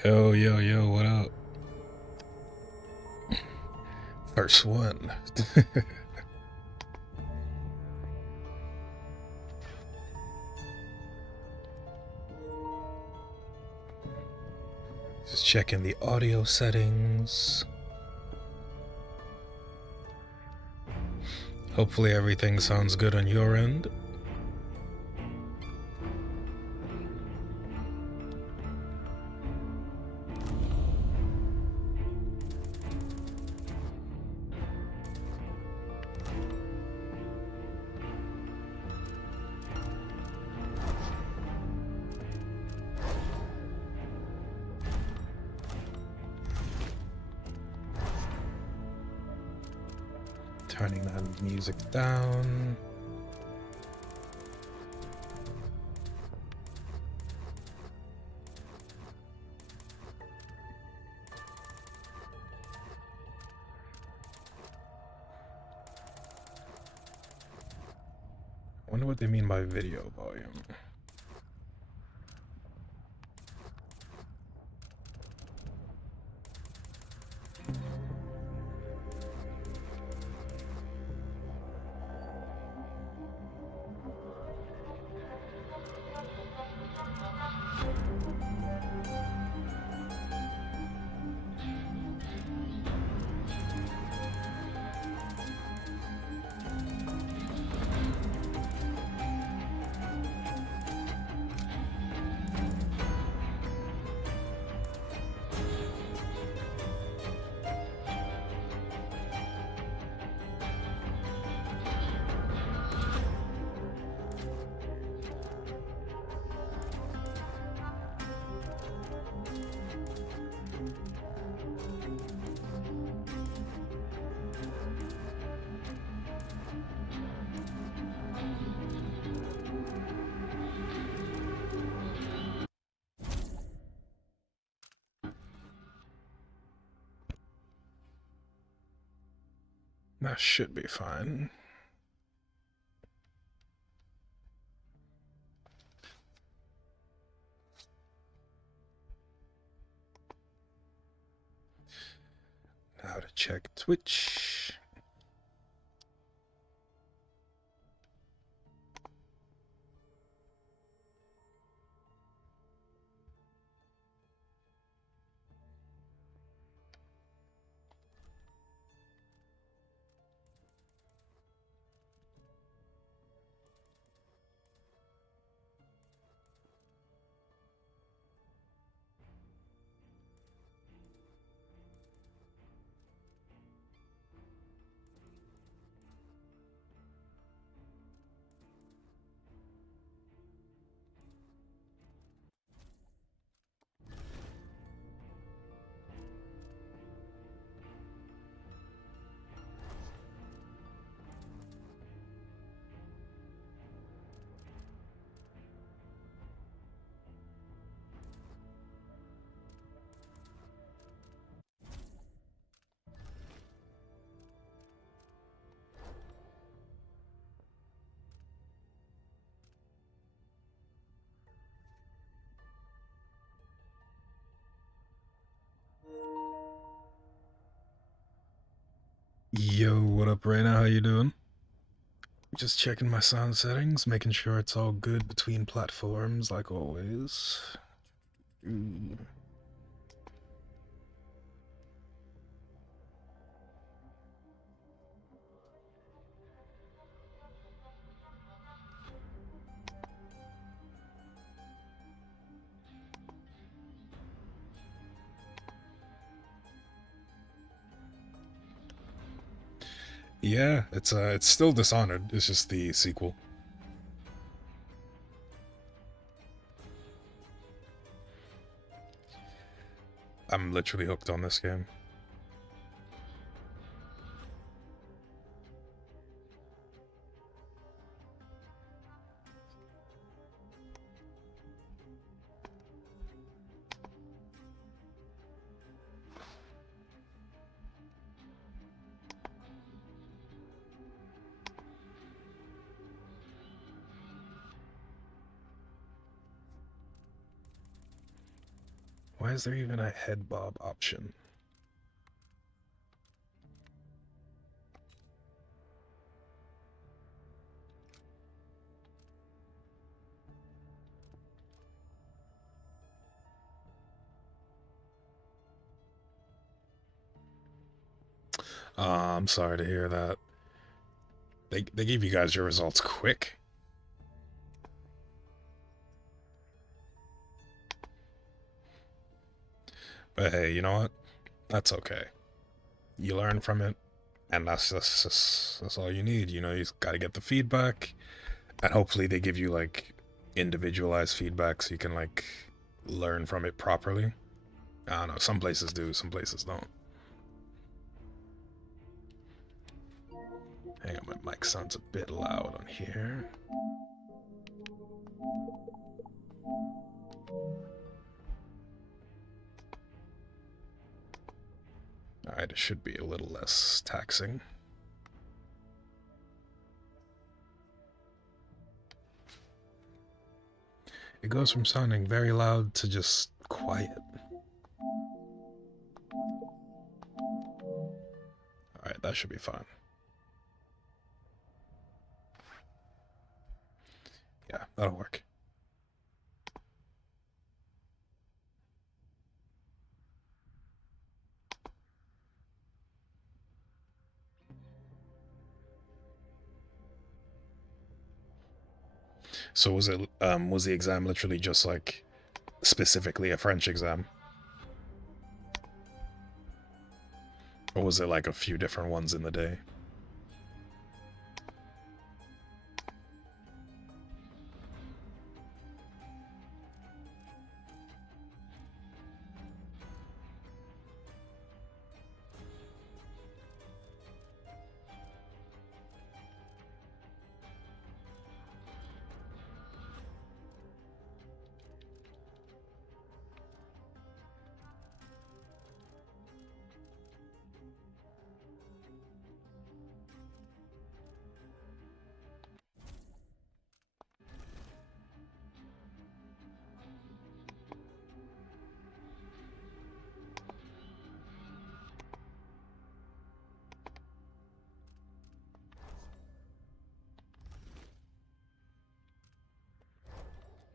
Yo, yo, yo, what up? First one. Just checking the audio settings. Hopefully everything sounds good on your end. Turning that music down. I wonder what they mean by video volume. That should be fine. Now to check Twitch. Yo, what up, Raina? How you doing? Just checking my sound settings, making sure it's all good between platforms, like always. Ooh. Yeah, it's still Dishonored. It's just the sequel. I'm literally hooked on this game. Why is there even a head bob option? I'm sorry to hear that. They gave you guys your results quick. But hey, you know what? That's okay. You learn from it, and that's all you need. You know, you got to get the feedback, and hopefully they give you like individualized feedback so you can like learn from it properly. I don't know. Some places do, some places don't. Hang on, my mic sounds a bit loud on here. Alright, it should be a little less taxing. It goes from sounding very loud to just quiet. Alright, that should be fine. Yeah, that'll work. So was the exam literally just like specifically a French exam? Or was it like a few different ones in the day?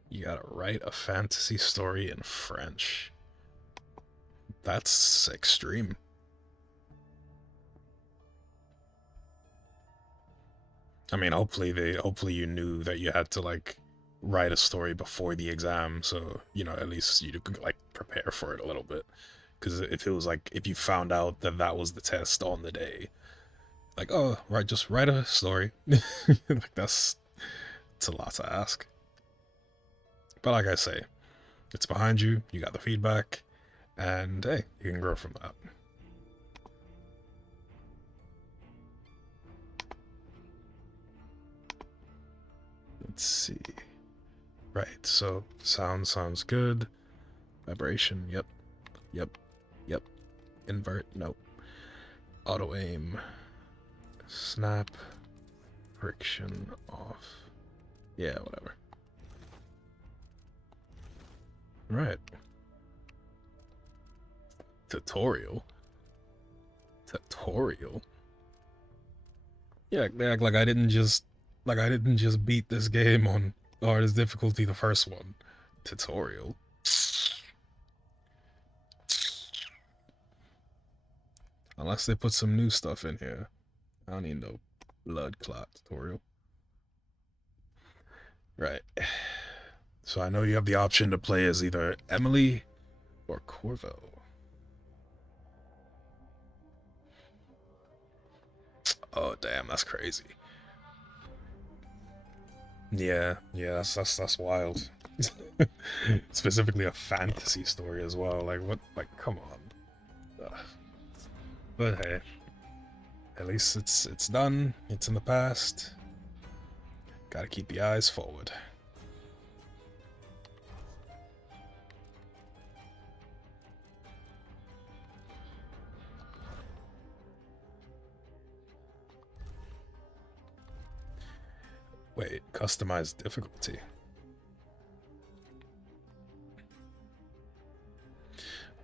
You gotta write a fantasy story in French. That's extreme. I mean, hopefully you knew that you had to like write a story before the exam, so you know at least you could like prepare for it a little bit. Because if it was like if you found out that that was the test on the day, like oh right, just write a story, like it's a lot to ask. But like I say, it's behind you. You got the feedback, and hey, you can grow from that. Let's see. Right, so sounds good. Vibration, yep. Yep. Yep. Invert, nope. Auto aim. Snap. Friction off. Yeah, whatever. Right. Tutorial. Tutorial. Yeah, they act like I didn't just beat this game on hardest difficulty, the first one. Tutorial. Unless they put some new stuff in here. I don't need no blood clot tutorial. Right. So I know you have the option to play as either Emily or Corvo. Oh damn, that's crazy. Yeah, that's wild. Specifically a fantasy story as well. Like what? Like come on. Ugh. But hey, at least it's done. It's in the past. Gotta keep the eyes forward. Wait, customize difficulty.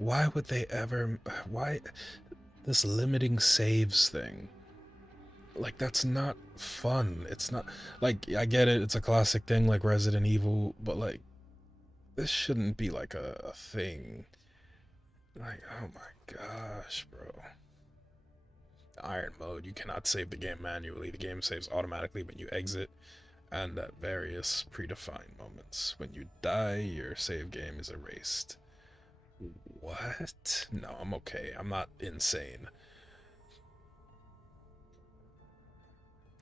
Why would they ever? Why this limiting saves thing? Like that's not fun. It's not like I get it. It's a classic thing like Resident Evil, but like this shouldn't be like a thing. Like oh my gosh, bro. Iron mode. You cannot save the game manually. The game saves automatically when you exit and at various predefined moments. When you die, your save game is erased. What? No, I'm okay. I'm not insane.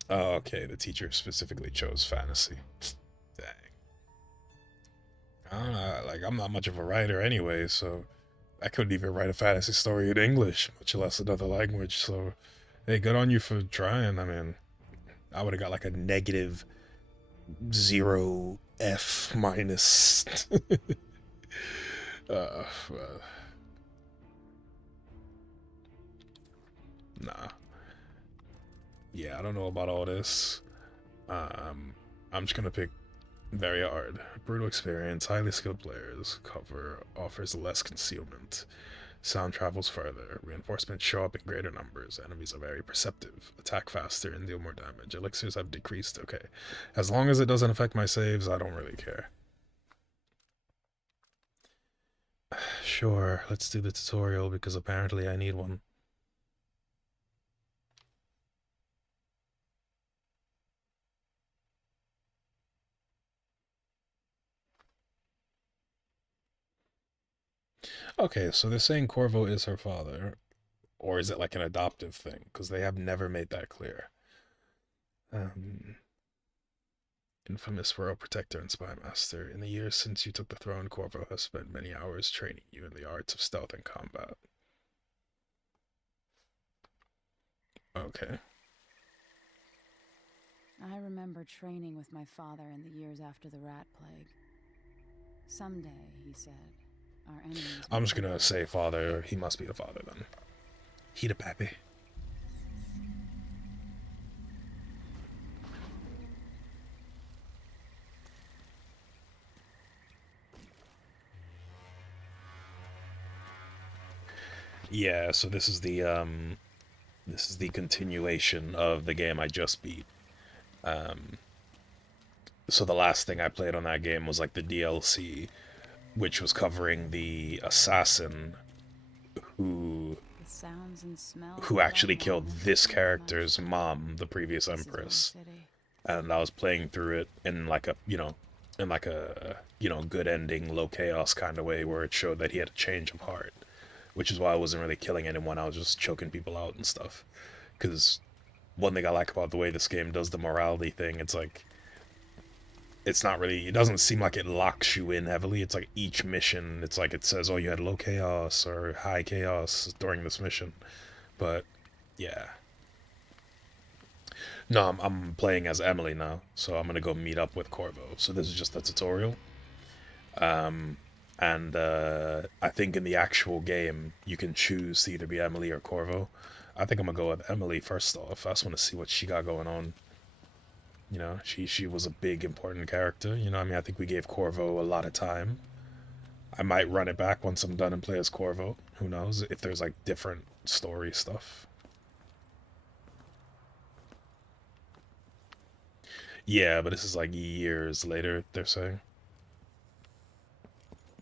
Oh, okay. The teacher specifically chose fantasy. Dang. I don't know. Like, I'm not much of a writer anyway, so I couldn't even write a fantasy story in English, much less another language. So, hey, good on you for trying. I mean, I would have got like a negative 0 F minus. uh, nah. Yeah, I don't know about all this. I'm just gonna pick very hard. Brutal experience, highly skilled players. Cover offers less concealment. Sound travels further. Reinforcements show up in greater numbers. Enemies are very perceptive. Attack faster and deal more damage. Elixirs have decreased. Okay. As long as it doesn't affect my saves, I don't really care. Sure, let's do the tutorial because apparently I need one. Okay, so they're saying Corvo is her father. Or is it like an adoptive thing? Because they have never made that clear. Um, Infamous Royal Protector and Spy Master. In the years since you took the throne, Corvo has spent many hours training you in the arts of stealth and combat. Okay. I remember training with my father in the years after the rat plague. Someday, he said, our enemies... I'm just gonna say father. He must be the father then. He the pappy. Yeah, so this is the continuation of the game I just beat. So the last thing I played on that game was like the DLC, which was covering the assassin who actually killed this character's mom, the previous empress. And I was playing through it in like a, in like a, good ending, low chaos kind of way where it showed that he had a change of heart, which is why I wasn't really killing anyone. I was just choking people out and stuff. Because one thing I like about the way this game does the morality thing, it's like, it's not really, it doesn't seem like it locks you in heavily. It's like each mission, it's like it says, oh, you had low chaos or high chaos during this mission. But yeah. No, I'm playing as Emily now, so I'm gonna go meet up with Corvo. So this is just a tutorial. And I think in the actual game, you can choose to either be Emily or Corvo. I think I'm gonna go with Emily first off. I just want to see what she got going on. You know, she was a big important character. You know, I mean, I think we gave Corvo a lot of time. I might run it back once I'm done and play as Corvo. Who knows if there's like different story stuff. Yeah, but this is like years later, they're saying.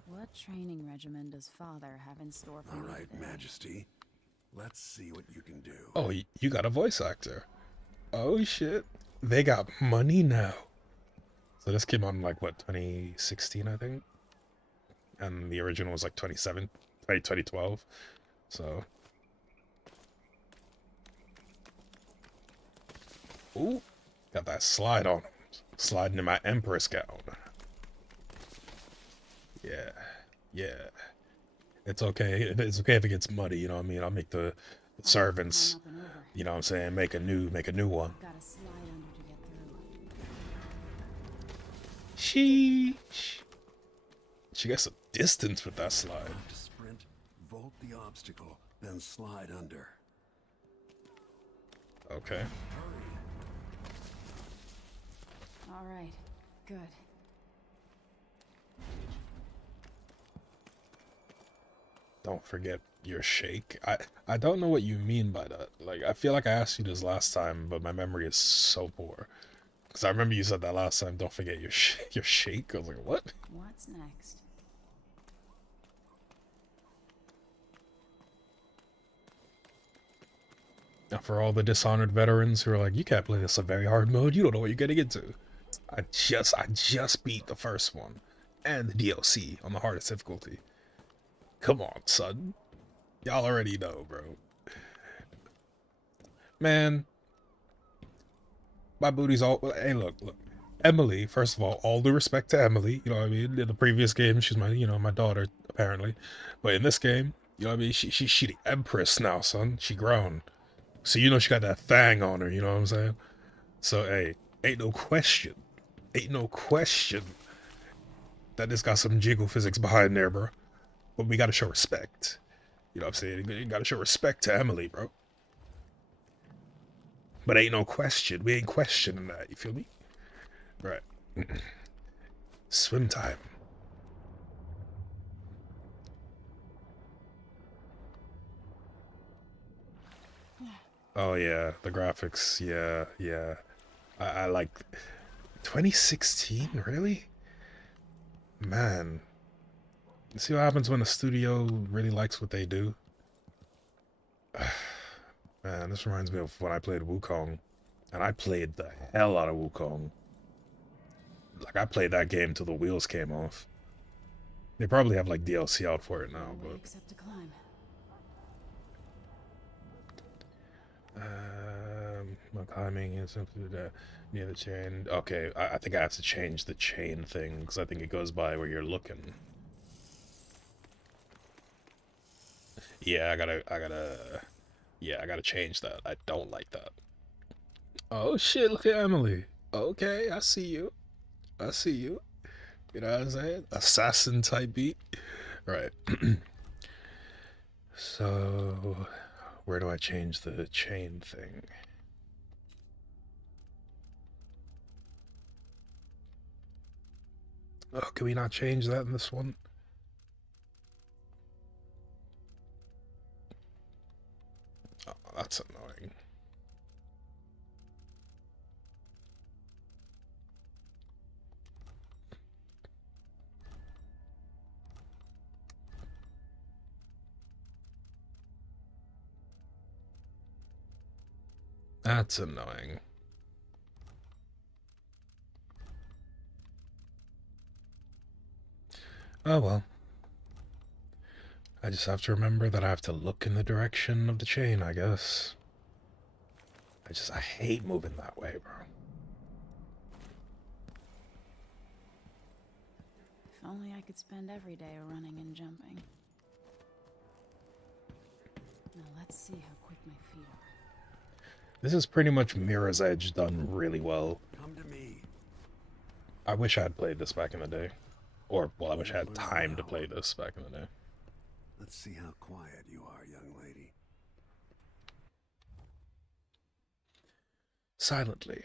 What training regimen does father have in store for me today? All right, Majesty. Let's see what you can do. Oh, you got a voice actor. Oh shit. They got money now. So this came out in like what, 2016 I think? And the original was like 2012. So ooh, got that slide on him. Sliding in my Empress gown. Yeah. Yeah. It's okay. It's okay if it gets muddy, you know what I mean? I'll make the servants, you know what I'm saying, make a new one. She got some distance with that slide. To sprint, vault the obstacle, then slide under. Okay. All right, good. Don't forget your shake. I don't know what you mean by that. Like, I feel like I asked you this last time, but my memory is so poor. Because I remember you said that last time. Don't forget your your shake. I was like, what? What's next? Now, for all the Dishonored veterans who are like, you can't play this a very hard mode. You don't know what you're getting into. I just beat the first one and the DLC on the hardest difficulty. Come on, son. Y'all already know, bro. Man, my booty's all. Hey, look. Emily, first of all due respect to Emily. You know what I mean? In the previous game, she's my daughter apparently, but in this game, you know what I mean? She the empress now, son. She grown, so you know she got that thing on her. You know what I'm saying? So hey, ain't no question that this got some jiggle physics behind there, bro. But we gotta show respect. You know what I'm saying? You gotta show respect to Emily, bro. But ain't no question. We ain't questioning that. You feel me? Right. Swim time. Oh yeah, the graphics. Yeah. I like 2016. Really? Man, you see what happens when a studio really likes what they do? Man, this reminds me of when I played Wukong, and I played the hell out of Wukong. Like I played that game till the wheels came off. They probably have like DLC out for it now, No way but except to climb. my climbing is simply near the chain. Okay, I think I have to change the chain thing because I think it goes by where you're looking. Yeah, I gotta change that. I don't like that. Oh shit! Look at Emily. Okay, I see you. I see you. You know what I'm saying? Assassin type beat. Right. So, where do I change the chain thing? Oh, can we not change that in this one? Oh, that's annoying. That's annoying. Oh well. I just have to remember that I have to look in the direction of the chain, I guess. I hate moving that way, bro. If only I could spend every day running and jumping. Now let's see how quick my feet are. This is pretty much Mirror's Edge done really well. Come to me. I wish I had played this back in the day. Or, well, I wish I had Learn time to well. play this back in the day. Let's see how quiet you are, young lady. Silently.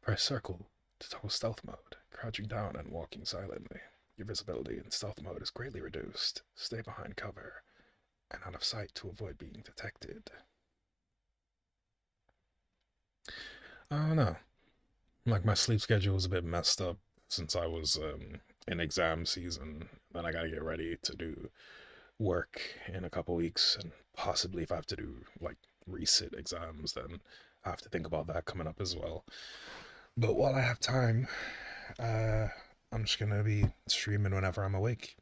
Press circle to toggle stealth mode, crouching down and walking silently. Your visibility in stealth mode is greatly reduced. Stay behind cover and out of sight to avoid being detected. I don't know. Like my sleep schedule was a bit messed up since I was in exam season. Then I gotta get ready to do work in a couple weeks, and possibly if I have to do like resit exams, then I have to think about that coming up as well. But while I have time, uh, I'm just gonna be streaming whenever I'm awake.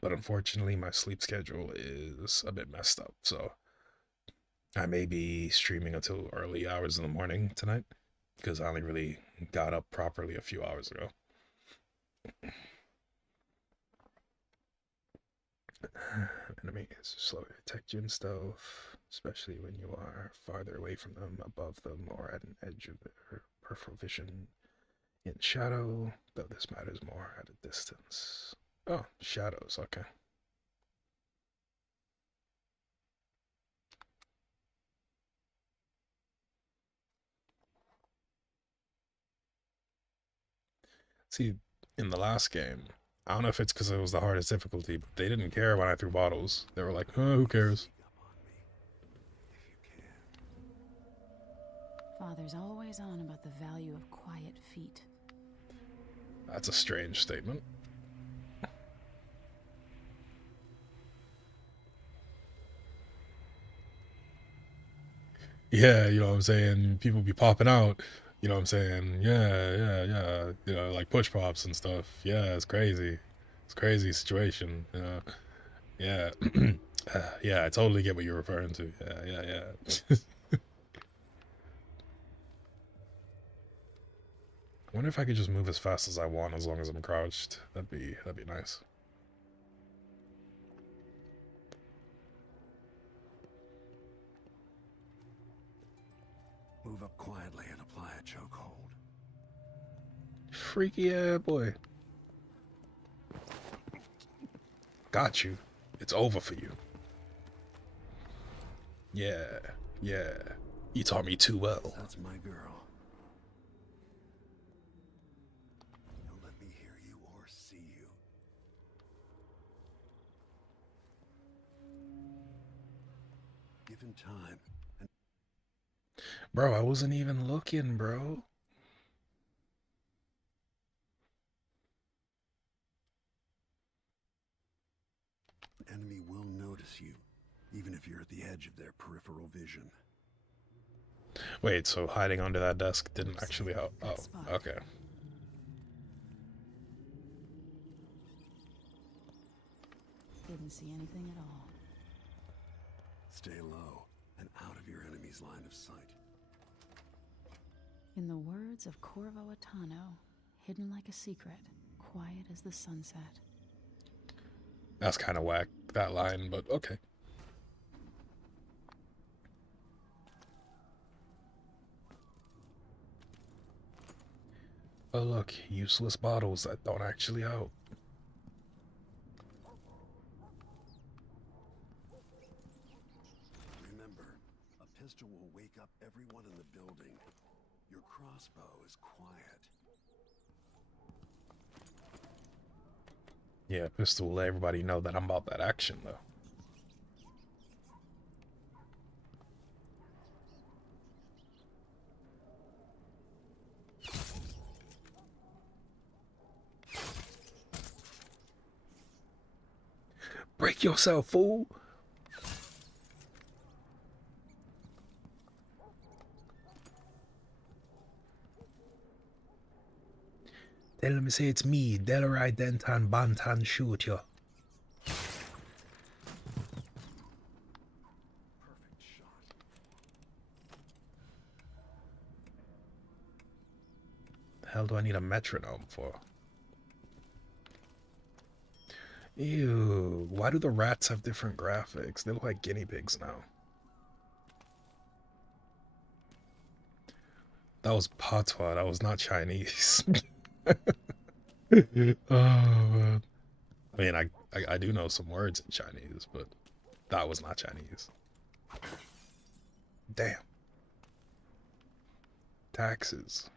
But unfortunately, my sleep schedule is a bit messed up, so I may be streaming until early hours in the morning tonight because I only really got up properly a few hours ago. Enemies slow to detect you in stealth, especially when you are farther away from them, above them, or at an edge of their peripheral vision. In shadow, though this matters more at a distance. Oh, shadows, okay. See, in the last game, I don't know if it's because it was the hardest difficulty, but they didn't care when I threw bottles. They were like, oh, who cares? Sneak up on me, if you can. Father's always on about the value of quiet feet. That's a strange statement. Yeah, you know what I'm saying? People be popping out, you know what I'm saying? Yeah, yeah, yeah. You know, like push pops and stuff. Yeah, it's crazy. It's a crazy situation. Yeah. Yeah, I totally get what you're referring to. Yeah, yeah, yeah. I wonder if I could just move as fast as I want as long as I'm crouched. That'd be nice. Move up quietly and apply a chokehold. Freaky yeah, boy. Got you. It's over for you. Yeah, yeah. You taught me too well. That's my girl. Don't let me hear you or see you. Given time, and Bro, I wasn't even looking, bro. an enemy will notice you, even if you're at the edge of their peripheral vision. Wait, so hiding under that desk didn't actually help? Good Oh, spot. okay. Didn't see anything at all. Stay low and out of your enemy's line of sight. In the words of Corvo Attano, hidden like a secret, quiet as the sunset. That's kind of whack, that line, but okay. Oh look, useless bottles that don't actually help. Remember, a pistol will wake up everyone in the building. Your crossbow is quiet. Yeah, pistol will let everybody know that I'm about that action, though. Break yourself, fool! Tell him say it's me, Delarai Dentan Bantan shoot you. Perfect shot. The hell do I need a metronome for? Ew, why do the rats have different graphics? They look like guinea pigs now. That was patois, that was not Chinese. Oh, man. I mean, I do know some words in Chinese, but that was not Chinese. Damn. Taxes.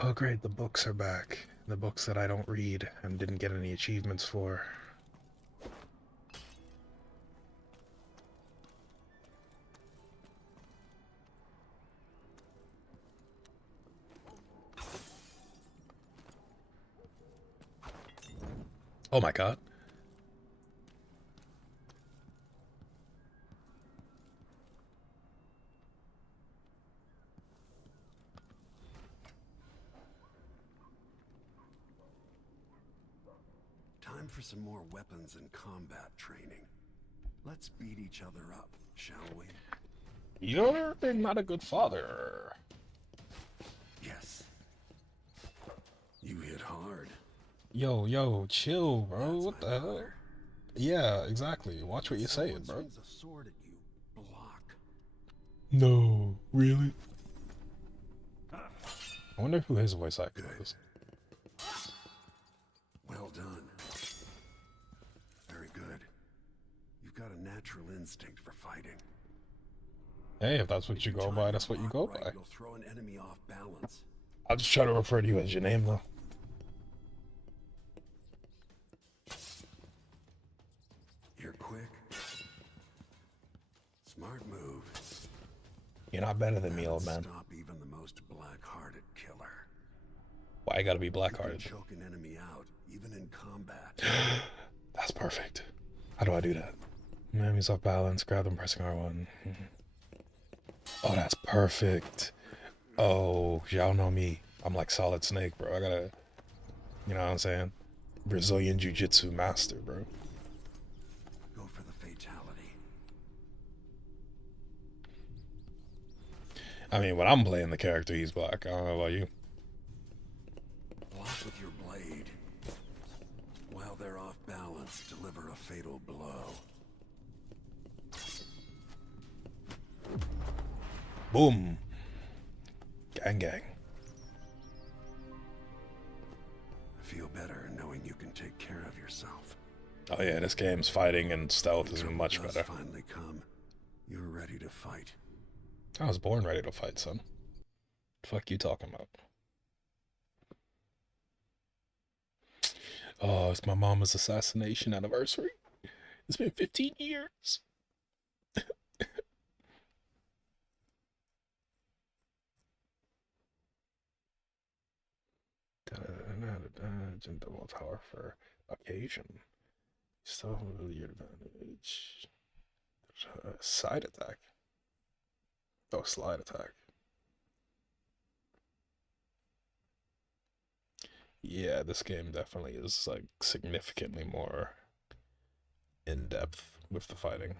Oh great, the books are back. The books that I don't read and didn't get any achievements for. Oh my god. Time for some more weapons and combat training. Let's beat each other up, shall we? You're not a good father. Yes. You hit hard. Yo, chill, bro. That's What my the hell? brother. Yeah, exactly. Watch what you're saying, Someone bro. swings a sword at you. Block. No, really? I wonder who his voice actor is. Well done. Very good. You've got a natural instinct for fighting. Hey, if that's what If you go time by, your that's what you block go right, by. You'll throw an enemy off balance. I'll just try to refer to you as your name, though. You're quick. Smart move. You're not better than me, That'll old man. stop even the most black-hearted killer. Why you gotta be You can black-hearted? choke an enemy out, even in combat. That's perfect. How do I do that? Enemies off balance, grab them pressing R1. Oh, that's perfect. Oh, y'all know me. I'm like Solid Snake, bro. I gotta, you know what I'm saying? Brazilian Jiu-Jitsu master, bro. Go for the fatality. I mean, when I'm playing the character, he's black. I don't know about you. Block with your blade. While they're off balance, deliver a fatal blow. Boom. Gang, gang. Feel better knowing you can take care of yourself. Oh yeah, this game's fighting and stealth When is trouble much does better. finally come, you're ready to fight. I was born ready to fight, son. Fuck you talking about? Oh, it's my mama's assassination anniversary. It's been 15 years. Double tower for occasion. Still have your advantage. Side attack. Oh, slide attack. Yeah, this game definitely is like significantly more in depth with the fighting.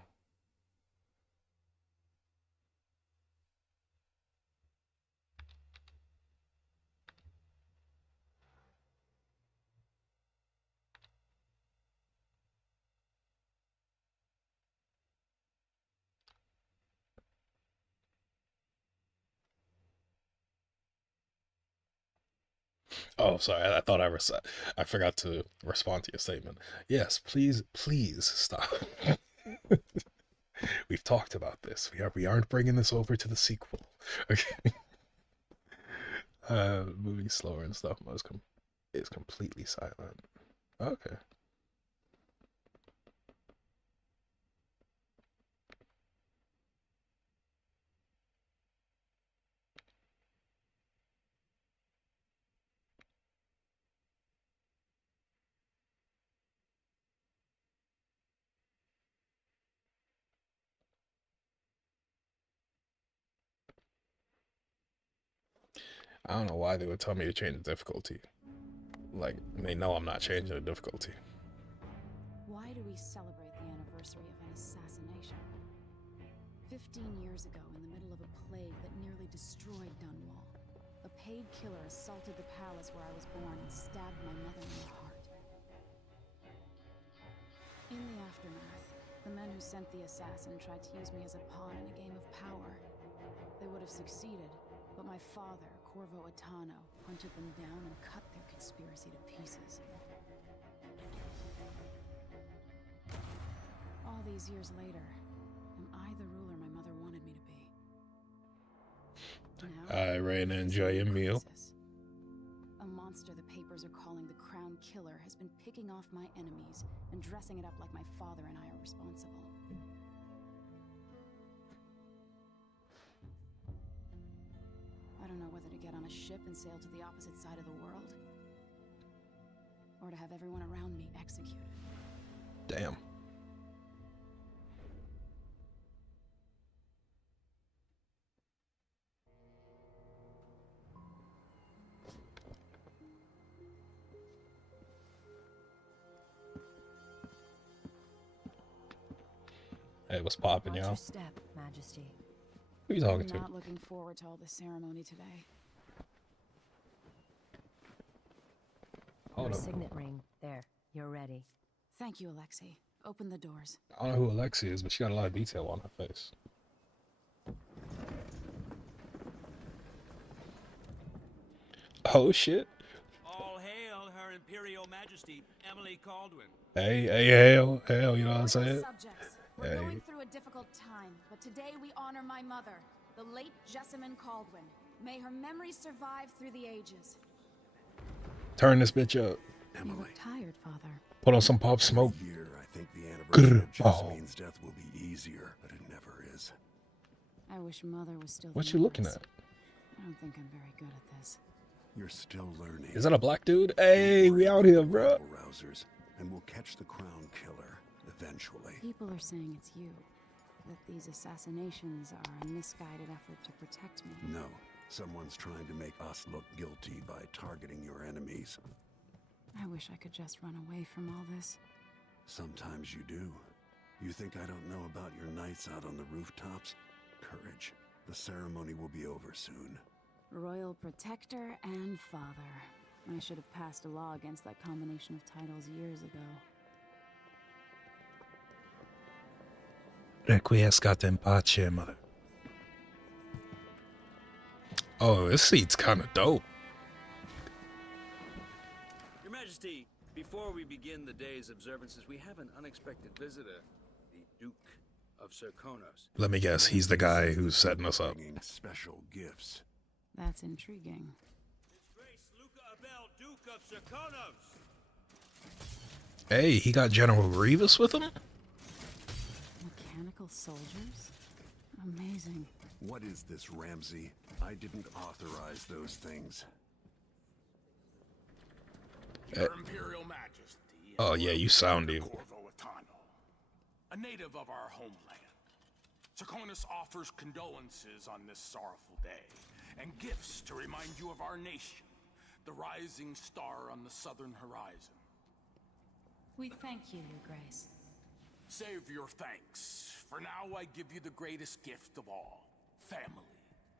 Oh, sorry. I thought I forgot to respond to your statement. Yes, please, please stop. We've talked about this. We aren't bringing this over to the sequel. Okay. Moving slower and stuff is completely silent. Okay. I don't know why they would tell me to change the difficulty. Like, they know I'm not changing the difficulty. Why do we celebrate the anniversary of an assassination? 15 years ago, in the middle of a plague that nearly destroyed Dunwall, a paid killer assaulted the palace where I was born and stabbed my mother in the heart. In the aftermath, the men who sent the assassin tried to use me as a pawn in a game of power. They would have succeeded, but my father, Corvo Attano, hunted them down and cut their conspiracy to pieces. All these years later, am I the ruler my mother wanted me to be? Now, I ran to enjoy your meal. a monster the papers are calling the Crown Killer has been picking off my enemies and dressing it up like my father and I are responsible. I don't know whether to get on a ship and sail to the opposite side of the world, or to have everyone around me executed. Damn. Hey, what's poppin', Watch y'all? your step, Majesty. Who you talking I'm to? not looking forward to all the ceremony today. Hold Your up. signet ring. There. You're ready. Thank you, Alexei. Open the doors. I don't know who Alexi is, but she got a lot of detail on her face. Oh shit. All hail Her Imperial Majesty, Emily Caldwin. Hey, hail, you know what I'm Royal saying? subjects, we're Hey. going through a difficult time, but today we honor my mother, the late Jessamine Caldwin. May her memory survive through the ages. Turn this bitch up. You Emily, look tired, Father. Put on some Pop Smoke. every year I think the Grr. anniversary of Oh. Jessamine's death will be easier, but it never is. I wish Mother was still. What the you looking Empress. at? I don't think I'm very good at this. You're still learning. Is that a black dude? Don't Hey, worry we out about here, the bro. rabble rousers, and we'll catch the crown killer eventually. People are saying it's you. That these assassinations are a misguided effort to protect me. No, someone's trying to make us look guilty by targeting your enemies. I wish I could just run away from all this. Sometimes you do. You think I don't know about your nights out on the rooftops? Courage. The ceremony will be over soon. Royal Protector and Father. I should have passed a law against that combination of titles years ago. Requiescat in pace, mother. Oh, this seat's kind of dope. Your Majesty, before we begin the day's observances, we have an unexpected visitor, the Duke of Serkonos. Let me guess, he's the guy who's setting us up. Bringing special gifts. That's intriguing. His Grace Luca Abel, Duke of Serkonos. Hey, he got General Grievous with him? Mechanical soldiers? Amazing. What is this, Ramsey? I didn't authorize those things. Your Imperial Majesty. Oh, yeah, you sound evil. Corvo Atano, a native of our homeland. Serkonos offers condolences on this sorrowful day, and gifts to remind you of our nation, the rising star on the southern horizon. We thank you, Your Grace. Save your thanks, for now I give you the greatest gift of all, family.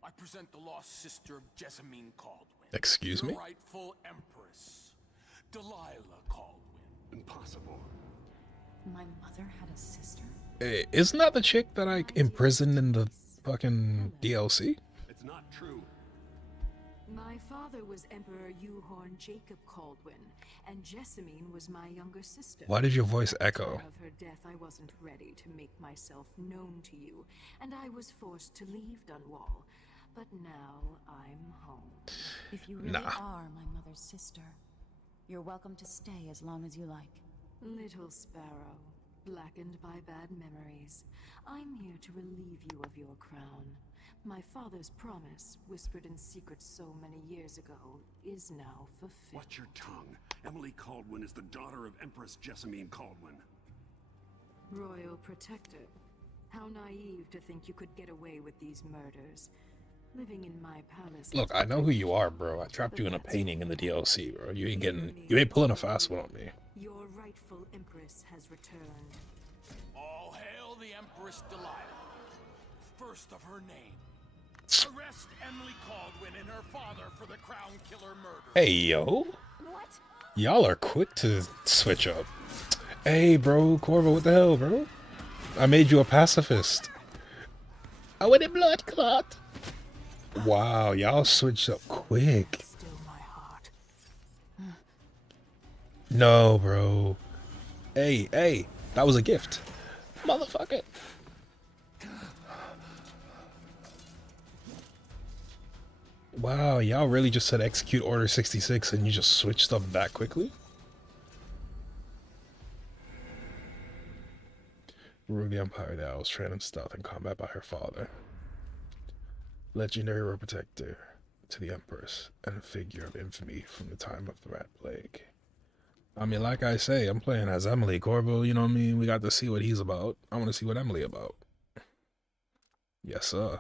I present the lost sister of Jessamine Caldwin. Excuse me? Your rightful empress, Delilah Caldwin. Impossible. My mother had a sister? Hey, isn't that the chick that I imprisoned in the fucking DLC? It's not true. My father was Emperor Euhorn Jacob Caldwin, and Jessamine was my younger sister. Why did your voice At the echo? time of her death, I wasn't ready to make myself known to you, and I was forced to leave Dunwall. But now I'm home. If you really Nah. are my mother's sister, you're welcome to stay as long as you like. Little sparrow, blackened by bad memories, I'm here to relieve you of your crown. My father's promise, whispered in secret so many years ago, is now fulfilled. Watch your tongue. Emily Caldwin is the daughter of Empress Jessamine Caldwin. Royal Protector. How naive to think you could get away with these murders. Living in my palace. Look, I know who you are, bro. I trapped you in a painting in the DLC, bro. You ain't pulling a fast one on me. Your rightful empress has returned. All hail the Empress Delilah, first of her name. Arrest Emily Caldwin and her father for the Crown Killer murder. Hey, yo. What? Y'all are quick to switch up. Hey, bro, Corvo, what the hell, bro? I made you a pacifist. I want a blood clot. Wow, y'all switched up quick. Still my heart. No, bro. Hey, that was a gift. Motherfucker. Wow, y'all really just said execute Order 66 and you just switched up that quickly? Rule the Empire that was trained in stealth and combat by her father. Legendary Royal Protector to the Empress and a figure of infamy from the time of the Rat Plague. I mean, like I say, I'm playing as Emily Corvo, you know what I mean? We got to see what he's about. I want to see what Emily about. Yes, sir.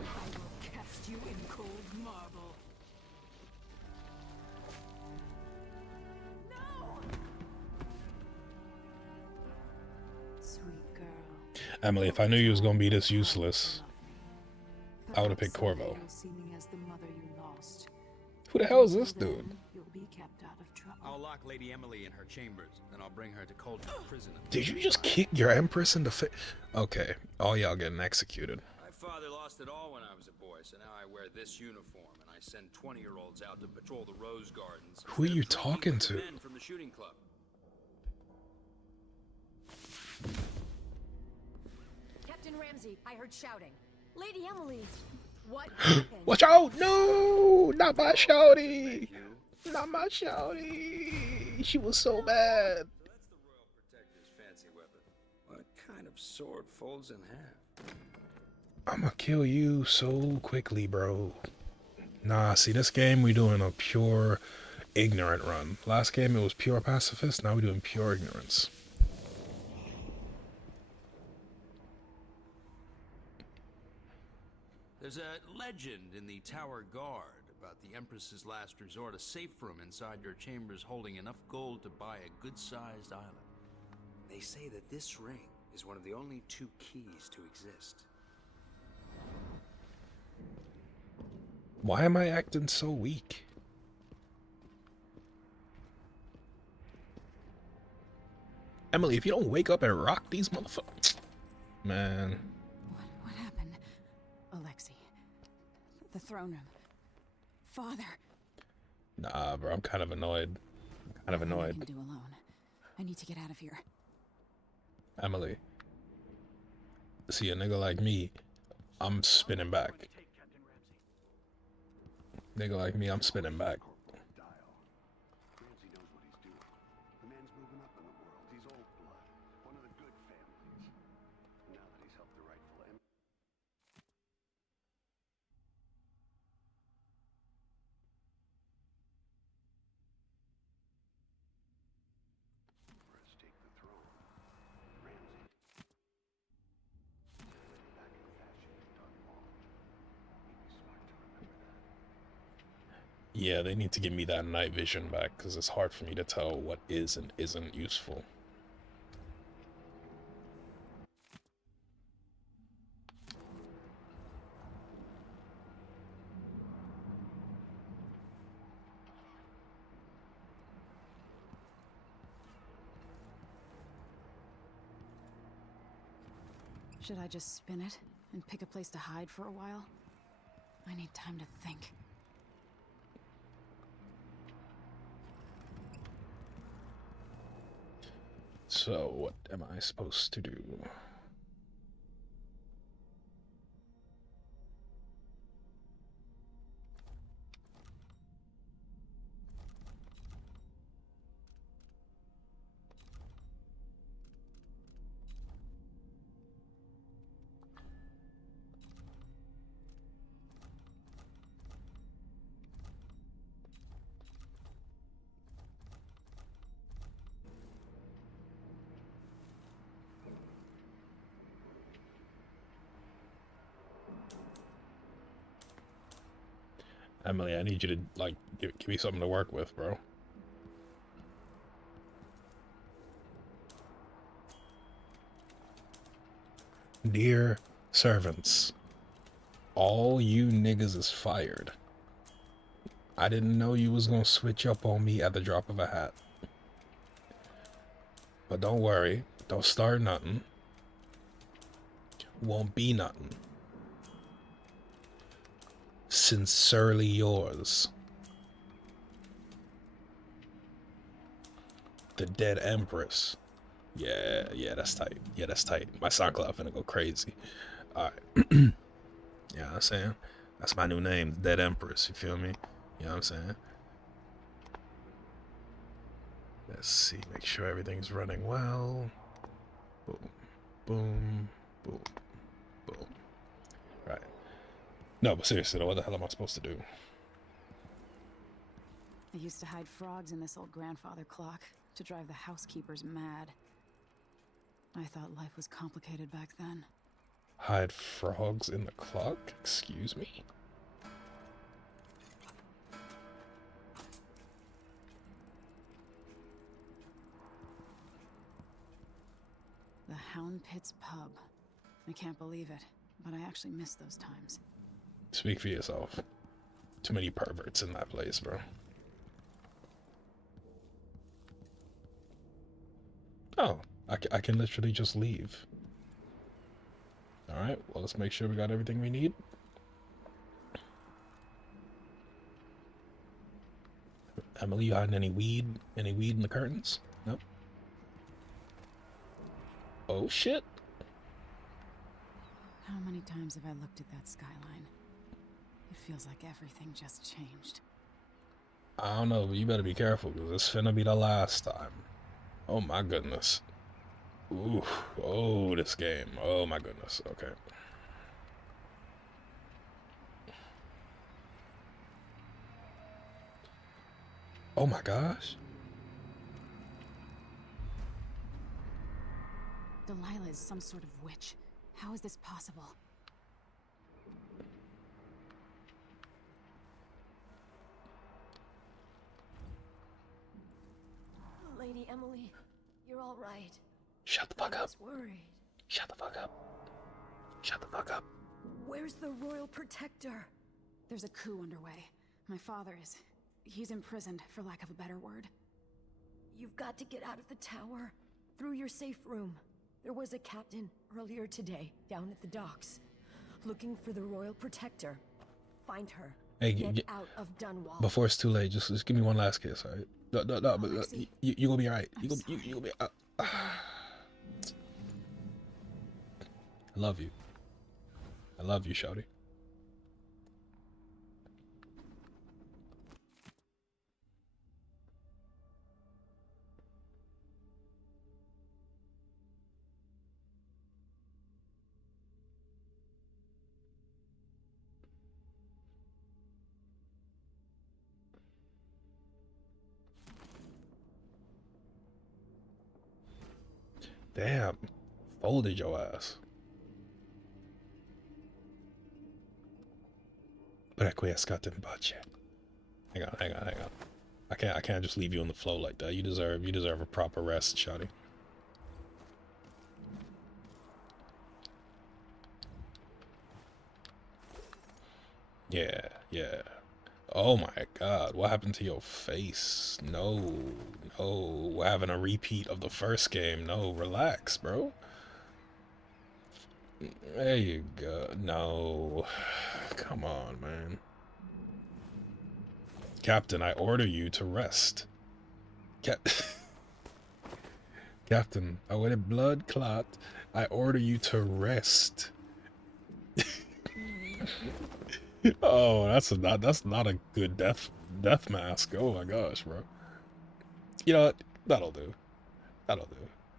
I will cast you in cold marble. Sweet girl. Emily, if I knew you was gonna be this useless, I would've picked Perhaps someday Corvo. you'll see me as the mother you lost. who the hell is this Until dude? then, you'll be kept out of trouble. I'll lock Lady Emily in her chambers, then I'll bring her to Cauldron Prison. Did you just kick your Empress in the face? Okay, all y'all getting executed. My father lost it all when I was a boy, so now I wear this uniform, and I send 20-year-olds out to patrol the rose gardens. Who are instead you of drinking talking with the to? men from the shooting club. Captain Ramsey, I heard shouting. Lady Emily! What happened? Watch out! No! Not my shouty! You? Not my shouty! She was so bad. So that's the Royal Protector's fancy weapon. What kind of sword folds in half? I'ma kill you so quickly, bro. Nah, see, this game we doing a pure ignorant run. Last game it was pure pacifist, now we're doing pure ignorance. There's a legend in the Tower Guard about the Empress's last resort, a safe room inside your chambers holding enough gold to buy a good-sized island. They say that this ring is one of the only 2 keys to exist. Why am I acting so weak? Emily, if you don't wake up and rock these motherfuckers... Man. What happened? Alexei. The throne room. Father. Nah, bro, I'm kind of annoyed. I can do alone. I need to get out of here. Emily. See, a nigga like me, I'm spinning back. Nigga like me, I'm spinning back. Ramsey knows what he's doing. The man's moving up in the world. He's old blood. One of the good families. Now that he's helped the rightful empress take the throne, Ramsey back in fashion in Dunwall. He'd be smart to remember that. Yeah, they need to give me that night vision back, because it's hard for me to tell what is and isn't useful. Should I just spin it and pick a place to hide for a while? I need time to think. So, what am I supposed to do? Emily, I need you to, like, give me something to work with, bro. Dear servants, all you niggas is fired. I didn't know you was gonna switch up on me at the drop of a hat. But don't worry, don't start nothing. Won't be nothing. Sincerely yours, the dead Empress. Yeah, that's tight. Yeah, that's tight. My SoundCloud finna go crazy. Alright. Yeah, I'm saying? That's my new name, the Dead Empress, you feel me? You know what I'm saying? Let's see, make sure everything's running well. Boom, boom, boom, boom. Right. No, but seriously, what the hell am I supposed to do? I used to hide frogs in this old grandfather clock to drive the housekeepers mad. I thought life was complicated back then. Hide frogs in the clock? Excuse me? The Hound Pits pub. I can't believe it, but I actually miss those times. Speak for yourself. Too many perverts in that place, bro. Oh, I can literally just leave. Alright, well, let's make sure we got everything we need. Emily, you hiding any weed? Any weed in the curtains? Nope. Oh, shit. How many times have I looked at that skyline? Feels like everything just changed. I don't know, but you better be careful, because it's finna be the last time. Oh my goodness. Ooh, oh, this game. Oh my goodness. Okay. Oh my gosh. Delilah is some sort of witch. How is this possible? Lady Emily, you're all right. Shut the fuck I up. was worried. Shut the fuck up. Shut the fuck up. Where's the Royal Protector? There's a coup underway. My father is... he's imprisoned, for lack of a better word. You've got to get out of the tower. Through your safe room. There was a captain earlier today, down at the docks. Looking for the Royal Protector. Find her. Hey, Get out of Dunwall. before it's too late, just give me one last kiss, alright? No, but you gonna be alright. You gonna be. I love you. I love you, shawty. Damn, folded your ass. Prequiescat in pace. Hang on. I can't just leave you on the floor like that. You deserve a proper rest, shawty. Yeah. Oh my god, what happened to your face? No, we're having a repeat of the first game. No, relax, bro. There you go. No, come on, man. Captain, I order you to rest. Captain, I want a blood clot. I order you to rest. Oh, that's not a good death mask. Oh my gosh, bro. You know what? That'll do.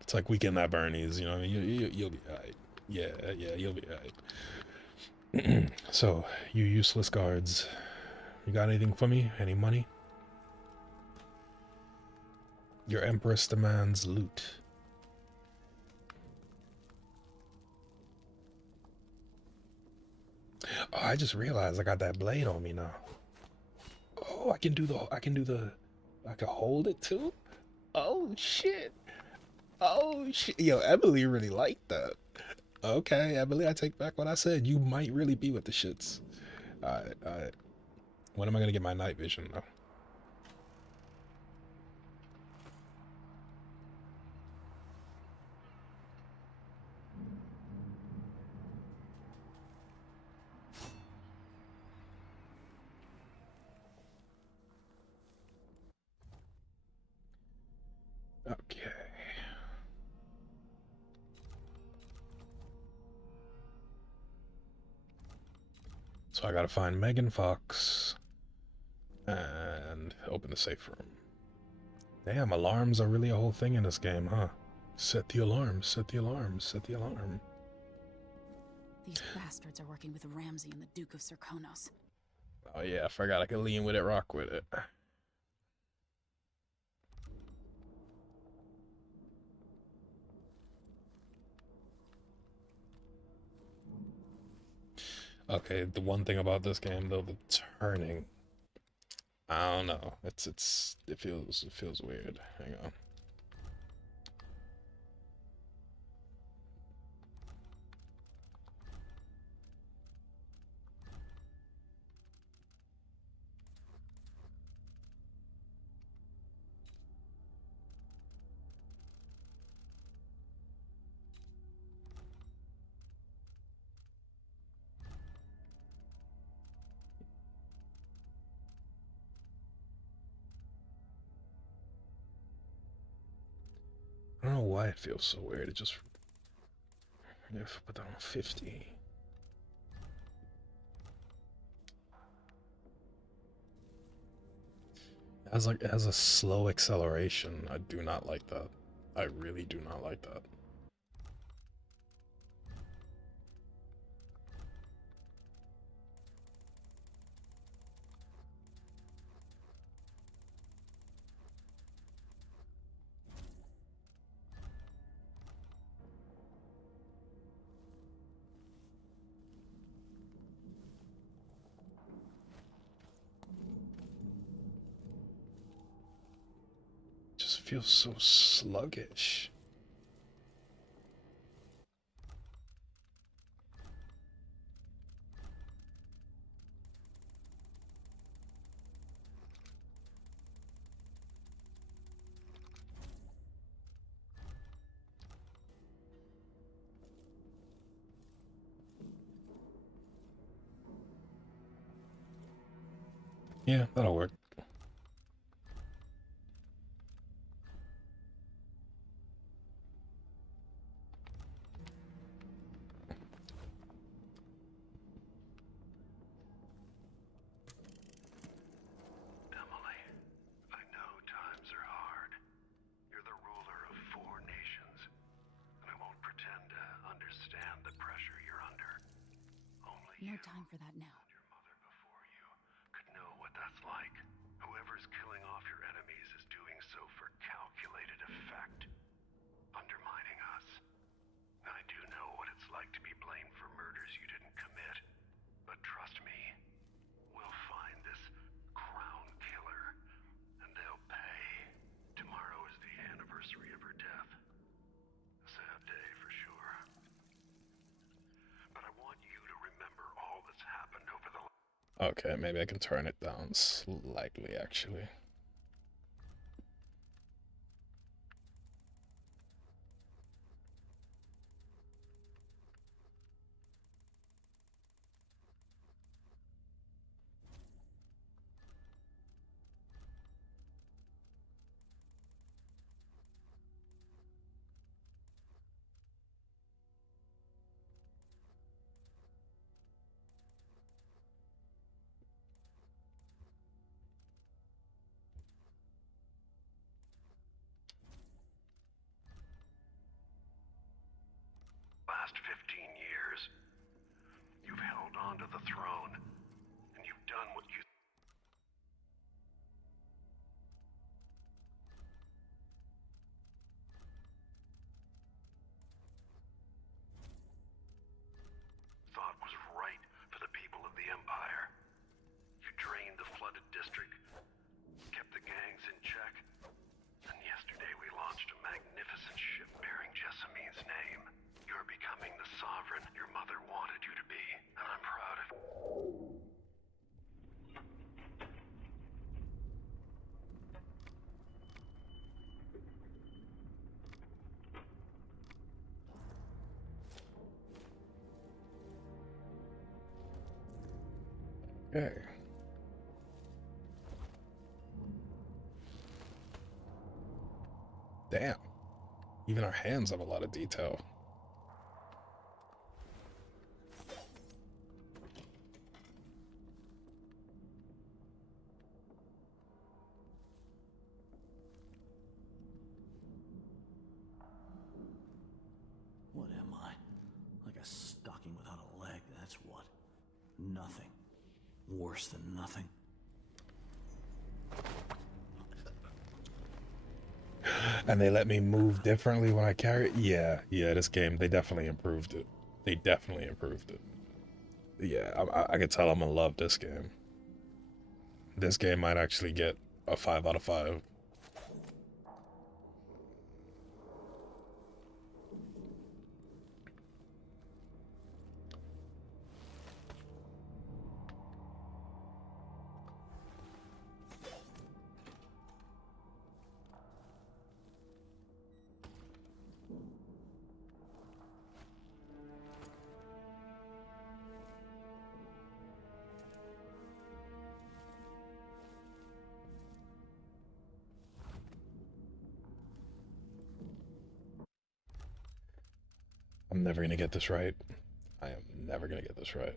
It's like Weekend at Bernie's. You know what I mean? You'll be alright. Yeah, you'll be alright. So, you useless guards, you got anything for me? Any money? Your Empress demands loot. Oh, I just realized I got that blade on me now. Oh, I can hold it too? Oh shit. Yo, Emily really liked that. Okay, Emily, I take back what I said. You might really be with the shits. Alright. When am I gonna get my night vision though? Okay. So I gotta find Megan Fox and open the safe room. Damn, alarms are really a whole thing in this game, huh? Set the alarm, set the alarm, set the alarm. These bastards are working with Ramsay and the Duke of Serkonos. Oh yeah, I forgot I could lean with it, rock with it. Okay, the one thing about this game though, the turning. I don't know. It feels weird. Hang on. I don't know why it feels so weird. It just if I put that on 50. It has a slow acceleration. I do not like that. I really do not like that. Just feels so sluggish. Yeah, that'll work. Emily, I know times are hard. You're the ruler of 4 nations, and I won't pretend to understand the pressure you're under. Only No you time for that now. and your mother before you could know what that's like. Whoever's killing off your enemies is doing so for calculated effect, undermining us. I do know what it's like to be blamed for murders you didn't commit, but trust me, we'll find this crown killer, and they'll pay. Tomorrow is the anniversary of her death. A sad day for sure. But I want you to remember all that's happened over the... Okay, maybe I can turn it down slightly, actually. last 15 years, you've held on to the throne, and you've done what you... thought was right for the people of the Empire. You drained the flooded district, kept the gangs in check, and yesterday we launched a magnificent ship bearing Jessamine's name. You're becoming the sovereign your mother wanted you to be, and I'm proud of you. Okay. Damn. Even our hands have a lot of detail. What am I? Like a stocking without a leg, that's what. Nothing. Worse than nothing. And they let me move differently when I carry it? Yeah, this game, they definitely improved it. They definitely improved it. Yeah, I could tell I'm gonna love this game. This game might actually get a 5 out of 5. I'm never gonna get this right. I am never gonna get this right.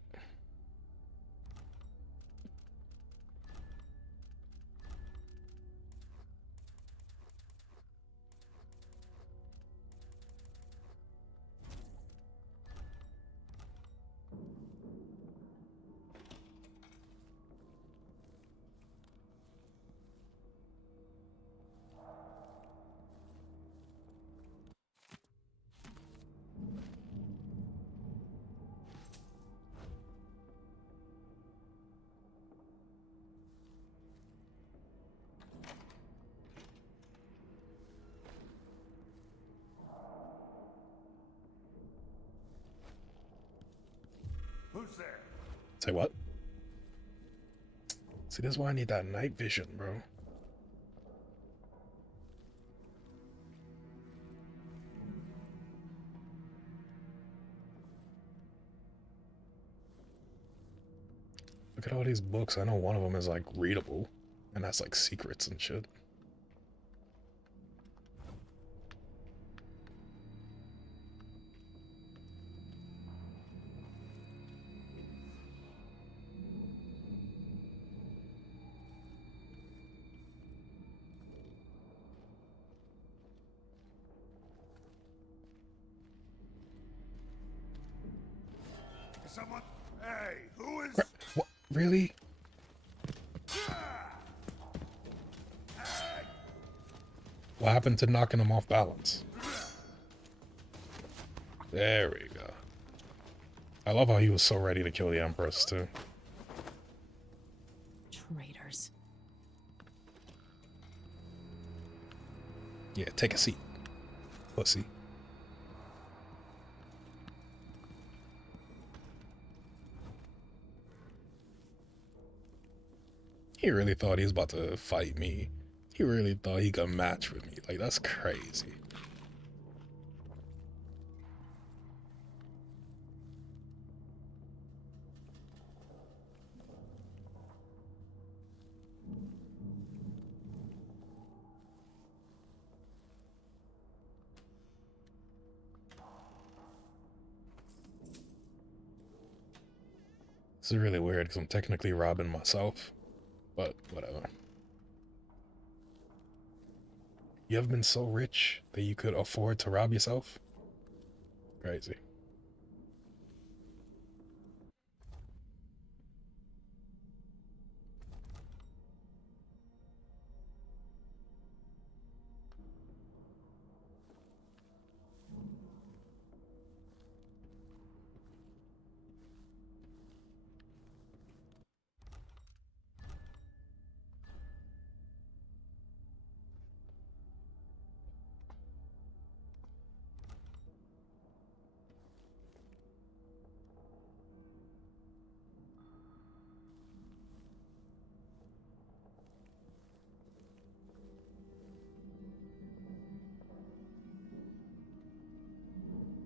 Who's there? Say what? See, this is why I need that night vision, bro. Look at all these books. I know one of them is like readable, and that's like secrets and shit. Someone? Hey, who is? What? Really? What happened to knocking him off balance? There we go. I love how he was so ready to kill the Empress, too. Traitors. Yeah, take a seat, pussy. He really thought he was about to fight me. He really thought he could match with me. Like, that's crazy. This is really weird because I'm technically robbing myself, but whatever. You ever been so rich that you could afford to rob yourself? Crazy.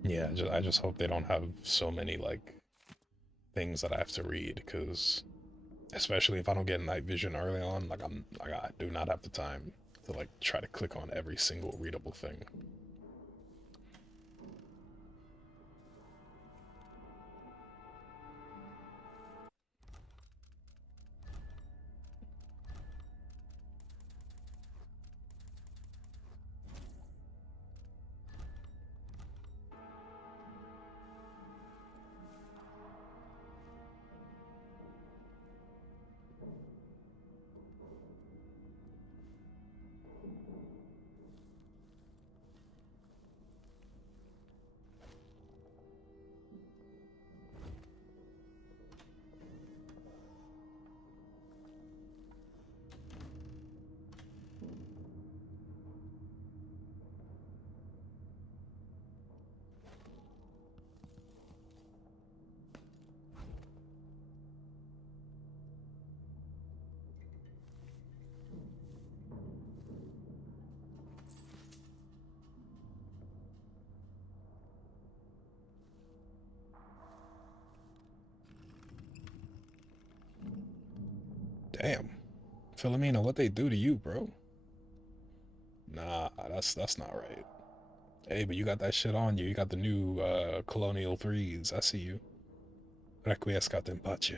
Yeah, I just hope they don't have so many, like, things that I have to read, because especially if I don't get night vision early on, like, I do not have the time to, like, try to click on every single readable thing. Damn. Philomena, what they do to you, bro? Nah, that's not right. Hey, but you got that shit on you. You got the new Colonial 3s. I see you. Requiescat in pace.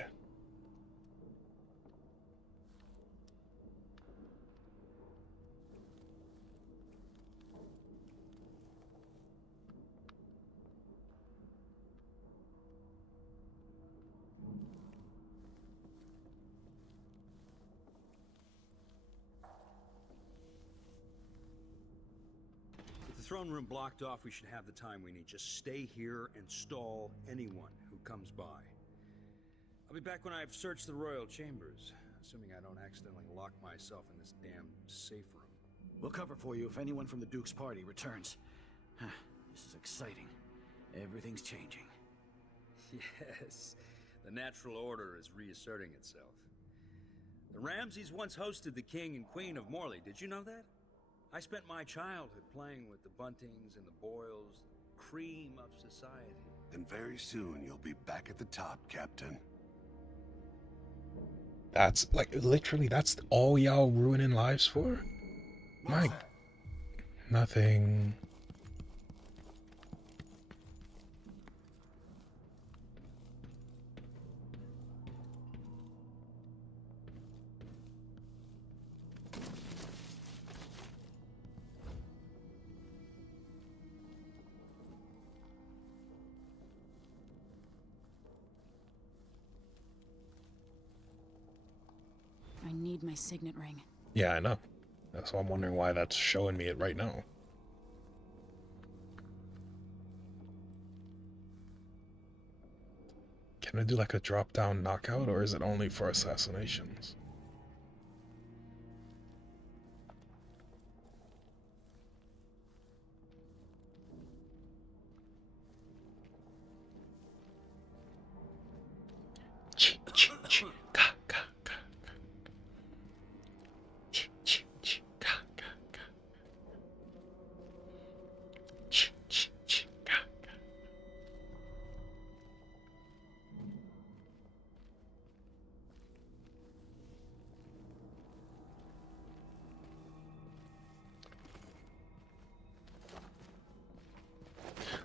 With the throne room blocked off, we should have the time we need. Just stay here and stall anyone who comes by. I'll be back when I've searched the royal chambers, assuming I don't accidentally lock myself in this damn safe room. We'll cover for you if anyone from the Duke's party returns. This is exciting. Everything's changing. Yes. The natural order is reasserting itself. The Ramseys once hosted the king and queen of Morley. Did you know that? I spent my childhood playing with the Buntings and the Boyles, the cream of society. And very soon you'll be back at the top, Captain. That's like literally that's all y'all ruining lives for? My nothing. I need my signet ring. Yeah, I know. That's why I'm wondering why that's showing me it right now. Can I do like a drop-down knockout, or is it only for assassinations?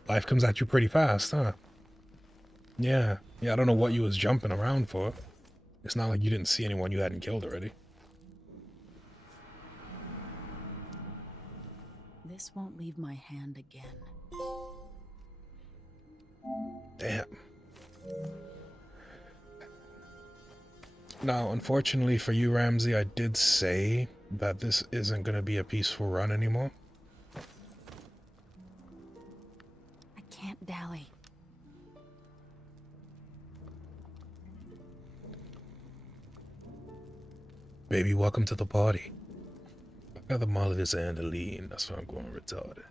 Life comes at you pretty fast, huh? Yeah. Yeah, I don't know what you was jumping around for. It's not like you didn't see anyone you hadn't killed already. This won't leave my hand again. Damn. Now, unfortunately for you, Ramsey, I did say that this isn't going to be a peaceful run anymore. I can't dally. Baby, welcome to the party. I got the Molotov and the lean, that's why I'm going retarded.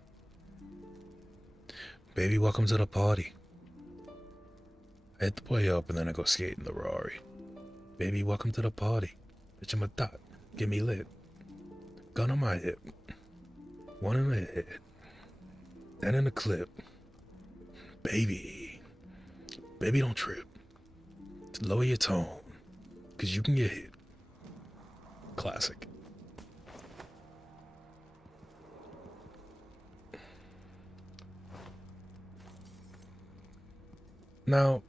Baby, welcome to the party. I hit the play up and then I go skate in the Rari. Baby, welcome to the party. Bitch, I'm a dot. Get me lit. Gun on my hip. One in the head. Then in the clip. Baby. Baby, don't trip. Lower your tone. Cause you can get hit. Classic. Now,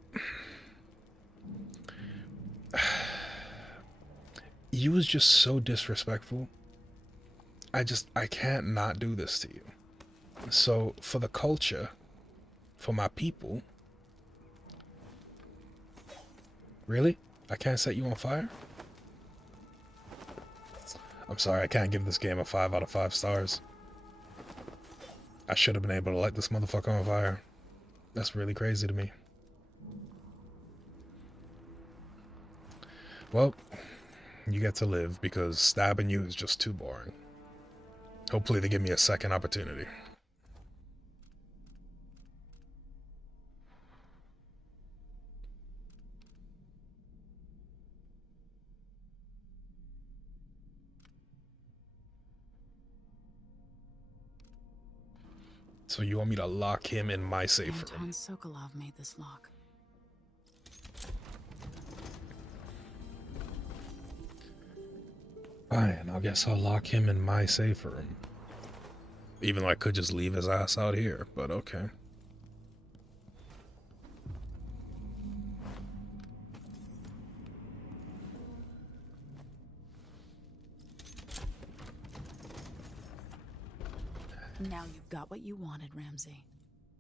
you was just so disrespectful. I can't not do this to you. So, for the culture, for my people, really? I can't set you on fire? I'm sorry, I can't give this game a 5 out of 5 stars. I should have been able to light this motherfucker on fire. That's really crazy to me. Well, you get to live because stabbing you is just too boring. Hopefully they give me a second opportunity. So you want me to lock him in my safe room? Anton Sokolov made this lock. Fine, I guess I'll lock him in my safe room. Even though I could just leave his ass out here, but okay. Now you've got what you wanted, Ramsey.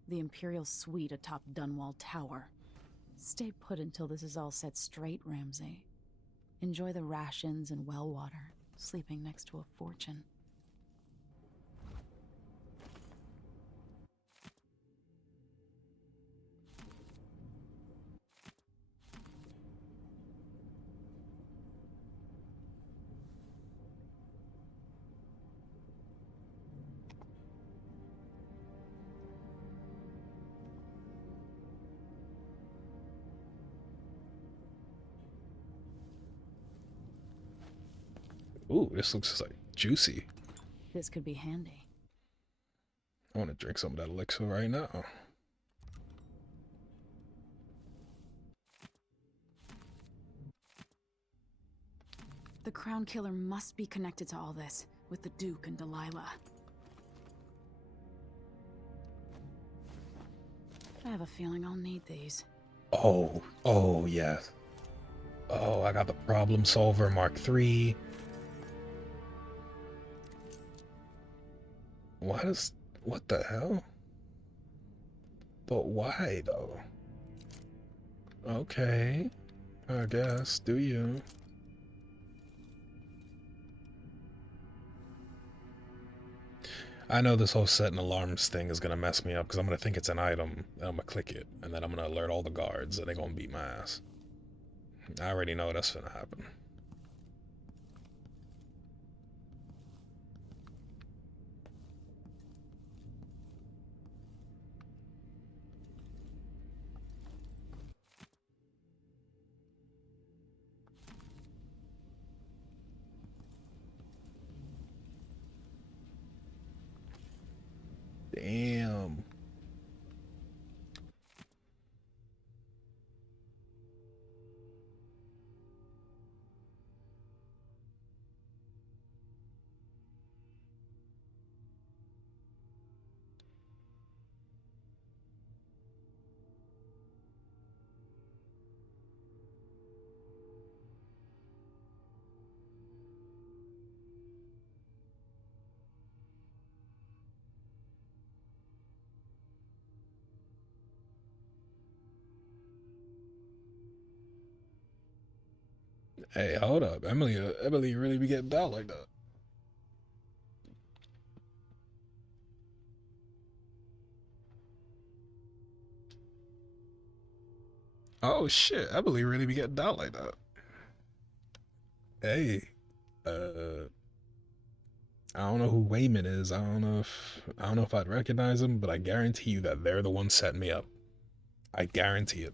The Imperial suite atop Dunwall Tower. Stay put until this is all set straight, Ramsey. Enjoy the rations and well water, sleeping next to a fortune. Ooh, this looks like juicy. This could be handy. I want to drink some of that elixir right now. The Crown Killer must be connected to all this, with the Duke and Delilah. I have a feeling I'll need these. Oh, yes. Oh, I got the Problem Solver Mark III. What the hell? But why, though? Okay, I guess, do you? I know this whole setting alarms thing is gonna mess me up because I'm gonna think it's an item, and I'm gonna click it, and then I'm gonna alert all the guards, and they're gonna beat my ass. I already know that's gonna happen. Damn. Hey, hold up. Emily really be getting down like that. Oh shit, Emily really be getting down like that. Hey, I don't know who Wayman is. I don't know if I'd recognize him, but I guarantee you that they're the ones setting me up. I guarantee it.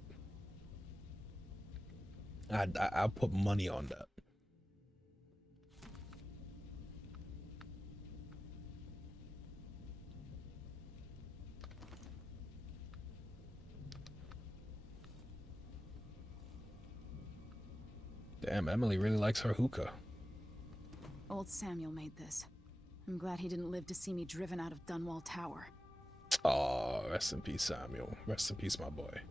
I'll put money on that. Damn, Emily really likes her hookah. Old Samuel made this. I'm glad he didn't live to see me driven out of Dunwall Tower. Oh, rest in peace, Samuel. Rest in peace, my boy.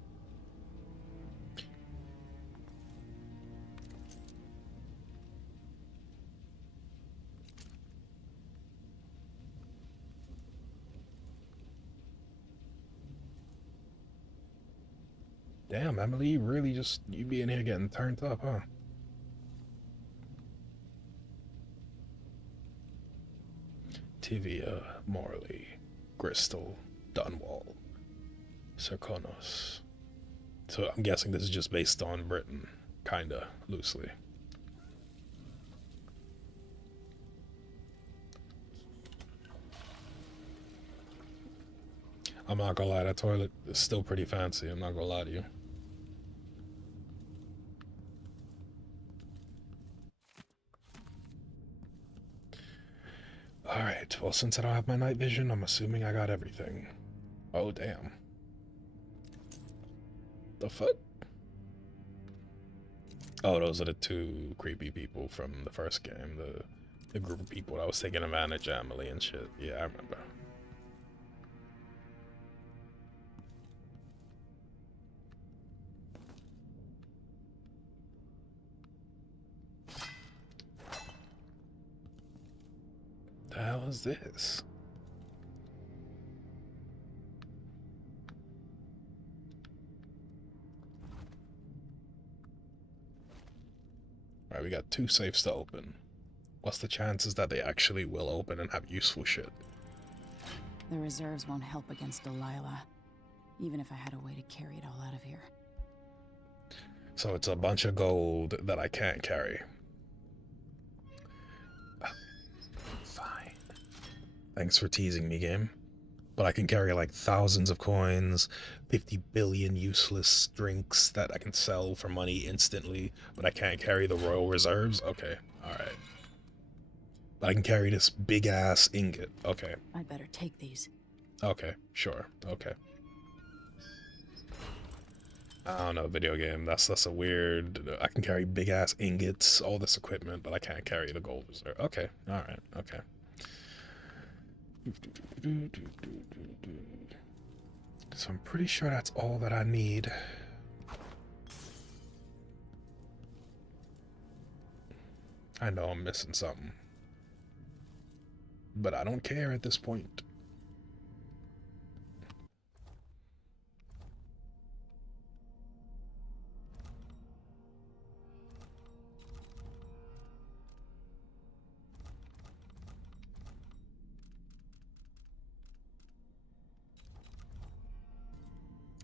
Damn, Emily, you really just, you be in here getting turned up, huh? Tivia, Morley, Bristol, Dunwall, Serkonos. So I'm guessing this is just based on Britain, kinda, loosely. I'm not gonna lie, that toilet is still pretty fancy, I'm not gonna lie to you. Alright, well, since I don't have my night vision, I'm assuming I got everything. Oh, damn. The fuck? Oh, those are the two creepy people from the first game. The group of people that was taking advantage of Emily and shit. Yeah, I remember. The hell is this? Alright, we got two safes to open. What's the chances that they actually will open and have useful shit? The reserves won't help against Delilah, even if I had a way to carry it all out of here. So it's a bunch of gold that I can't carry. Fine. Thanks for teasing me, game. But I can carry like thousands of coins, 50 billion useless drinks that I can sell for money instantly, but I can't carry the royal reserves? Okay, alright. I can carry this big ass ingot. Okay. I'd better take these. Okay. Sure. Okay. I don't know, video game. That's a weird. I can carry big ass ingots, all this equipment, but I can't carry the gold reserve. Okay. All right. Okay. So I'm pretty sure that's all that I need. I know I'm missing something, but I don't care at this point.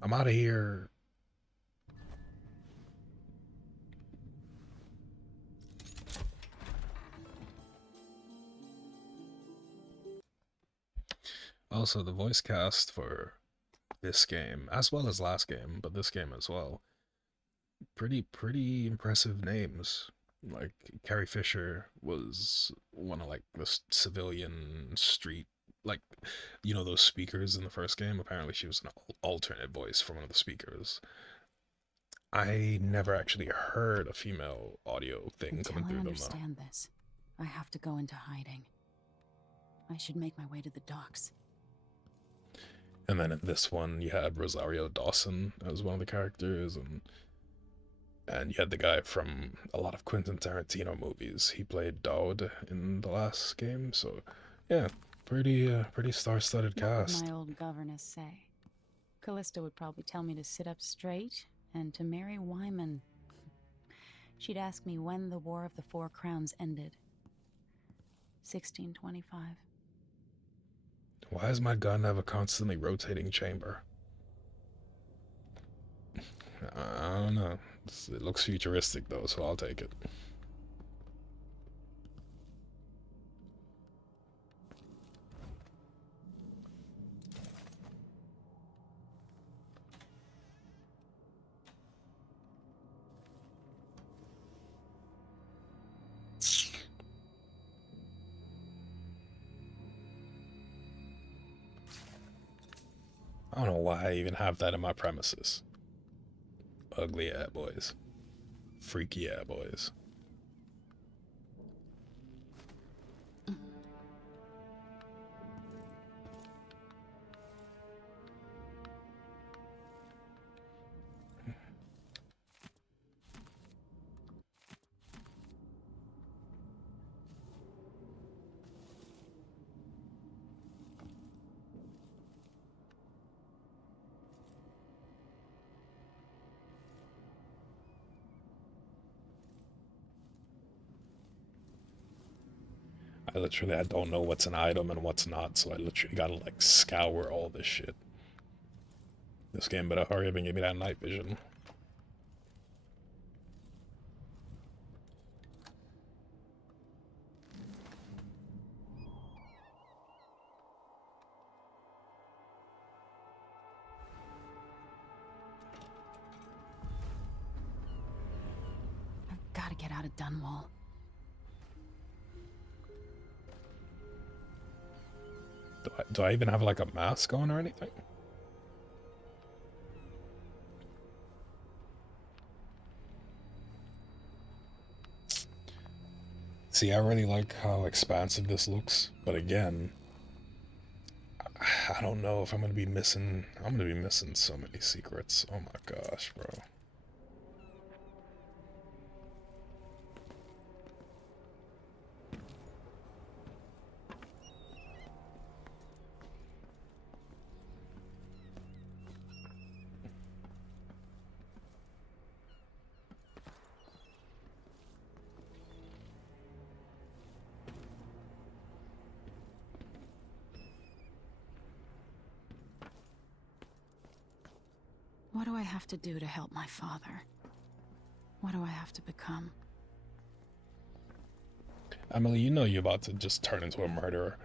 I'm out of here. Also, the voice cast for this game, as well as last game, but this game as well, pretty impressive names. Like Carrie Fisher was one of like the civilian street, like, you know, those speakers in the first game. Apparently, she was an alternate voice for one of the speakers. I never actually heard a female audio thing Until coming I through them though. understand this, I have to go into hiding. I should make my way to the docks. And then in this one, you had Rosario Dawson as one of the characters, and you had the guy from a lot of Quentin Tarantino movies. He played Dowd in the last game, so yeah, pretty star-studded What would cast. my old governess say? Callista would probably tell me to sit up straight and to marry Wyman. She'd ask me when the War of the Four Crowns ended. 1625. Why does my gun have a constantly rotating chamber? I don't know. It looks futuristic though, so I'll take it. I don't know why I even have that in my premises. Ugly yeah boys. Freaky yeah boys. I don't know what's an item and what's not, so I literally gotta like scour all this shit. This game better hurry up and give me that night vision. I've got to get out of Dunwall. Do I even have like a mask on or anything? See, I really like how expansive this looks, but again, I don't know if I'm gonna be missing. I'm gonna be missing so many secrets. Oh my gosh, bro. What do I have to do to help my father? What do I have to become? Emily, you know you're about to just turn into a murderer.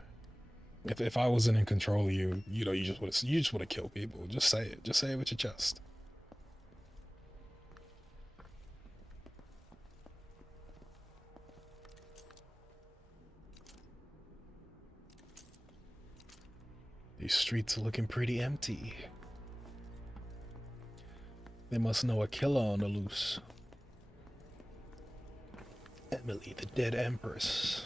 If I wasn't in control of you, you know, you just would have killed people. Just say it. Just say it with your chest. These streets are looking pretty empty. They must know a killer on the loose. Emily, the dead empress.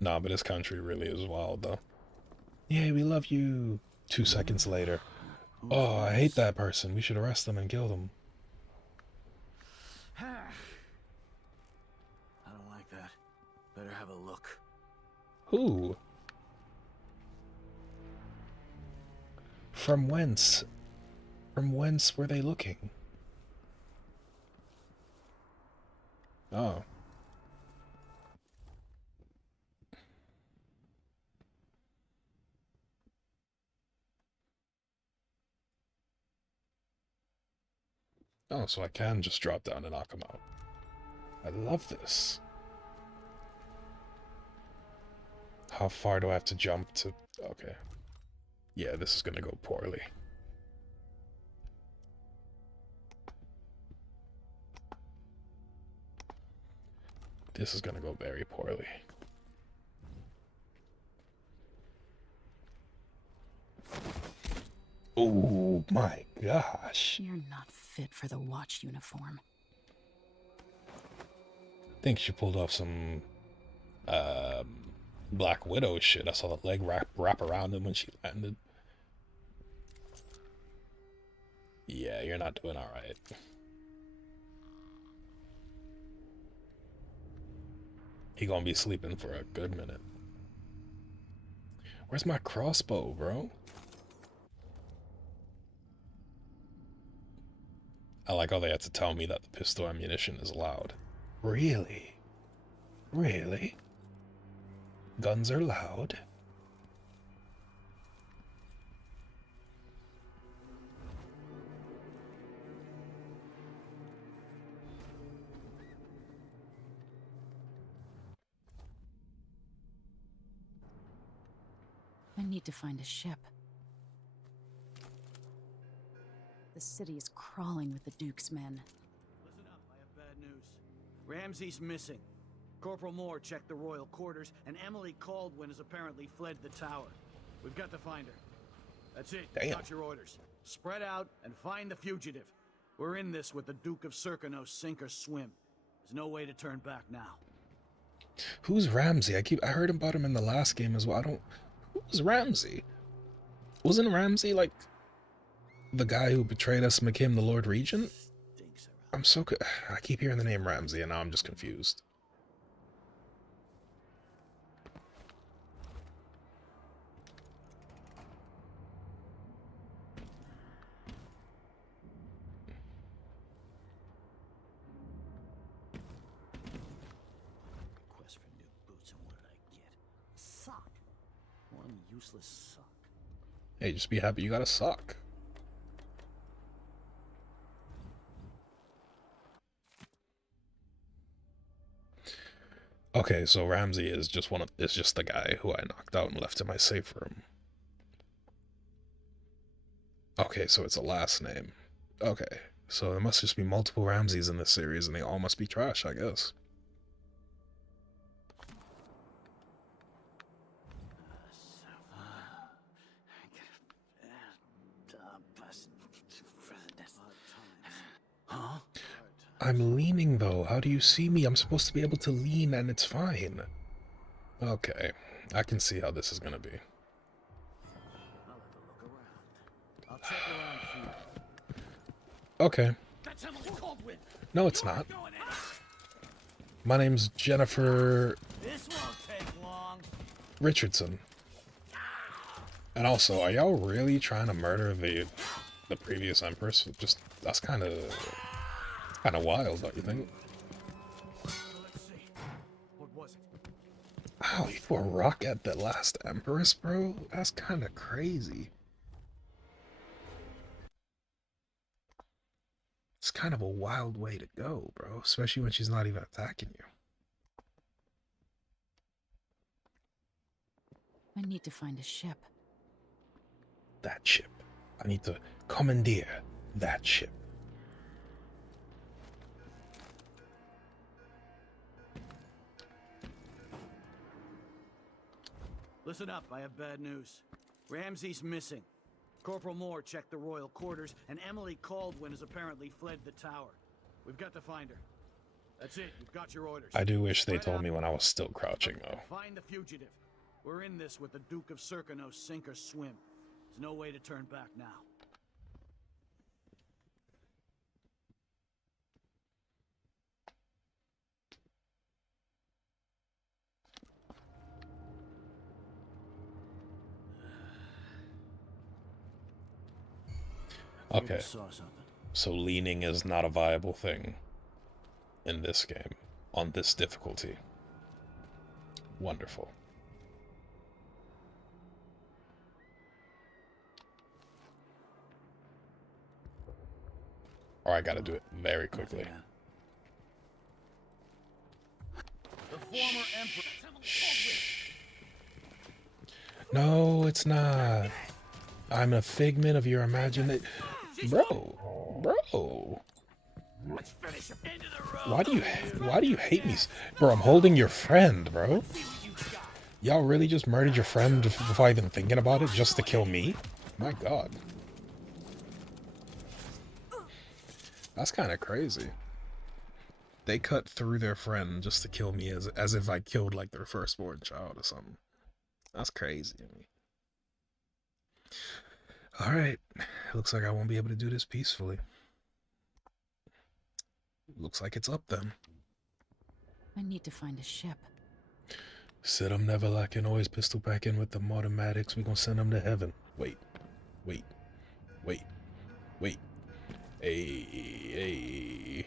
Nah, but this country really is wild, though. Yay, we love you. 2 seconds later. Oh, I hate that person. We should arrest them and kill them. I don't like that. Better have a look. Who? From whence? From whence were they looking? Oh. Oh, so I can just drop down and knock them out. I love this. How far do I have to jump to... Okay. Yeah, this is gonna go poorly. This is gonna go very poorly. Oh my gosh. You're not fit for the watch uniform. I think she pulled off some Black Widow shit. I saw the leg wrap around him when she landed. Yeah, you're not doing alright. He gonna be sleeping for a good minute. Where's my crossbow, bro? I like how they had to tell me that the pistol ammunition is loud. Really? Really? Guns are loud? I need to find a ship. The city is crawling with the Duke's men. Listen up, I have bad news. Ramsey's missing. Corporal Moore checked the royal quarters, and Emily Caldwin has apparently fled the tower. We've got to find her. That's it. Damn. Got your orders. Spread out and find the fugitive. We're in this with the Duke of Serkonos, sink or swim. There's no way to turn back now. Who's Ramsey? I heard about him in the last game as well. Who's Ramsey? Wasn't Ramsey like the guy who betrayed us and became the Lord Regent? I'm so good. I keep hearing the name Ramsey and now I'm just confused. Quest for new boots, and what did I get? Sock. One useless sock. Hey, just be happy you got a sock. Okay, so Ramsey is just the guy who I knocked out and left in my safe room. Okay, so it's a last name. Okay, so there must just be multiple Ramseys in this series and they all must be trash, I guess. Huh? I'm leaning though. How do you see me? I'm supposed to be able to lean and it's fine. Okay, I can see how this is gonna be. I'll have a look around. I'll check around for you. Okay. That's Emily Caldwin. No, it's not. Going in. My name's Jennifer This won't take long. Richardson. And also, are y'all really trying to murder the previous Empress? Just, that's kind of wild, don't you think? Let's see. What was it? Ow, you threw a rock at the last Empress, bro? That's kind of crazy. It's kind of a wild way to go, bro. Especially when she's not even attacking you. I need to find a ship. That ship. I need to commandeer that ship. Listen up, I have bad news. Ramsey's missing. Corporal Moore checked the royal quarters, and Emily Caldwin has apparently fled the tower. We've got to find her. That's it, you've got your orders. I do wish they Spread told out me when I was still crouching, and though. find the fugitive. We're in this with the Duke of Serkino, sink or swim. There's no way to turn back now. Okay, Saw something. so leaning is not a viable thing in this game, on this difficulty. Wonderful. Or I gotta do it very quickly. The former emperor. No, it's not. I'm a figment of your imagination. Bro. Why do you hate me? Bro, I'm holding your friend, bro. Y'all really just murdered your friend before even thinking about it, just to kill me? My god. That's kind of crazy. They cut through their friend just to kill me as if I killed like their firstborn child or something. That's crazy to me. Alright. Looks like I won't be able to do this peacefully. Looks like it's up then. I need to find a ship. Said I'm never lacking, always pistol packing with the automatics. We gonna send them to heaven. Wait. Hey.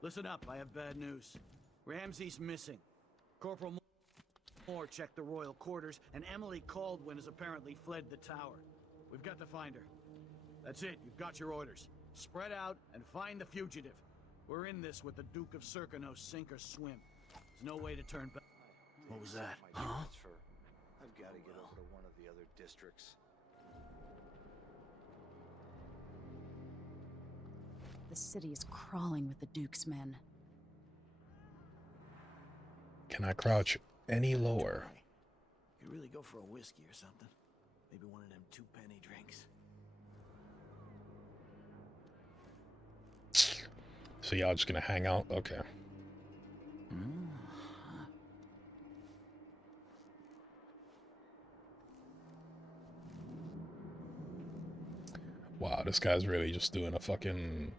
Listen up, I have bad news. Ramsey's missing. Corporal Moore checked the royal quarters, and Emily Caldwin has apparently fled the tower. We've got to find her. That's it, you've got your orders. Spread out and find the fugitive. We're in this with the Duke of Serkino, sink or swim. There's no way to turn back. What was that? Huh? I've got to get over to one of the other districts. The city is crawling with the Duke's men. Can I crouch any lower? You really go for a whiskey or something. Maybe one of them 2-penny drinks. So y'all just gonna hang out? Okay. Wow, this guy's really just doing a fucking...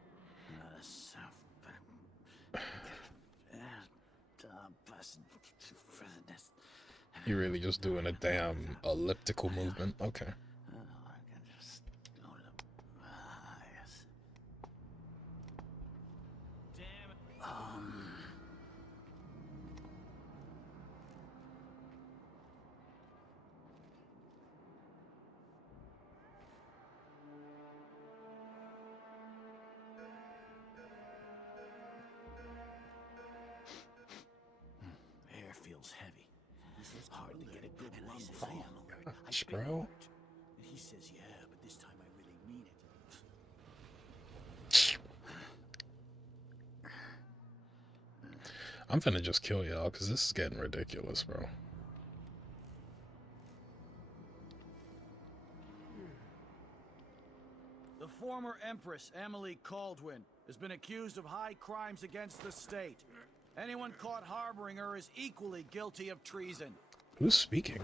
You're really just doing a damn elliptical movement. Okay. Air feels heavy. It's hard to get a good lung full. Gosh, bro. He says, yeah, but this time I really mean it. I'm finna just kill y'all, because this is getting ridiculous, bro. The former Empress, Emily Caldwin, has been accused of high crimes against the state. Anyone caught harboring her is equally guilty of treason. Who's speaking?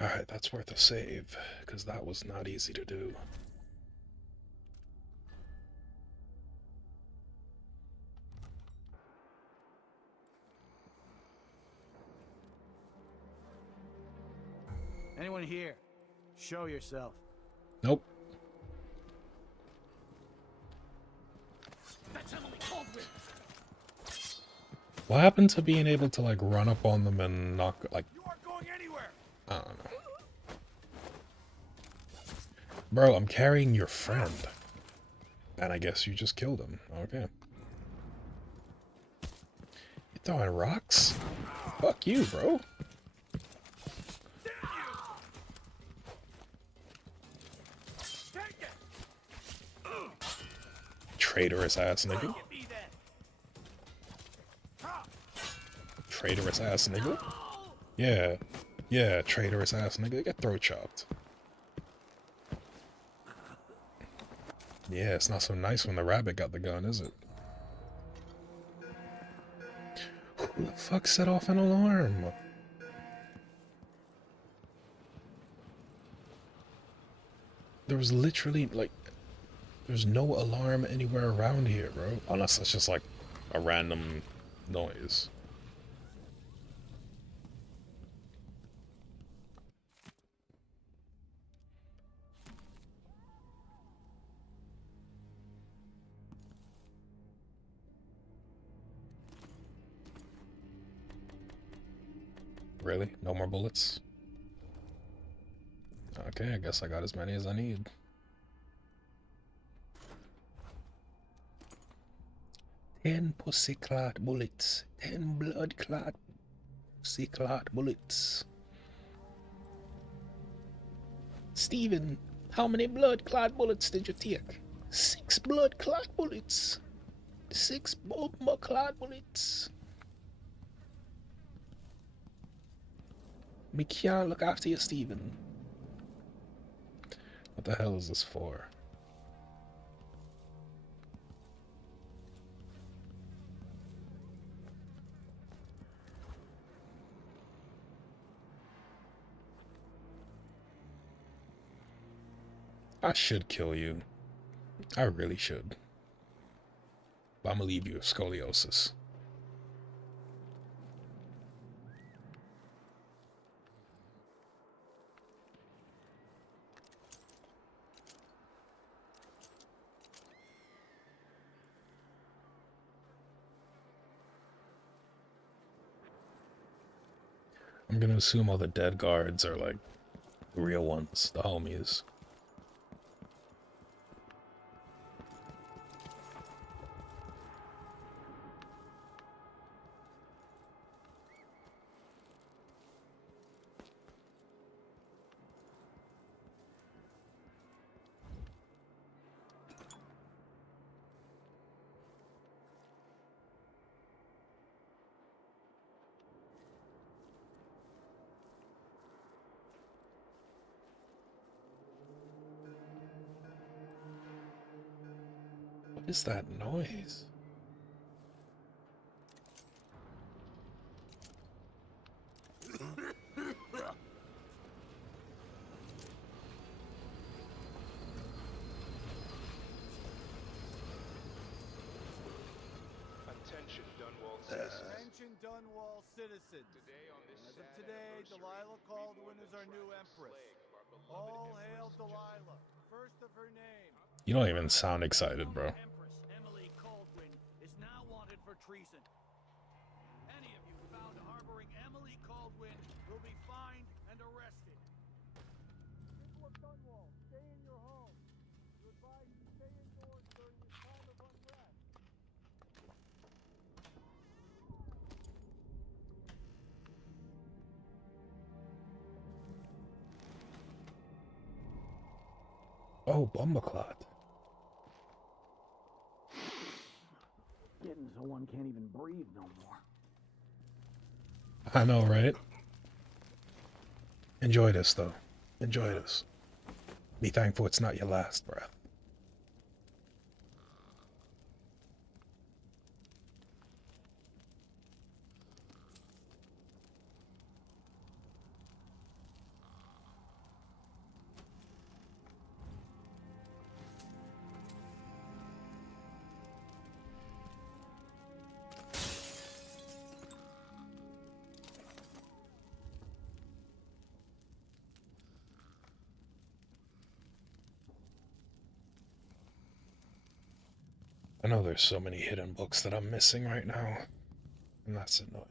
Alright, that's worth a save, because that was not easy to do. Anyone here? Show yourself. Nope. That's Emily Caldwin. What happened to being able to, like, run up on them and knock, like... You aren't going anywhere. I don't know. Bro, I'm carrying your friend. And I guess you just killed him. Okay. You throwing rocks? Fuck you, bro. Take it. Traitorous ass nigga. Traitorous ass nigga. Yeah. Yeah, traitorous ass nigga. Get throat chopped. Yeah, it's not so nice when the rabbit got the gun, is it? Who the fuck set off an alarm? There was literally, like, there's no alarm anywhere around here, bro. Unless it's just, like, a random noise. Really? No more bullets? Okay, I guess I got as many as I need. 10 pussy-clot bullets. 10 blood-clot pussy-clot bullets. Steven, how many blood-clot bullets did you take? 6 blood-clot bullets. 6 bomber-clot bullets. Me can't look after you, Steven. What the hell is this for? I should kill you. I really should. But I'm gonna leave you with scoliosis. I'm gonna assume all the dead guards are like the real ones, the homies. What is that noise? Attention, Dunwall citizens. Attention, Dunwall citizens. As of today, Delilah Caldwin is our new empress. All hail Delilah, first of her name. You don't even sound excited, bro. Empress Emily Caldwin is now wanted for treason. Any of you found harboring Emily Caldwin will be fined and arrested. People of Dunwall, stay in your homes. You're advised to stay indoors during this time of unrest. Oh, Bumbleclot. Getting so one can't even breathe no more. I know, right? Enjoy this, though. Enjoy this. Be thankful it's not your last breath. I know there's so many hidden books that I'm missing right now, and that's annoying.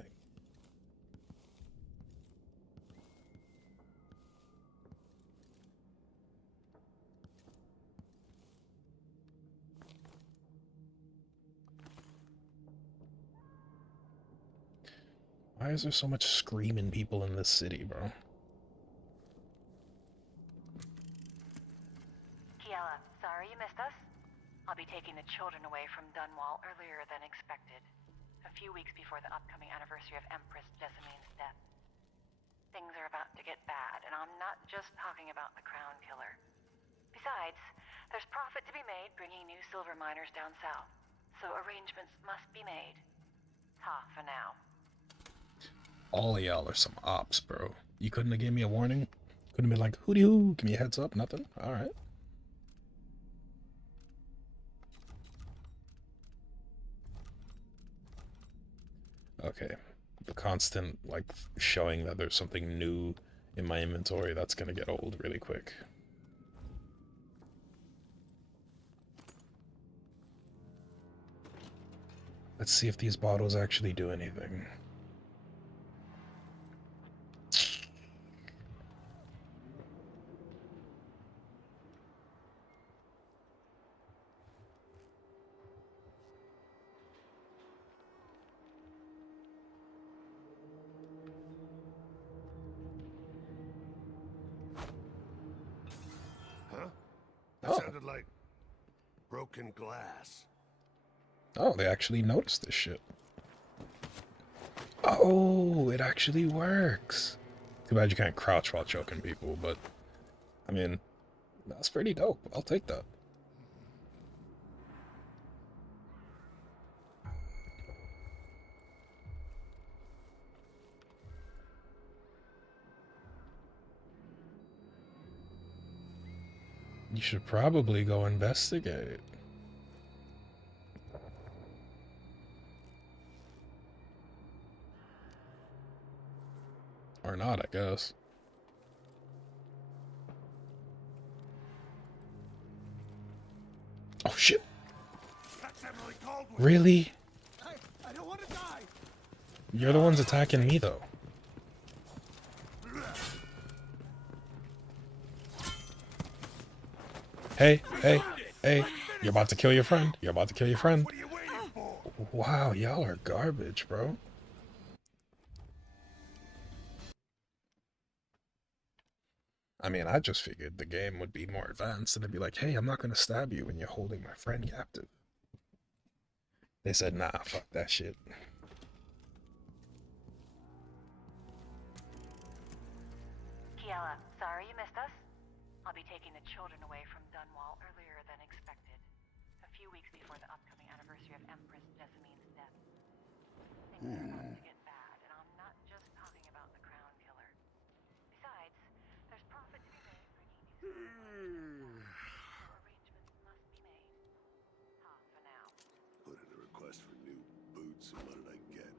Why is there so much screaming people in this city, bro? Kiela, sorry you missed us. I'll be taking the children away from Dunwall earlier than expected, a few weeks before the upcoming anniversary of Empress Jessamine's death. Things are about to get bad, and I'm not just talking about the Crown Killer. Besides, there's profit to be made bringing new silver miners down south, so arrangements must be made. Ta for now. All of y'all are some ops, bro. You couldn't have gave me a warning? Couldn't have been like, hooty hoo, give me a heads up, nothing? Alright. Okay. The constant, like, showing that there's something new in my inventory, that's gonna get old really quick. Let's see if these bottles actually do anything. That sounded like broken glass. Oh, they actually noticed this shit. Oh, it actually works. Too bad you can't crouch while choking people, but I mean, that's pretty dope. I'll take that. You should probably go investigate. Or not, I guess. Oh shit! Really? I don't want to die. You're the ones attacking me, though. Hey, hey, hey! You're about to kill your friend. You're about to kill your friend. Wow, y'all are garbage, bro. I mean, I just figured the game would be more advanced and it'd be like, hey, I'm not gonna stab you when you're holding my friend captive. They said, nah, fuck that shit. Kiela, sorry you missed us. I'll be taking the children away from Dunwall earlier than expected, a few weeks before the upcoming anniversary of Empress Jessamine's death. Things are about to get bad, and I'm not just talking about the Crown Killer. Besides, there's profit to be made bringing new so arrangements must be made. Ta for now. Put in a request for new boots, and what did I get?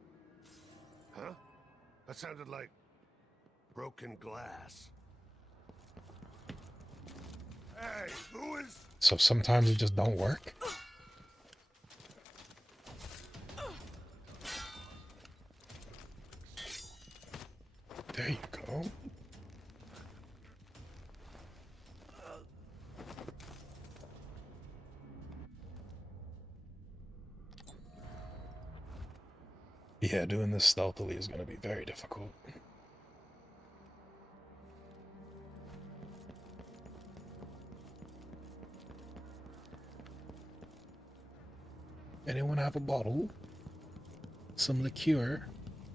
Huh? That sounded like broken glass. Hey, who is... So sometimes it just don't work? There you go. Yeah, doing this stealthily is going to be very difficult. Anyone have a bottle? Some liqueur?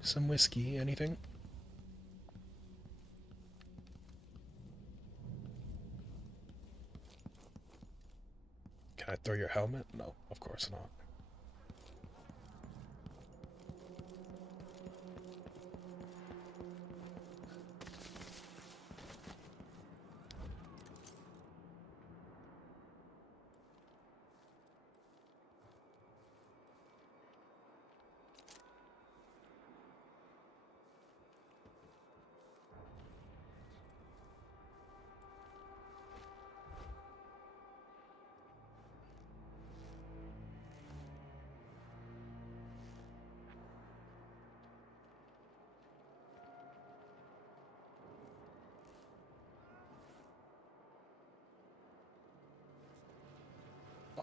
Some whiskey? Anything? Can I throw your helmet? No, of course not.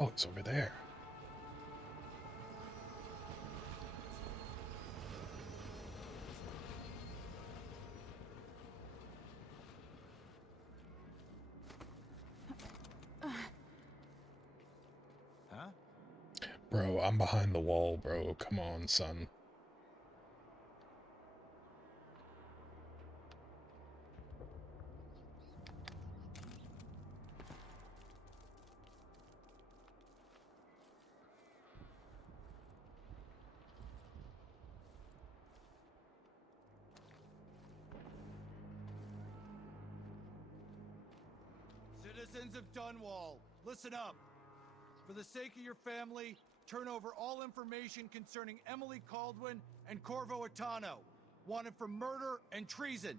Oh, it's over there. Bro, I'm behind the wall, bro. Come on, son. Citizens of Dunwall, listen up. For the sake of your family, turn over all information concerning Emily Caldwin and Corvo Atano, wanted for murder and treason.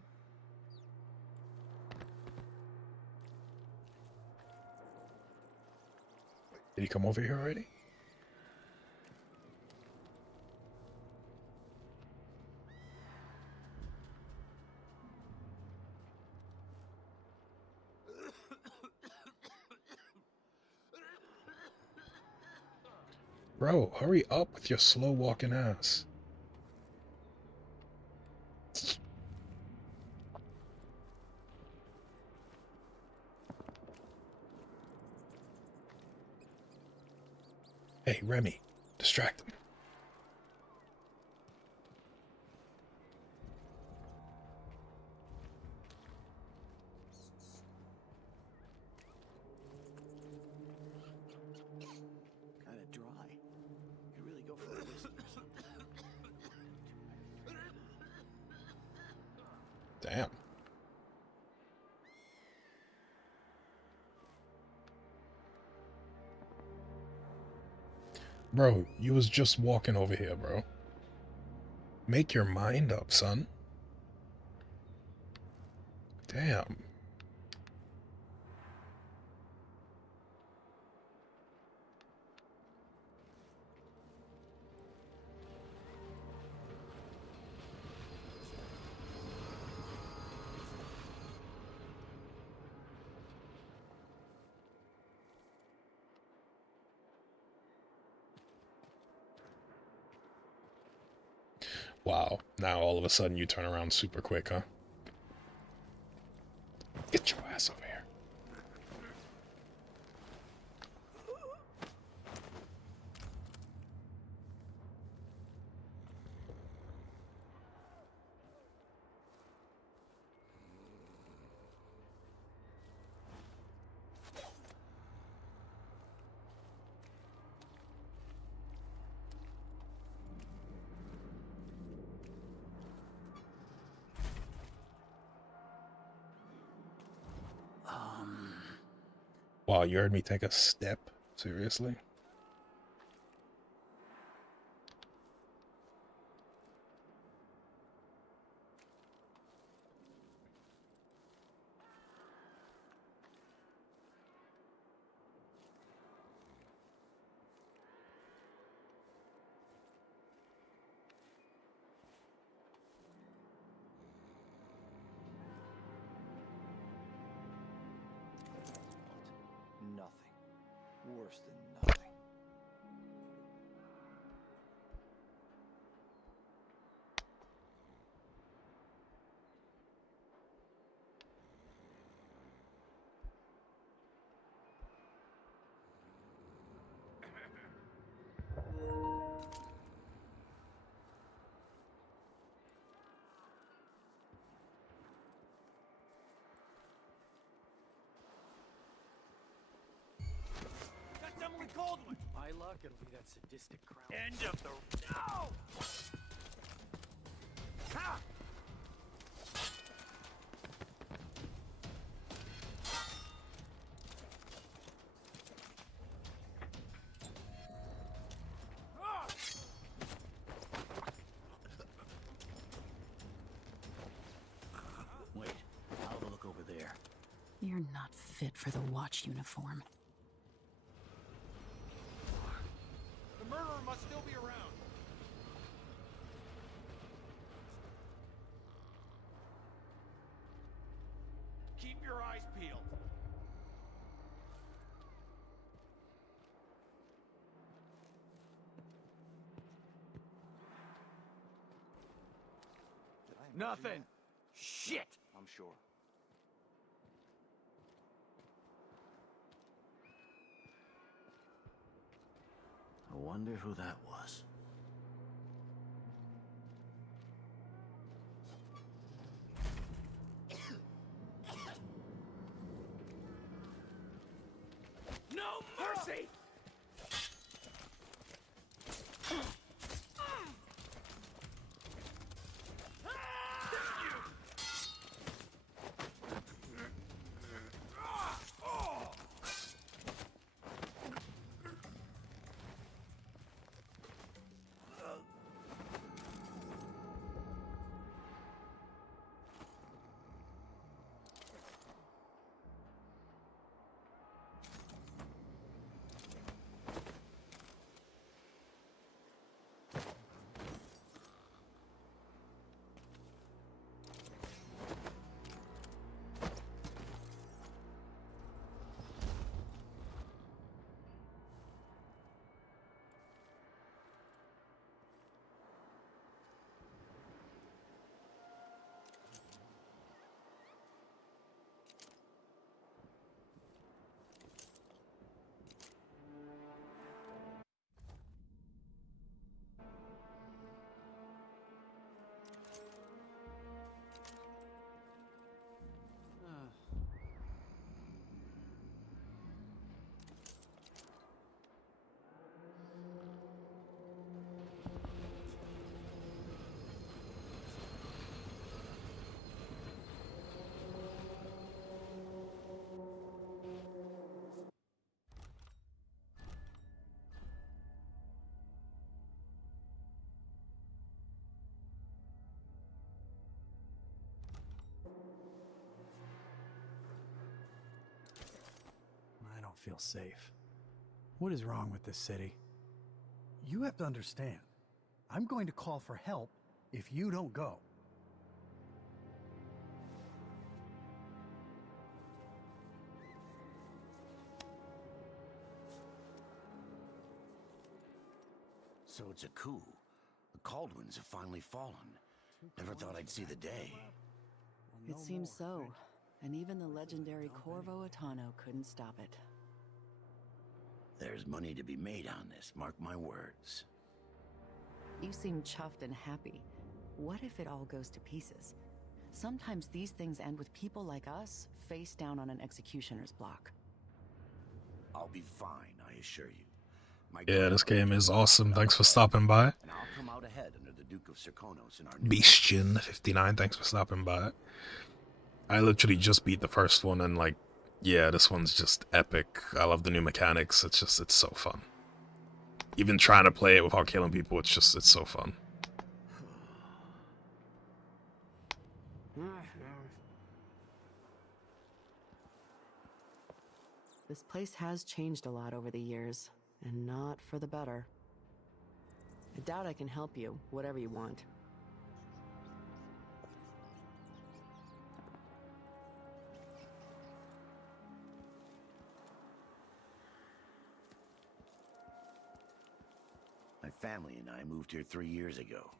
Did he come over here already? Bro, hurry up with your slow walking ass. Hey, Remy, distract him. Kinda dry. You really go for a whiskers. Damn. Bro, you was just walking over here, bro. Make your mind up, son. Damn. Wow, now all of a sudden you turn around super quick, huh? Get your ass over here. Wow, you heard me take a step? Seriously? Nothing. Worse than nothing. That's Emily Caldwin! My luck, it'll be that sadistic crown. End of the... No! Ha! Wait, I'll have a look over there. You're not fit for the watch uniform. The murderer must still be around. Keep your eyes peeled. Nothing. Shit. I'm sure. wonder who that was. No mercy! I don't feel safe. What is wrong with this city? You have to understand. I'm going to call for help if you don't go. So it's a coup. The Caldwins have finally fallen. Never thought I'd see the day. It seems so. And even the legendary Corvo Atano couldn't stop it. There's money to be made on this, mark my words. You seem chuffed and happy. What if it all goes to pieces? Sometimes these things end with people like us face down on an executioner's block. I'll be fine, I assure you. Yeah, this game is awesome. Thanks for stopping by. And I'll come out ahead under the Duke of Serkonos in our new Beastian59, thanks for stopping by. I literally just beat the first one and like, yeah, this one's just epic. I love the new mechanics. It's so fun. Even trying to play it without killing people, it's so fun. This place has changed a lot over the years, and not for the better. I doubt I can help you, whatever you want. My family and I moved here 3 years ago.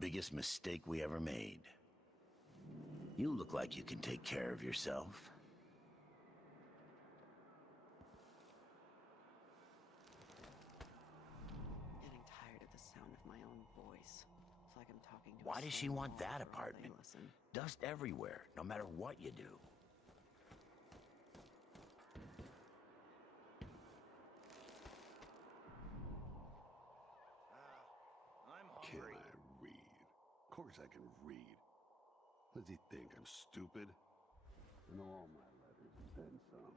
Biggest mistake we ever made. You look like you can take care of yourself. I'm getting tired of the sound of my own voice. It's like I'm talking to Why a does she stone want wall that for all they apartment? listen. Dust everywhere, no matter what you do. Can I read? Of course I can read. What does he think? I'm stupid? I know all my letters and then some.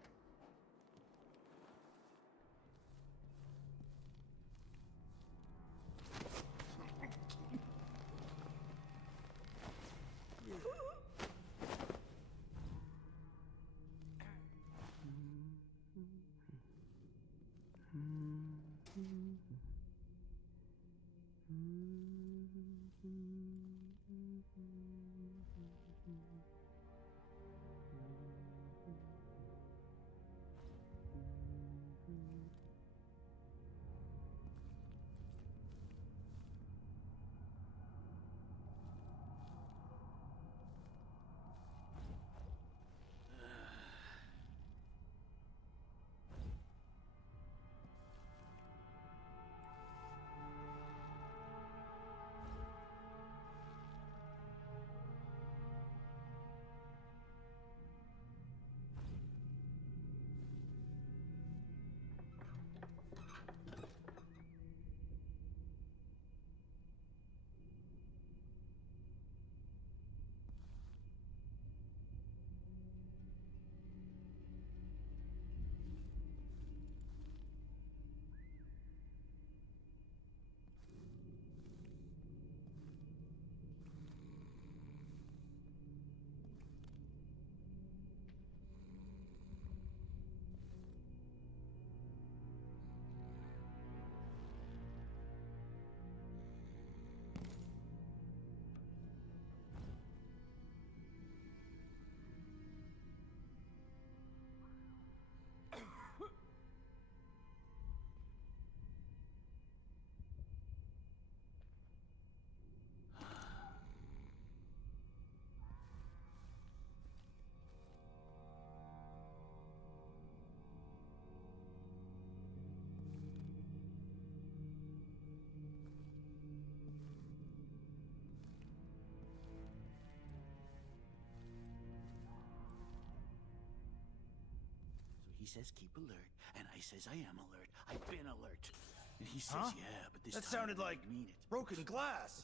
says keep alert, and I says I am alert. I've been alert. And he says, Huh? yeah, but this That time sounded I like really mean it. broken glass.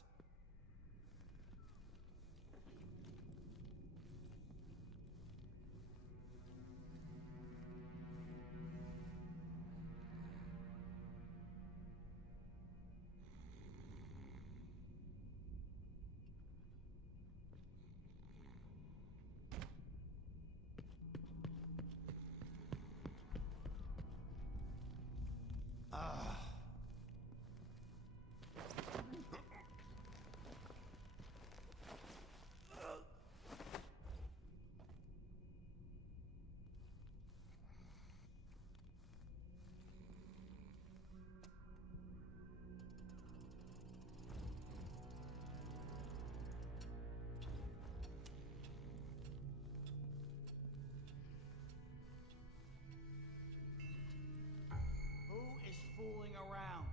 Who is fooling around?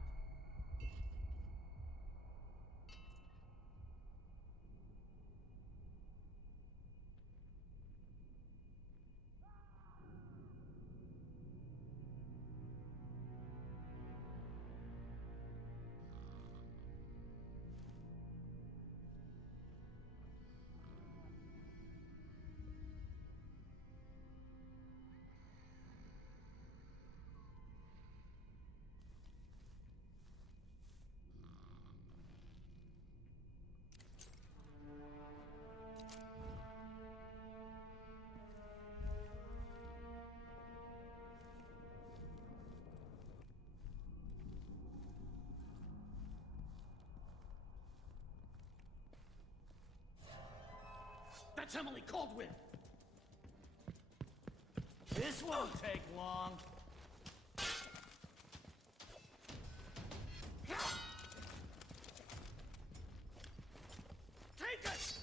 That's Emily Caldwell! This won't take long. Take it!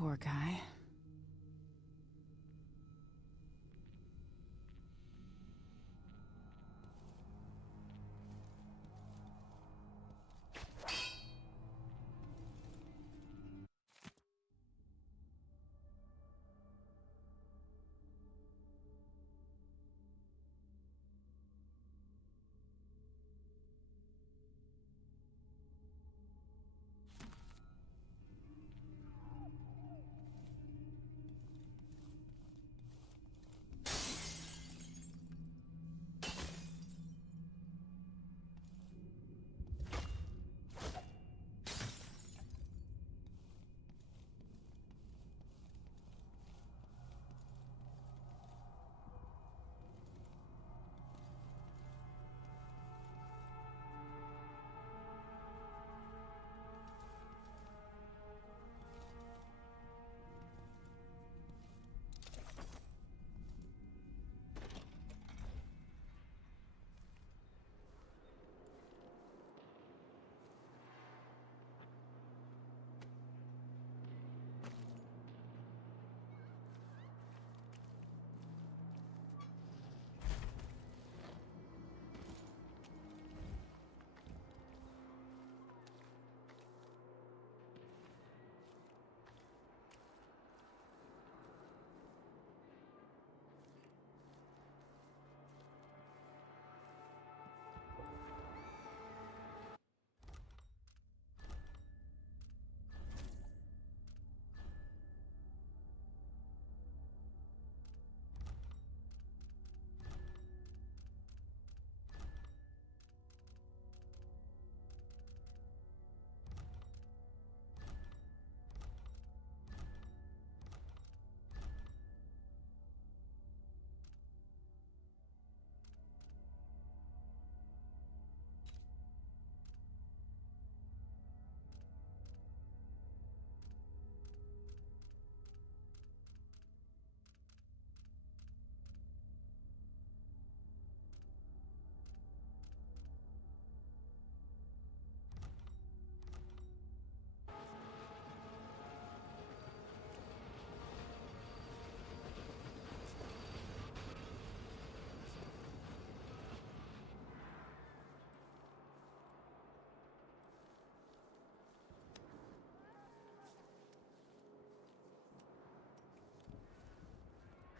Poor guy.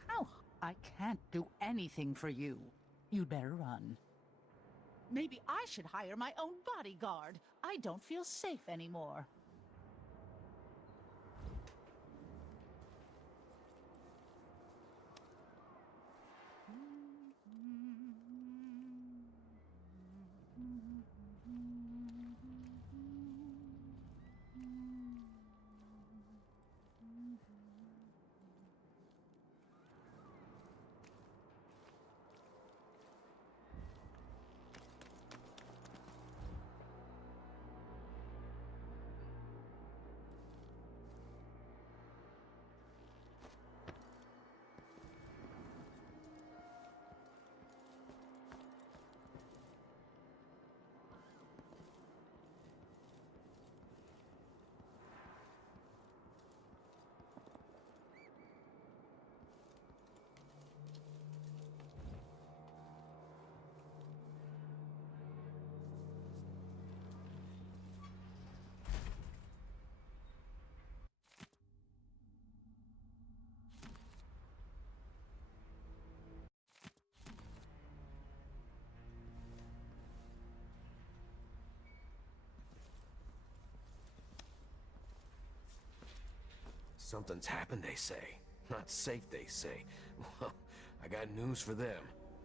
How? I can't do anything for you. You'd better run. Maybe I should hire my own bodyguard. I don't feel safe anymore. Something's happened, they say. Not safe, they say. Well, I got news for them.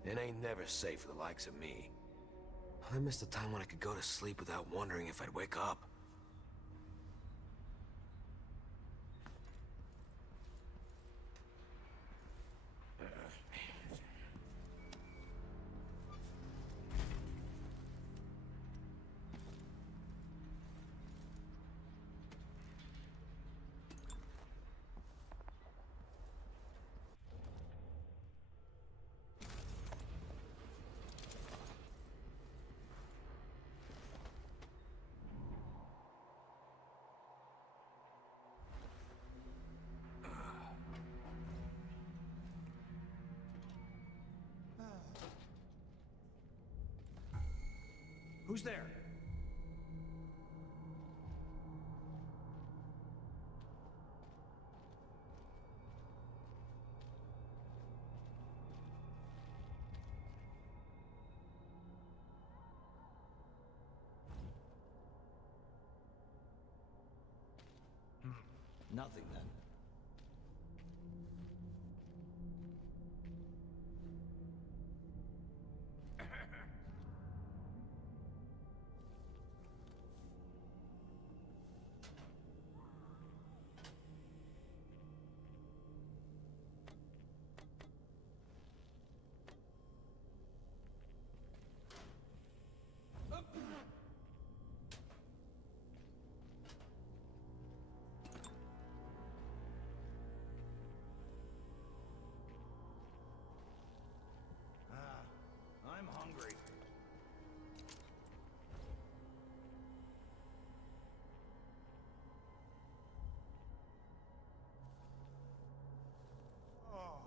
It ain't never safe for the likes of me. I miss the time when I could go to sleep without wondering if I'd wake up. Who's there? Nothing then. I'm hungry. Oh.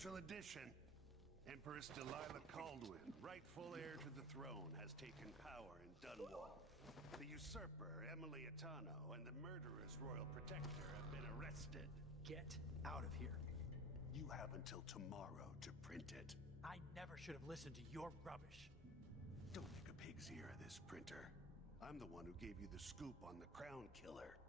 Special edition. Empress Delilah Caldwin, rightful heir to the throne, has taken power in Dunwall. The usurper, Emily Etano, and the murderous royal protector have been arrested. Get out of here. You have until tomorrow to print it. I never should have listened to your rubbish. Don't make a pig's ear of this, printer. I'm the one who gave you the scoop on the crown killer.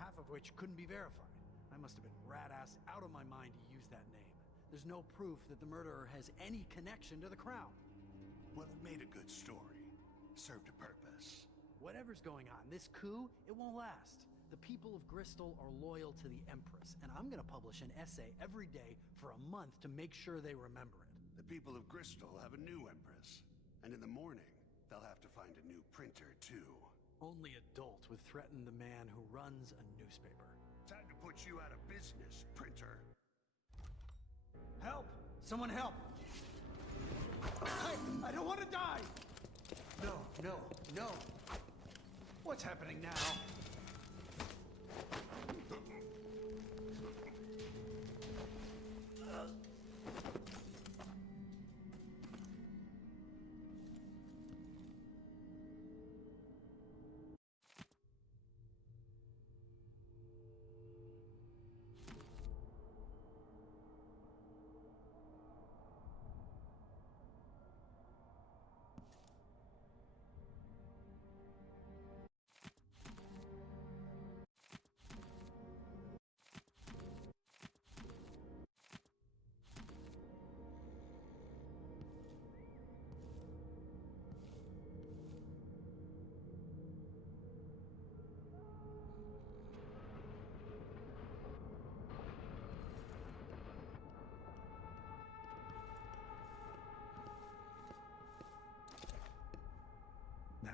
Half of which couldn't be verified. I must have been rat-ass out of my mind to use that name. There's no proof that the murderer has any connection to the crown. Well, it made a good story. Served a purpose. Whatever's going on, this coup, it won't last. The people of Bristol are loyal to the Empress, and I'm gonna publish an essay every day for a month to make sure they remember it. The people of Bristol have a new Empress. And in the morning, they'll have to find a new printer, too. Only adult would threaten the man who runs a newspaper. Time to put you out of business, printer. Help! Someone help! I don't want to die! No, no, no. What's happening now?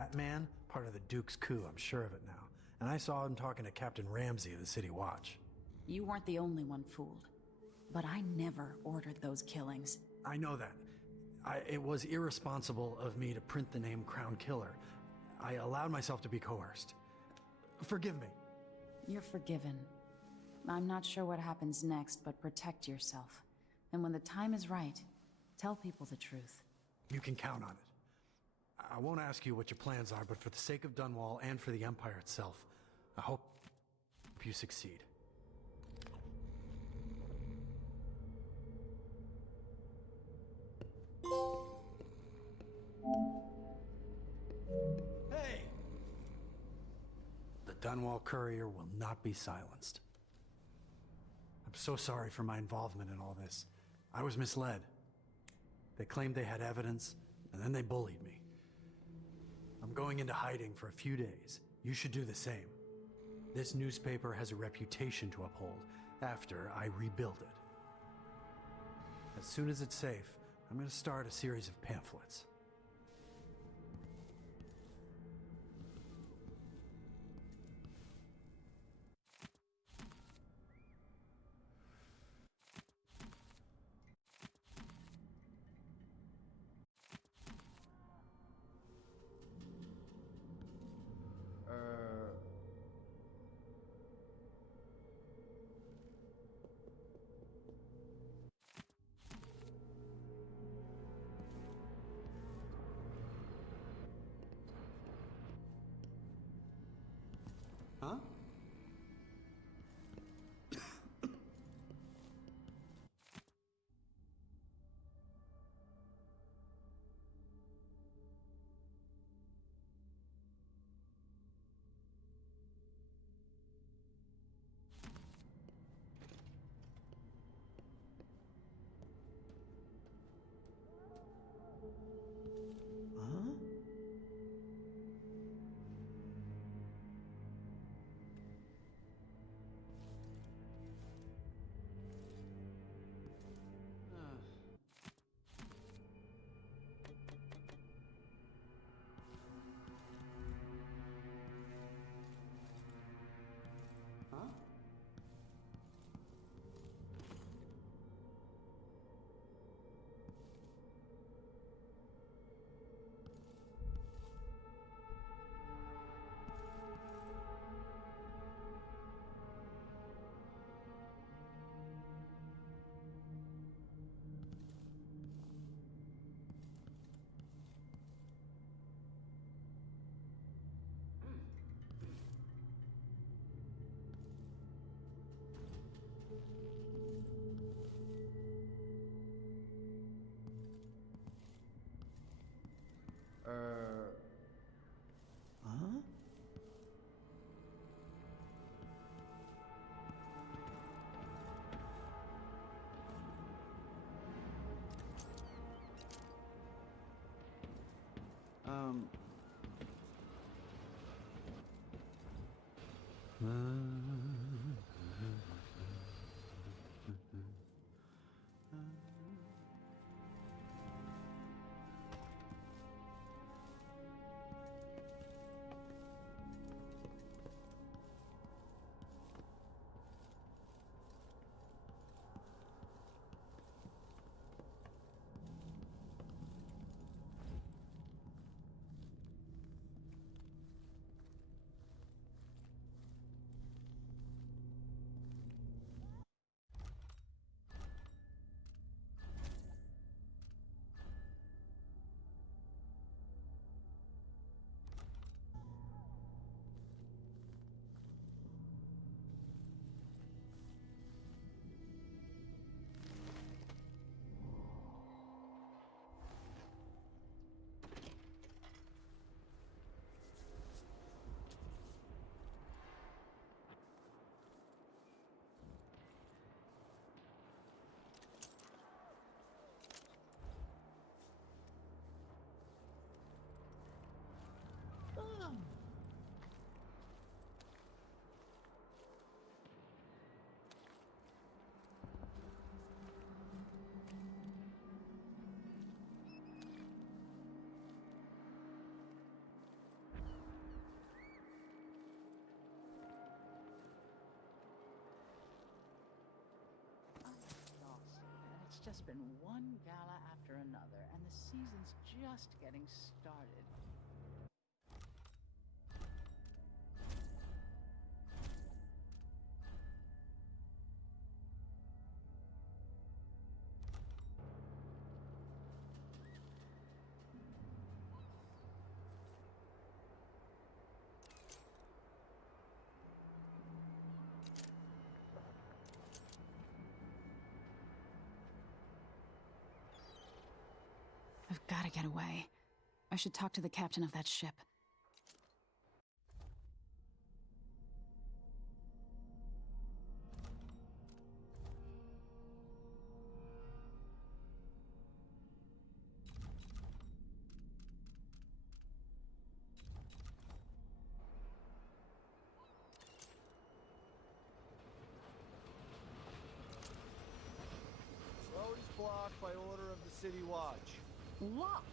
That man, part of the Duke's coup, I'm sure of it now. And I saw him talking to Captain Ramsey of the City Watch. You weren't the only one fooled. But I never ordered those killings. I know that. It was irresponsible of me to print the name Crown Killer. I allowed myself to be coerced. Forgive me. You're forgiven. I'm not sure what happens next, but protect yourself. And when the time is right, tell people the truth. You can count on it. I won't ask you what your plans are, but for the sake of Dunwall and for the Empire itself, I hope you succeed. Hey! The Dunwall Courier will not be silenced. I'm so sorry for my involvement in all this. I was misled. They claimed they had evidence, and then they bullied me. I'm going into hiding for a few days. You should do the same. This newspaper has a reputation to uphold after I rebuild it. As soon as it's safe, I'm going to start a series of pamphlets. Huh? Huh? just been one gala after another, and the season's just getting started. I've got to get away. I should talk to the captain of that ship. Road is blocked by order of the City Watch. Locked?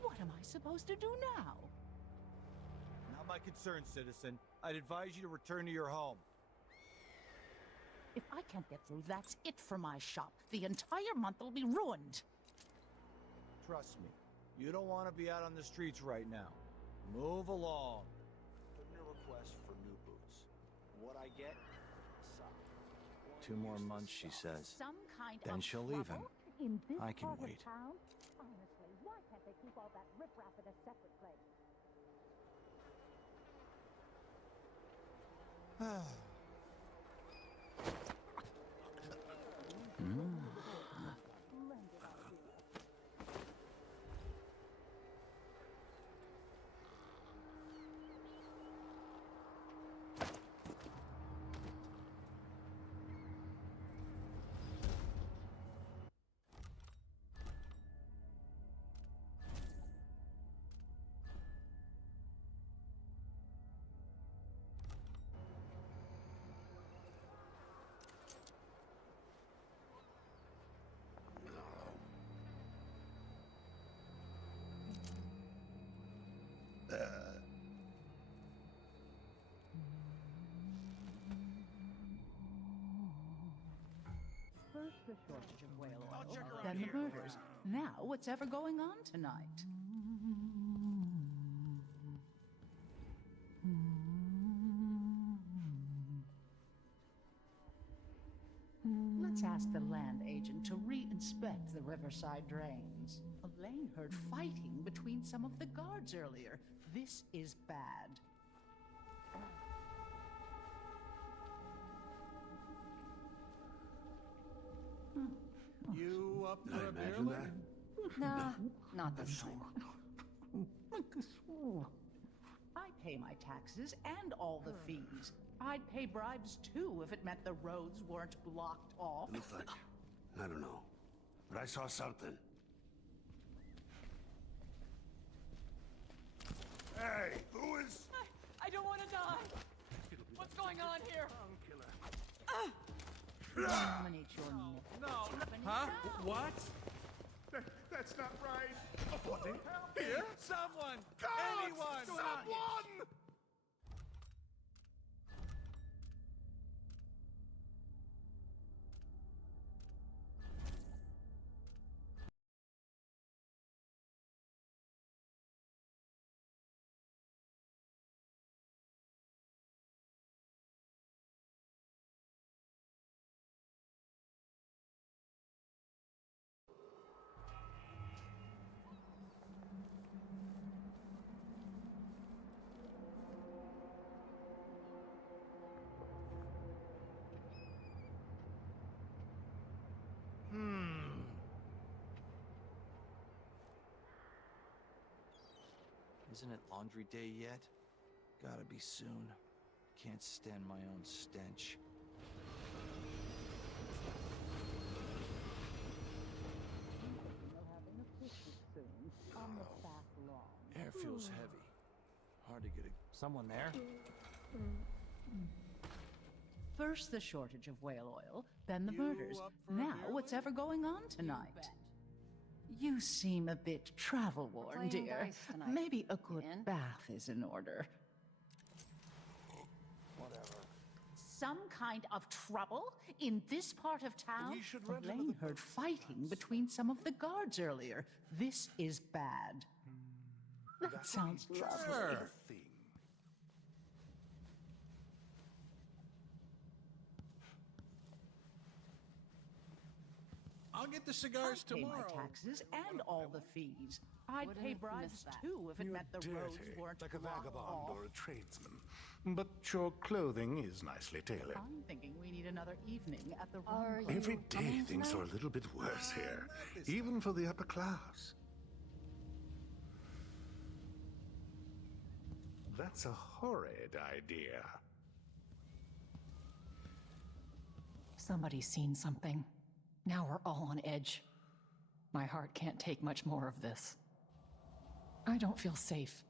What am I supposed to do now? Not my concern, citizen. I'd advise you to return to your home. If I can't get through, that's it for my shop. The entire month will be ruined. Trust me, you don't want to be out on the streets right now. Move along. Put in a request for new boots. What I get, suck. 2 more months, she says. Some kind Then of she'll leave him. trouble in this I can part of wait. town? Honestly, why can't they keep all that riffraff in a separate place? First the shortage of whale oil, then the murders. Now what's ever going on tonight? Let's ask the land agent to re-inspect the riverside drains. Elaine heard fighting between some of the guards earlier. This is bad. You up Did I imagine that? Nah, not this time. I pay my taxes and all the fees. I'd pay bribes too if it meant the roads weren't blocked off. It looked like, I don't know, but I saw something. Hey, who is? I don't want to die. What's going on here? Dominate your nipple. No. Huh? What? That's not right. What? Here? Someone! God! Anyone! Someone! Isn't it laundry day yet? Gotta be soon. Can't stand my own stench. Air feels heavy. Hard to get a... Someone there? First the shortage of whale oil, then the murders. Now what's ever going on tonight? You seem a bit travel-worn, Playing dear. dice tonight. Maybe a good In? bath is in order. Whatever. some kind of trouble in this part of town? We should rent Elaine heard fighting between some of the guards earlier. This is bad. That sounds lovely. I'll get the cigars I'd pay tomorrow. my taxes and all the fees. I'd pay bribes too if it meant the roads weren't like a blocked vagabond off. or a tradesman. But your clothing is nicely tailored. I'm thinking we need another evening at the Are Rum you Every day coming things are a tonight? little bit worse here, even for the upper class. That's a horrid idea. Somebody's seen something. Now we're all on edge. My heart can't take much more of this. I don't feel safe.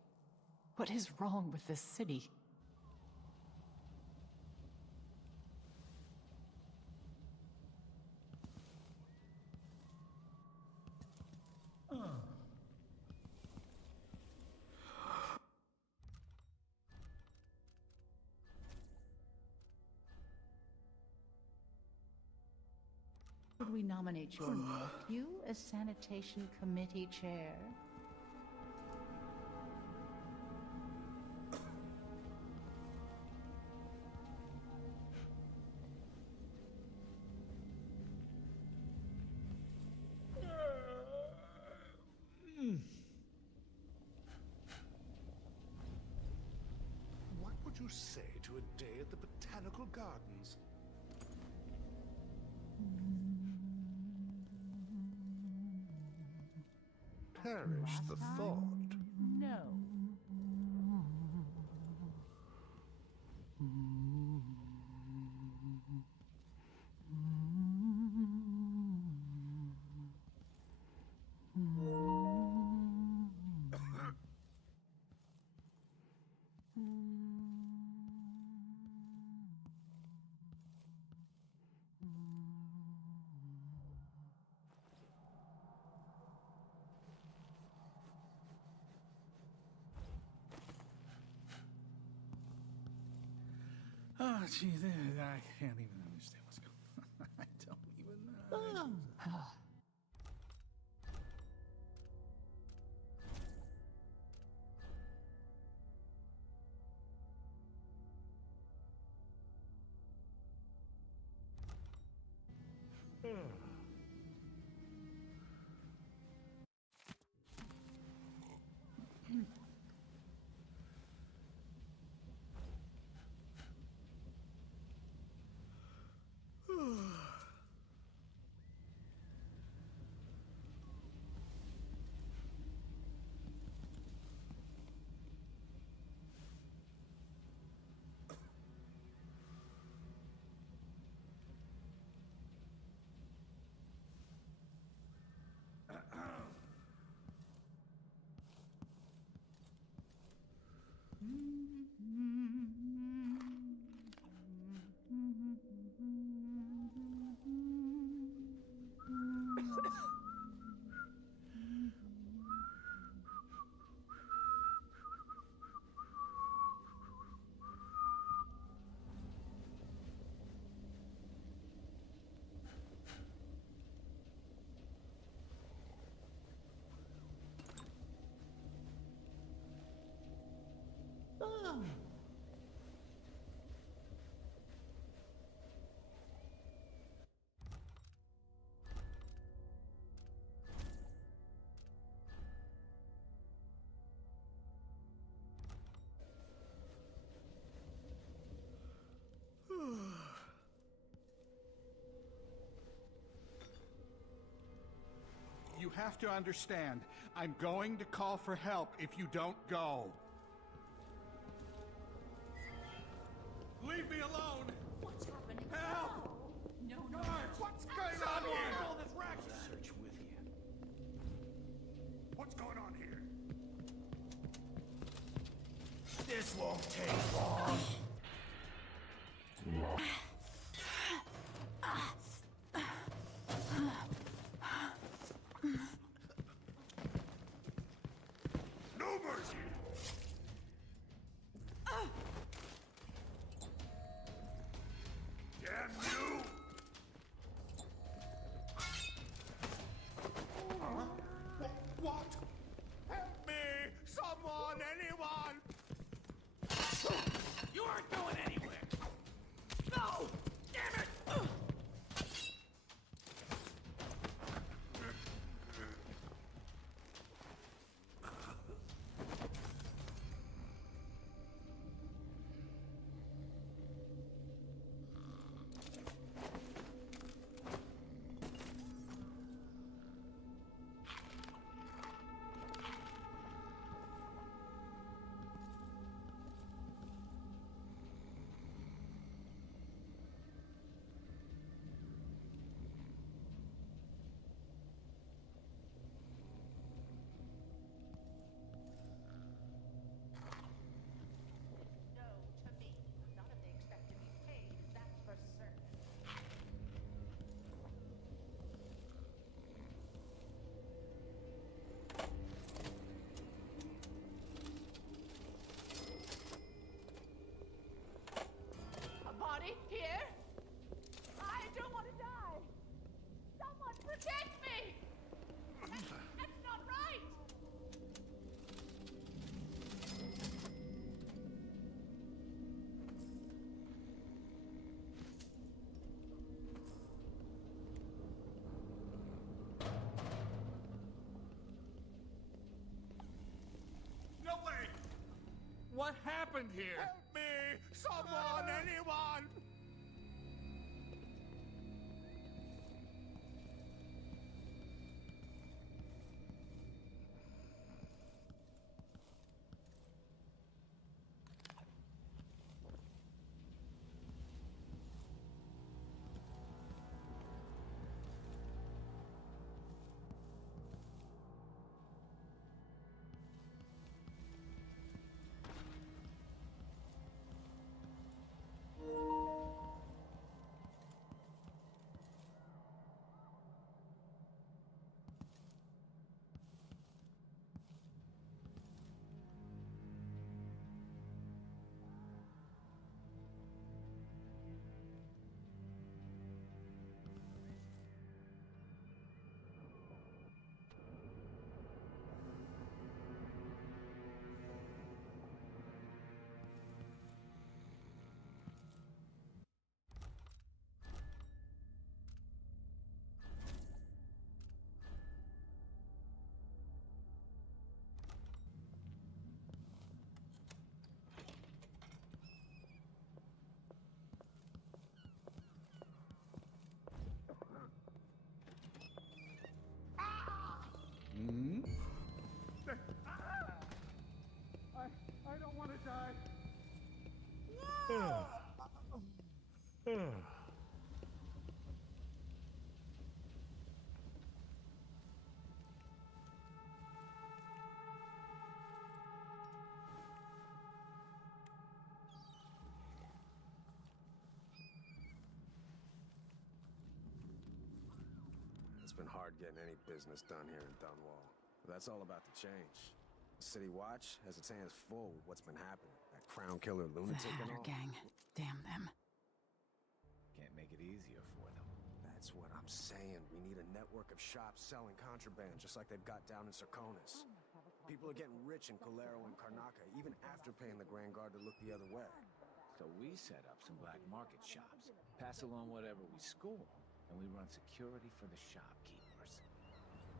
What is wrong with this city? Should we nominate your nephew as sanitation committee chair? What would you say to a day at the Botanical Gardens? Perish the thought. No. Oh, gee, I can't even understand what's going on. I don't even know. You have to understand, I'm going to call for help if you don't go. Leave me alone! What's happening? Help! No, Guards, what's going on here? All this racket. Search with you. What's going on here? This won't take long. No mercy! happened here? Help me! Someone! Anyone! Hmm? I don't want to die. It's been hard getting any business done here in Dunwall. But that's all about to change. The City Watch has its hands full with what's been happening. That crown killer The lunatic and Hatter all. gang. Damn them. Can't make it easier for them. That's what I'm saying. We need a network of shops selling contraband, just like they've got down in Serconis. People are getting rich in Calero and Karnaca, even after paying the Grand Guard to look the other way. So we set up some black market shops, pass along whatever we score, and we run security for the shopkeepers.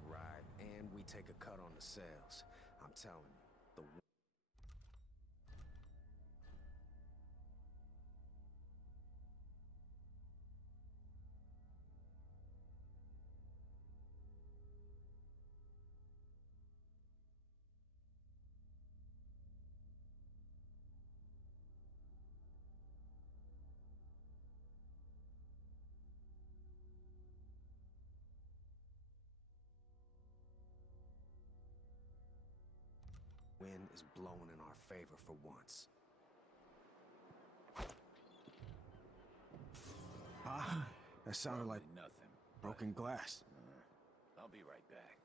Right, and we take a cut on the sales. I'm telling you, the wind is blowing in our favor for once. Ah, that sounded like nothing. broken glass. I'll be right back.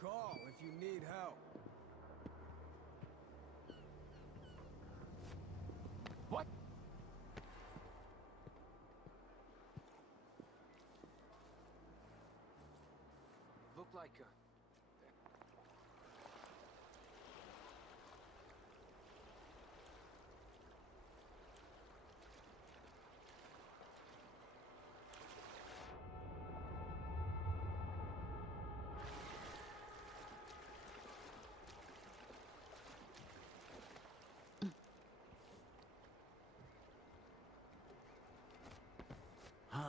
Call if you need help. What? Looked like a... Huh.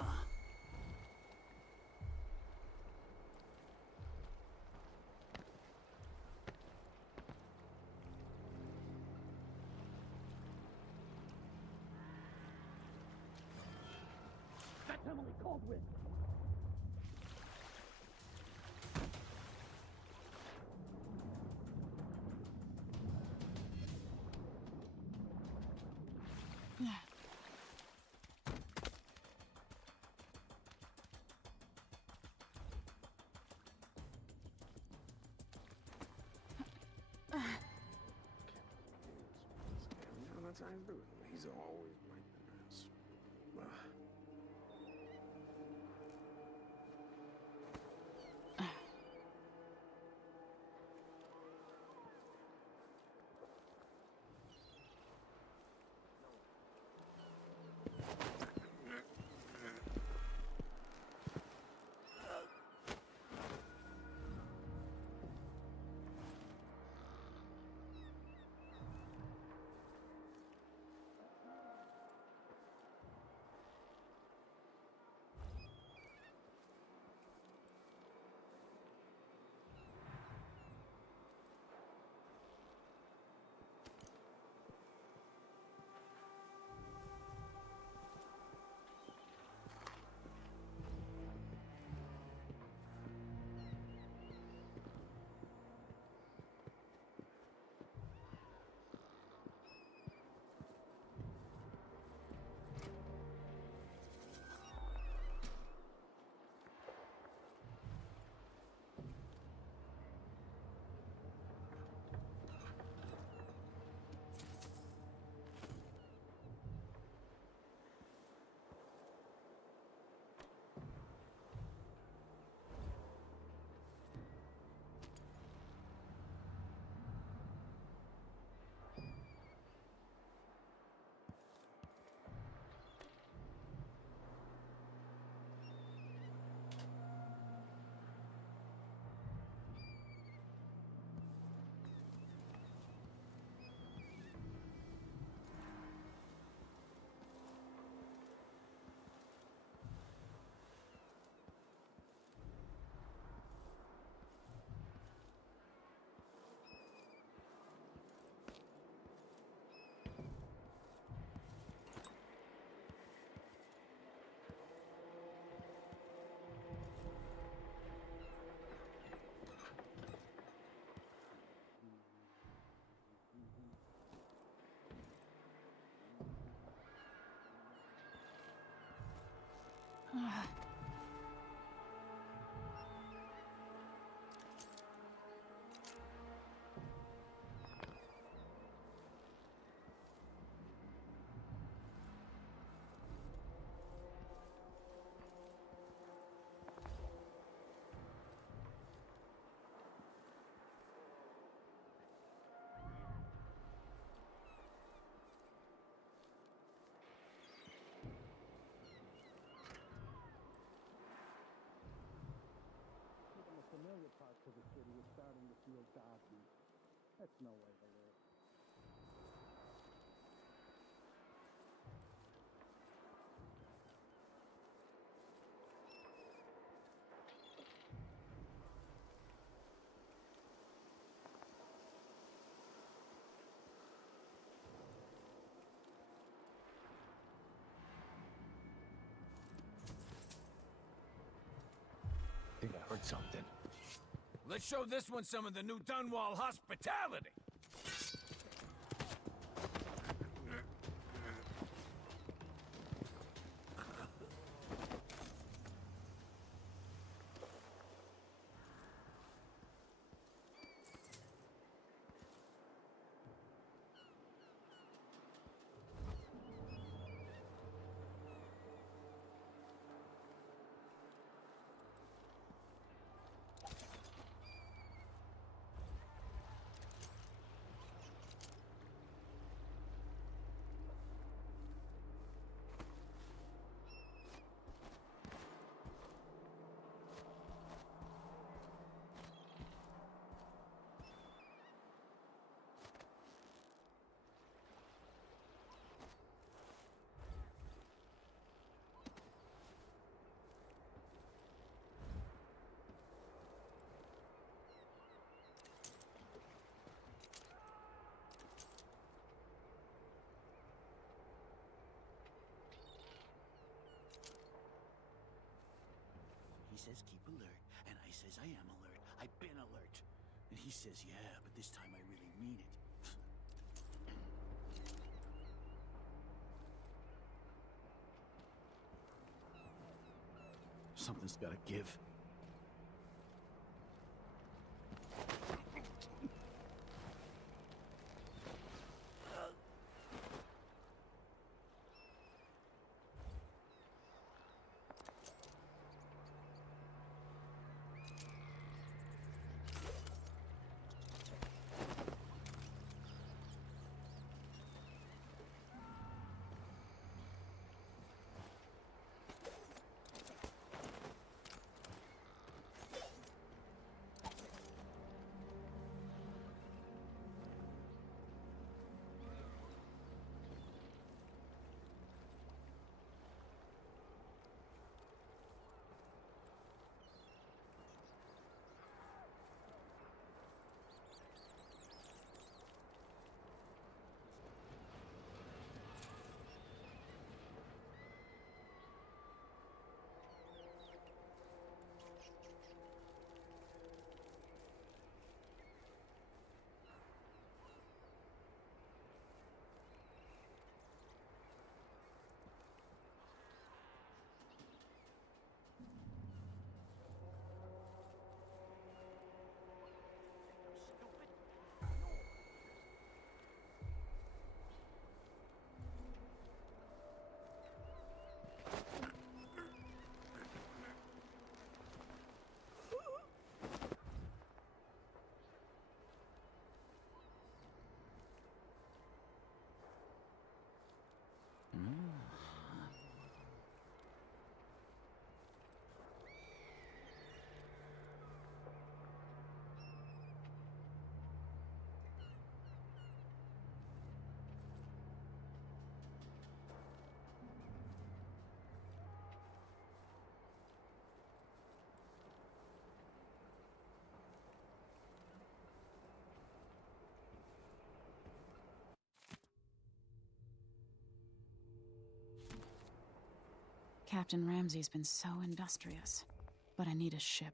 That's Emily Caldwell. That's how he's doing. He's always right there. Familiar parts of the city are starting to feel darkened. That's no way to live. I think I heard something. Let's show this one some of the new Dunwall hospitality! He says keep alert, and I says I am alert. I've been alert. And he says, yeah, but this time I really mean it. Something's gotta give. Captain Ramsey's been so industrious, but I need a ship.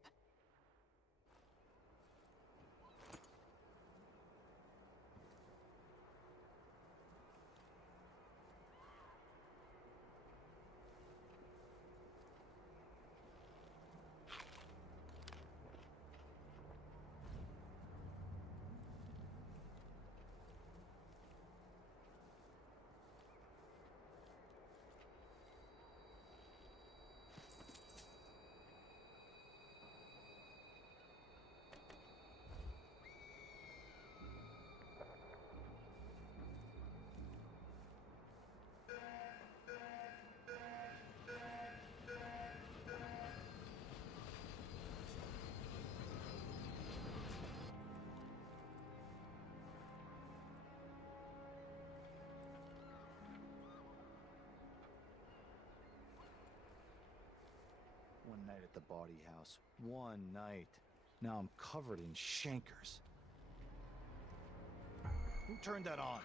One night at the body house. One night. Now I'm covered in chancres. Who turned that on?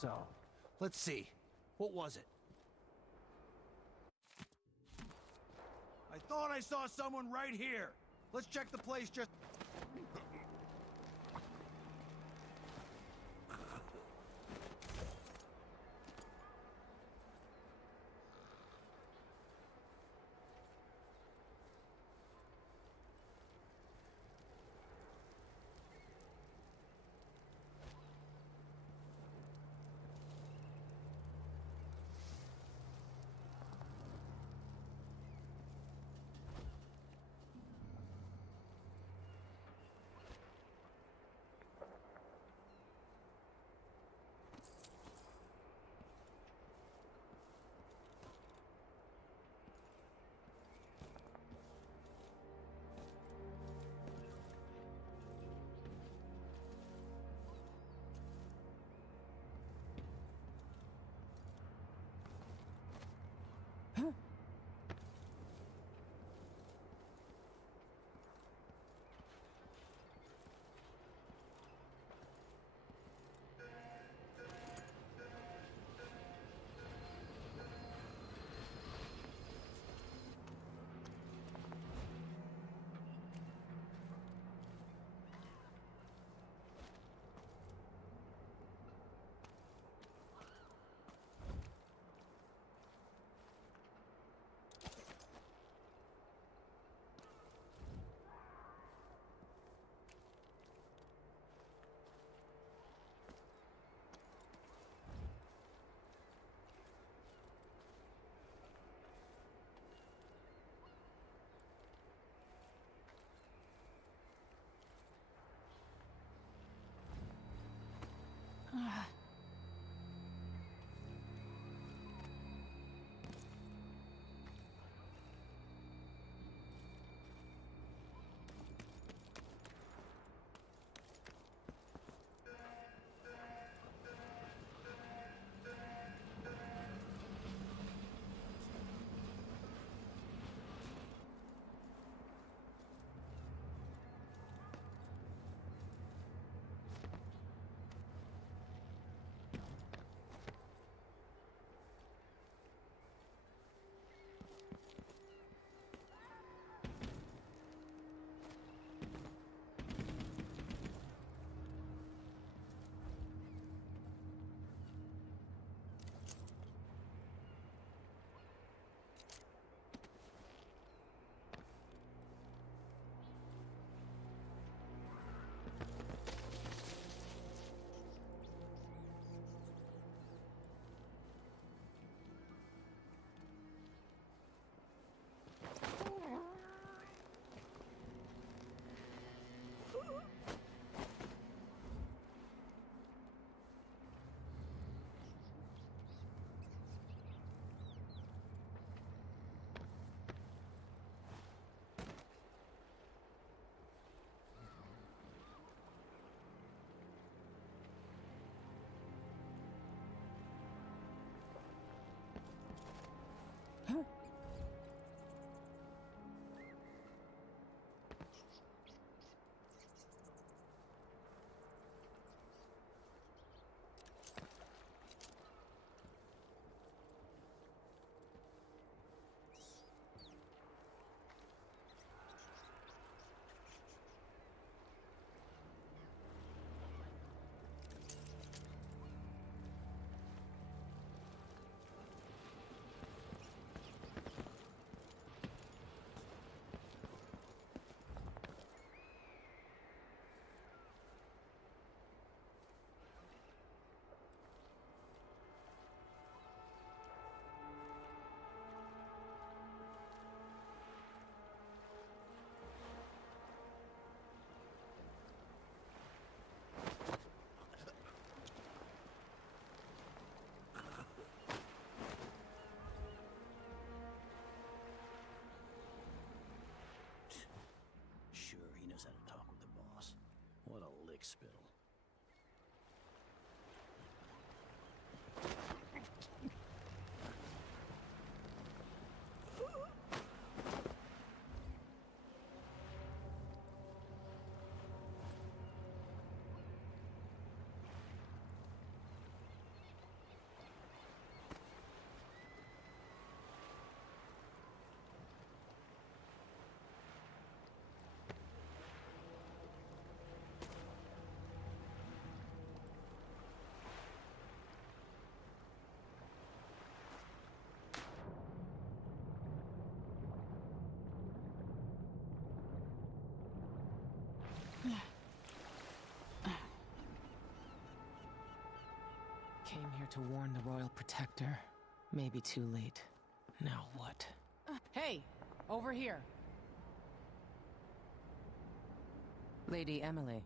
So, let's see. What was it? I thought I saw someone right here. Let's check the place just... knows how to talk with the boss. What a lick spittle. Came here to warn the Royal Protector. Maybe too late. Now what? Hey! Over here! Lady Emily,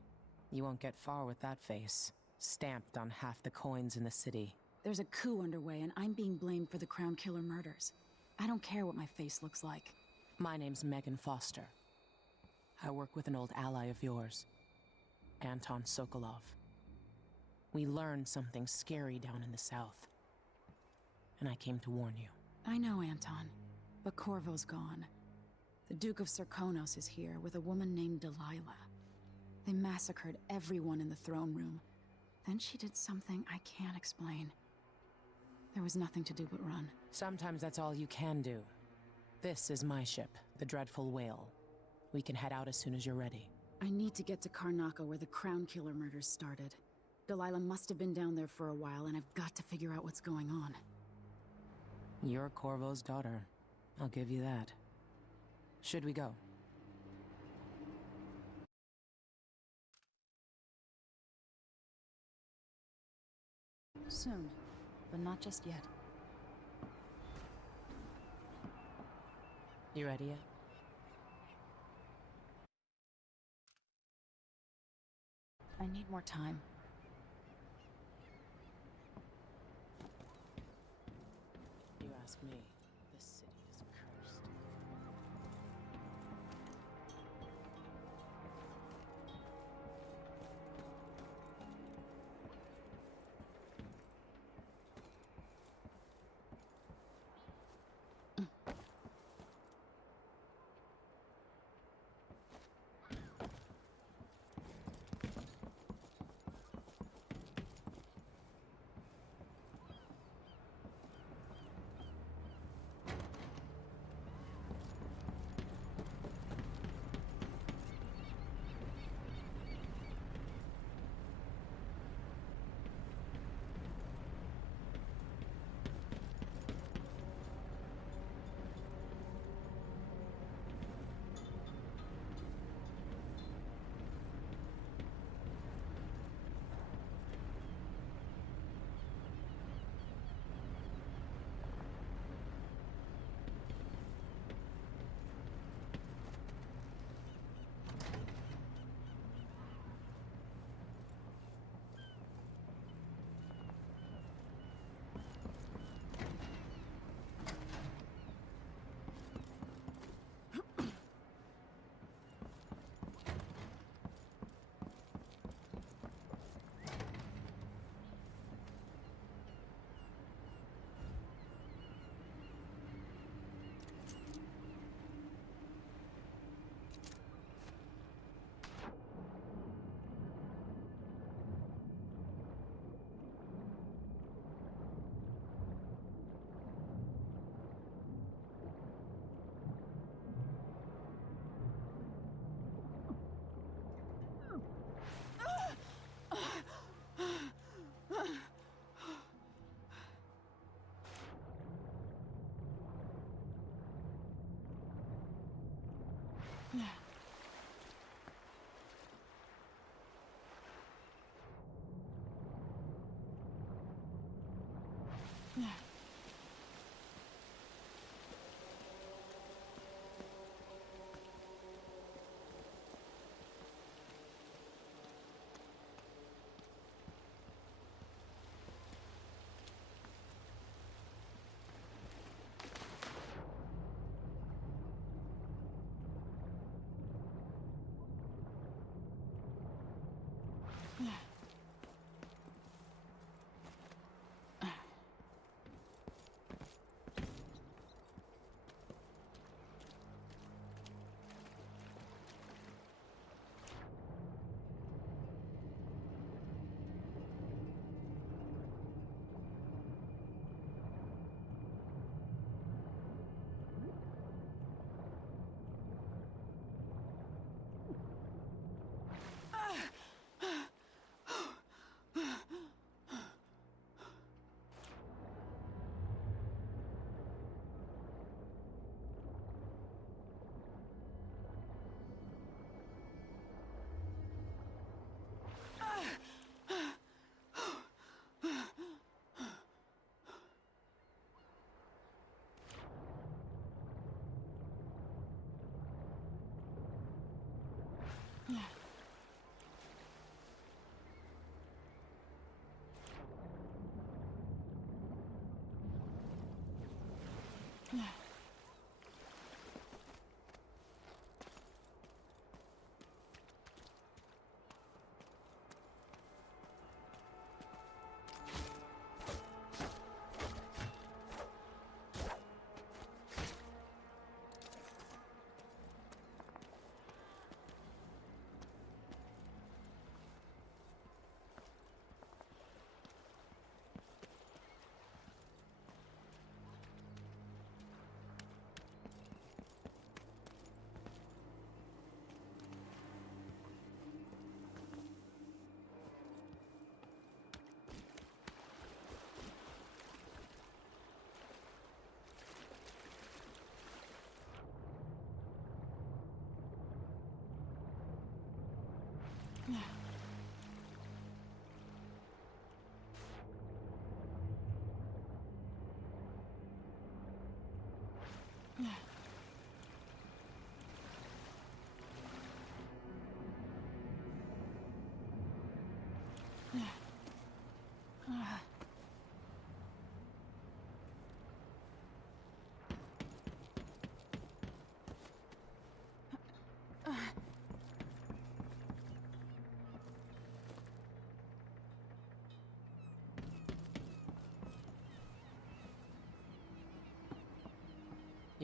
you won't get far with that face. Stamped on half the coins in the city. There's a coup underway, and I'm being blamed for the Crown Killer murders. I don't care what my face looks like. My name's Megan Foster. I work with an old ally of yours, Anton Sokolov. We learned something scary down in the south, and I came to warn you. I know, Anton, but Corvo's gone. The Duke of Serkonos is here with a woman named Delilah. They massacred everyone in the throne room. Then she did something I can't explain. There was nothing to do but run. Sometimes that's all you can do. This is my ship, the Dreadful Whale. We can head out as soon as you're ready. I need to get to Karnaca where the Crown Killer murders started. Delilah must have been down there for a while, and I've got to figure out what's going on. You're Corvo's daughter. I'll give you that. Should we go? Soon, but not just yet. You ready yet? I need more time. You ask me. This city is cursed.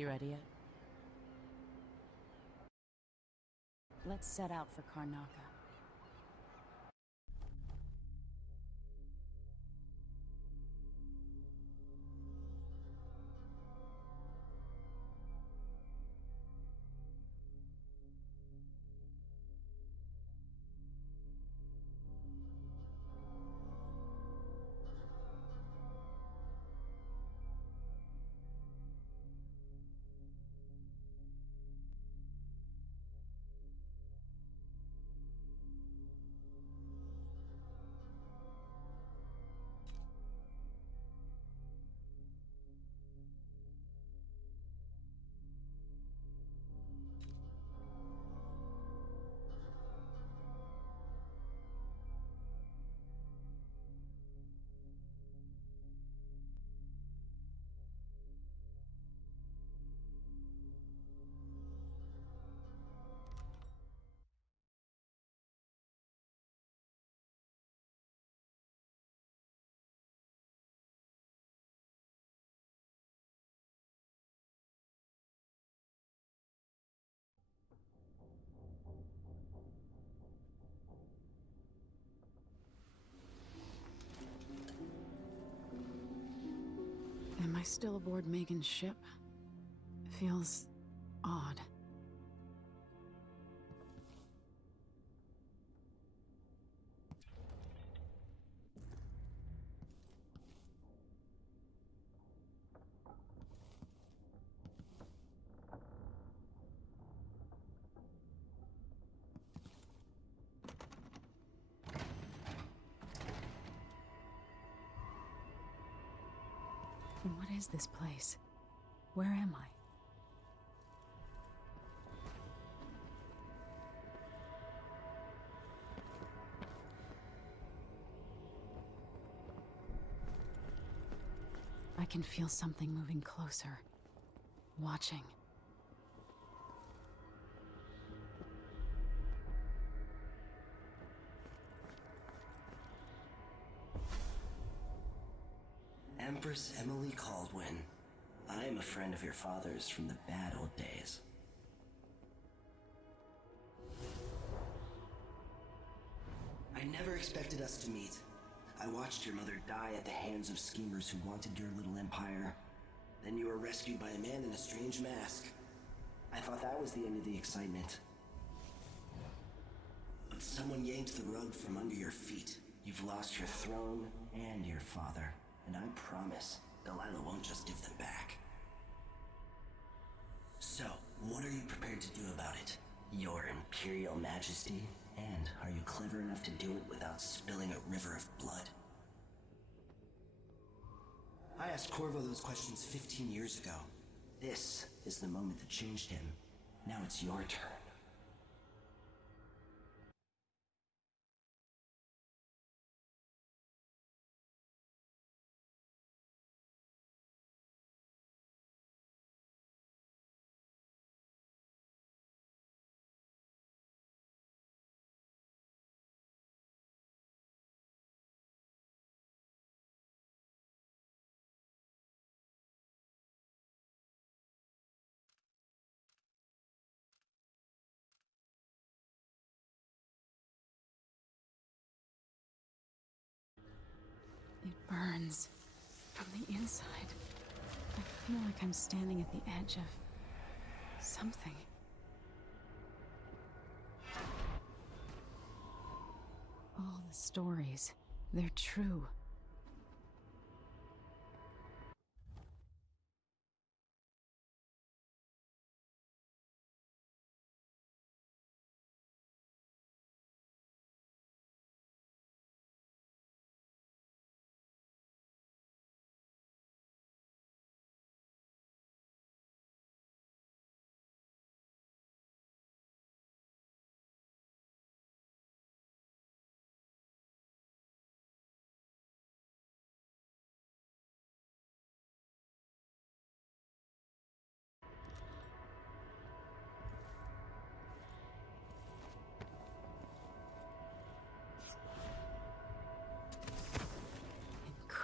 You ready yet? Let's set out for Karnaka. Am I still aboard Megan's ship? Feels odd. What is this place? Where am I? I can feel something moving closer. Watching. Empress Emily Caldwin. I am a friend of your father's from the bad old days. I never expected us to meet. I watched your mother die at the hands of schemers who wanted your little empire. Then you were rescued by a man in a strange mask. I thought that was the end of the excitement. But someone yanked the rug from under your feet. You've lost your throne and your father. And I promise, Delilah won't just give them back. So, what are you prepared to do about it? Your Imperial Majesty? And are you clever enough to do it without spilling a river of blood? I asked Corvo those questions 15 years ago. This is the moment that changed him. Now it's your turn. burns from the inside. I feel like I'm standing at the edge of something. All the stories, they're true.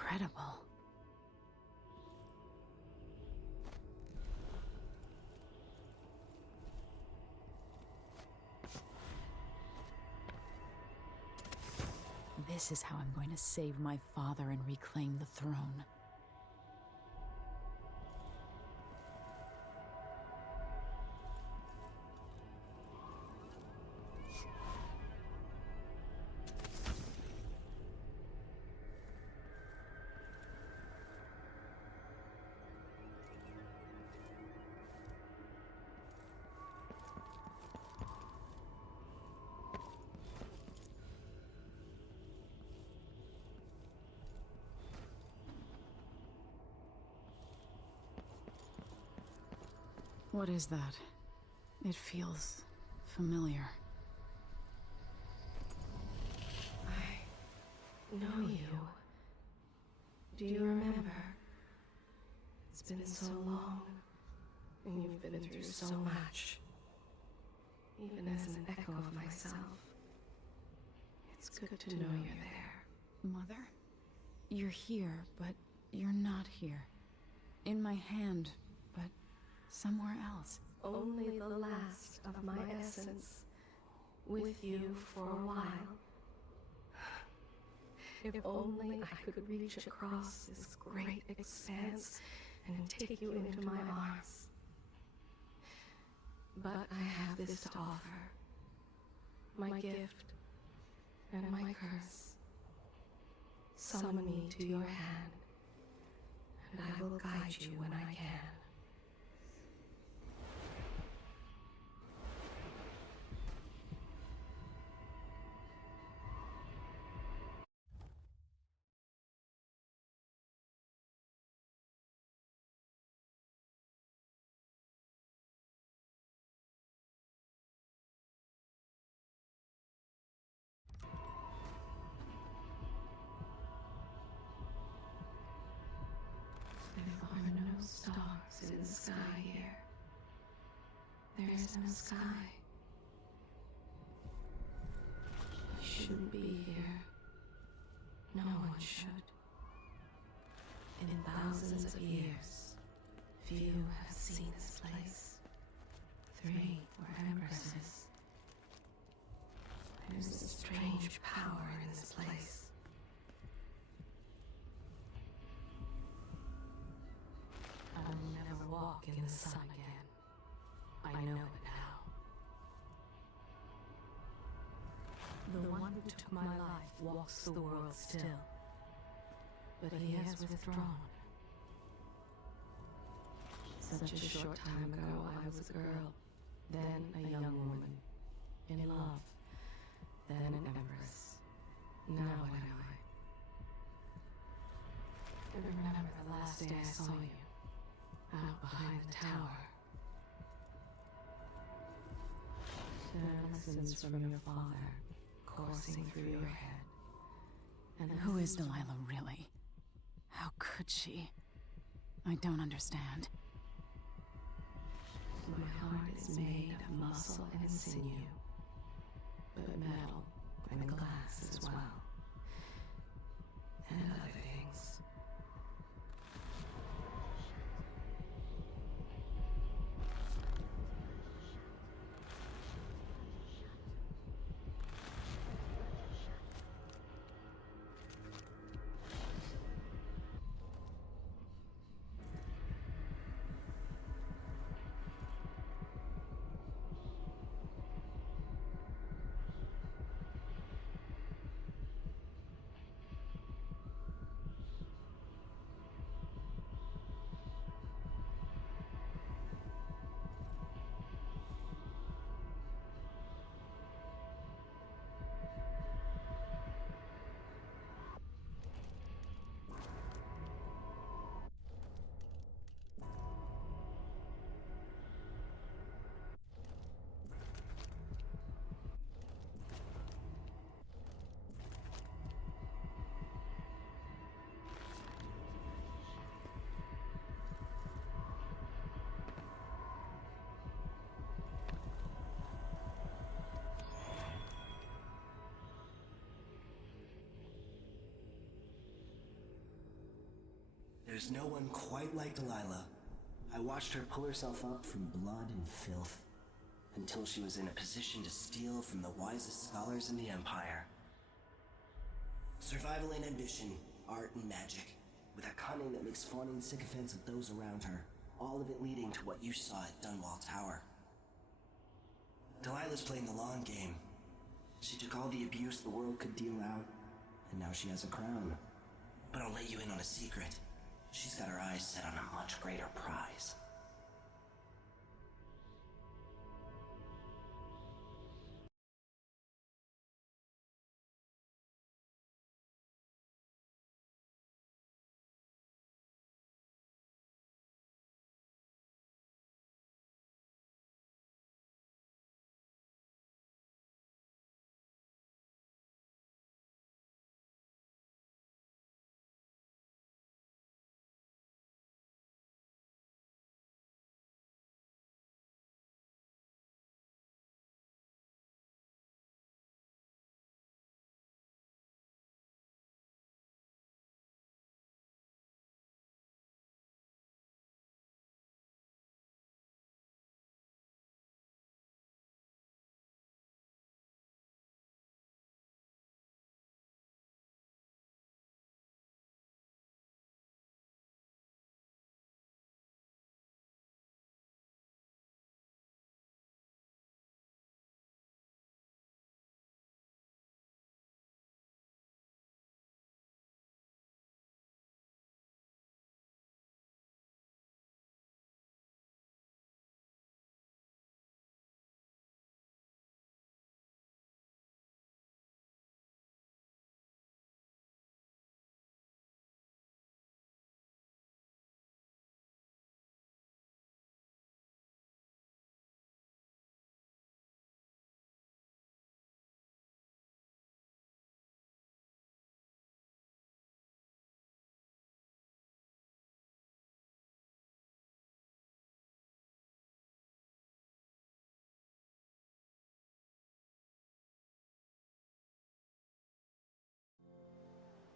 Incredible. This is how I'm going to save my father and reclaim the throne. What is that? It feels familiar. I know you. Do you remember? It's been so long, and you've been through so much. Even as an echo of myself, it's good to know you're there. Mother? You're here, but you're not here. In my hand, but somewhere else. Only the last of my essence, with you for a while. If only I could reach across this great expanse and take you into my arms. But I have this to offer. My gift and my curse. Summon me to your hand, and I will guide you when I can. There are no stars in the sky here. There is no sky. You shouldn't be here. No one should. In thousands of years, few have seen this place. 3 were empresses. There's a strange power in this place. I will never walk in the sun again. I know it now. The one who took my life walks the world still, but he has withdrawn. Such a short time ago, I was a girl, then a young woman, in love, then an empress. Now what am I? I remember the last day I saw you, out behind the tower. Lessons from your father coursing through your head. And who is Delilah really? How could she? I don't understand. My heart is made of muscle and sinew, but metal and glass as well, and other things. There's no one quite like Delilah. I watched her pull herself up from blood and filth, until she was in a position to steal from the wisest scholars in the Empire. Survival and ambition, art and magic, with a cunning that makes fawning sycophants of those around her, all of it leading to what you saw at Dunwall Tower. Delilah's playing the long game. She took all the abuse the world could deal out, and now she has a crown. But I'll let you in on a secret. She's got her eyes set on a much greater prize.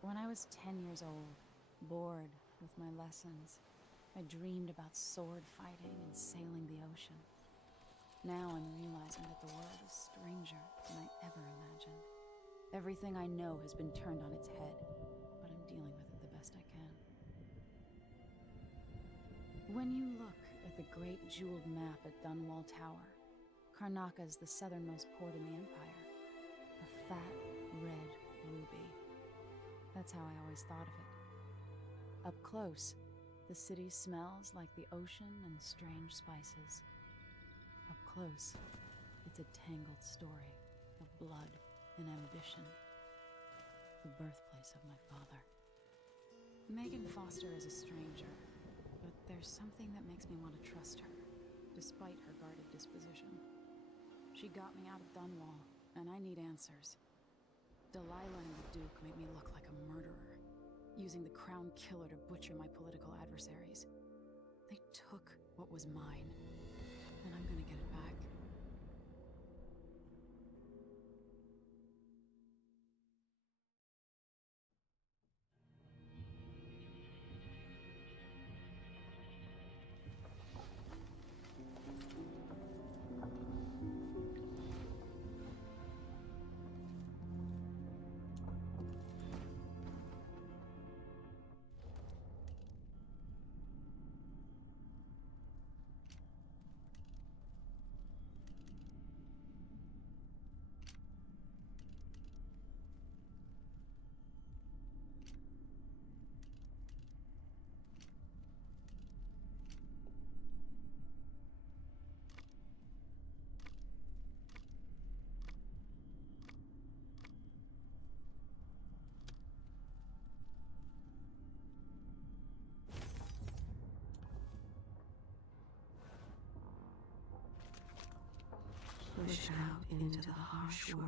When I was 10 years old, bored with my lessons, I dreamed about sword fighting and sailing the ocean. Now I'm realizing that the world is stranger than I ever imagined. Everything I know has been turned on its head, but I'm dealing with it the best I can. When you look at the great jeweled map at Dunwall Tower, Karnaca is the southernmost port in the Empire. A fat, red ruby. That's how I always thought of it. Up close, the city smells like the ocean and strange spices. Up close, it's a tangled story of blood and ambition. The birthplace of my father. Megan Foster is a stranger, but there's something that makes me want to trust her, despite her guarded disposition. She got me out of Dunwall, and I need answers. Delilah and the Duke made me look like a murderer, using the Crown Killer to butcher my political adversaries. They took what was mine, and I'm gonna get it back. Pushed out into the harsh world,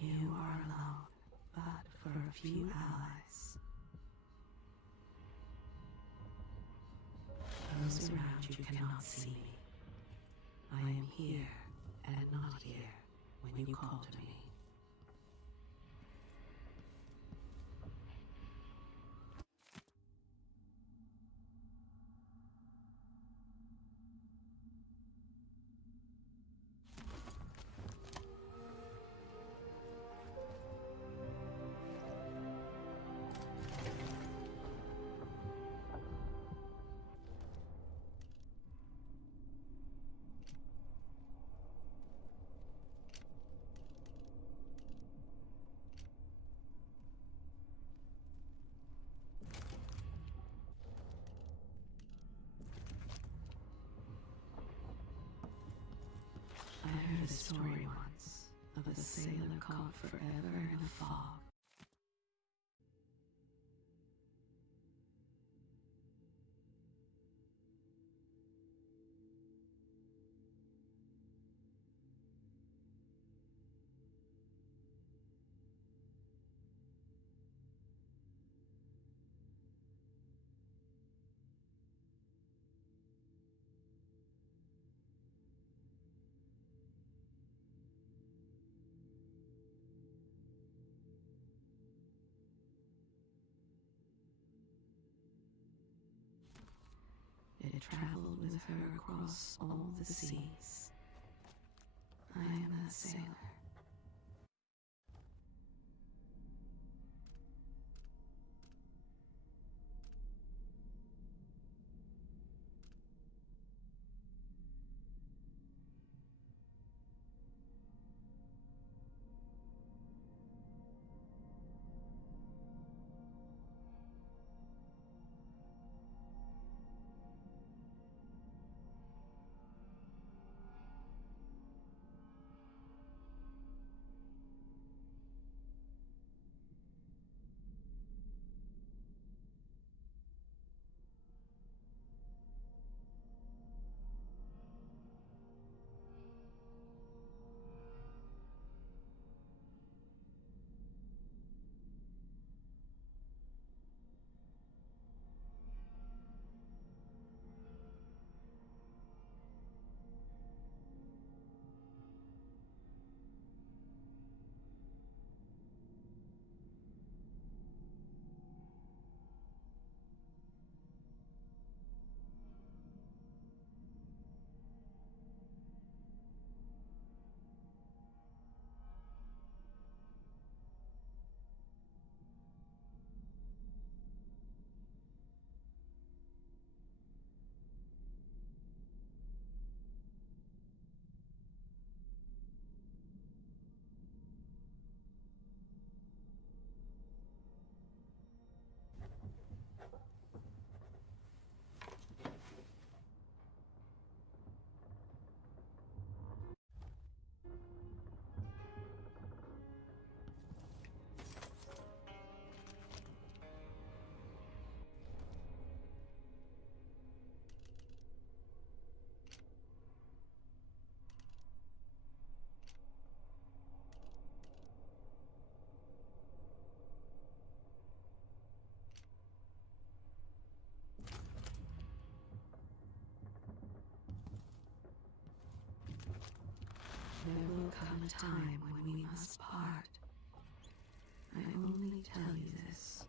you are alone, but for a few allies. Those around you cannot see me. I am here and not here when you call to me. story once of a sailor caught forever in a fog. It traveled with her across all the seas. I am that sailor. There will come a time when we must part. I only tell you this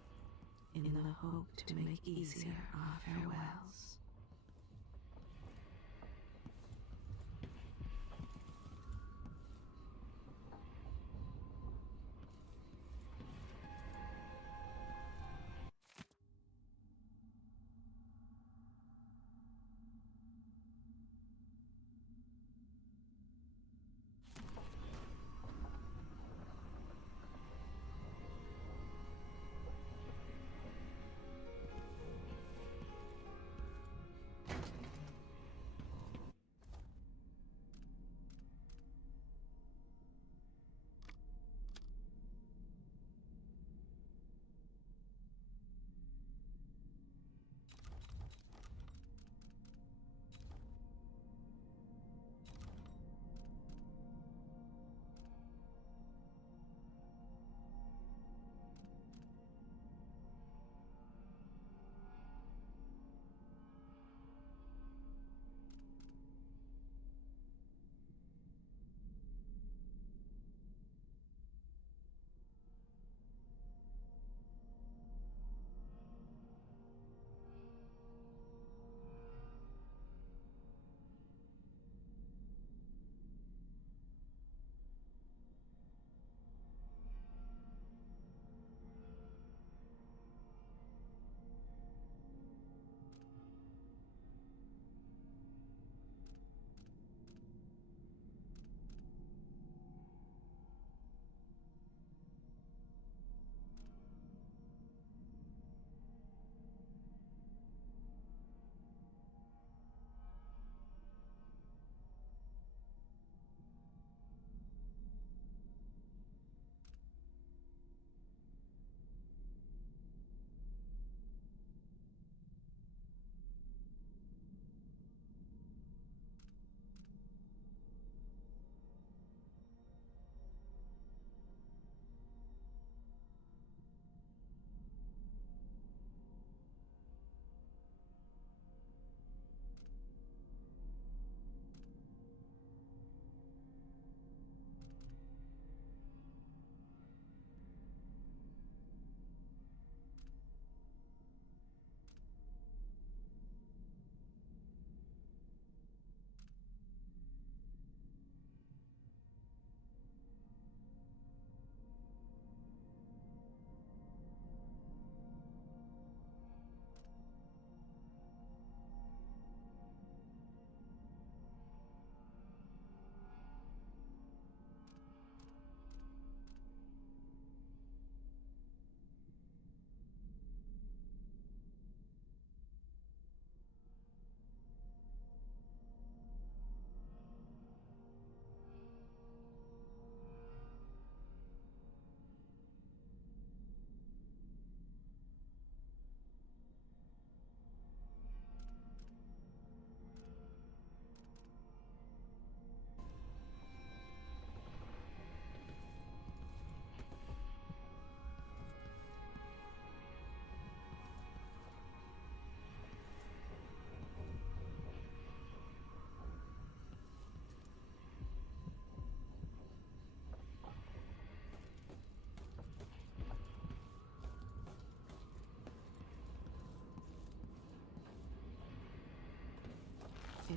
in the hope to make easier our farewells.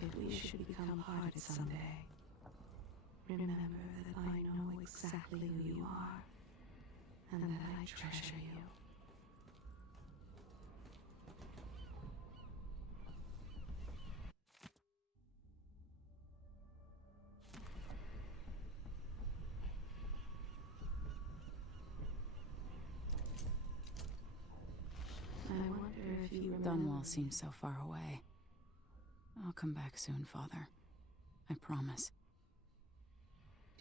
if we should become parted someday, remember that I know exactly who you are, and that I treasure you. I wonder if you remember... Dunwall seems so far away. I'll come back soon, Father. I promise.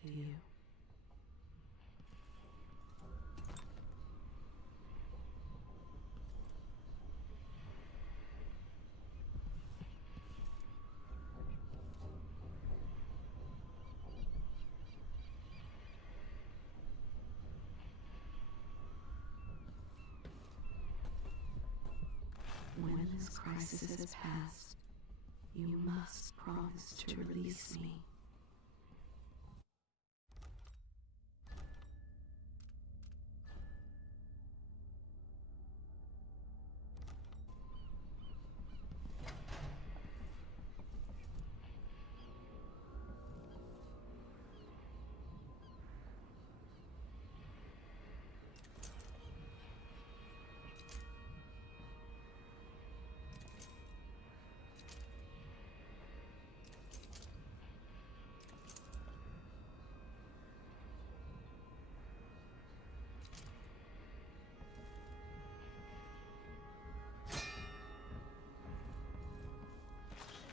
Do you? When this crisis has passed, you must promise to release me.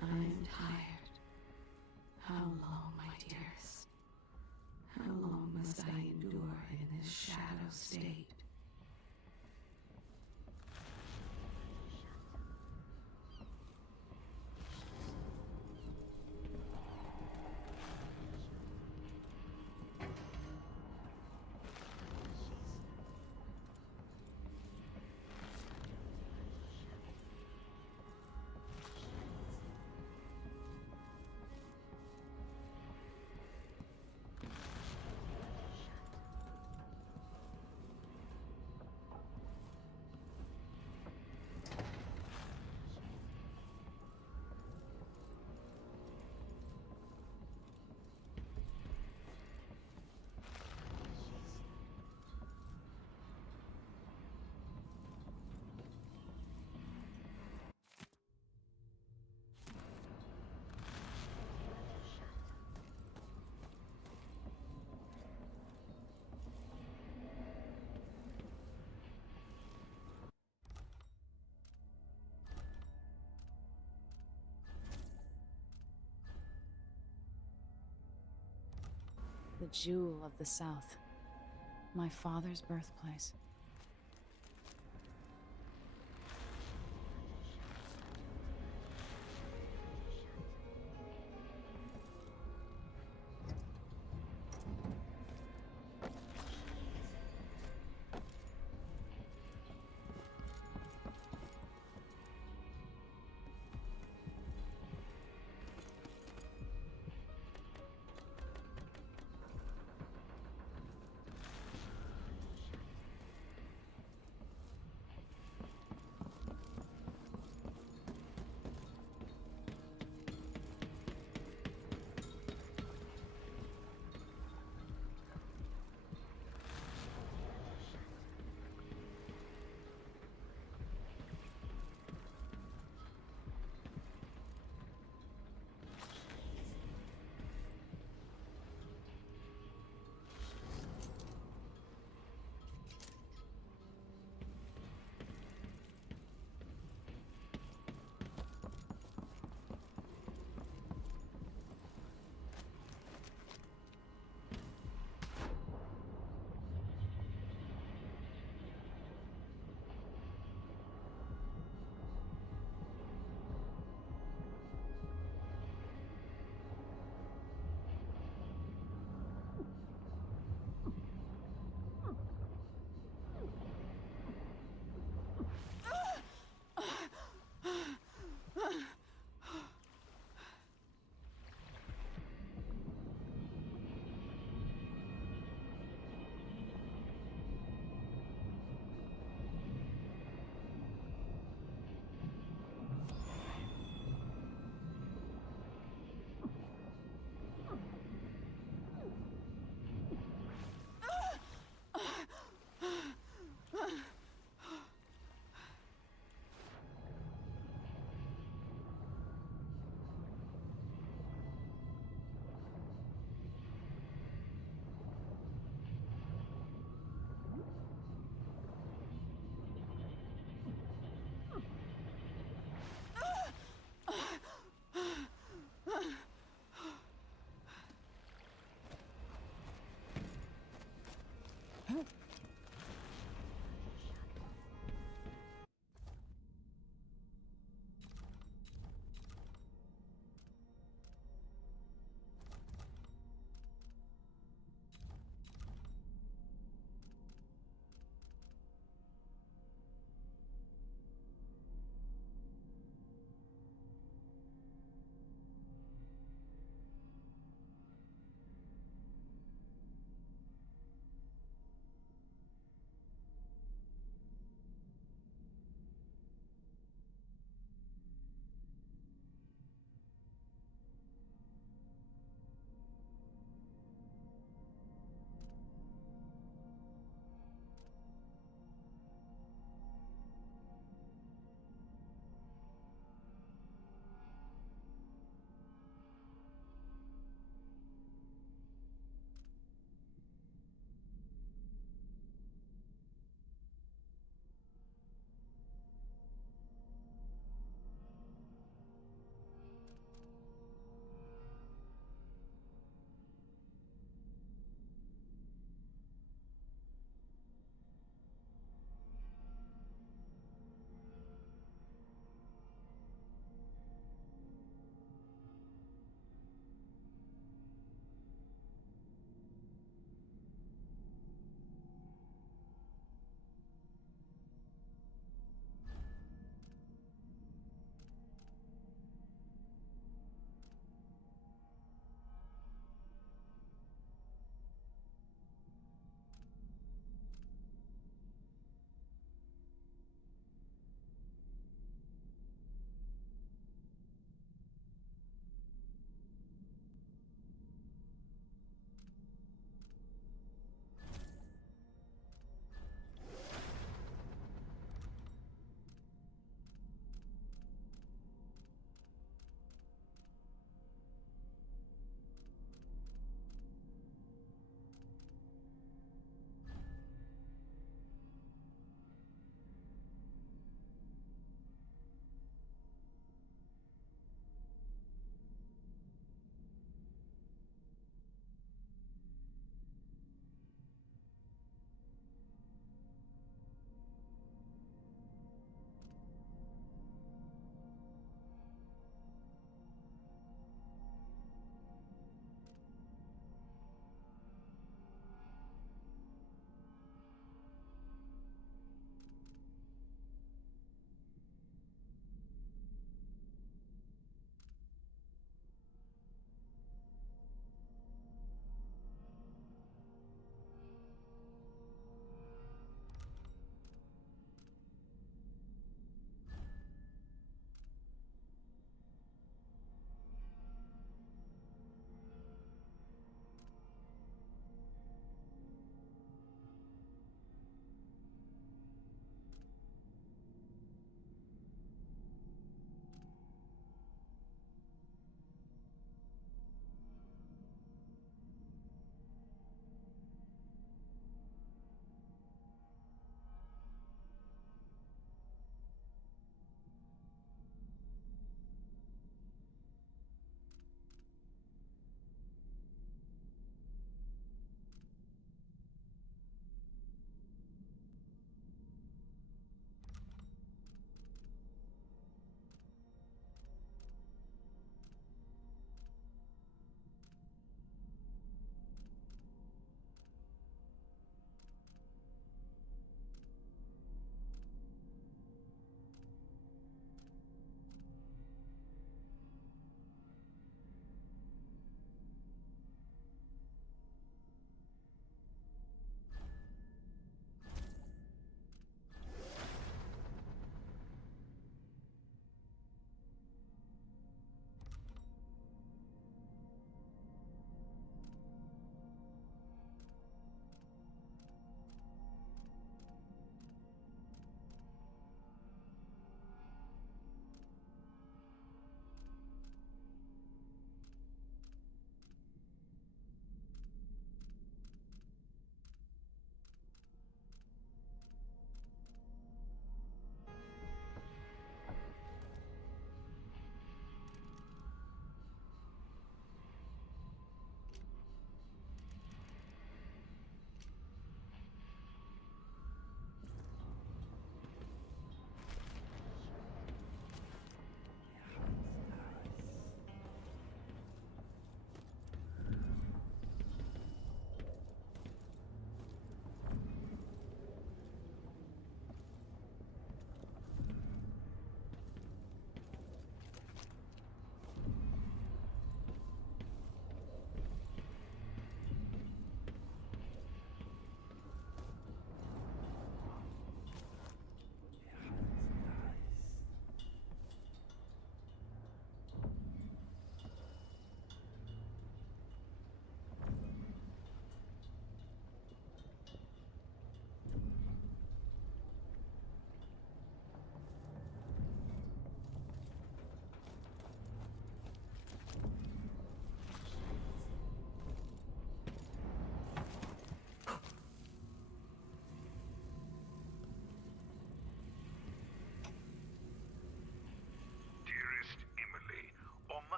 I am tired. How long, my dearest? How long must I endure in this shadow state? The jewel of the South. My father's birthplace.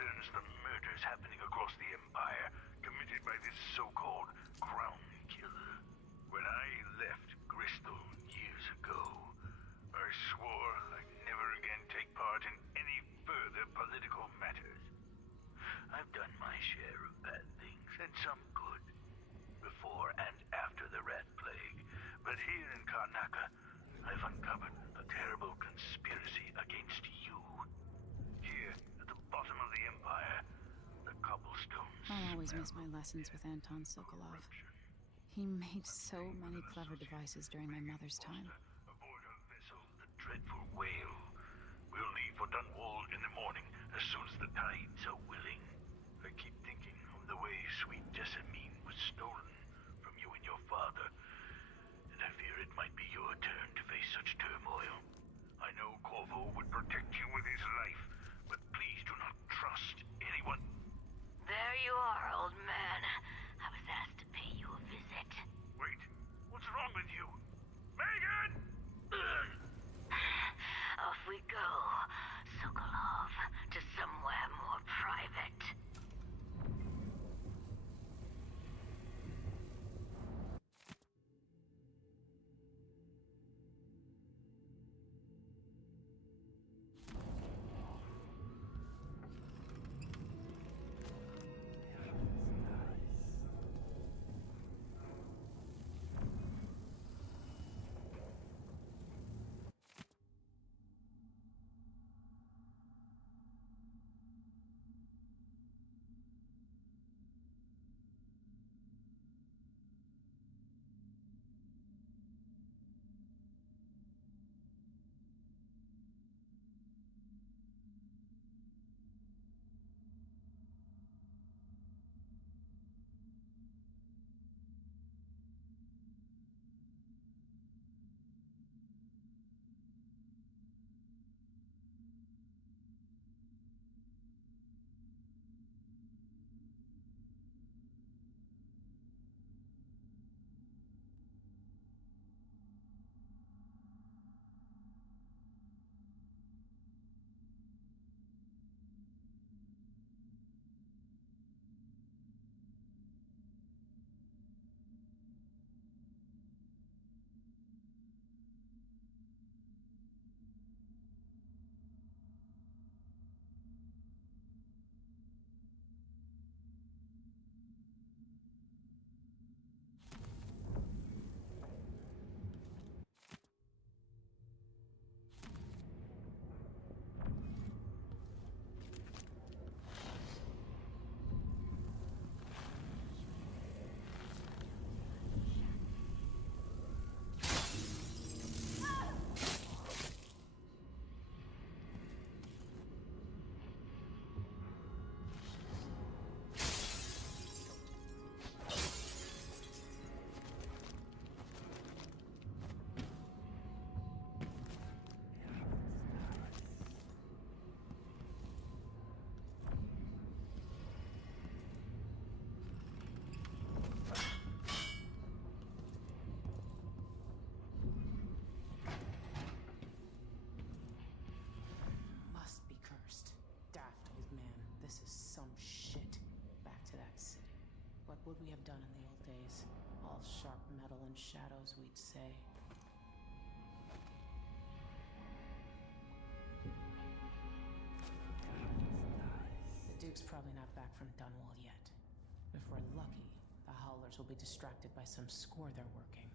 concerns the murders happening across the Empire, committed by this so-called Crown Killer. When I left Bristol years ago, I swore I'd never again take part in any further political matters. I've done my share of bad things, and some good, before and after the Rat Plague. But here in Karnaca, I've uncovered a terrible conspiracy against you. Here, at the bottom of the Empire, the cobblestones. I'll always miss my lessons with Anton Sokolov. He made so many clever devices during my mother's time. Aboard a vessel, the dreadful Whale. We'll leave for Dunwall in the morning, as soon as the tides are willing. I keep thinking of the way sweet Jessamine was stolen from you and your father, and I fear it might be your turn to face such turmoil. I know Corvo would protect you with his life, but please do not trust anyone. There you are, old man. I was asked to pay you a visit. Wait, what's wrong with you? Megan! Off we go, Sokolov, to somewhere more private. This is some shit. Back to that city. What would we have done in the old days? All sharp metal and shadows, we'd say. The Duke's probably not back from Dunwall yet. If we're lucky, the Howlers will be distracted by some score they're working.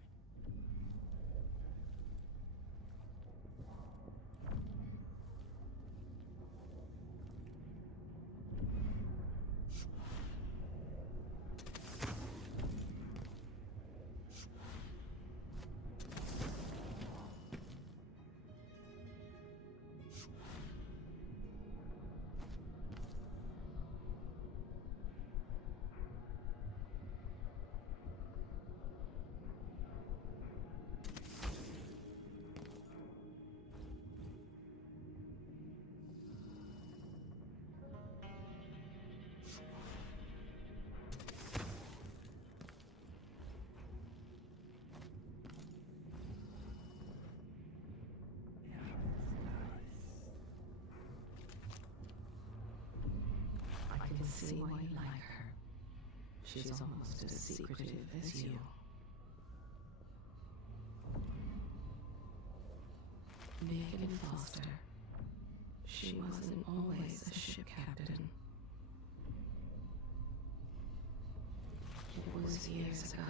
see why you like her. She's almost as secretive as you. Megan Foster. She wasn't always a ship captain. It was years ago.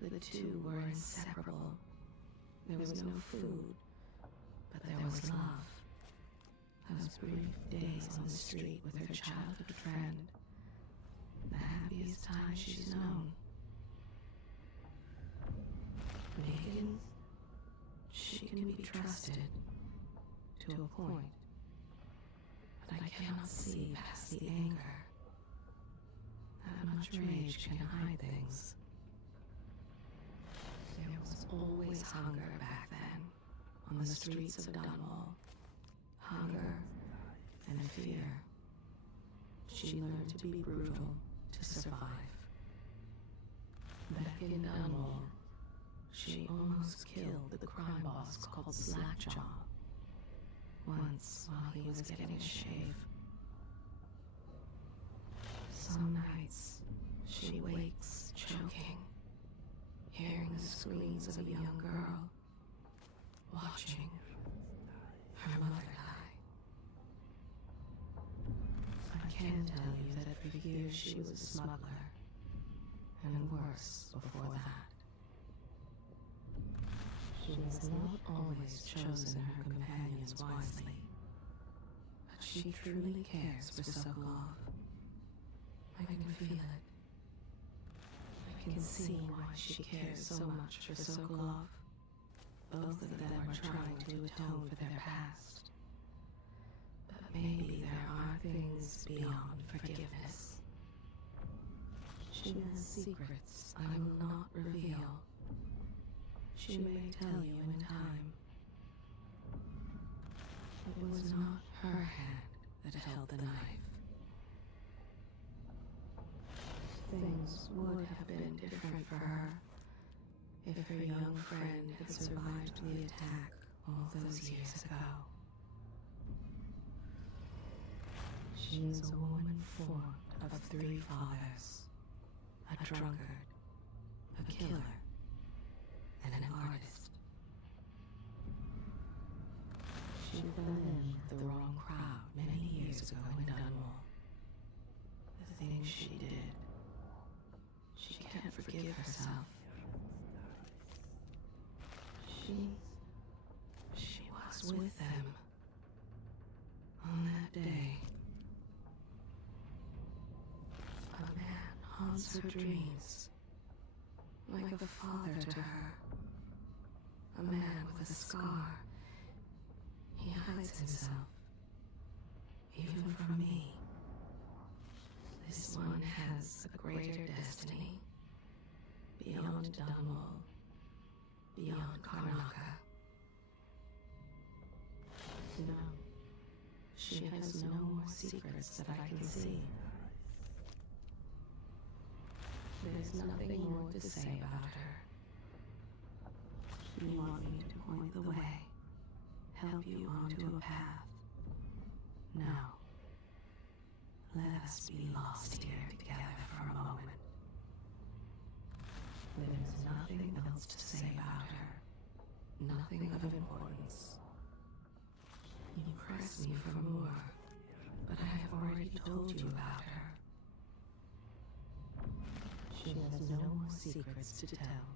The two were inseparable. There was no food, but there was love. Those brief days on the street with her childhood friend. The happiest time she's known. Megan, she can be trusted to a point, but I cannot see past the anger. That much rage can hide things. There was always hunger back then, on the streets of Dunwall. Hunger and fear. She learned to be brutal to survive. Back in Dunwall, she almost killed the crime boss called Slackjaw. Once, while he was getting a shave. Some nights, she wakes choking, hearing the screams of a young girl, watching her mother die. I can tell you that for years she was a smuggler, and worse before that. She has not always chosen her companions wisely, but she truly cares for Sokolov. I can feel it. I can see why she cares so much for Sokolov. Both of them are trying to atone for their past. But maybe there are things beyond forgiveness. She has secrets I will not reveal. She may tell you in time. It was not her hand that held the knife. Things would have been different for her if her young friend had survived the attack all those years ago. She is a woman formed of 3 fathers, a drunkard, a killer, and an artist. She fell in with the wrong crowd many years ago in Dunwall. The things she did. She can't forgive herself. She was with them on that day. A man haunts her dreams, like a father to her. A man with a scar. He hides himself, even from me. This one has a greater destiny, beyond Dunwall, beyond Karnaka. No, she has no more secrets that I can see. There's nothing more to say about her. You want me to point the way, help you onto a path. Now, let us be lost here together for a moment. There's nothing else to say about her. Nothing of importance. You press me for more, but I have already told you about her. She has no more secrets to tell.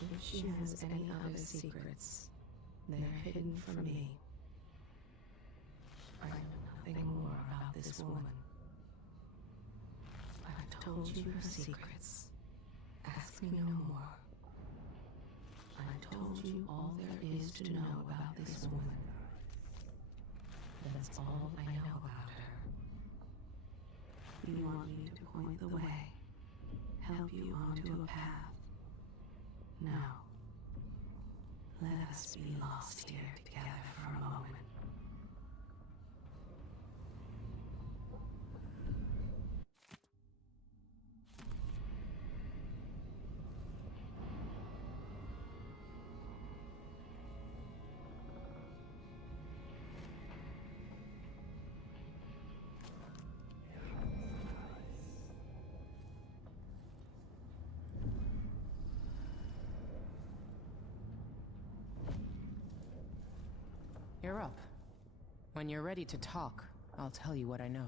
If she has any other secrets, they're hidden from me. I know nothing more about this woman. I've told you her secrets. Ask me no more. I've told you all there is to know about this woman. That's all I know about her. You want me to point the way, help you onto a path. Now, let us be lost here together for a moment. You're up. When you're ready to talk, I'll tell you what I know.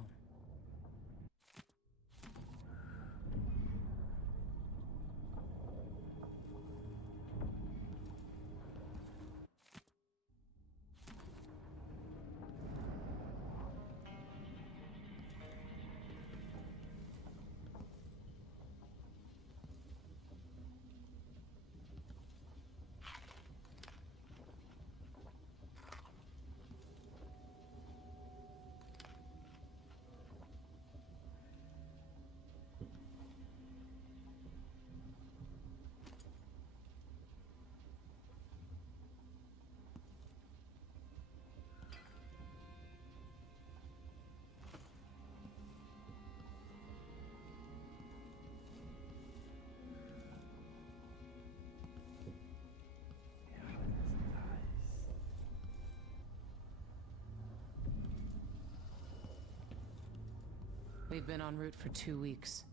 We've been en route for 2 weeks.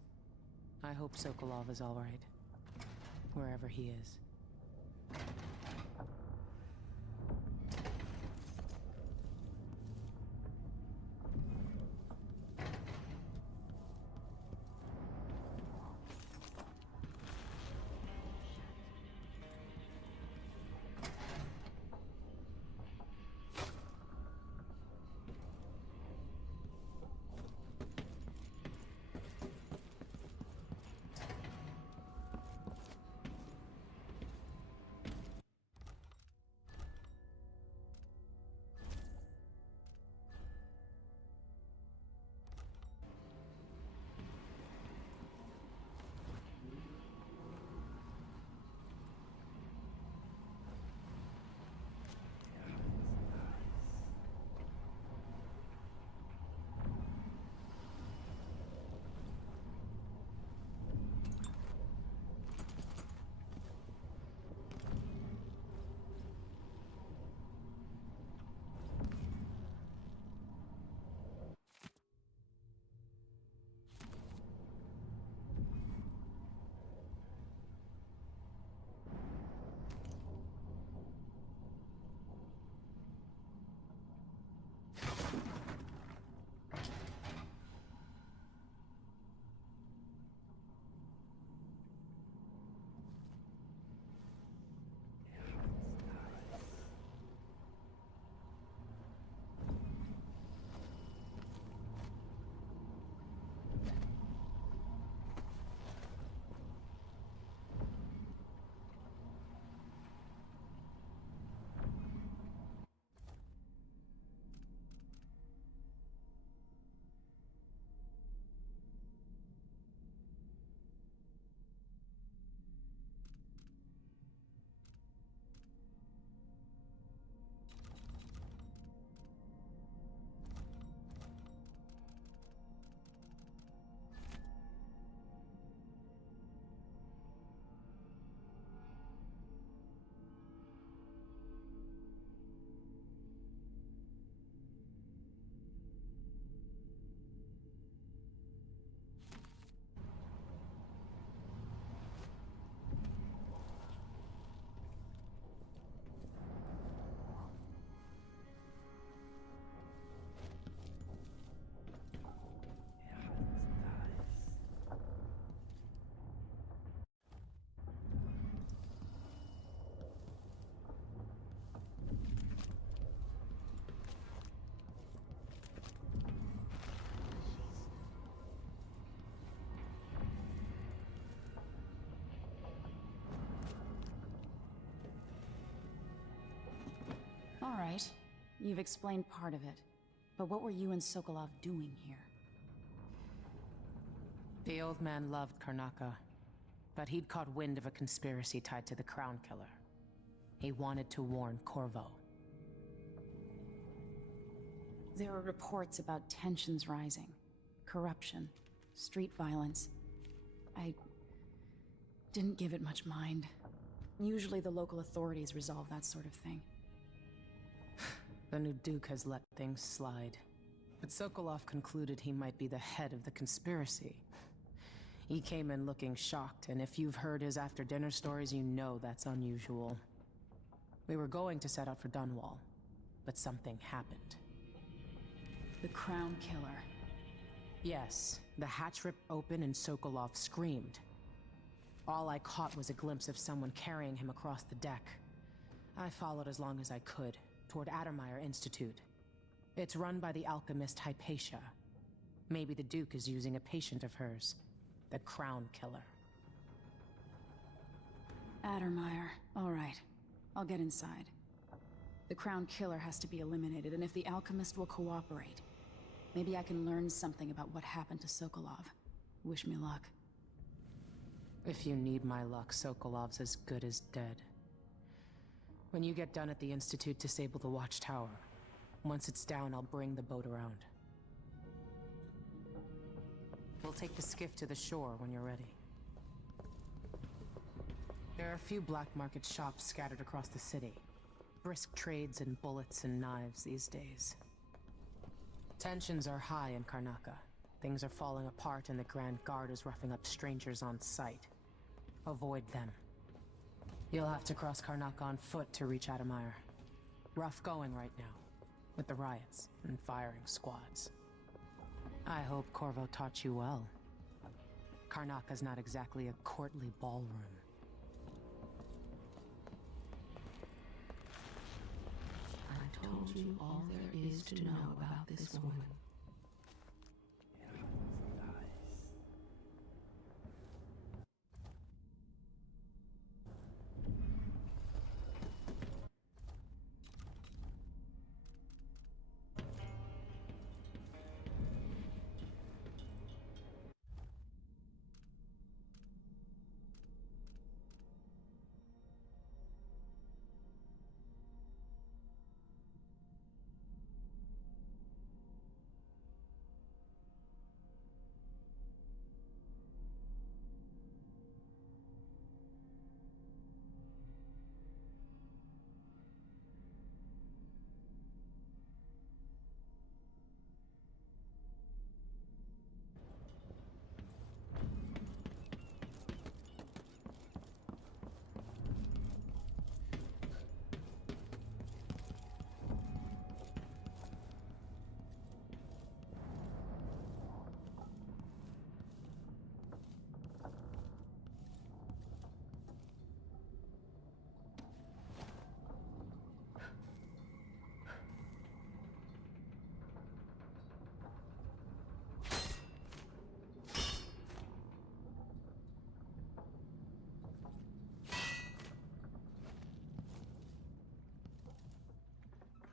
I hope Sokolov is all right, wherever he is. All right. You've explained part of it. But what were you and Sokolov doing here? The old man loved Karnaka, but he'd caught wind of a conspiracy tied to the Crown Killer. He wanted to warn Corvo. There were reports about tensions rising, corruption, street violence. I didn't give it much mind. Usually the local authorities resolve that sort of thing. The new Duke has let things slide. But Sokolov concluded he might be the head of the conspiracy. He came in looking shocked, and if you've heard his after-dinner stories, you know that's unusual. We were going to set out for Dunwall, but something happened. The Crown Killer. Yes, the hatch ripped open and Sokolov screamed. All I caught was a glimpse of someone carrying him across the deck. I followed as long as I could, toward Addermeyer Institute. It's run by the alchemist Hypatia. Maybe the Duke is using a patient of hers, the Crown Killer. Addermeyer. All right. I'll get inside. The Crown Killer has to be eliminated, and if the alchemist will cooperate, maybe I can learn something about what happened to Sokolov. Wish me luck. If you need my luck, Sokolov's as good as dead. When you get done at the Institute, disable the watchtower. Once it's down, I'll bring the boat around. We'll take the skiff to the shore when you're ready. There are a few black market shops scattered across the city. Brisk trades in bullets and knives these days. Tensions are high in Karnaca. Things are falling apart and the Grand Guard is roughing up strangers on sight. Avoid them. You'll have to cross Karnaca on foot to reach Addermeyer. Rough going right now, with the riots and firing squads. I hope Corvo taught you well. Karnaca's not exactly a courtly ballroom. I told you all there is to know about this woman.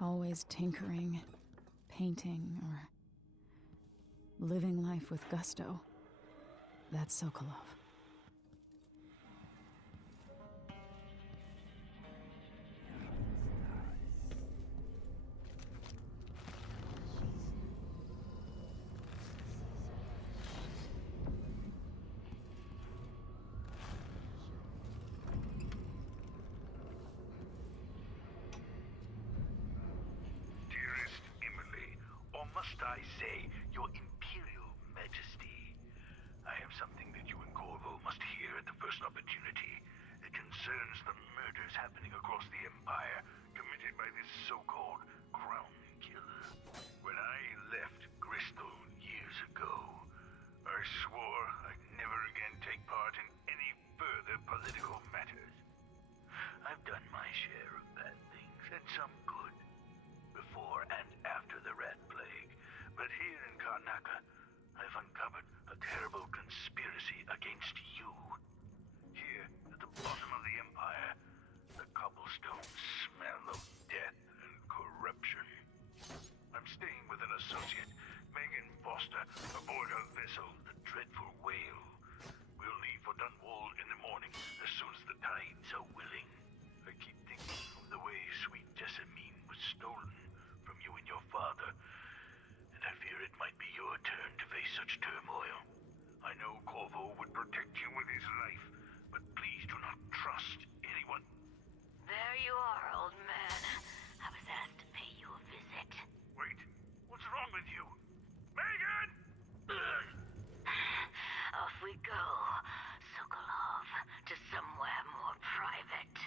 Always tinkering, painting, or living life with gusto. That's Sokolov. Must I say, Your Imperial Majesty, I have something that you and Corvo must hear at the first opportunity. It concerns the murders happening across the Empire, committed by this so-called Crown Killer. When I left Bristol years ago, I swore I'd never again take part in any further political matters. I've done my share of bad things, and some good, before and after the Rat Plague. But here in Karnaca, I've uncovered a terrible conspiracy against you. Here, at the bottom of the Empire, the cobblestones smell of death and corruption. I'm staying with an associate, Megan Foster, aboard her vessel, the Dreadful Whale. We'll leave for Dunwall in the morning, as soon as the tides are willing. I keep thinking of the way sweet Jessamine was stolen from you and your father, and I fear it might be your turn to face such turmoil. I know Corvo would protect you with his life, but please do not trust anyone. There you are, old man. I was asked to pay you a visit. Wait, what's wrong with you? Megan! Off we go, Sokolov, to somewhere more private.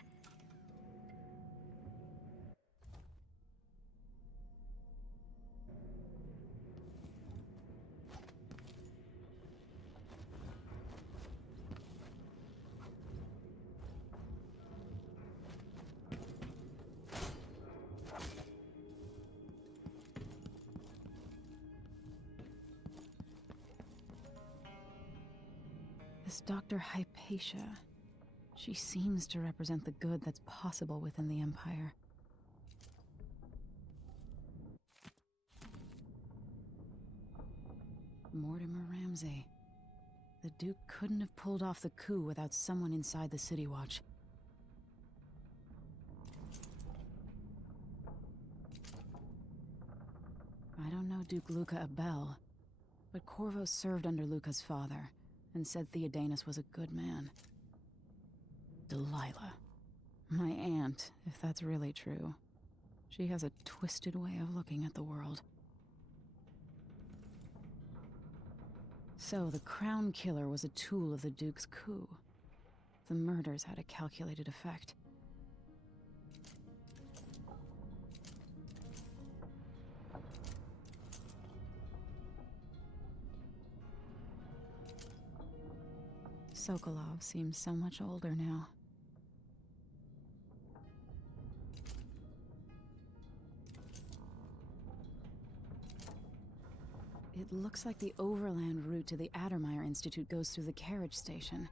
This Dr. Hypatia. She seems to represent the good that's possible within the Empire. Mortimer Ramsey. The Duke couldn't have pulled off the coup without someone inside the City Watch. I don't know Duke Luca Abel, but Corvo served under Luca's father and said Theodanis was a good man. Delilah. My aunt, if that's really true. She has a twisted way of looking at the world. So, the Crown Killer was a tool of the Duke's coup. The murders had a calculated effect. Sokolov seems so much older now. It looks like the overland route to the Addermeyer Institute goes through the carriage station.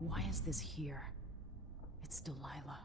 Why is this here? It's Delilah.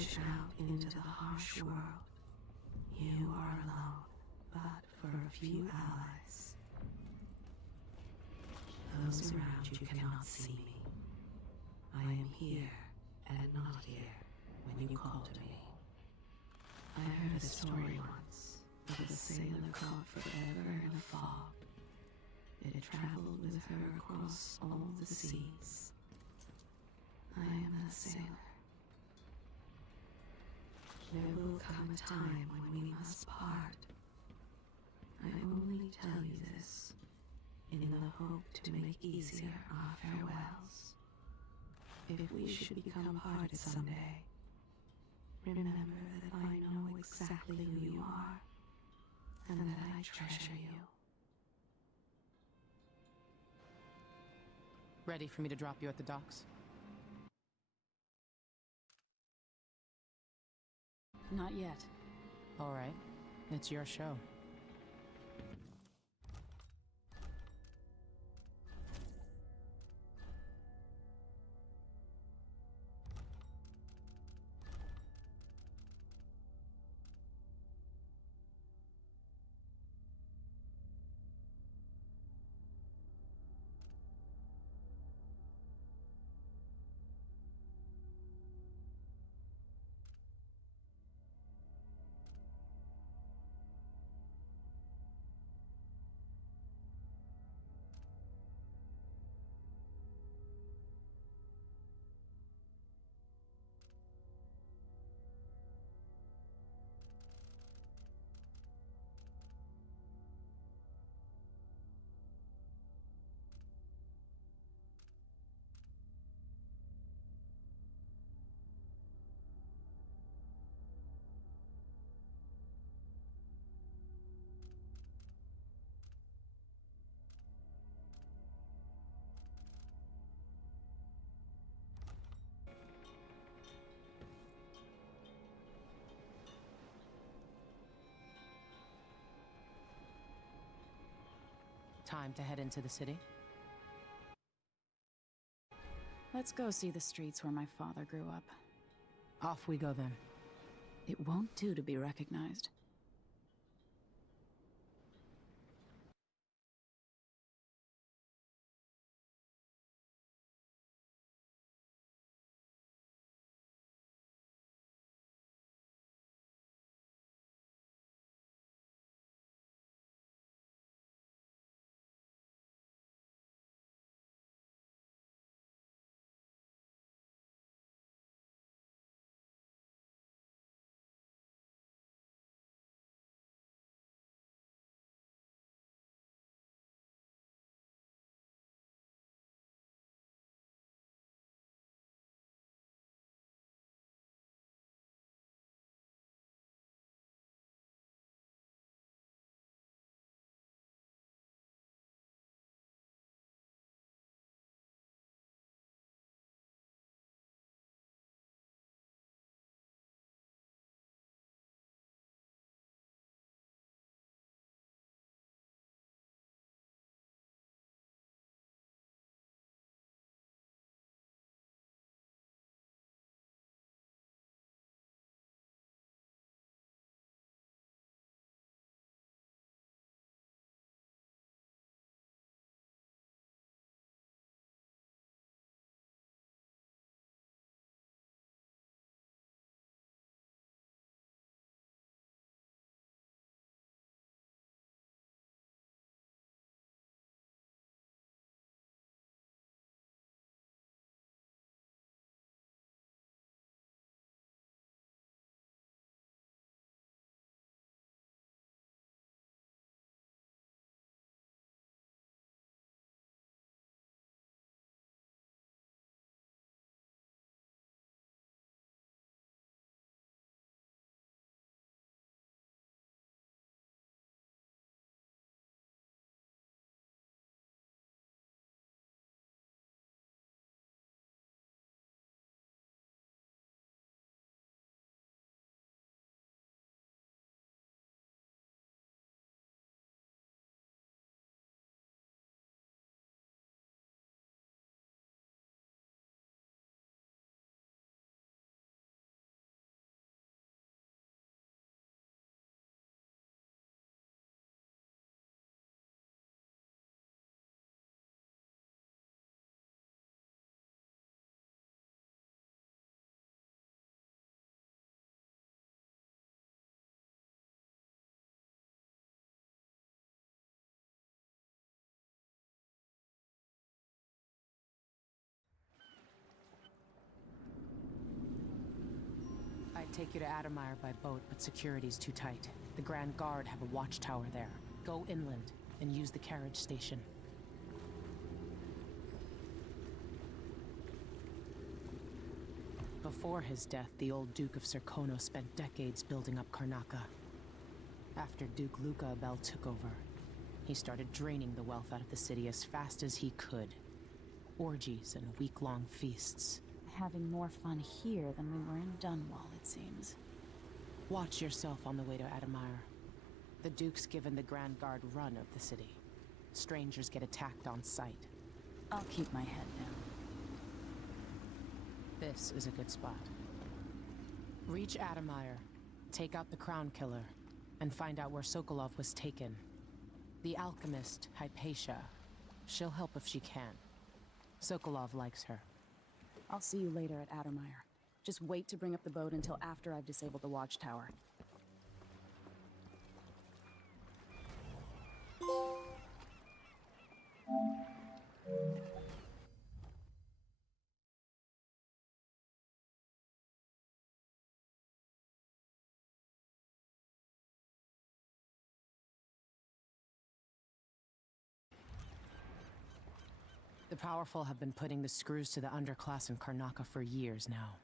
pushed out into the harsh world. You are alone, but for a few allies. Those around you cannot see me. I am here and not here when you call to me. I heard a story once of a sailor caught forever in a fog. It traveled with her across all the seas. I am that sailor. There will come a time when we must part. I only tell you this in the hope to make easier our farewells. If we should become parted someday, remember that I know exactly who you are, and that I treasure you. Ready for me to drop you at the docks? Not yet. All right. It's your show. Time to head into the city? Let's go see the streets where my father grew up. Off we go then. It won't do to be recognized. take you to Adamire by boat, but security's too tight. The Grand Guard have a watchtower there. Go inland and use the carriage station. Before his death, the old Duke of Serkono spent decades building up Karnaca. After Duke Luca Abel took over, he started draining the wealth out of the city as fast as he could. Orgies and week-long feasts. Having more fun here than we were in Dunwall, it seems. Watch yourself on the way to Adamire. The Duke's given the Grand Guard run of the city. Strangers get attacked on sight. I'll keep my head down. This is a good spot. Reach Adamire, take out the Crown Killer, and find out where Sokolov was taken. The alchemist, Hypatia. She'll help if she can. Sokolov likes her. I'll see you later at Adamire. Just wait to bring up the boat until after I've disabled the watchtower. The powerful have been putting the screws to the underclass in Karnaca for years now.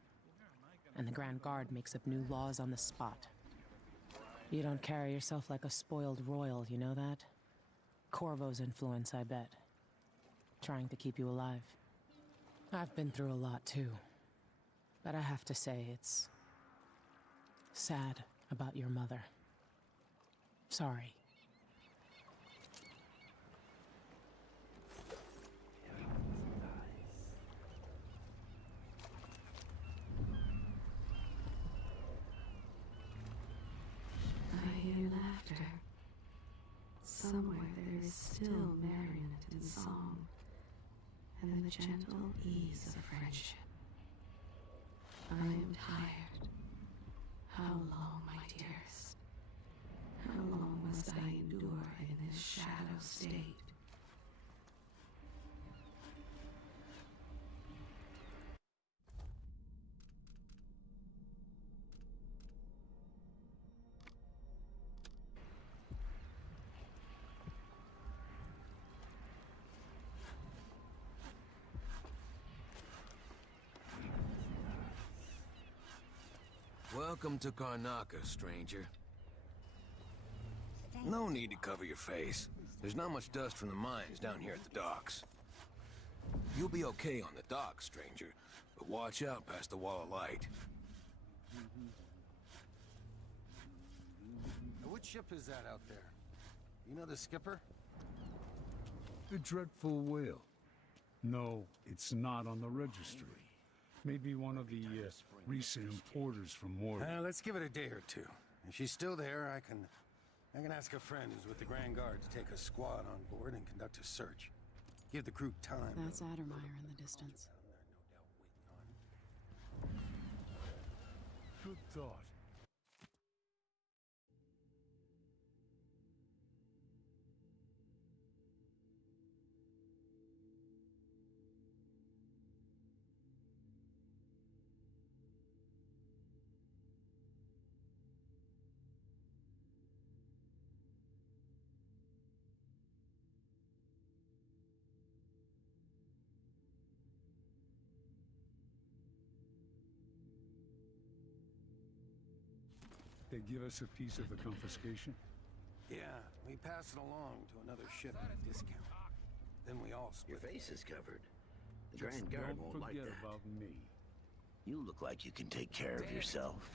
And the Grand Guard makes up new laws on the spot. You don't carry yourself like a spoiled royal, you know that? Corvo's influence, I bet. Trying to keep you alive. I've been through a lot too. But I have to say, it's sad about your mother. Sorry. I hear laughter. Somewhere there is still merriment and song, and the gentle ease of friendship. I am tired. How long, my dearest? How long must I endure in this shadow state? Welcome to Karnaca, stranger. No need to cover your face. There's not much dust from the mines down here at the docks. You'll be okay on the docks, stranger, but watch out past the wall of light. Now, which ship is that out there? You know the skipper? The Dreadful Whale. No, it's not on the registry. Maybe one of the recent importers from Mordor. Let's give it a day or two. If she's still there, I can ask a friend who's with the Grand Guard to take a squad on board and conduct a search. Give the crew time. That's Adamire in the distance. Good thought. They give us a piece of the confiscation? Yeah, we pass it along to another ship at a discount. Then we all split. Your face is covered. The Just Grand Guard don't won't like forget that. about me. You look like you can take care of yourself.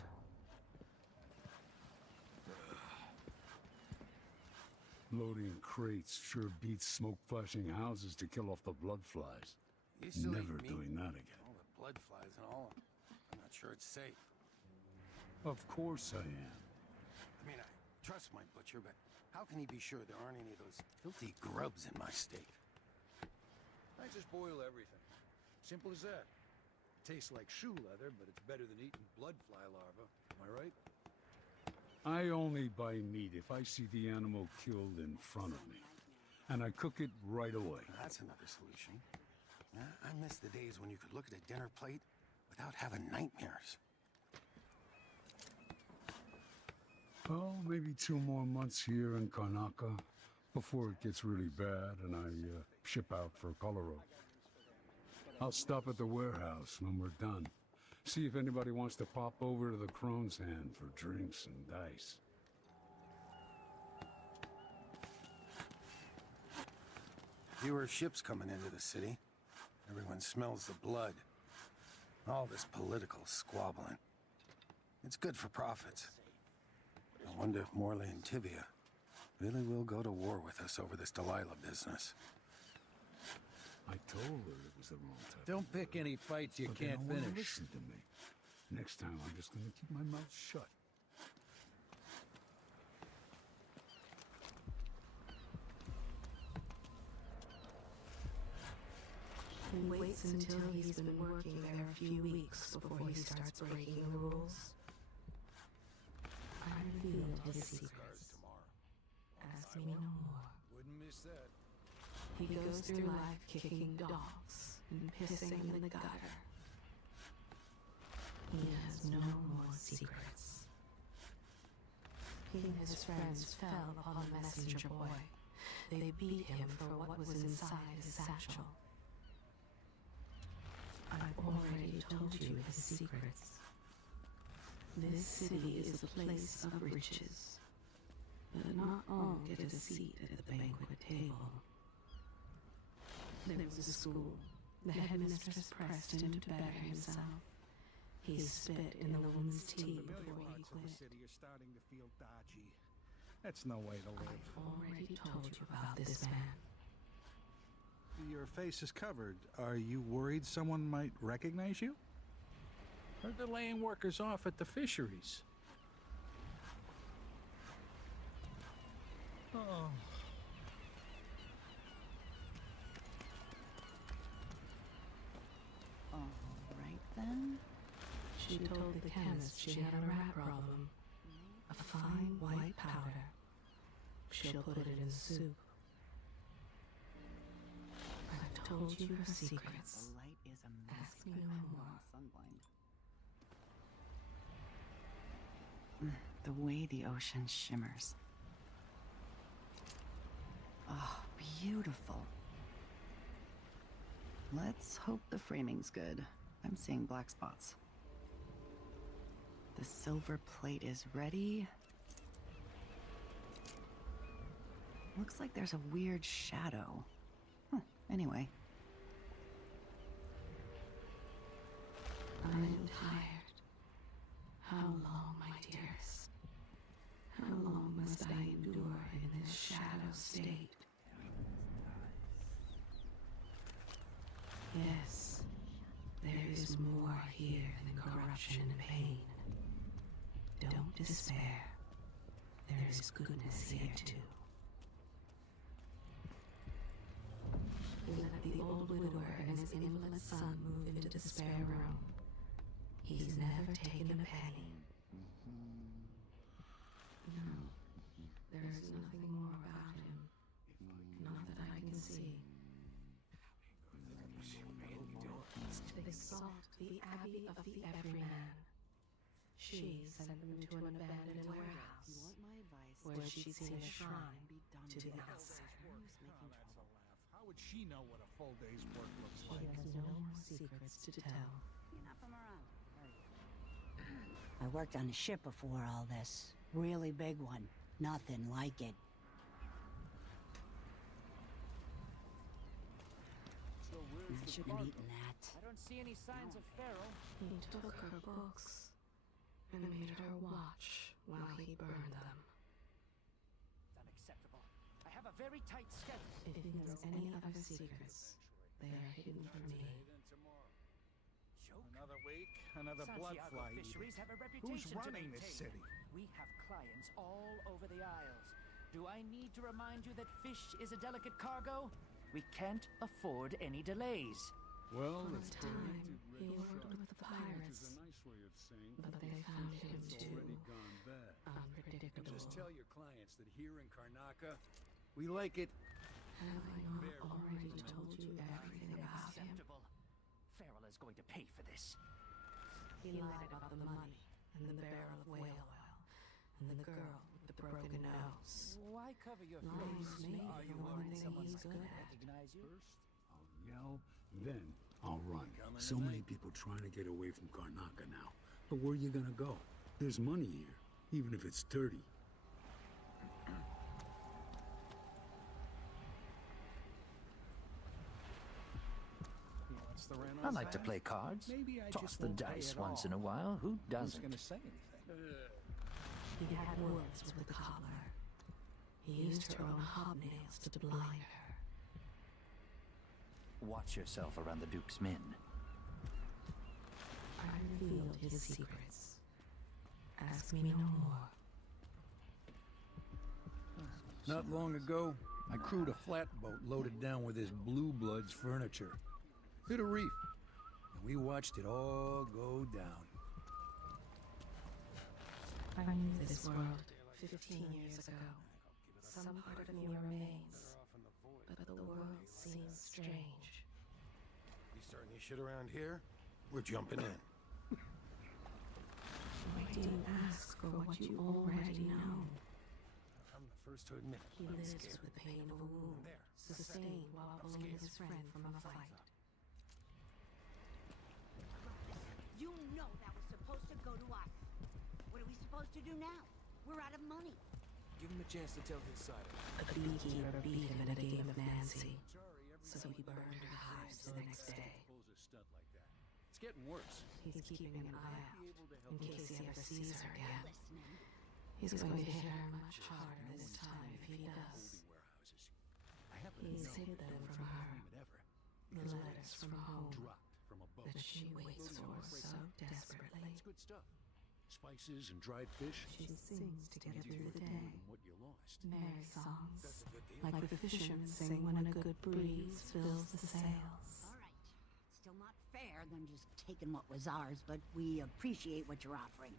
Loading crates sure beats smoke-flashing houses to kill off the blood flies. You still Never eat meat? doing that again. All the blood flies and all. I'm not sure it's safe. Of course I am. I mean, I trust my butcher, but how can he be sure there aren't any of those filthy grubs in my steak? I just boil everything. Simple as that. Tastes like shoe leather, but it's better than eating blood fly larvae. Am I right? I only buy meat if I see the animal killed in front of me. And I cook it right away. That's another solution. I miss the days when you could look at a dinner plate without having nightmares. Oh, maybe 2 more months here in Karnaka before it gets really bad and I ship out for Colorado. I'll stop at the warehouse when we're done. See if anybody wants to pop over to the Crone's Hand for drinks and dice. Fewer ships coming into the city. Everyone smells the blood. All this political squabbling. It's good for profits. I wonder if Morley and Tivia really will go to war with us over this Delilah business. I told her it was the wrong time. Don't pick any fights you But they can't don't wanna finish. listen to me. Next time, I'm just gonna keep my mouth shut. He waits until he's been working there a few weeks before he starts breaking the rules. I revealed his secrets. Ask me no more. Wouldn't miss that. He goes through life kicking dogs and pissing in the gutter. He has no more secrets. He and his friends fell upon the messenger boy. They beat him for what was inside his satchel. I've already told you his secrets. This city is a place of riches, but not all get a seat at the banquet table. There was a school. The headmistress pressed him to better himself. He spit in the woman's tea before he Parts of the quit. city are starting to feel dodgy. That's no way to live. I've already told you about this man. Your face is covered. Are you worried someone might recognize you? Heard they're laying workers off at the fisheries. Oh. All right then. She told the chemist she had a rat problem. A fine white powder. She'll put it in soup. I've told you her secrets. The light is Ask me no more. Sunblind. The way the ocean shimmers. Oh, beautiful. Let's hope the framing's good. I'm seeing black spots. The silver plate is ready. Looks like there's a weird shadow. Huh, anyway. I am tired. How long, my dearest? How long must I endure in this shadow state? Yes, there is more here than corruption and pain. Don't despair. There is goodness here too. He let the old widower and his invalid son move into the spare room. He's never taken a penny. No, there is nothing more about him. Not that I can see. They sought the Abbey of the Everyman. She sent them to an abandoned warehouse, where she'd seen a shrine to the outsider. How would she know what a full day's work looks She like? has no more secrets to tell. Enough from around. I worked on a ship before all this. Really big one. Nothing like it. I shouldn't have eaten that. I don't see any signs of Pharaoh. He took her books and made her watch while he burned them. It's unacceptable. I have a very tight schedule. If he has any other secrets, they are hidden from me. Another week, another blood Santiago flight. Fisheries have a Who's reputation to running this maintain. city? We have clients all over the Isles. Do I need to remind you that fish is a delicate cargo? We can't afford any delays. Well, For a it's time, connected he with worked with the pirates, Which is a nice way of saying but they found him it's too already gone bad. unpredictable. Just tell your clients that here in Karnaka, we like it. Have I not already told you everything about him? Unacceptable. Farrell is going to pay for this. He lied about the money and the barrel of whale oil and the the girl with the broken nose. Why cover your Lies face? made Are you for one worried thing someone's he's good gonna at. recognize you? I'll yell, then I'll run. So many people trying to get away from Karnaca now. But where you gonna go? There's money here, even if it's dirty. I like to play cards. Toss the dice once in a while. Who doesn't? Who's gonna say anything? He had words with the cobbler. He used her own hobnails to blind her. Watch yourself around the Duke's men. I revealed his secrets. Ask me no more. Not long ago, I crewed a flatboat loaded down with his blue blood's furniture. Hit a reef, and we watched it all go down. I knew this world 15 years ago. Some part of me remains, but the world seems strange. You starting your shit around here? We're jumping in. Why do you ask for what you already know? I'm the first to admit it. He lives with the pain of a wound, sustained while pulling his friend from a fight. You know that was supposed to go to us. What are we supposed to do now? We're out of money. Give him a chance to tell his side of it. A beekeeper beat him in a game of Nancy, so he burned her hives the next day. It's getting worse. He's keeping an eye out in case he ever sees her again. He's going to hit her much harder this time if he does. He's hid them from her. The letters from home that she waits for so desperately. It's good stuff. Spices and dried fish. She sings to get her through the day. What you lost. Merry songs, like the fishermen sing when a good breeze fills the sails. All right. Still not fair, them just taking what was ours, but we appreciate what you're offering.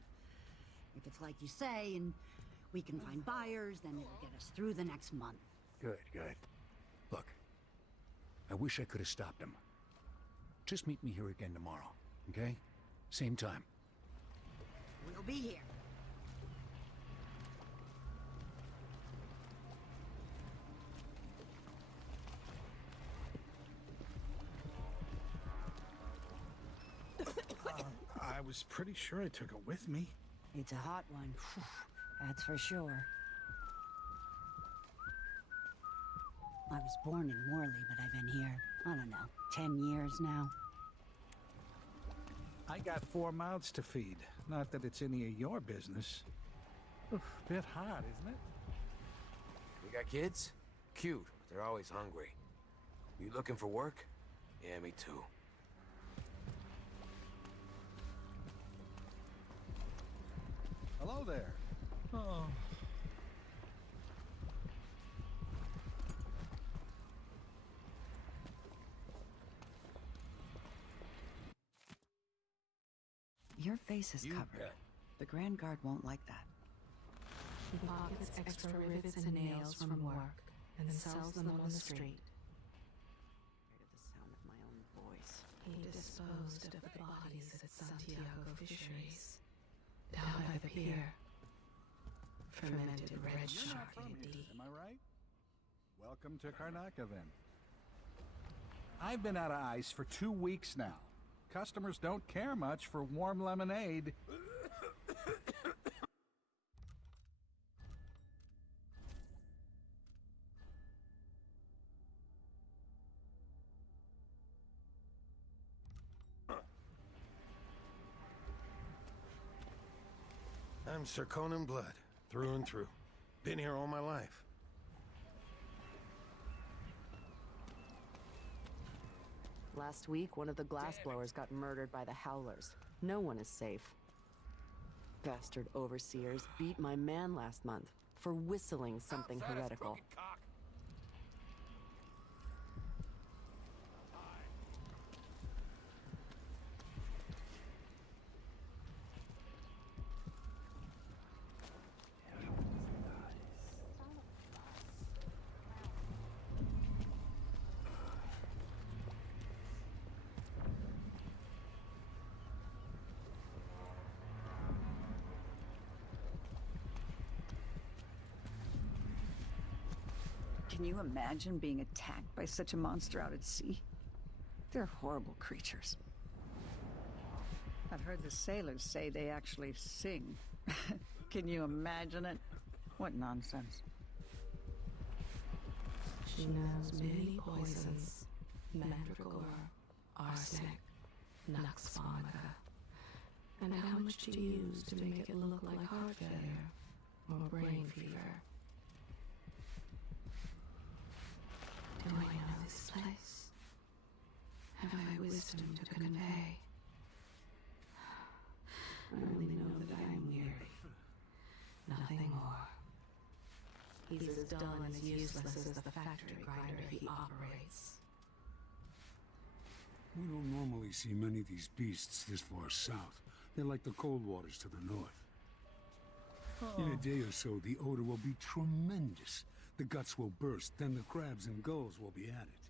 If it's like you say, and we can find buyers, then it'll get us through the next month. Good, good. Look, I wish I could have stopped him. Just meet me here again tomorrow, okay? Same time. We'll be here. I was pretty sure I took it with me. It's a hot one. That's for sure. I was born in Morley, but I've been here, I don't know, 10 years now. I got 4 mouths to feed. Not that it's any of your business. Oof, bit hot, isn't it? You got kids? Cute, but they're always hungry. You looking for work? Yeah, me too. Hello there. Oh. Your face is covered. The Grand Guard won't like that. He pockets extra rivets and nails from work and sells them on the street. The sound of my own voice. He disposed of the bodies at Santiago Fisheries, down by the pier. Fermented red shark indeed. Am I right? Welcome to Karnaca, then. I've been out of ice for 2 weeks now. Customers don't care much for warm lemonade. I'm Sir Conan Blood, through and through. Been here all my life. Last week, one of the glassblowers got murdered by the Howlers. No one is safe. Bastard overseers beat my man last month for whistling something heretical. Can you imagine being attacked by such a monster out at sea? They're horrible creatures. I've heard the sailors say they actually sing. Can you imagine it? What nonsense. She knows many poisons. Mandragora, arsenic, nux vomica. And how much to use to make it look like heart failure or brain fever. Do I know this place? Have I wisdom to convey? I only know that I am weary. Nothing more. He's as dull and as useless as the factory grinder he operates. We don't normally see many of these beasts this far south. They're like the cold waters to the north. In a day or so, the odor will be tremendous. The guts will burst, then the crabs and gulls will be at it.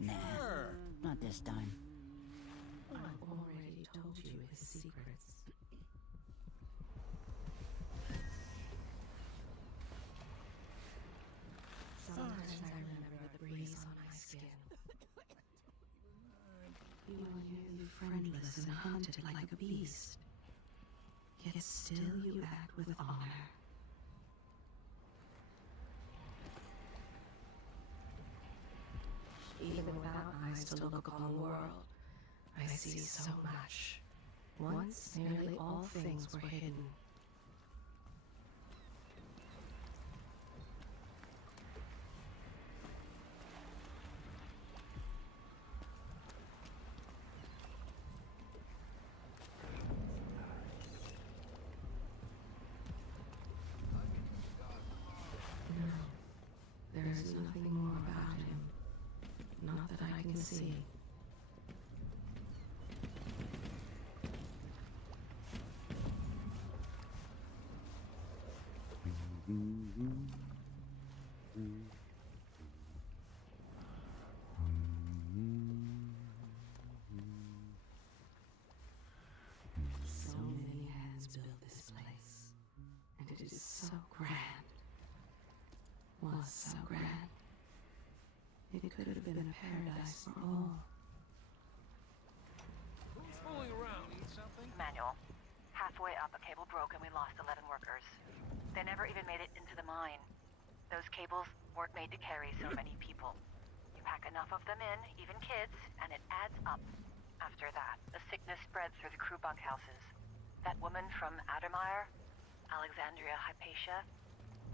Nah, not this time. I've already told you his secrets. Sometimes I remember the breeze on my skin. You are nearly friendless and hunted like a beast. Yet still you act with honor. Even without eyes to look upon the world, I see so much. Once, nearly all things were hidden. No, there is nothing more about him. Not that I can see. So many hands built this place, and it is so grand. Was so grand. It could have been a paradise for all. Who's fooling around? Need something? Manual. Halfway up, a cable broke and we lost 11 workers. They never even made it into the mine. Those cables weren't made to carry so many people. You pack enough of them in, even kids, and it adds up. After that, the sickness spread through the crew bunkhouses. That woman from Addermeyer, Alexandria Hypatia,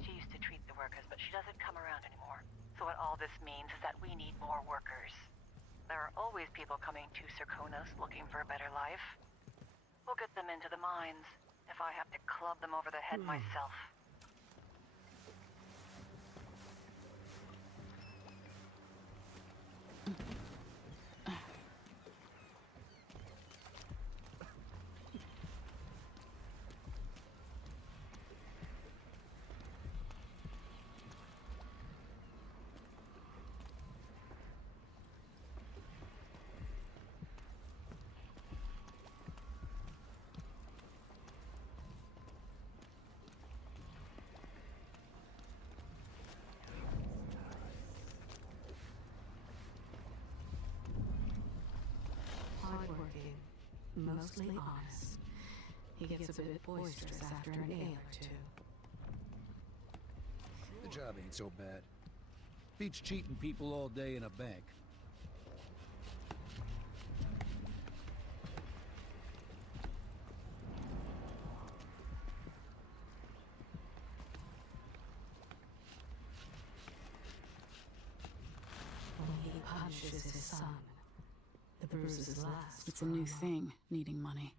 she used to treat the workers, but she doesn't come around anymore. So what all this means is that we need more workers. There are always people coming to Serkonos looking for a better life. We'll get them into the mines, if I have to club them over the head myself. Hardworking, mostly honest. He gets a bit boisterous after an ale or two. The job ain't so bad. Beats cheating people all day in a bank. When he punishes his son, the bruises last. It's a new thing, needing money.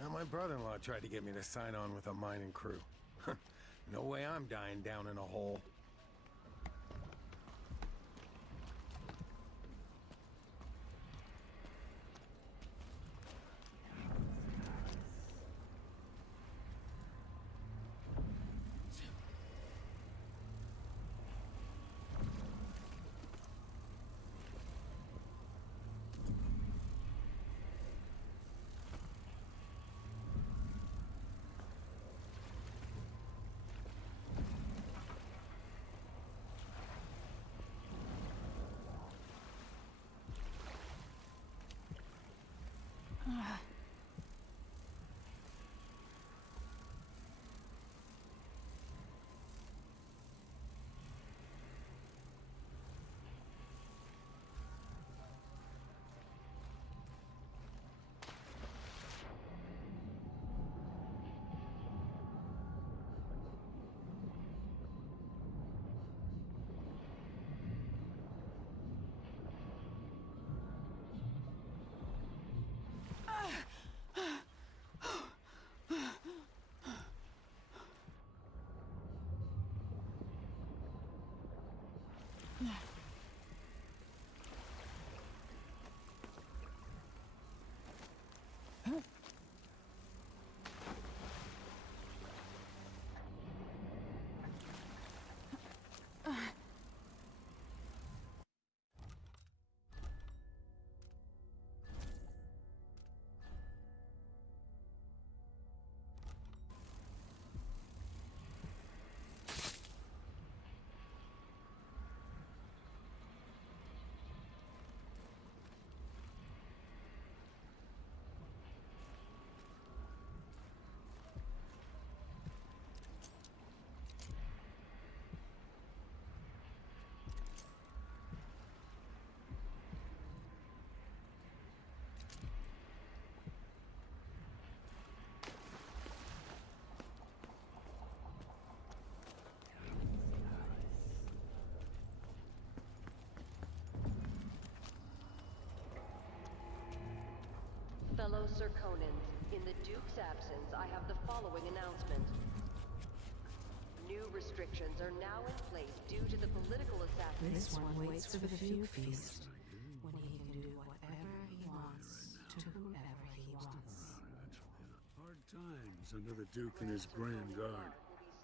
Now, my brother-in-law tried to get me to sign on with a mining crew. No way I'm dying down in a hole. Fellow Serkonans, in the Duke's absence, I have the following announcement. New restrictions are now in place due to the political assassination. This one waits for the fugue feast, when he can do whatever he wants to whoever he wants. Hard times under the Duke and his Grand Guard.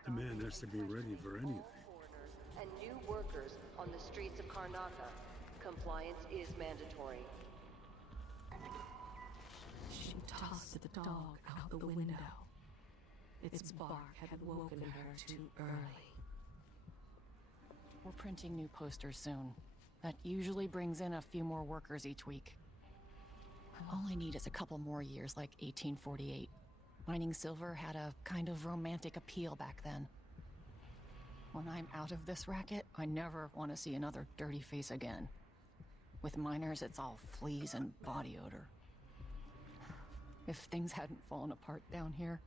The man has to be ready for anything. And new workers on the streets of Karnaca. Compliance is mandatory. She tossed the dog out the window. Its bark had woken her too early. We're printing new posters soon. That usually brings in a few more workers each week. All I need is a couple more years like 1848. Mining silver had a kind of romantic appeal back then. When I'm out of this racket, I never want to see another dirty face again. With miners, it's all fleas and body odor. If things hadn't fallen apart down here,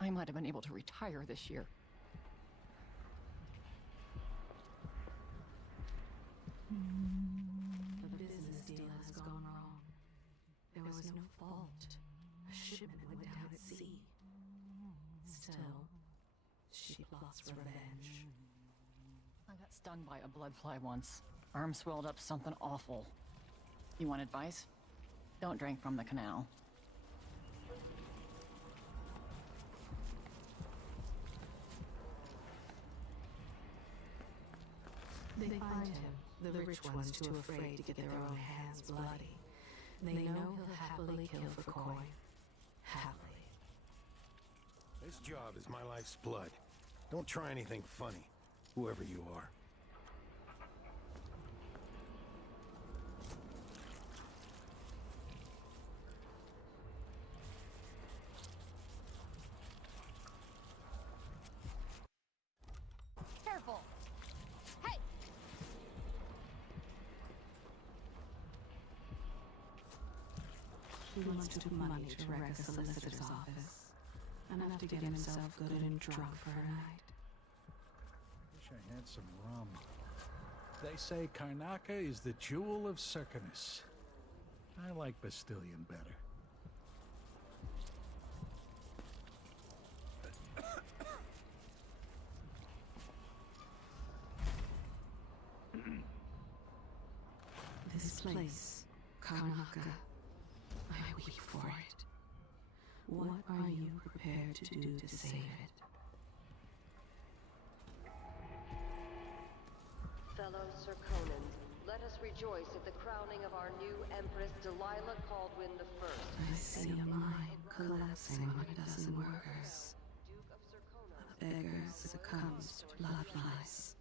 I might have been able to retire this year. The business deal has gone wrong. There was no fault. A shipment went down at sea. Still, she plots revenge. I got stung by a bloodfly once. Arm swelled up something awful. You want advice? Don't drink from the canal. They find him, the rich ones too afraid to get their own hands bloody. They know he'll happily kill for coin. Happily. This job is my life's blood. Don't try anything funny, whoever you are. Careful! Hey! He wants to put money to wreck a solicitor's office. Enough to get himself good and drunk for a night. Wish I had some rum. They say Karnaca is the jewel of Serkonus. I like Bastillion better. This place, Karnaca, I weep for it. What are you prepared to do to save it? Fellow Serkonans, let us rejoice at the crowning of our new Empress Delilah Caldwin I. I see a mine collapsing on a dozen workers. A beggar succumbs to bloodflies.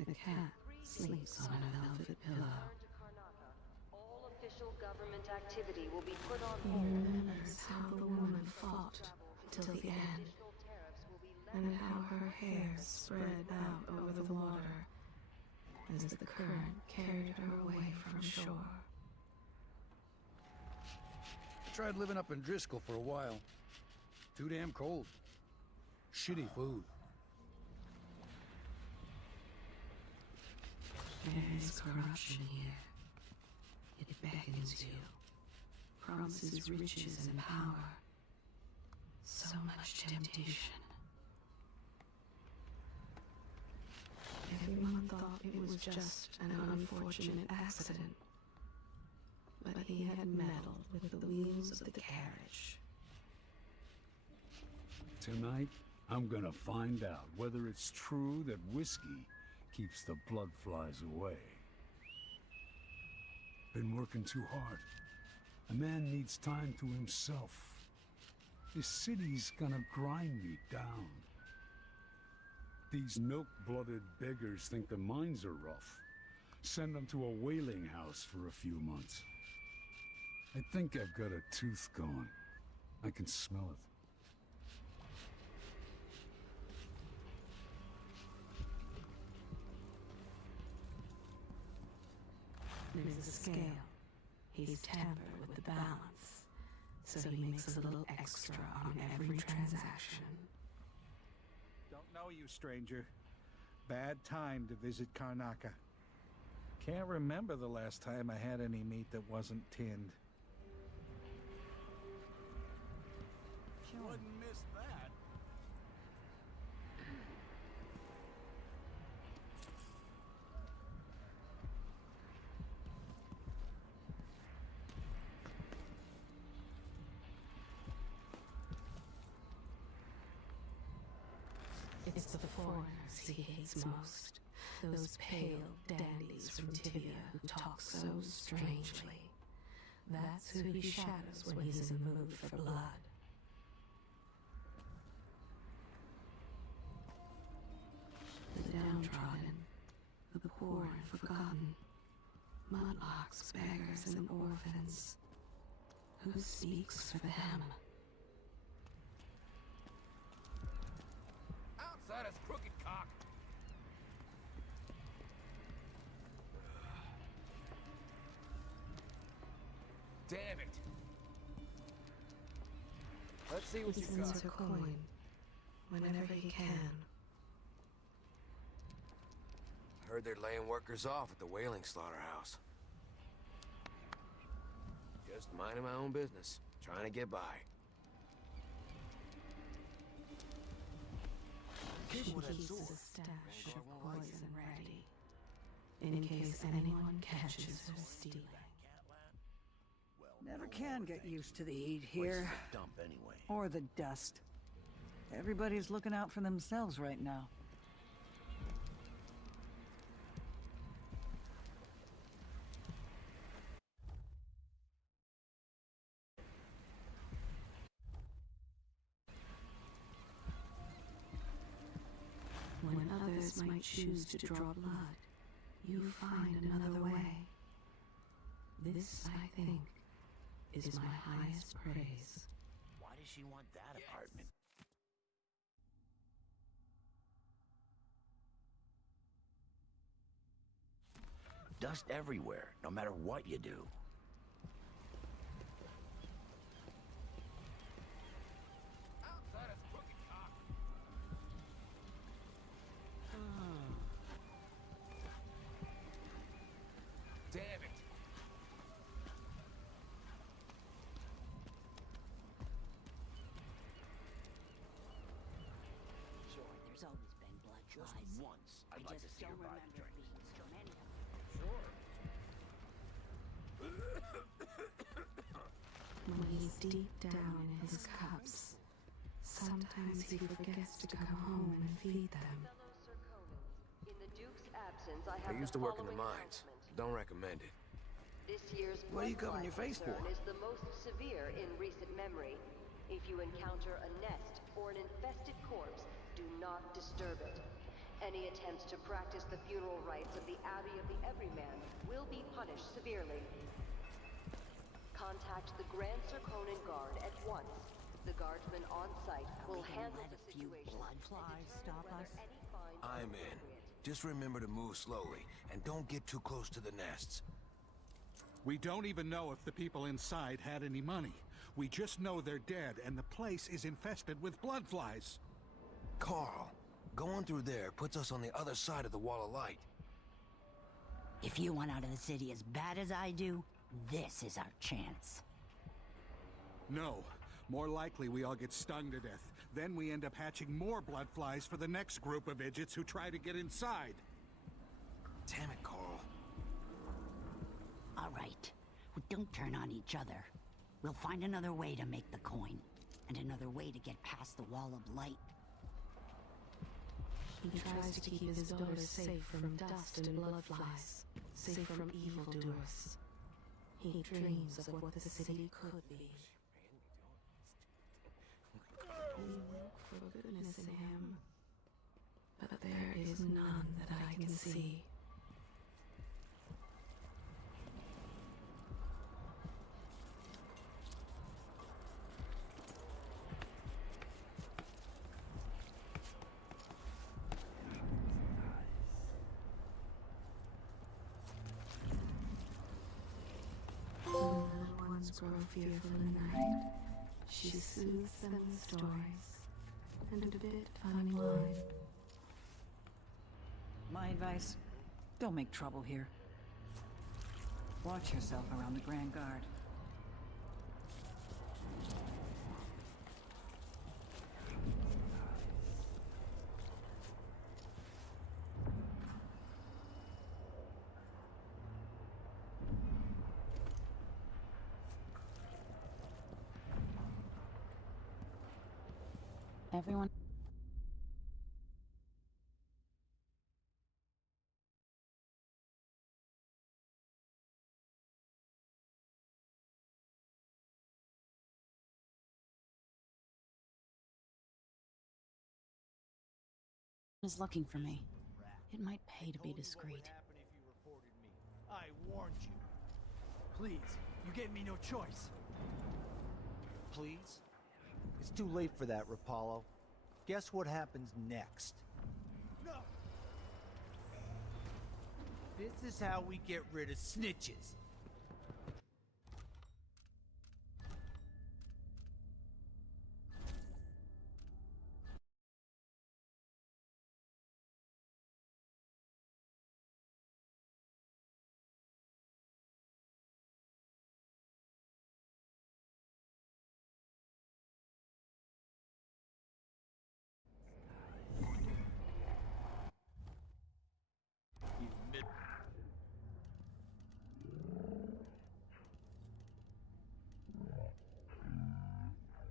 A cat sleeps on a velvet pillow. All official government activity will be put on He hold. remembers how the woman fought until the end, and how her hair spread out over the water as the current carried her away from shore. I tried living up in Driscoll for a while. Too damn cold. Shitty food. There is corruption here. It beckons you, promises riches and power. So much temptation. Everyone thought it was just an unfortunate accident. But he had meddled with the wheels of the carriage. Tonight, I'm gonna find out whether it's true that whiskey keeps the blood flies away. Been working too hard. A man needs time to himself. This city's gonna grind me down. These milk-blooded beggars think the mines are rough. Send them to a whaling house for a few months. I think I've got a tooth going. I can smell it. There's a scale. He's tampered with the balance, so he makes a little extra on every transaction. Don't know you, stranger. Bad time to visit Karnaca. Can't remember the last time I had any meat that wasn't tinned. wouldn't miss that. It's the foreigners he hates most. Those pale dandies from Tibia who talk so strangely. That's who he shadows when he's in the mood for blood. The downtrodden, the poor and forgotten, mudlarks, beggars, and orphans. Who speaks for them? Outside is crooked cock. Damn it! Let's see what He you sends got. her coin whenever he can. I heard they're laying workers off at the whaling slaughterhouse. Just minding my own business, trying to get by. She keeps a stash of poison ready, in case anyone catches her stealing. Never can get used to the heat here. Dump anyway. Or the dust. Everybody's looking out for themselves right now. When others might choose to draw blood, you find another way. This, I think, is my highest praise. Why does she want that apartment? Dust everywhere, no matter what you do. Outside is crooked cock. Damn it! Sure, there's always been blood Just flies. once, I I'd like to just see her don't buy the remember drinks. being so many of them. When he's deep down in his cups, sometimes he forgets to come home and feed them. In the Duke's absence, I I have used the to work in the following mines. Don't recommend it. This year's What are you blood covering your fly face for? concern is the most severe in recent memory. If you encounter a nest or an infested corpse, do not disturb it. Any attempts to practice the funeral rites of the Abbey of the Everyman will be punished severely. Contact the Grand Circonan Guard at once. The guardsmen on site will handle the situation. Blood flies stop us? I'm in. Just remember to move slowly, and don't get too close to the nests. We don't even know if the people inside had any money. We just know they're dead, and the place is infested with blood flies. Carl, going through there puts us on the other side of the wall of light. If you want out of the city as bad as I do, this is our chance. No. More likely we all get stung to death. Then we end up hatching more blood flies for the next group of idiots who try to get inside. Damn it, Carl. All right. Well, don't turn on each other. We'll find another way to make the coin, and another way to get past the wall of light. He tries to keep his daughters safe from dust and blood flies, safe from evildoers. He dreams of what the city could be. We look for goodness in him, but there is none that I can see. When little ones grow fearful in the night, she soothes them with stories and a bit funny wine. My advice, don't make trouble here. Watch yourself around the Grand Guard. Everyone is looking for me. It might pay to be discreet. I warned you. Please, you gave me no choice. Please? It's too late for that, Rapallo. Guess what happens next? No! This is how we get rid of snitches.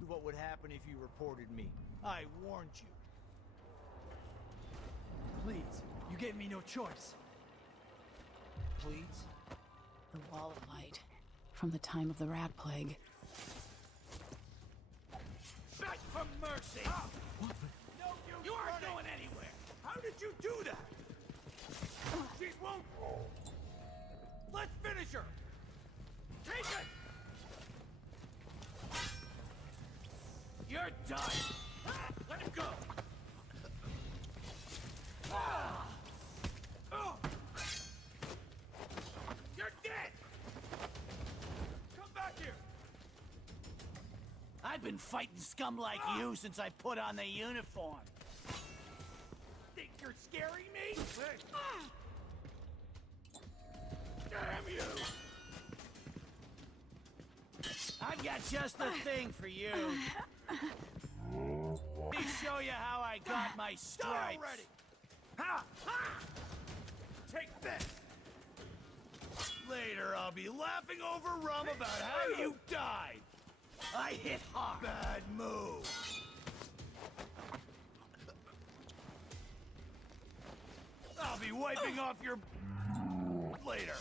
What would happen if you reported me? I warned you. Please, you gave me no choice. Please? The wall of light. From the time of the rat plague. Beg for mercy! Ah! No, you aren't going anywhere! How did you do that? She won't... Let's finish her! Take it! You're done! Let him go! You're dead! Come back here! I've been fighting scum like you since I put on the uniform. Think you're scaring me? Damn you! I've got just the thing for you. Let me show you how I got my stripes. Already. Ha! Ha! Take this. Later, I'll be laughing over rum about how you died. I hit hard. Bad move. I'll be wiping off your later.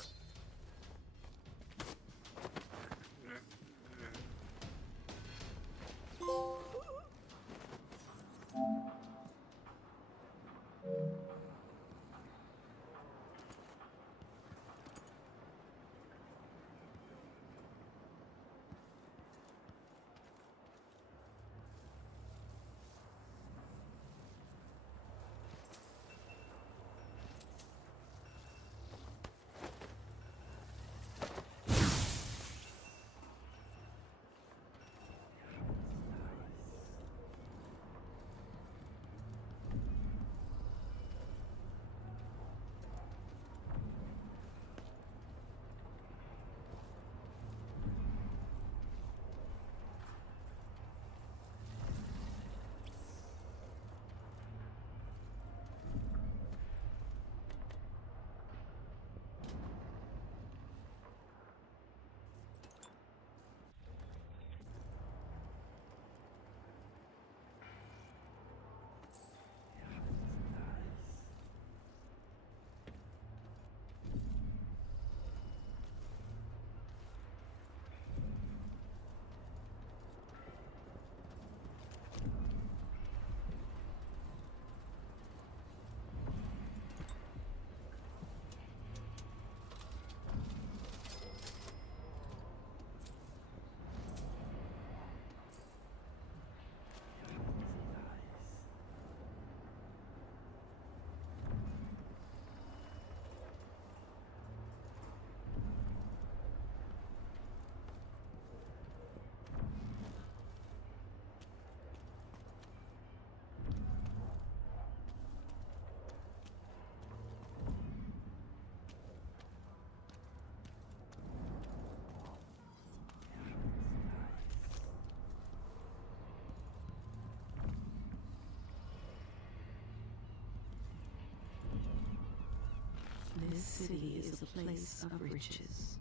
This city is a place of riches,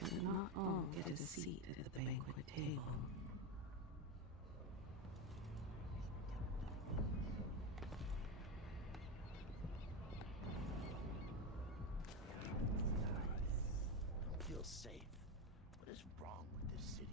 but not all get a seat at the banquet table. feel safe. What is wrong with this city?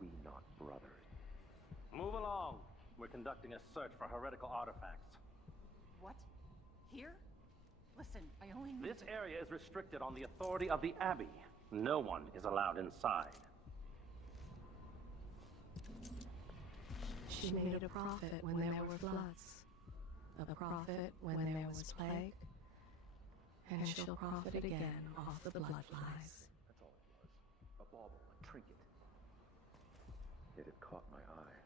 We not brothers? Move along. We're conducting a search for heretical artifacts. What? Here? Listen, I only need This area is restricted on the authority of the Abbey. No one is allowed inside. She made a profit when there were floods, a profit when there was plague, and she'll profit again off the blood flies. That's all it was. A bauble, a trinket. It had caught my eye.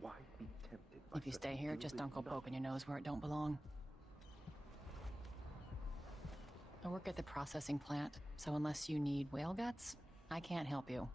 Why be tempted by If you such stay here, just don't go poking your nose where it don't belong. I work at the processing plant, so unless you need whale guts, I can't help you.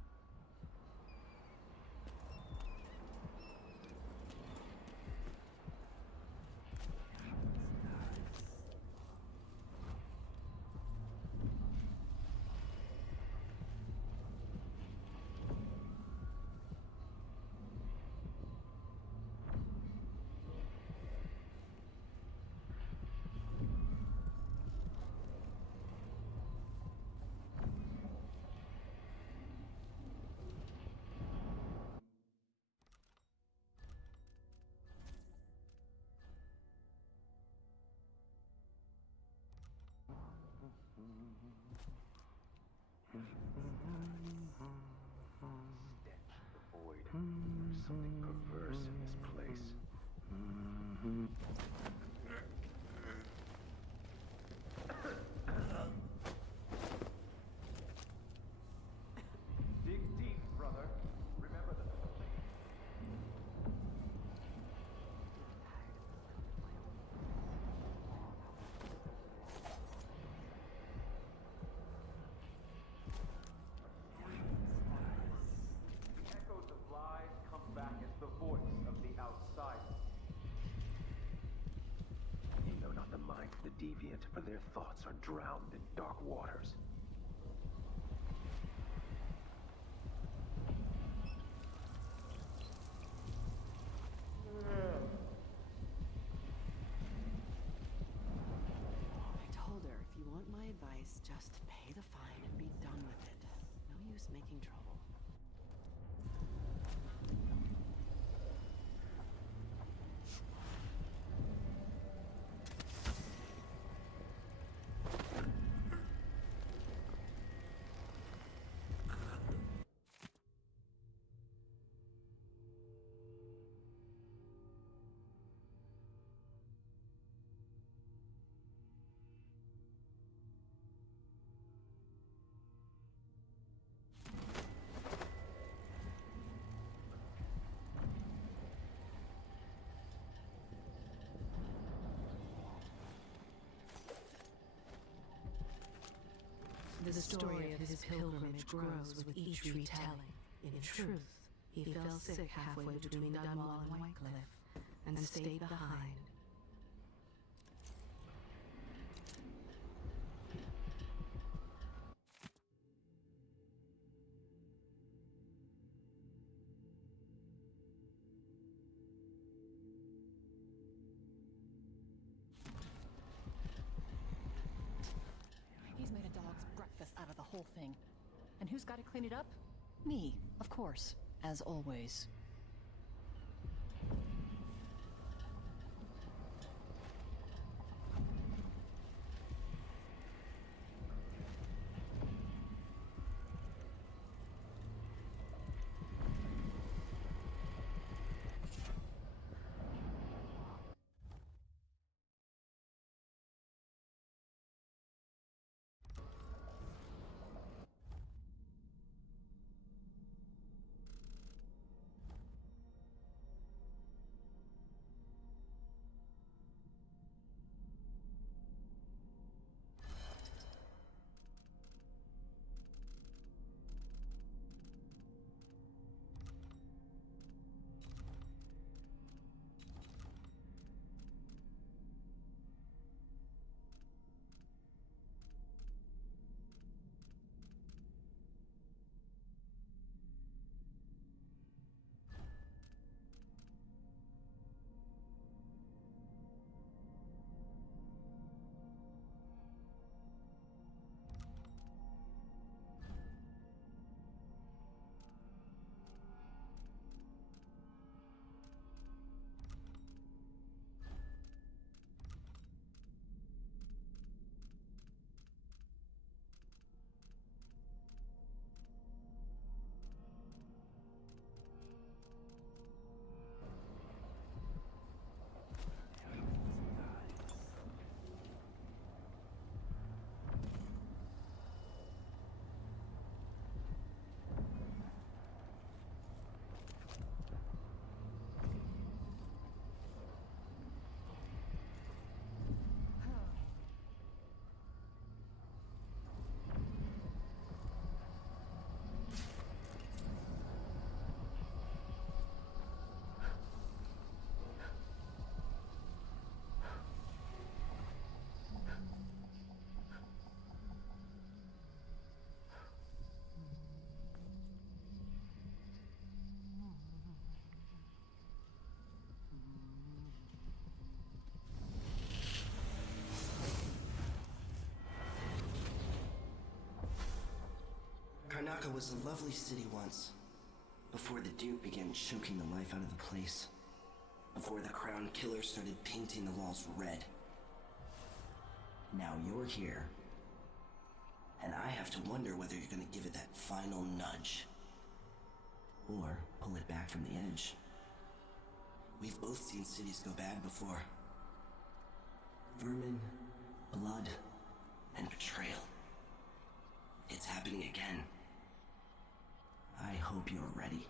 There's something perverse in this place. deviant, for their thoughts are drowned in dark waters. I told her, if you want my advice, just pay the fine and be done with it. No use making trouble. The story of his pilgrimage grows with each retelling. In truth, he fell sick halfway between Dunwall and Whitecliff, and stayed behind. He's made a dog's breakfast out of the whole thing. And who's got to clean it up? Me, of course, as always. Karnaca was a lovely city once, before the Duke began choking the life out of the place. Before the Crown Killer started painting the walls red. Now you're here, and I have to wonder whether you're gonna give it that final nudge. Or pull it back from the edge. We've both seen cities go bad before. Vermin, blood, and betrayal. It's happening again. I hope you're ready.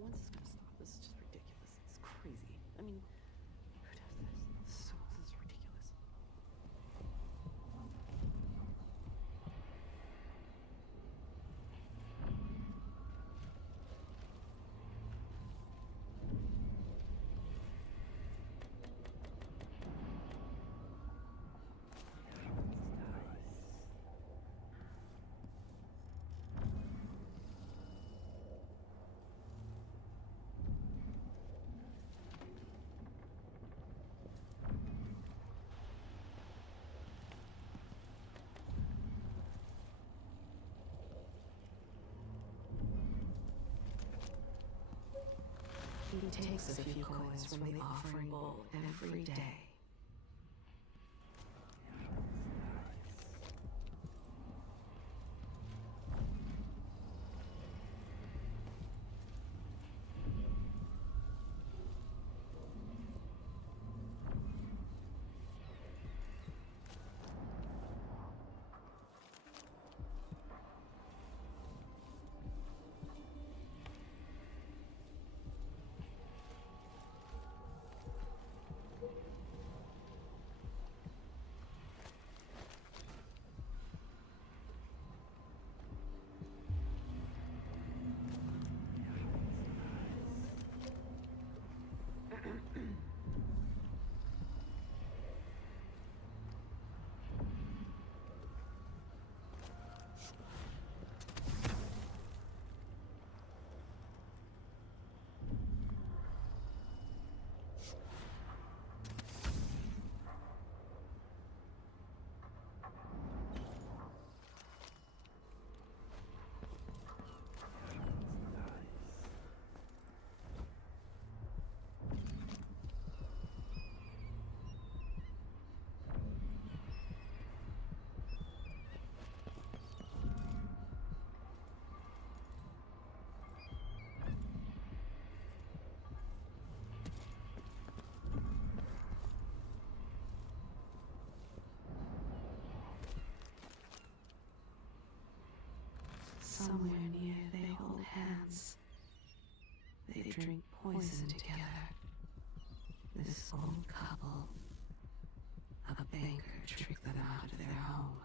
When's this gonna stop? This is just ridiculous. It's crazy. I mean, who does this? This is ridiculous. He takes a few coins from the offering bowl every day. Somewhere near, they hold hands. They drink poison together. This old couple. A banker tricked them out of their home.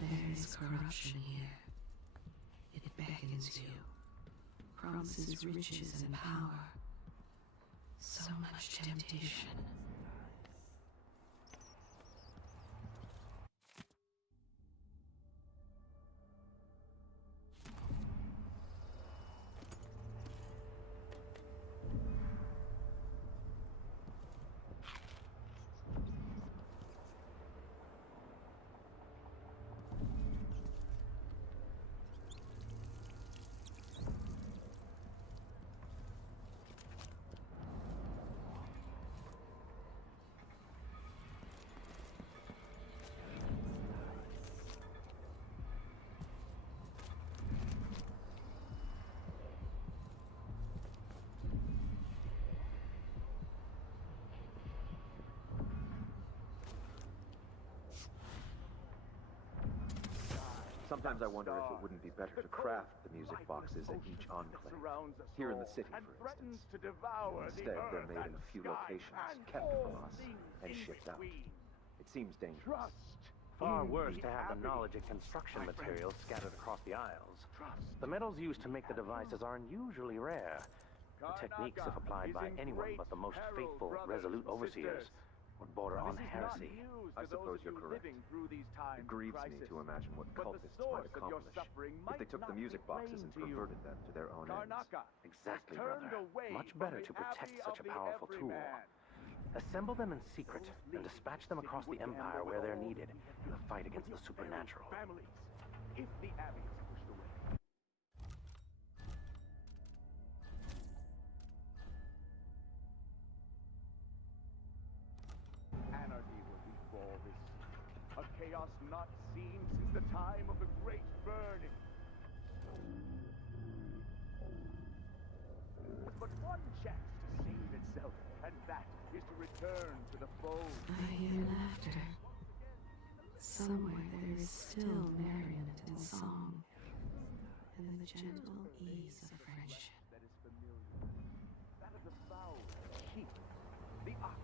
There is corruption here. It beckons you, promises riches and power. So much temptation. Sometimes I wonder if it wouldn't be better to craft the music boxes at each enclave. Here in the city, for instance. Instead, they're made in a few locations, kept from us, and shipped out. It seems dangerous. Far worse to have the knowledge of construction materials scattered across the aisles. The metals used to make the devices are unusually rare. The techniques, if applied by anyone but the most faithful, resolute overseers, would border on heresy. I suppose you're correct. It grieves me to imagine what cultists might accomplish if they took the music boxes and perverted them to their own ends. Exactly, brother. Much better to protect such a powerful tool. Assemble them in secret and dispatch them across the Empire where they're needed in the fight against the supernatural. If the Abbey is pushed away. Anarchy will befall this. A chaos not seen since the time of the Great Burning. But one chance to save itself, and that is to return to the fold. I hear laughter. Somewhere there is still merriment and song, and the gentle ease of friendship. That is familiar. That of the fowl, sheep, the ox,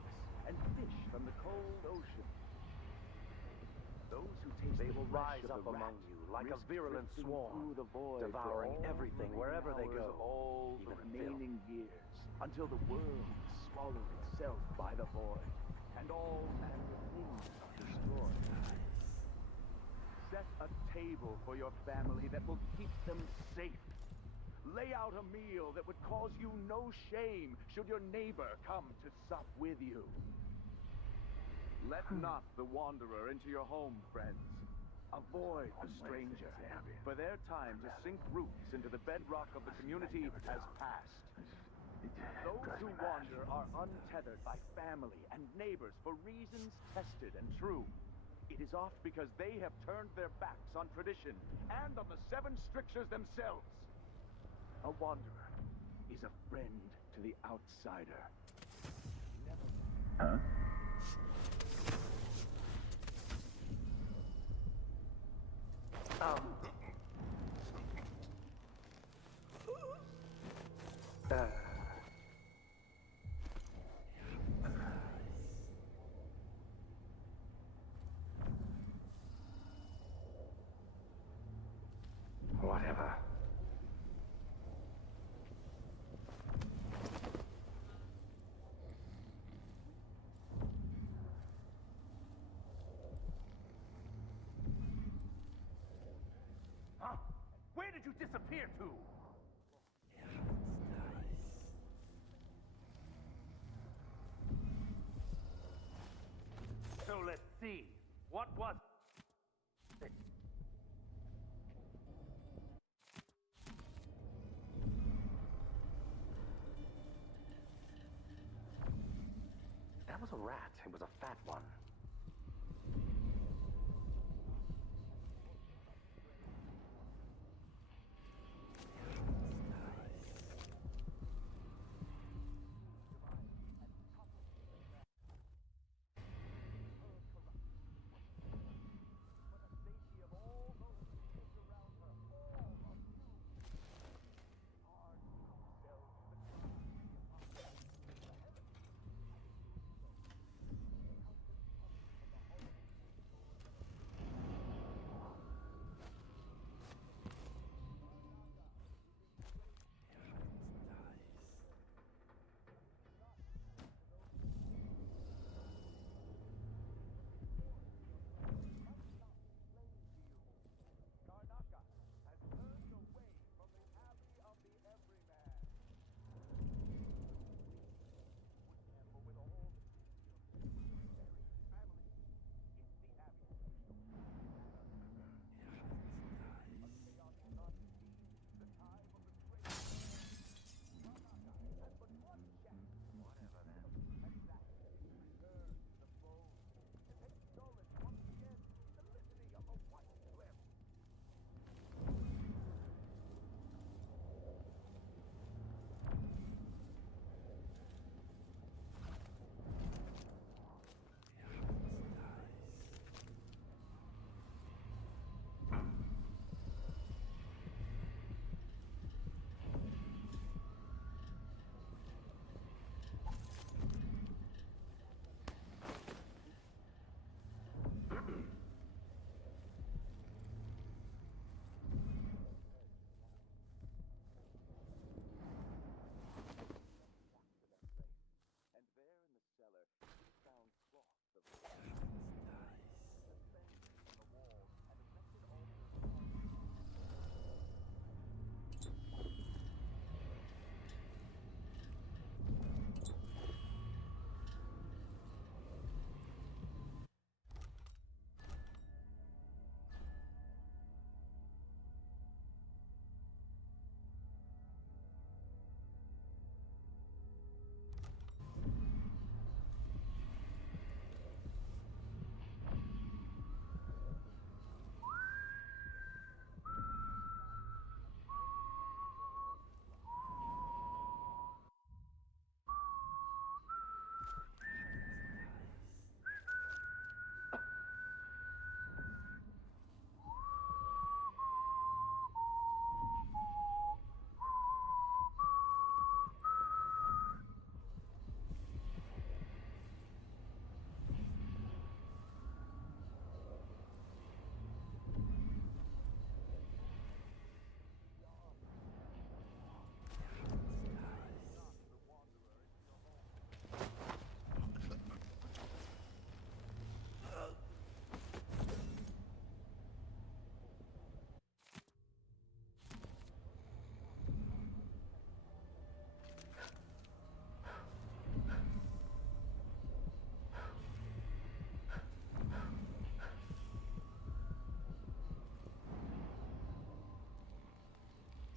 and fish from the cold ocean. Those who taste They the will flesh rise of up the among rat you like a risk virulent drifting swarm, through the void devouring for all everything remaining wherever they hours go, of all the even remaining years, until the world is swallowed itself by the void, and all manner of things are destroyed. Set a table for your family that will keep them safe. Lay out a meal that would cause you no shame should your neighbor come to sup with you. Let not the wanderer into your home, friends. Avoid the stranger, for their time to sink roots into the bedrock of the community has passed. Those who wander are untethered by family and neighbors for reasons tested and true. It is oft because they have turned their backs on tradition and on the seven strictures themselves. A wanderer is a friend to the outsider. Huh? Whatever. Huh? Where did you disappear to? So let's see. What was it? That was a rat. It was a fat one.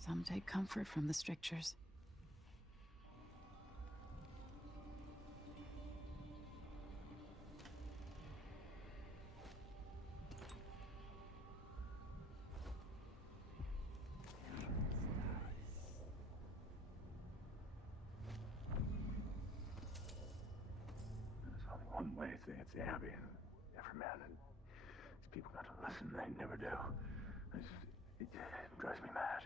Some take comfort from the strictures. There's only one way to say it's the Abbey, and every man, and these people got to listen, they never do. It drives me mad.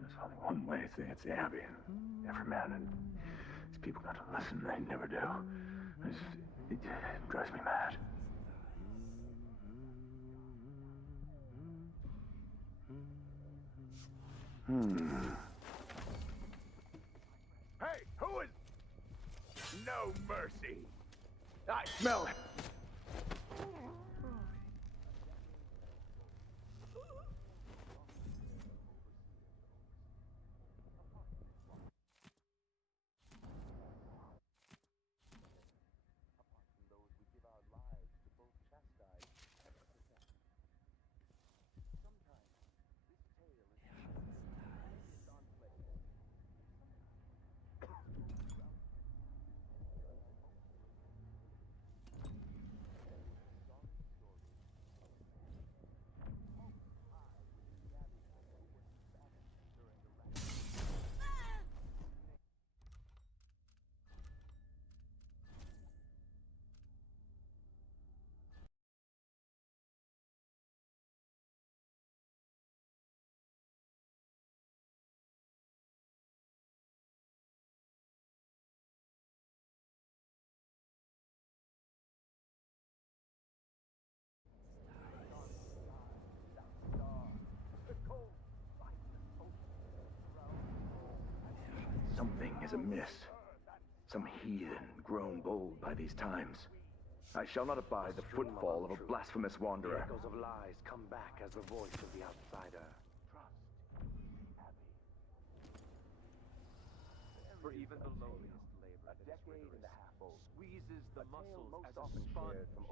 There's only one way to say it's the Abbey, and every man, and these people got to listen, they never do. It drives me mad. Hey, who is... No mercy. I smell it. Something is amiss. Some heathen grown bold by these times. I shall not abide the footfall of a blasphemous wanderer. The echoes of lies come back as the voice of the outsider. For even the lowliest labor, a decade and a half old, squeezes the muscles as a sponge, from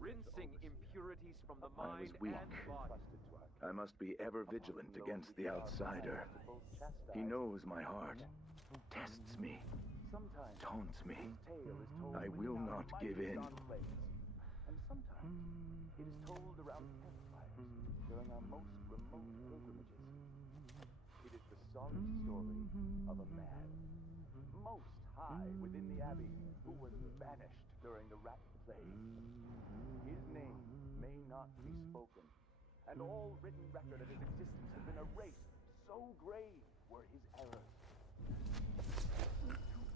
rinsing impurities from the mind I was weak. and body. I must be ever vigilant against the outsider. He knows my heart, tests me, taunts me. I will not give in. And sometimes it is told around campfires during our most remote pilgrimages. It is the sorry story of a man most high within the Abbey who was banished during the Rat Plague. His name may not be spoken, and all written record of his existence has been erased. So grave were his errors.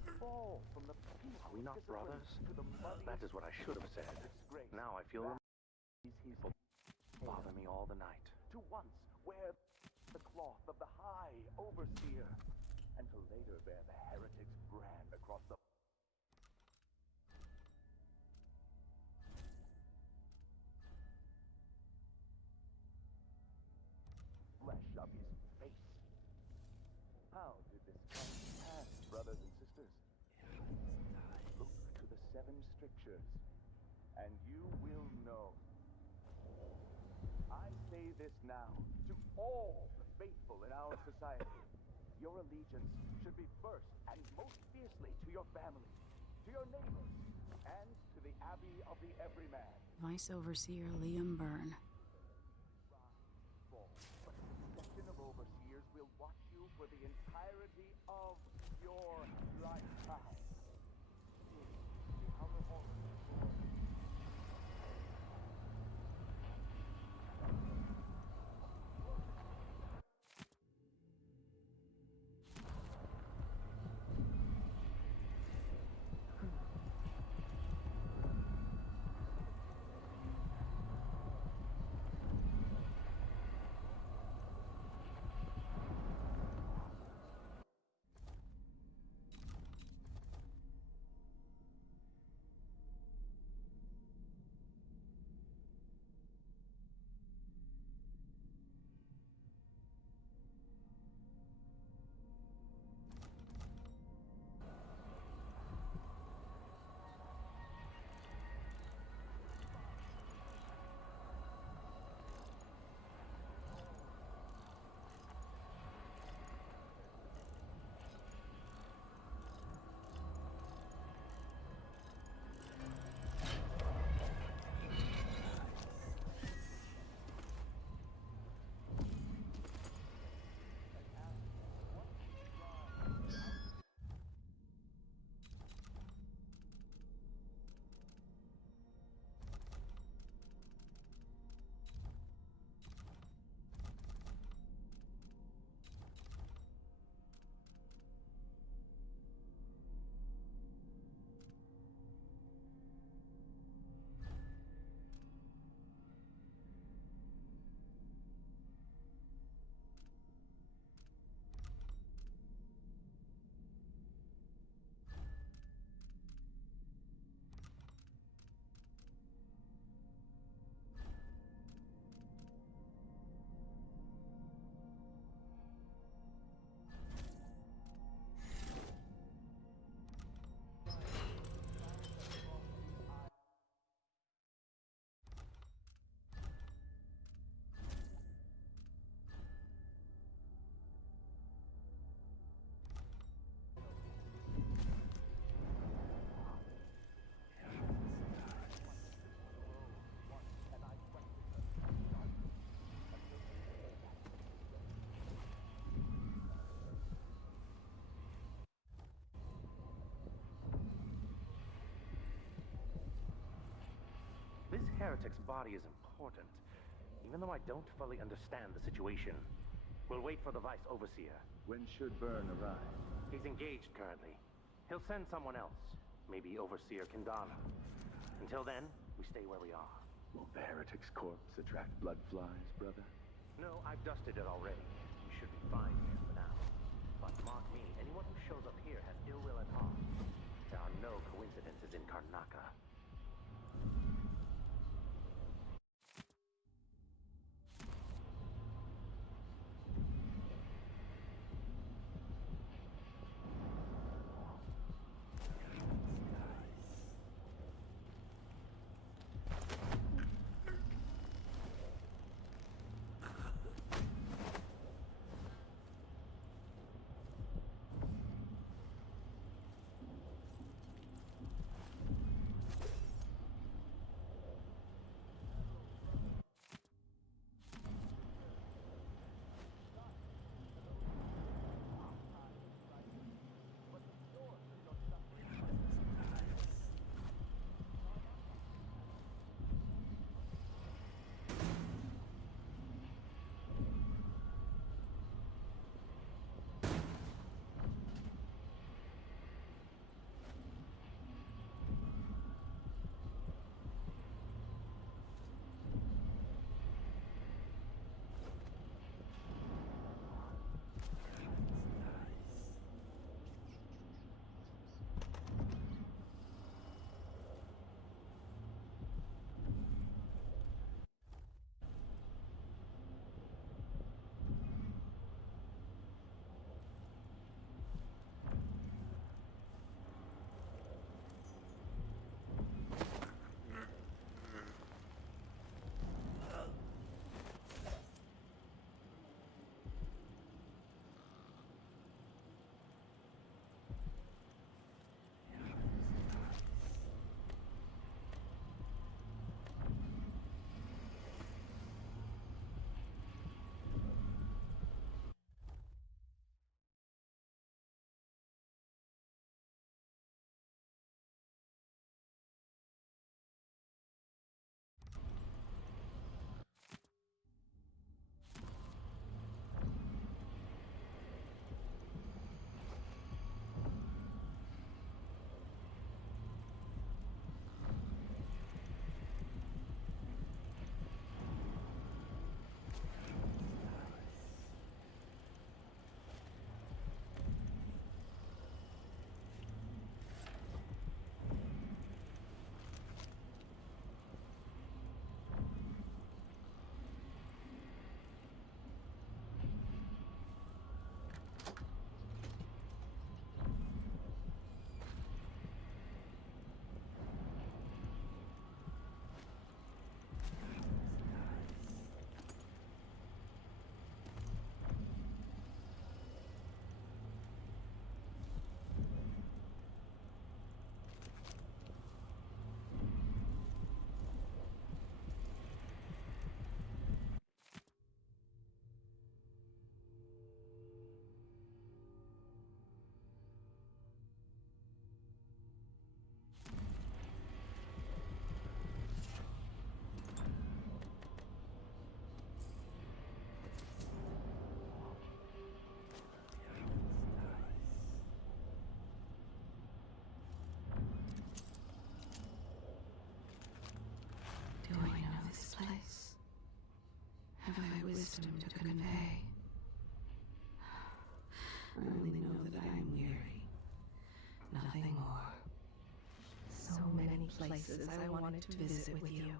To fall from the peak Are we not brothers? to the That is what I should have said. Now I feel people bother me all the night. To once wear the cloth of the high overseer, and to later bear the heretic's brand across the flesh of his face. How did this come to pass, brothers and sisters? Look to the 7 strictures, and you will know. I say this now to all the faithful in our society. Your allegiance should be first and most fiercely to your family, to your neighbors, and to the Abbey of the Everyman. Vice Overseer Liam Byrne. But a section of overseers will watch you for the entirety of your lifetime. The outer horrors for This heretic's body is important, even though I don't fully understand the situation. We'll wait for the Vice Overseer. When should Byrne arrive? He's engaged currently. He'll send someone else, maybe Overseer Kindana. Until then, we stay where we are. Will the heretic's corpse attract blood flies, brother? No, I've dusted it already. We should be fine here for now. But mark me, anyone who shows up here has ill will at heart. There are no coincidences in Karnaca. have I wisdom to convey? I only know that I am weary. Nothing more. So many places I wanted to visit with you.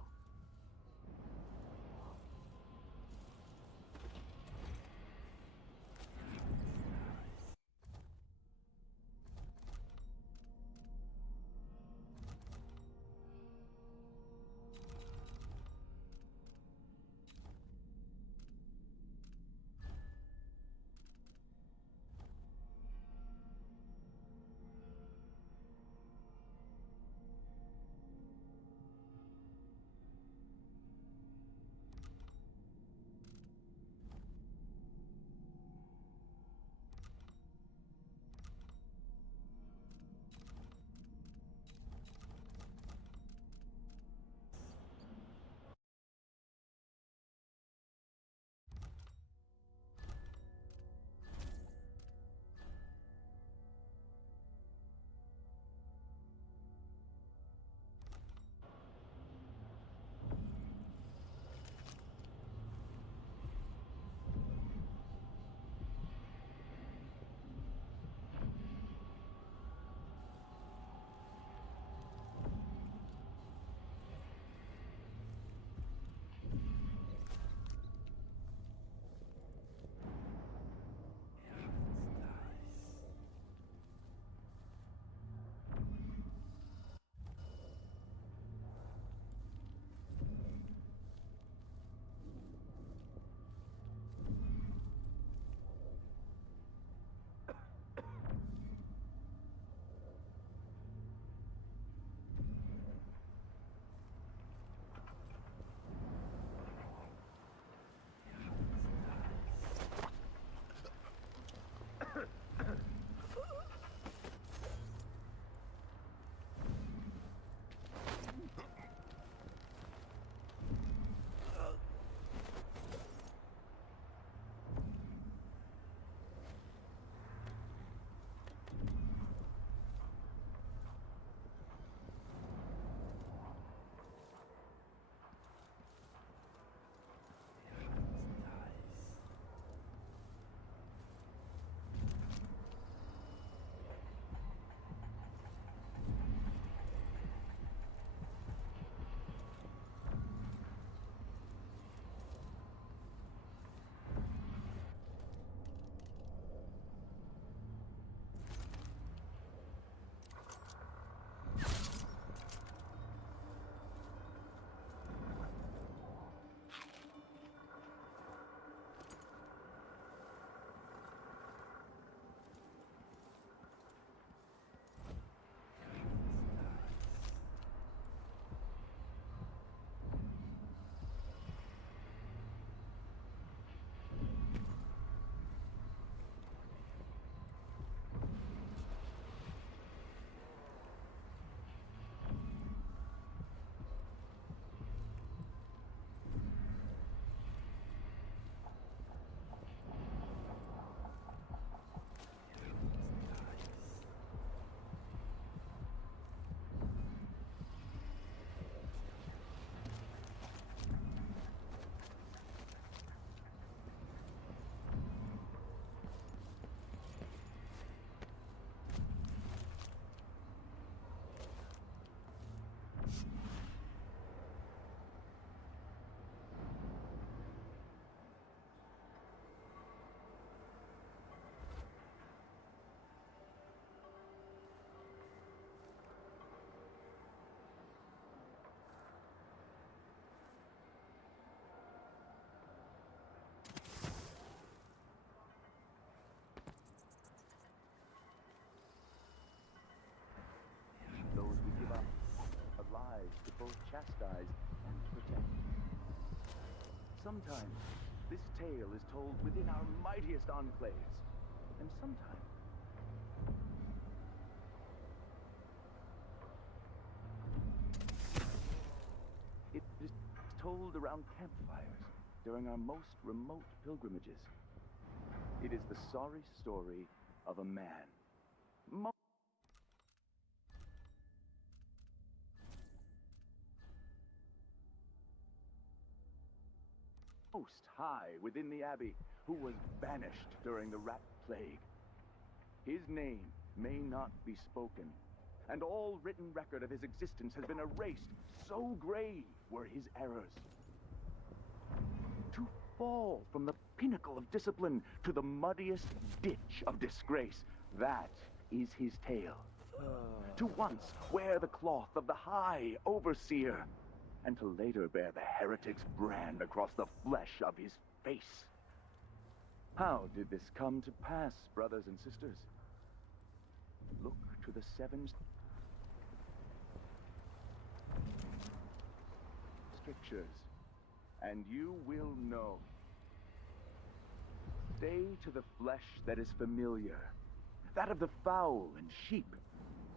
both chastise and protect. Sometimes, this tale is told within our mightiest enclaves, and sometimes it is told around campfires during our most remote pilgrimages. It is the sorry story of a man. Most most high within the Abbey, who was banished during the Rat Plague. His name may not be spoken, and all written record of his existence has been erased, so grave were his errors. To fall from the pinnacle of discipline to the muddiest ditch of disgrace, that is his tale. To once wear the cloth of the High Overseer, and to later bear the heretic's brand across the flesh of his face. How did this come to pass, brothers and sisters? Look to the seven strictures, and you will know. Stay to the flesh that is familiar, that of the fowl and sheep,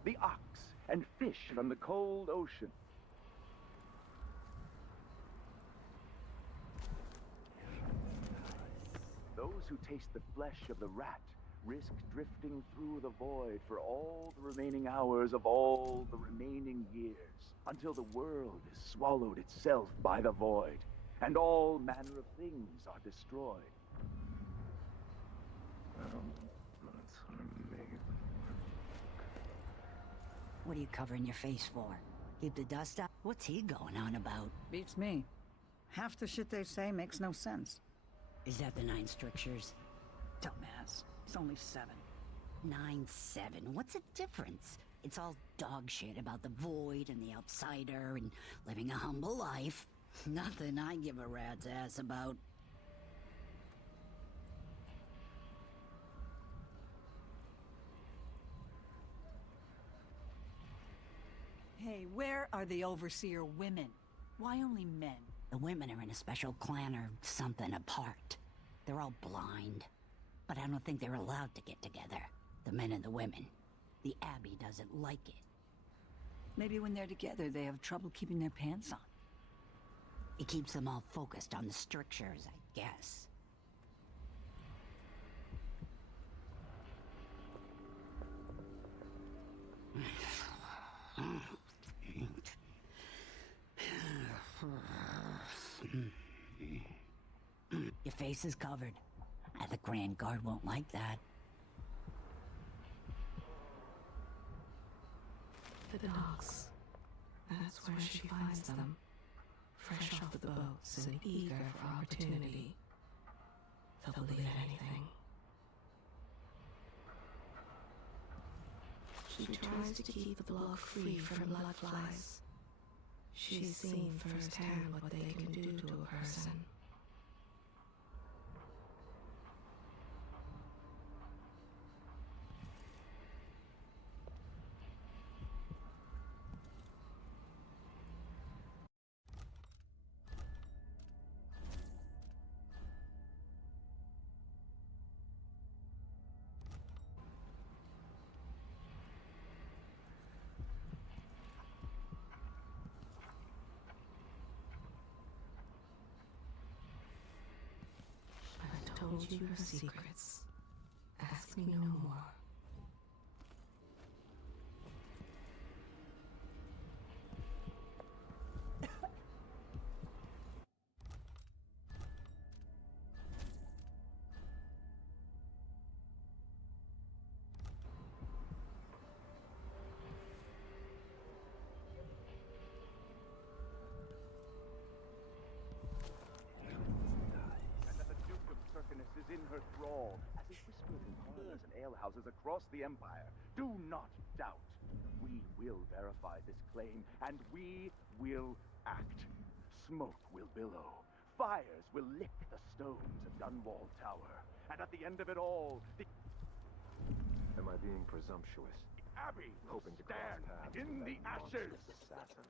the ox and fish from the cold ocean. Those who taste the flesh of the rat risk drifting through the void for all the remaining hours of all the remaining years, until the world is swallowed itself by the void, and all manner of things are destroyed. What are you covering your face for? Keep the dust up? What's he going on about? Beats me. Half the shit they say makes no sense. Is that the 9 strictures? Dumbass. It's only 7. 9-7. What's the difference? It's all dog shit about the void and the outsider and living a humble life. Nothing I give a rat's ass about. Hey, where are the Overseer women? Why only men? The women are in a special clan or something apart. They're all blind. But I don't think they're allowed to get together. The men and the women. The Abbey doesn't like it. Maybe when they're together, they have trouble keeping their pants on. It keeps them all focused on the strictures, I guess. Your face is covered. The Grand Guard won't like that. The dogs. That's where she finds them. Fresh off the boats and eager for opportunity. They'll believe anything. She tries to keep the block free from blood flies. She's seen firsthand what they can do to a person. Told you her secrets. Ask me no more. Is in her thrall, as is whispered in parlors and alehouses across the Empire. Do not doubt. We will verify this claim, and we will act. Smoke will billow. Fires will lick the stones of Dunwall Tower. And at the end of it all, the... Am I being presumptuous? Abbey will hoping to stand cross paths in with the that ashes. monstrous assassin.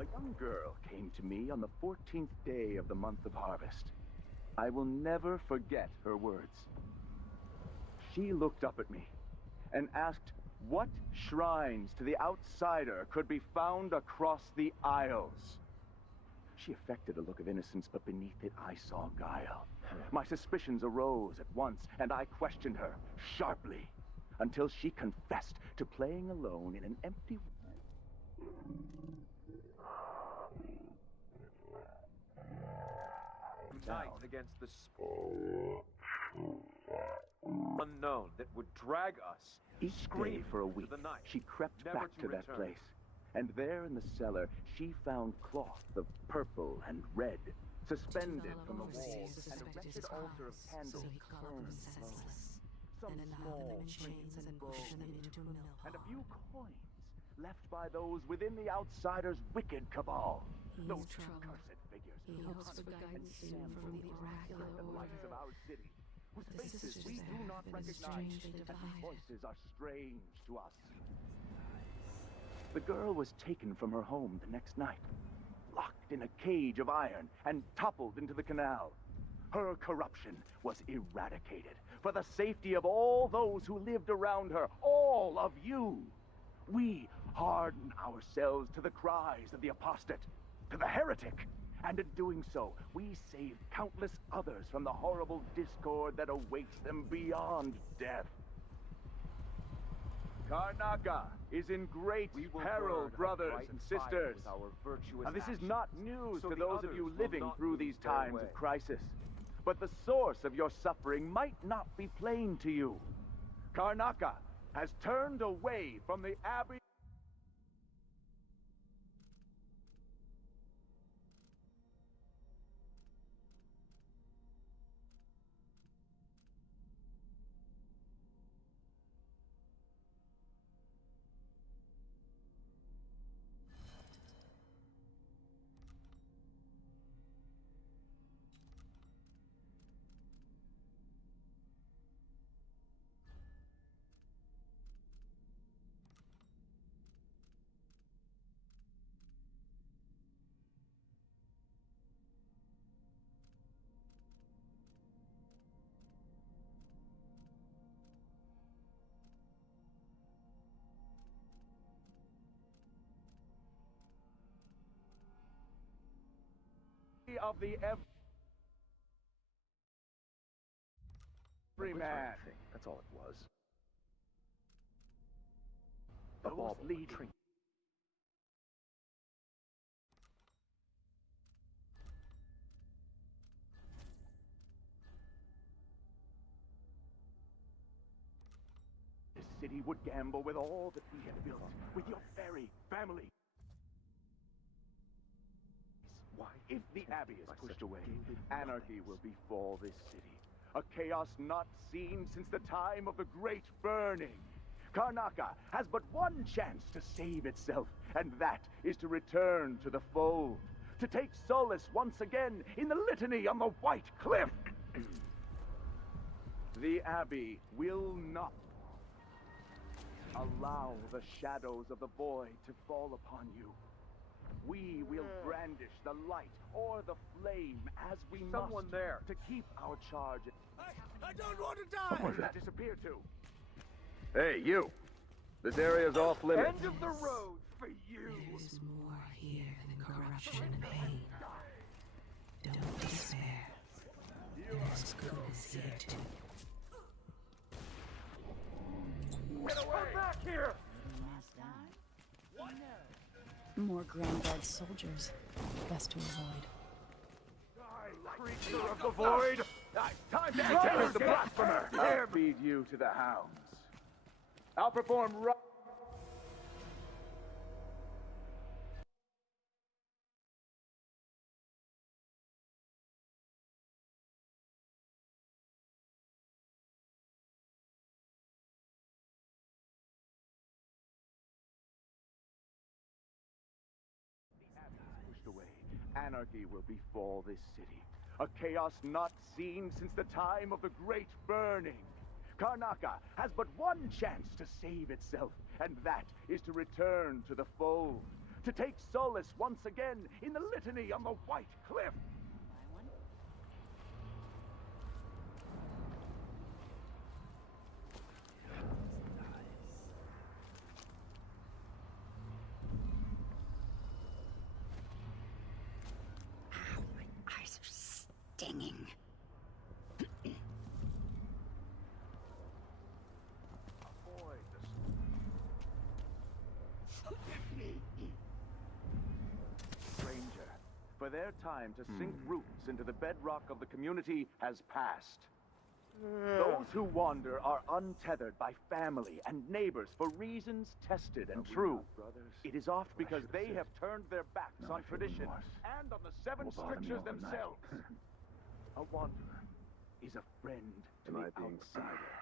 A young girl came to me on the 14th day of the month of harvest. I will never forget her words. She looked up at me and asked what shrines to the outsider could be found across the Isles. She affected a look of innocence, but beneath it I saw guile. My suspicions arose at once, and I questioned her sharply until she confessed to playing alone in an empty... Unite against the unknown that would drag us Each day for a week, she crept back to that place. And there in the cellar, she found cloth of purple and red, suspended from the wall, and a wretched altar of candles burned low. Some small trinkets and bowls, and a few coins left by those within the outsider's wicked cabal. Those cursed figures who hunt and stem from the oracular lights of our city, whose faces we do not recognize, and whose voices are strange to us. The girl was taken from her home the next night, locked in a cage of iron, and toppled into the canal. Her corruption was eradicated for the safety of all those who lived around her, all of you. We harden ourselves to the cries of the apostate, to the heretic, and in doing so, we save countless others from the horrible discord that awaits them beyond death. Karnaca is in great peril, brothers and sisters. And this is not news to those of you living through these times of crisis. But the source of your suffering might not be plain to you. Karnaca has turned away from the Abbey. Of the every man. That's all it was. The ball bleeding. This city would gamble with all that we have built, with your very family. If the Abbey is pushed away, anarchy will befall this city. A chaos not seen since the time of the Great Burning. Karnaca has but one chance to save itself, and that is to return to the fold. To take solace once again in the litany on the White Cliff. The Abbey will not allow the shadows of the void to fall upon you. We will brandish the light or the flame as we must. Someone there to keep our charge. I don't want to die! Where did it disappear to? Hey, you! This area's off limits. End of the road for you! There is more here than corruption and pain. Don't despair. There's goodness here too. Get away! Come back here! More Granddad soldiers. Best to avoid. Creature of the void! Time to challenge the blasphemer! I'll feed you to the hounds. I'll perform away. Anarchy will befall this city. A chaos not seen since the time of the Great Burning. Karnaca has but one chance to save itself, and that is to return to the fold. To take solace once again in the litany on the White Cliff. Eyes are stinging. Stranger, for their Their time to sink roots into the bedrock of the community has passed. Those who wander are untethered by family and neighbors for reasons tested and true. It is oft because they have turned their backs on tradition and on the seven strictures themselves. A wanderer is a friend to the outsider.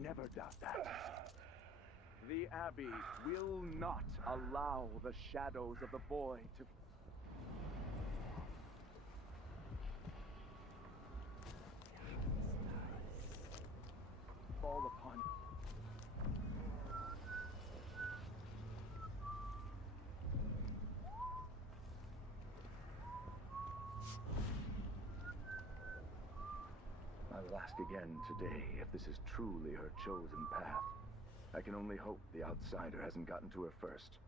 Never doubt that. The Abbey will not allow the shadows of the void to fall upon. I will ask again today if this is truly her chosen path. I can only hope the outsider hasn't gotten to her first.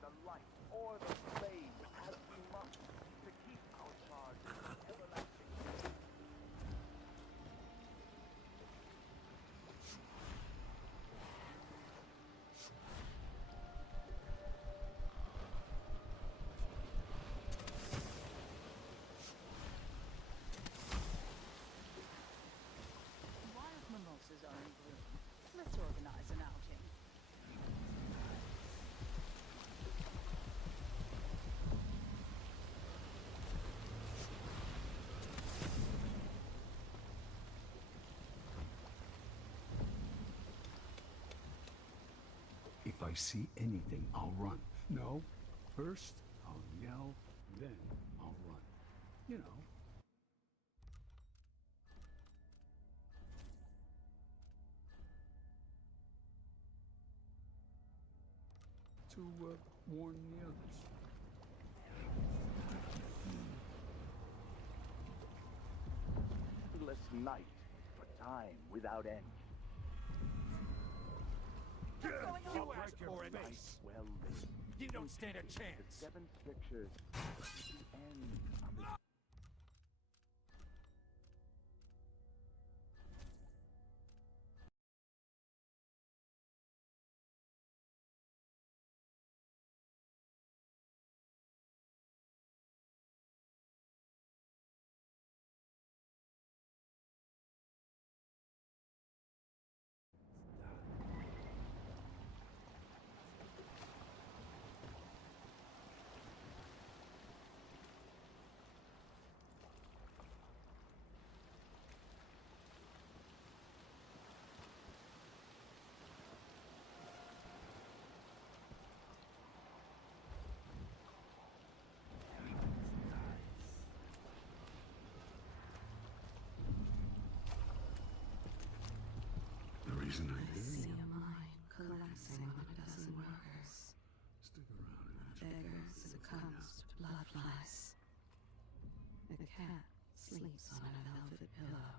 The light or the flame as we must to keep our charge everlasting. Wild mimosas are in bloom. Let's organize an outing. If I see anything, I'll run. No, first I'll yell, then I'll run. You know. To warn the others. Endless night for time without end. You ask for face. Well lived. You don't stand a The chance. seven strictures is the end of the The reason I do. See a mine collapsing on a dozen workers. Stick around and A beggar succumbs to blood flies. A cat sleeps on a velvet pillow.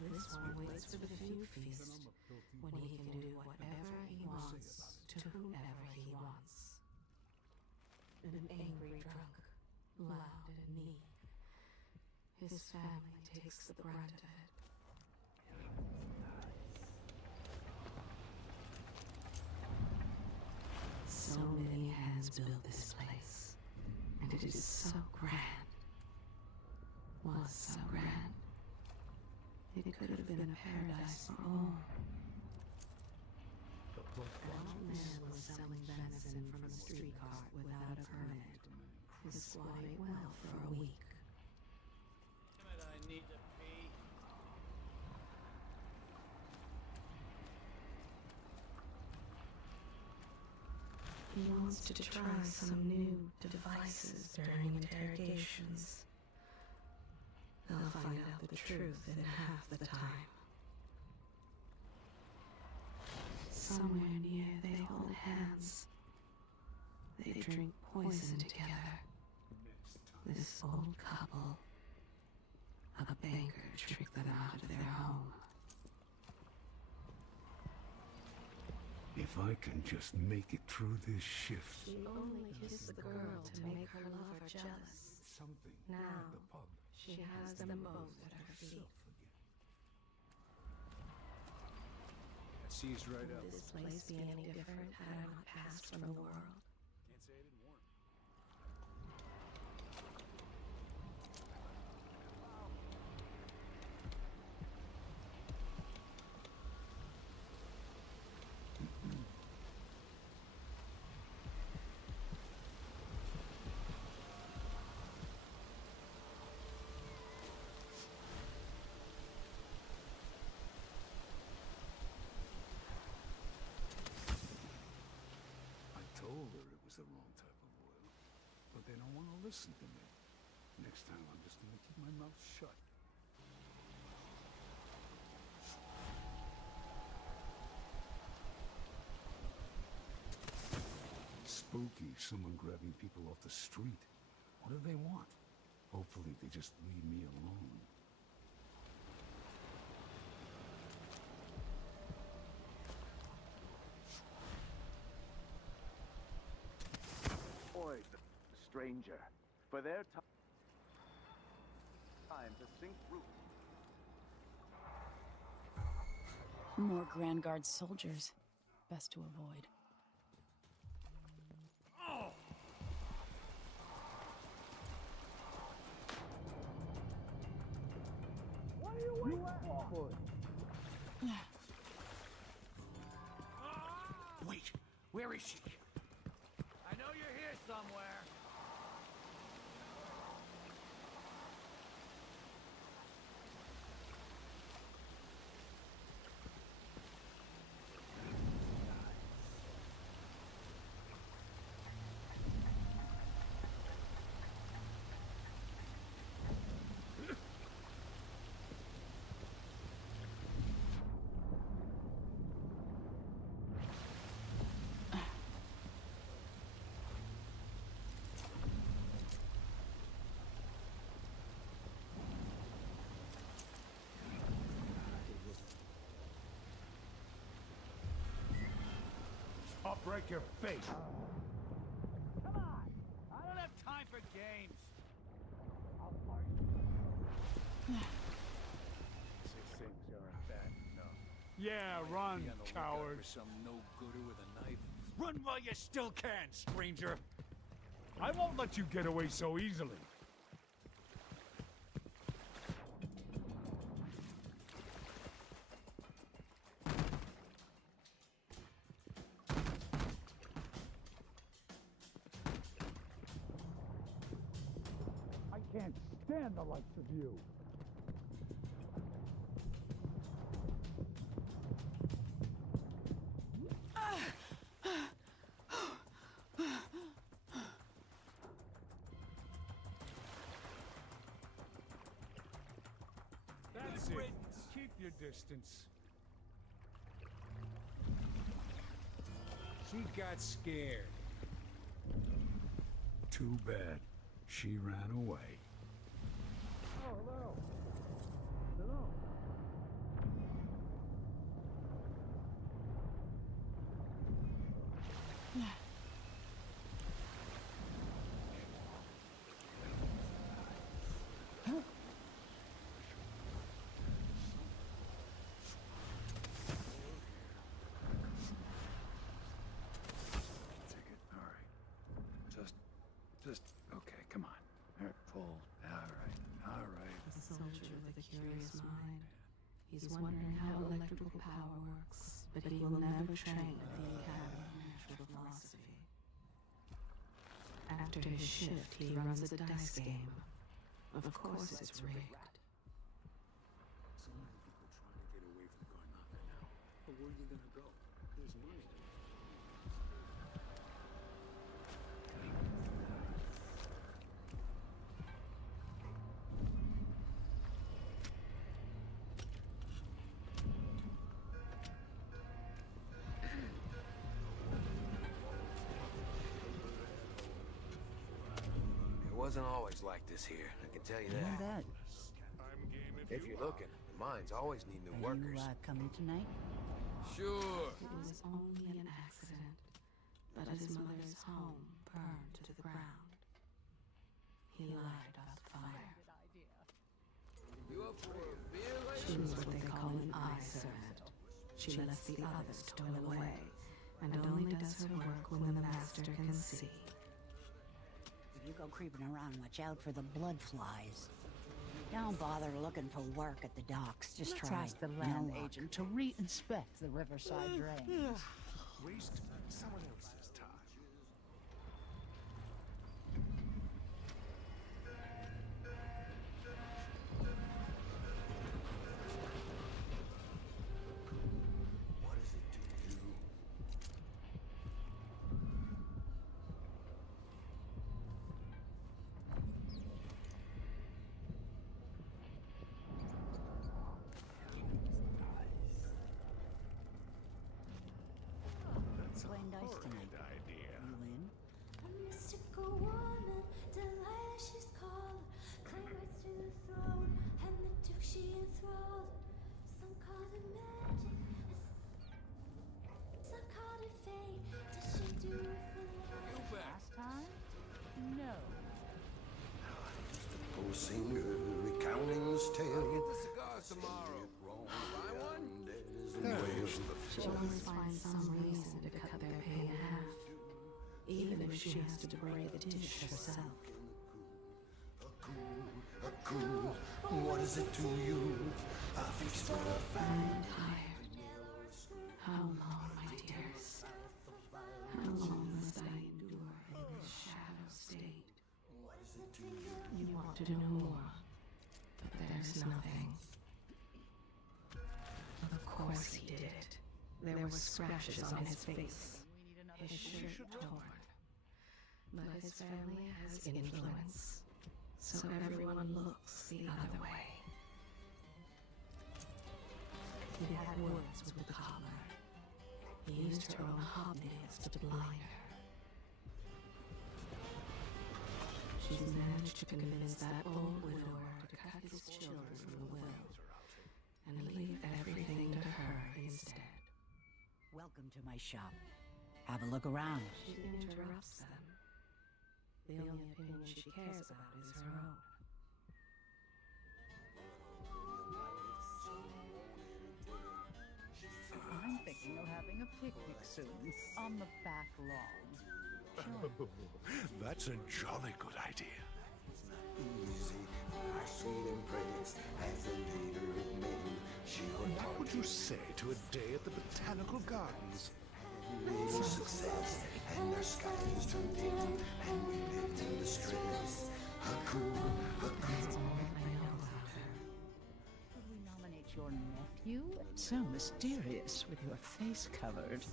This one waits for the food feast, when he can do whatever he wants to whomever he wants. An angry drunk, loud and mean. His family takes the brunt of it. So many hands built this place, and it is so grand. Was so grand. It could have been a paradise for all. An old man was selling venison from a street cart without a permit. His squad ate well for a week. I need to pee. He wants to try some new devices during interrogations. They'll find out the truth in half the time. Somewhere near they hold hands. They drink poison together. This old couple. A banker tricked them out of their home. If I can just make it through this shift. She only kissed the girl to make her lover jealous. Something Now, at the pub. she has them both at her feet. seized right up. Would this place be any different had I not passed from the world? Can't say I didn't warn him. I told her it was the wrong type of oil, but they don't want to listen to me. Next time, I'm just gonna keep my mouth shut. Spooky, someone grabbing people off the street. What do they want? Hopefully they just leave me alone. Oi, stranger. For their time to sink through. More Grand Guard soldiers. Best to avoid. What are you waiting for? Wait, where is she? I know you're here somewhere. I'll break your face. Come on! I don't have time for games. Say things aren't bad enough. Yeah, run, Be on the lookout coward. for some no-gooder with a knife. Run while you still can, stranger. I won't let you get away so easily. I can't stand the likes of you. That's it. Keep your distance. She got scared. Too bad. She ran away. Oh, hello. Hello. Just, okay, come on. All right, pull. All right. The soldier with a curious mind. He's wondering how electrical power works, but he will never train at the Academy of Natural Philosophy. After his shift, he runs a dice game. Of course it's rigged. So many people trying to get away from Karnaka now. But where are you gonna go? There's money. It wasn't always like this here, I can tell you Hear that. that? If you're looking, the mines always need new Are workers. you coming tonight? Sure. It was only an accident, but his mother's home burned to the ground. He lied about the fire. You up for a beer later? She was what they call an eye servant. She lets the others toil away, and only does her work when the master can see. If you go creeping around, watch out for the blood flies. Don't bother looking for work at the docks. Just Let's try. ask the No land luck. agent to re-inspect the riverside drains. Waste someone else's time. What does it do you? That's Playing a dice horrid tonight. idea. You in? A mystical woman, Delilah she's called, clambers to the throne, and the Duke she enthralled. Some called it magic, some called it fate. Did she do it for love? Last time? No. Post singer recounting this tale. The cigars tomorrow. Buy one? She always finds some reason to cut their pay in half, even if she has to braid the dish herself. What is it to you? A feast for a family. I'm tired. How long, my dearest? How long must I endure in this shadow state? You want to know more, but there's nothing. Of course he did it. There were scratches on his face, his shirt torn. But his family has influence, so everyone looks the other way. He had words with the cobbler. He used her own hobnails to blind her. She's managed to convince that old widower to cut his children from the will and leave everything to her instead. Welcome to my shop. Have a look around. She interrupts them. The only opinion she cares about is her own. I'm thinking of having a picnic soon, on the back lawn. That's a jolly good idea. Easy, our sweet embrace, as a leader it made. She What would you say to a day at the Botanical Gardens? made success, and our skies turned dim, and we lived in distress. That's all I know about her. Could we nominate your nephew? So mysterious with your face covered.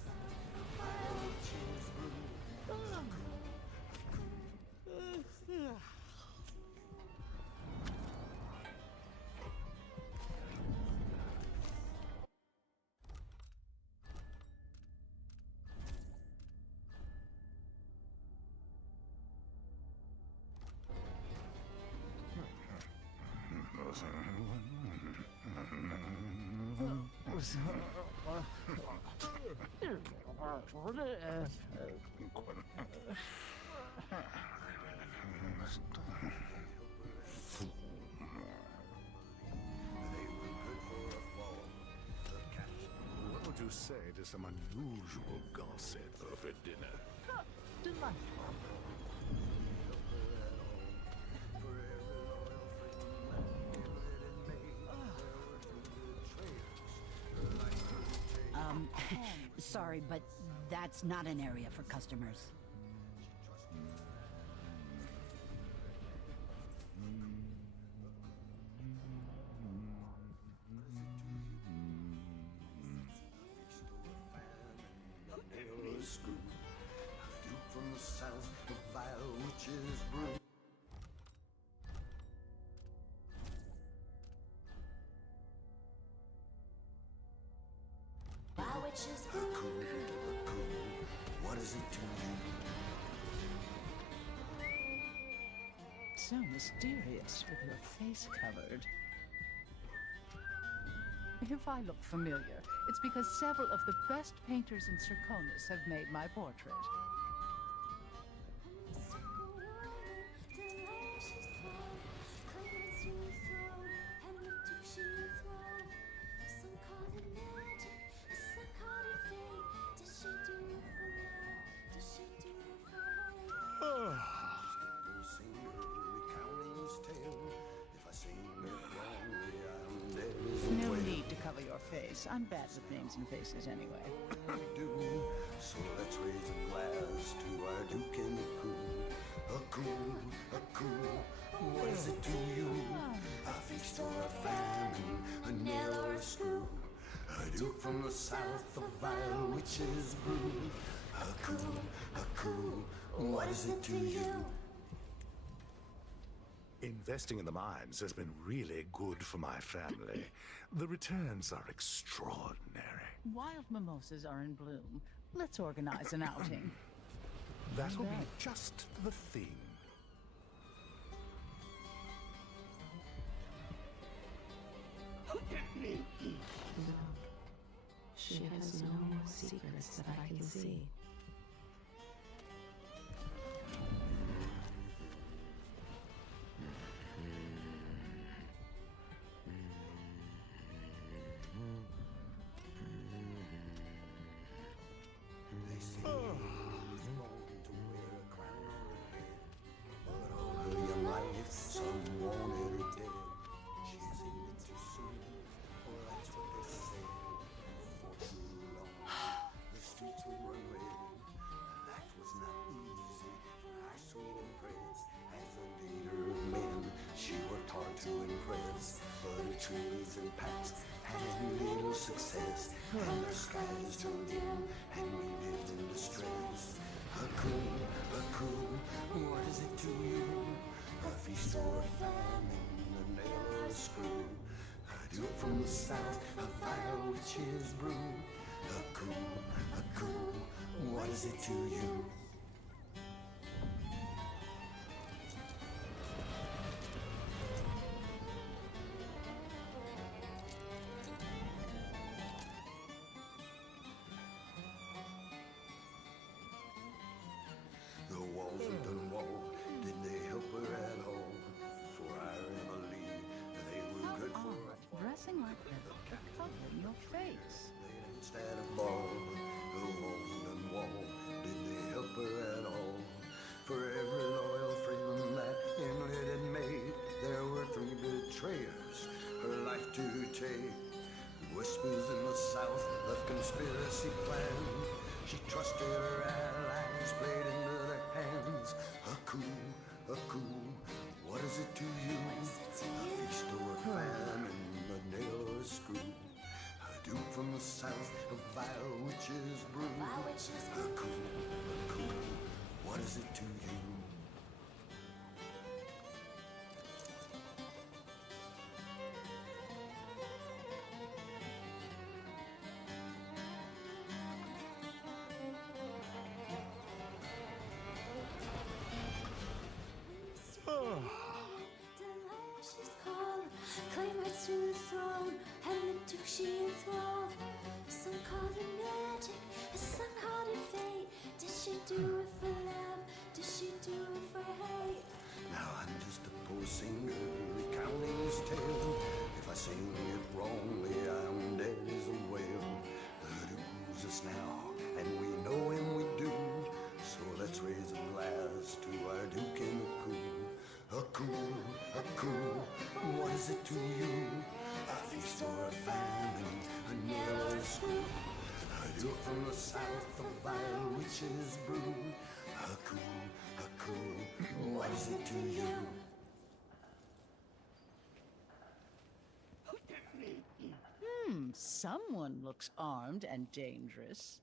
What would you say to some unusual gossip over dinner? Delightful. Sorry, but that's not an area for customers. Screw, a duke from the south, the vile witches brew. Why witches brew? What is it to you? So mysterious with your face covered. If I look familiar, it's because several of the best painters in Circonus have made my portrait. face. I'm bad with names and faces anyway. Do, so let's raise a glass to our Duke and the Cool. A cool, what is it to you? A feast or a famine, a nail or a screw. A Duke from the south, a vile witch's brew. A cool, what is it to you? Investing in the mines has been really good for my family. The returns are extraordinary. Wild mimosas are in bloom. Let's organize an outing. That'll be just the thing. She has no more secrets that I can see. They say he's born to wear a crown or a head, but all her young life, some wanted her dead. She's seen it too soon, or that's what they said. For too long, the streets would run red. Life was not easy for our sweet empress. As a leader of men, she worked hard to impress, but her trees and packs had little success, and the skies turned dim, and we lived in distress. A cool, what is it to you? A feast or a famine, a nail or a screw. A Duke from the south, a vile witch's brew. A cool, what is it to you? The walls of Dunwall, did they help her at all? For our Emily, they were good for a Dressing like that, covering your face. instead of ball. The walls of Dunwall, did they help her at all? For every loyal freedman that Emily had made, there were 3 betrayers, her life to take. Whispers in the south, a conspiracy plan. She trusted her allies, played into their hands. A cool, what is it to you? A feast or a famine, a nail or a screw. A Duke from the south, a vile witch's brew. A cool, what is it to you? She's called, claim rights to the throne, and the Duke she enthralled. Some called it magic, and some called it fate. Did she do it for love? Did she do it for hate? Now I'm just a poor singer recounting his tale. If I sing it wrongly, I'm dead as a whale. The Duke rules us now, and we know him we do. So let's raise a glass to our Duke and the Cool. A cool, what is it to you? A feast or a famine, a nail or a screw. A Duke from the south, a vile witch's brew. A cool, what is it to you? Someone looks armed and dangerous.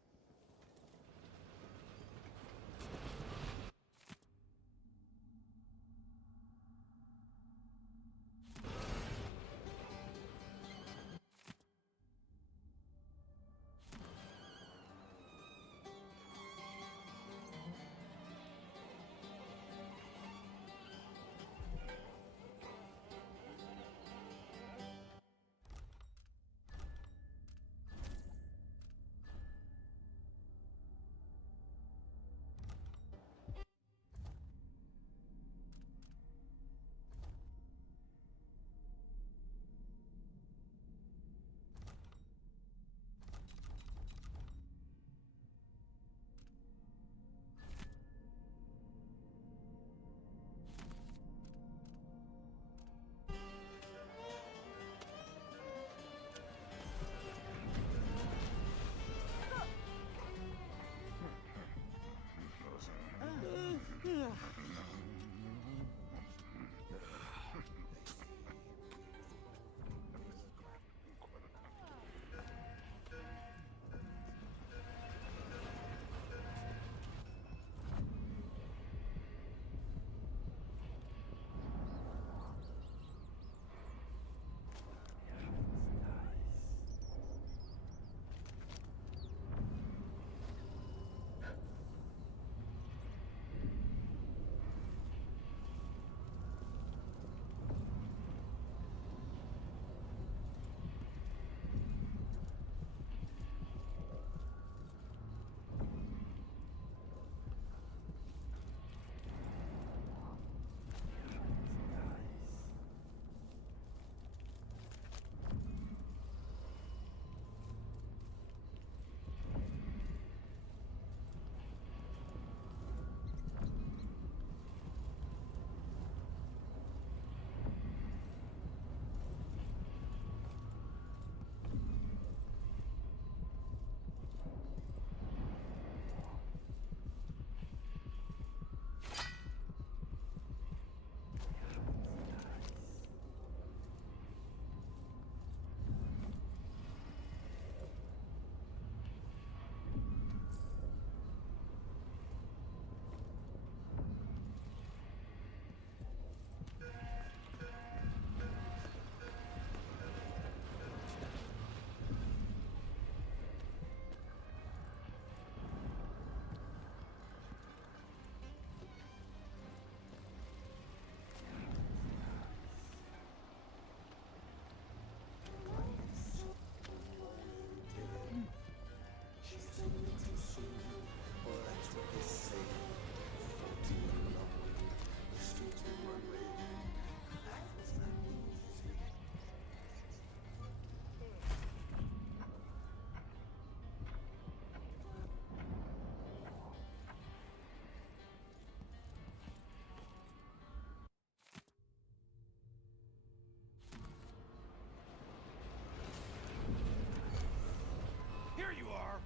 are!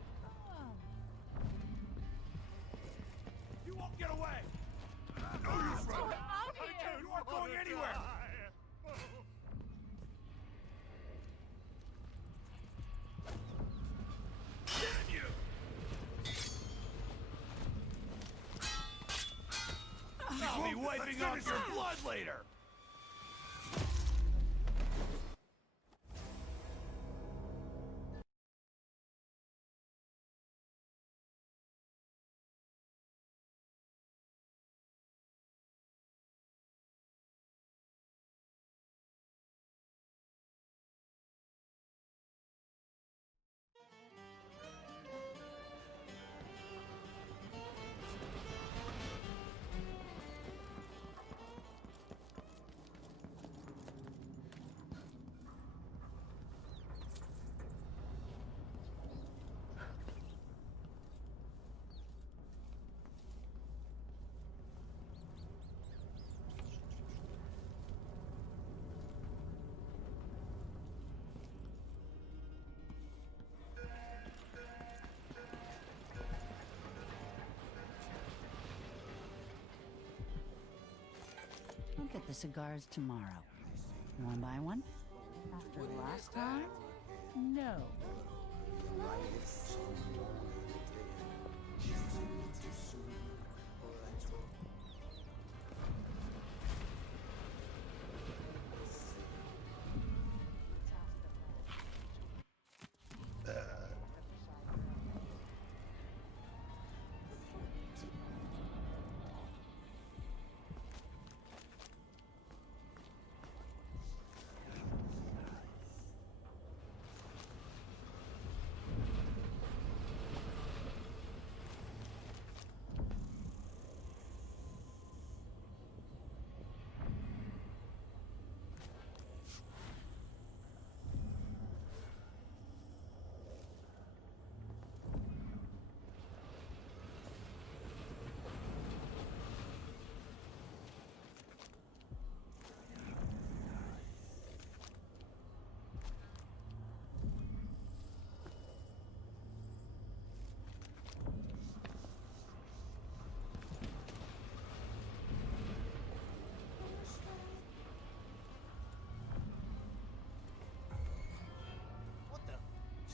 You won't get away! No use running! You aren't going anywhere! Damn you! I'll be wiping off your blood later! I'll get the cigars tomorrow. You wanna buy one? After last time? No.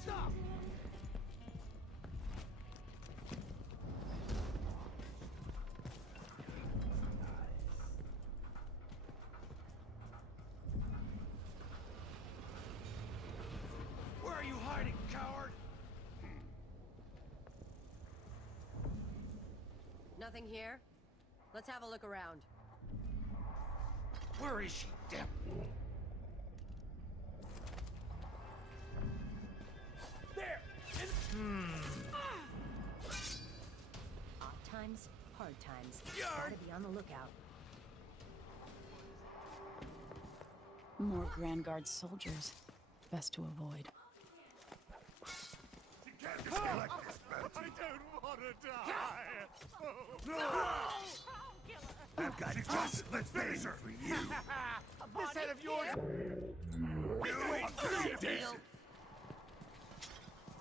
Stop! Where are you hiding, coward? Nothing here? Let's have a look around. Where is she, damn? There! Odd times, hard times. Yard! Gotta be on the lookout. More Grand Guard soldiers. Best to avoid. You can't just be like this, Betty. I don't want to die! No! I've got just the thing for you! This head of yours... You ain't decent!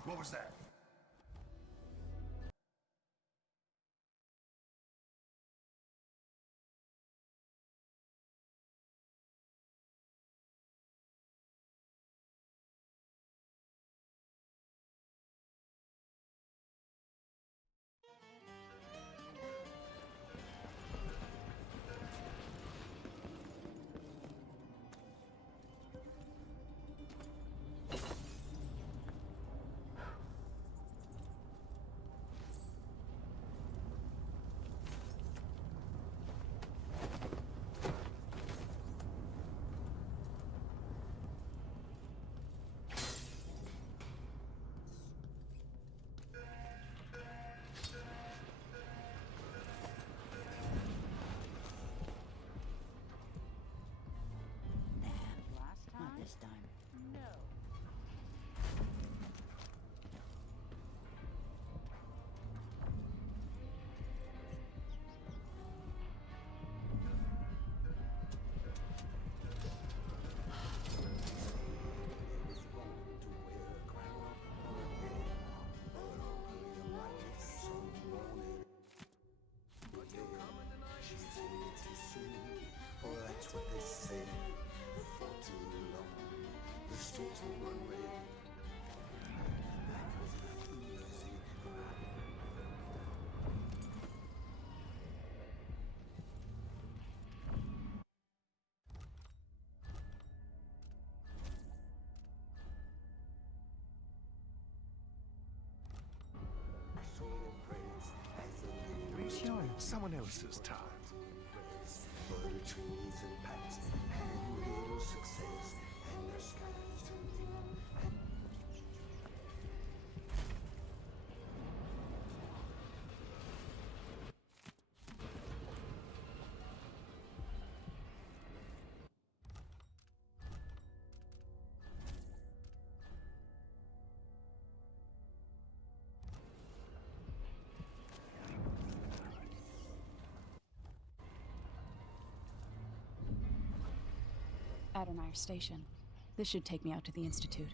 What was that? someone else's time. Butter trees and packs and little success, and they're scattered through the Addermeyer Station. This should take me out to the Institute.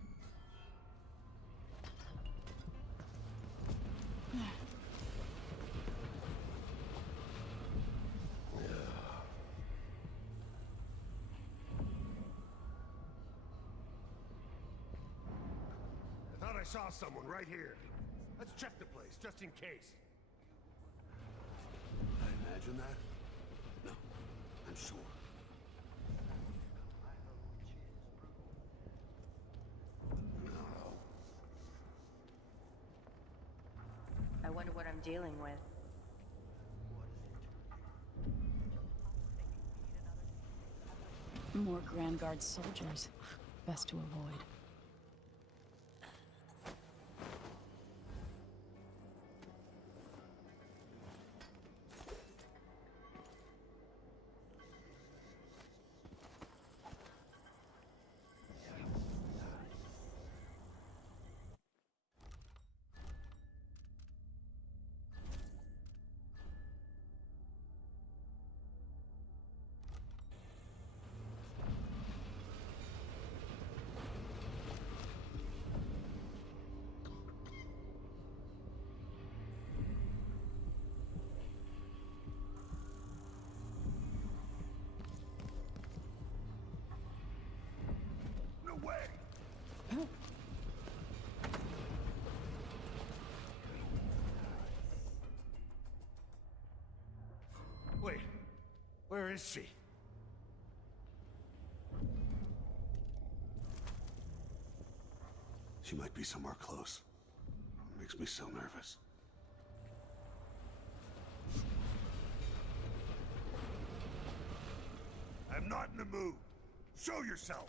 I thought I saw someone right here. Let's check the place, just in case. I imagine that? No, I'm sure. I wonder what I'm dealing with. More Grand Guard soldiers. Best to avoid. No way! Wait, where is she? She might be somewhere close. Makes me so nervous. I'm not in the mood. Show yourself!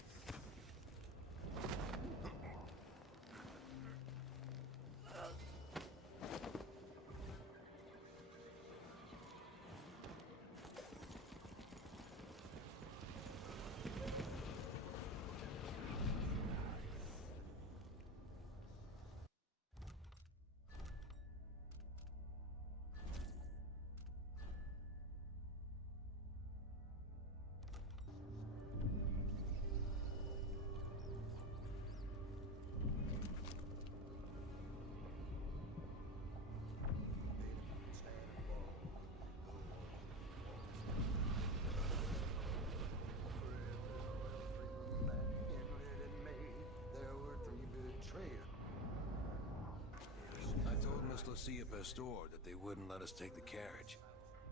I told Miss Lucia Pastor that they wouldn't let us take the carriage.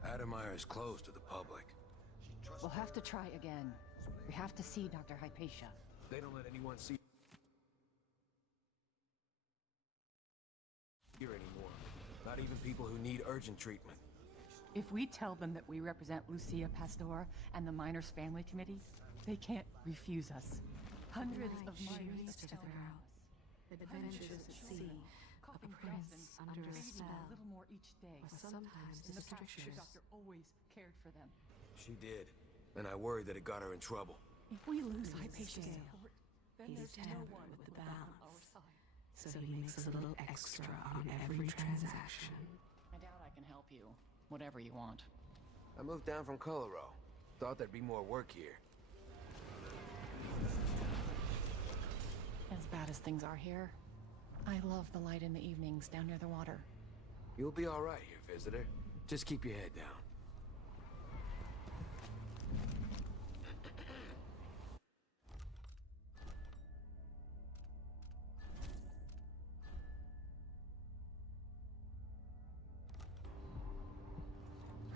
Addermeyer is closed to the public. We'll have to try again. We have to see Dr. Hypatia. They don't let anyone see here anymore. Not even people who need urgent treatment. If we tell them that we represent Lucia Pastor and the Miners Family Committee, they can't refuse us. Hundreds of miners to the girl. Adventures at sea. A prince under a spell. A little more each day. Or sometimes In the past, the strictures. doctor always cared for them. She did. And I worried that it got her in trouble. If we lose He's Hypatia's scared. support, then He's there's no tampered one with the on balance. our side. So he makes a little extra on every transaction. I doubt I can help you. Whatever you want. I moved down from Colorado. Thought there'd be more work here. As bad as things are here, I love the light in the evenings down near the water. You'll be all right here, visitor. Just keep your head down.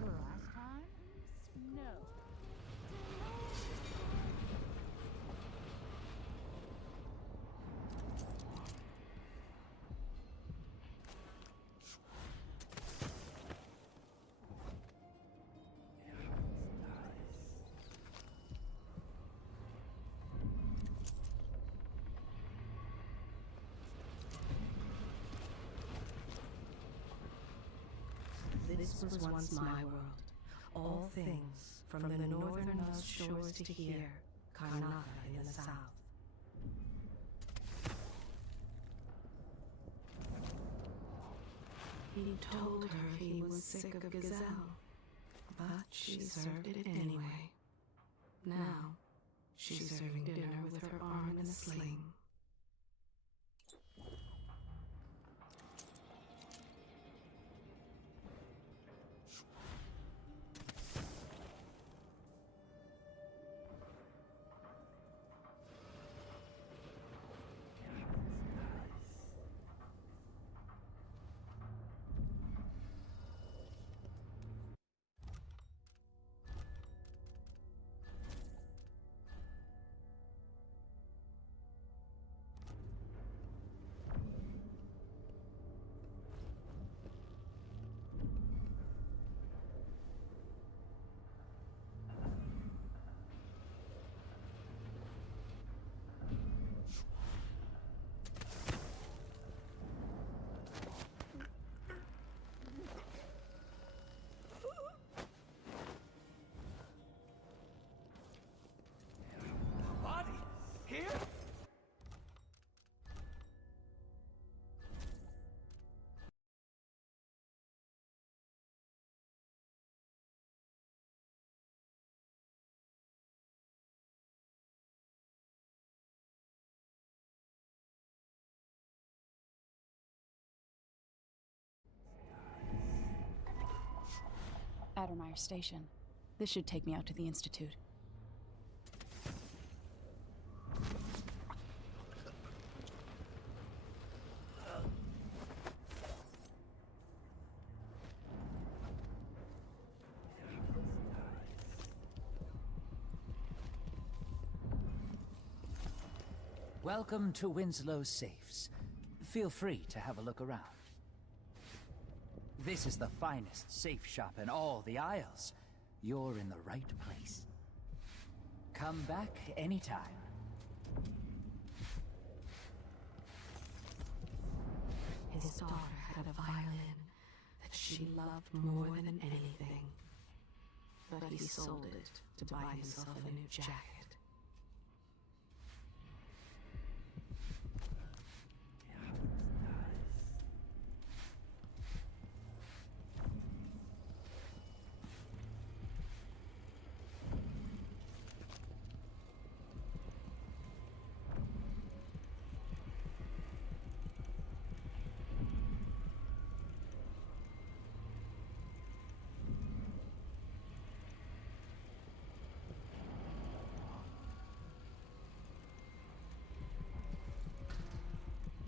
Last time? No. this was once my world. All things, from the northernmost shores to here, Karnaka in the south. He told her he was sick of Gazelle, but she served it anyway. Now, she's serving dinner with her arm in a sling. Addermeyer Station. This should take me out to the Institute. Welcome to Winslow's Safes. Feel free to have a look around. This is the finest safe shop in all the Isles. You're in the right place. Come back anytime. His daughter had a violin that she loved more than anything. But he sold it to buy himself a new jacket.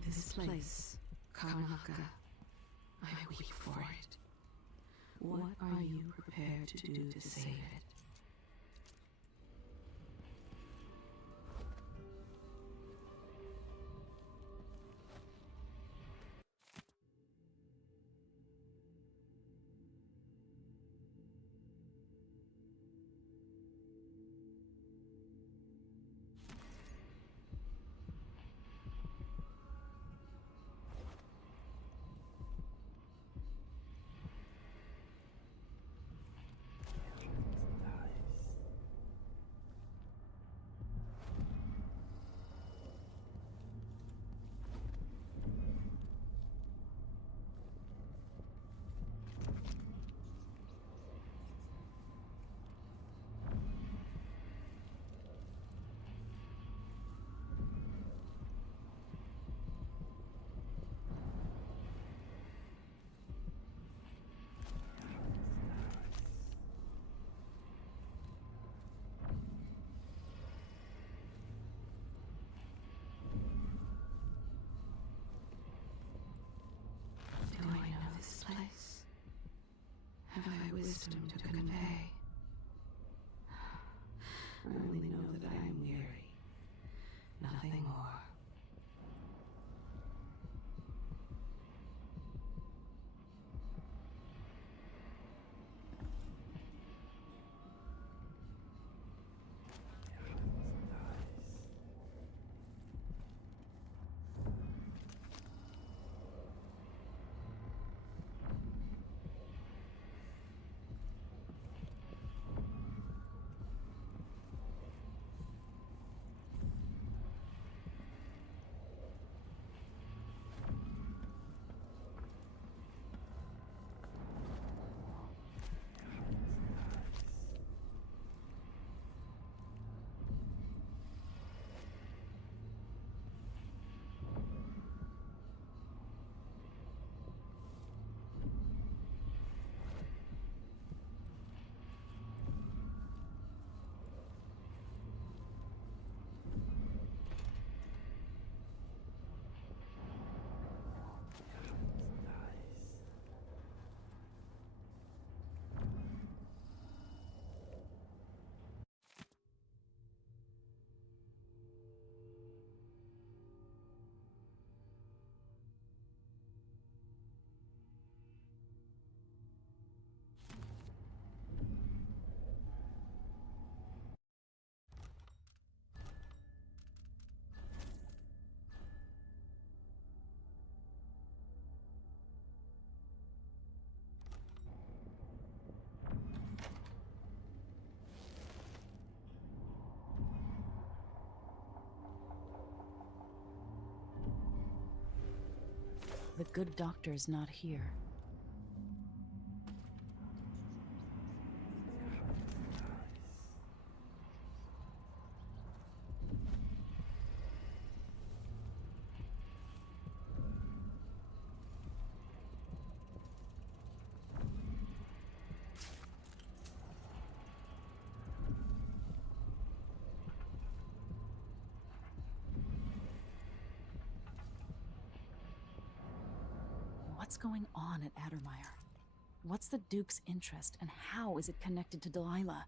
This place, Karnaka, I weep for it. What are you prepared to do to save it? The good doctor's not here. What's going on at Addermeyer? What's the Duke's interest, and how is it connected to Delilah?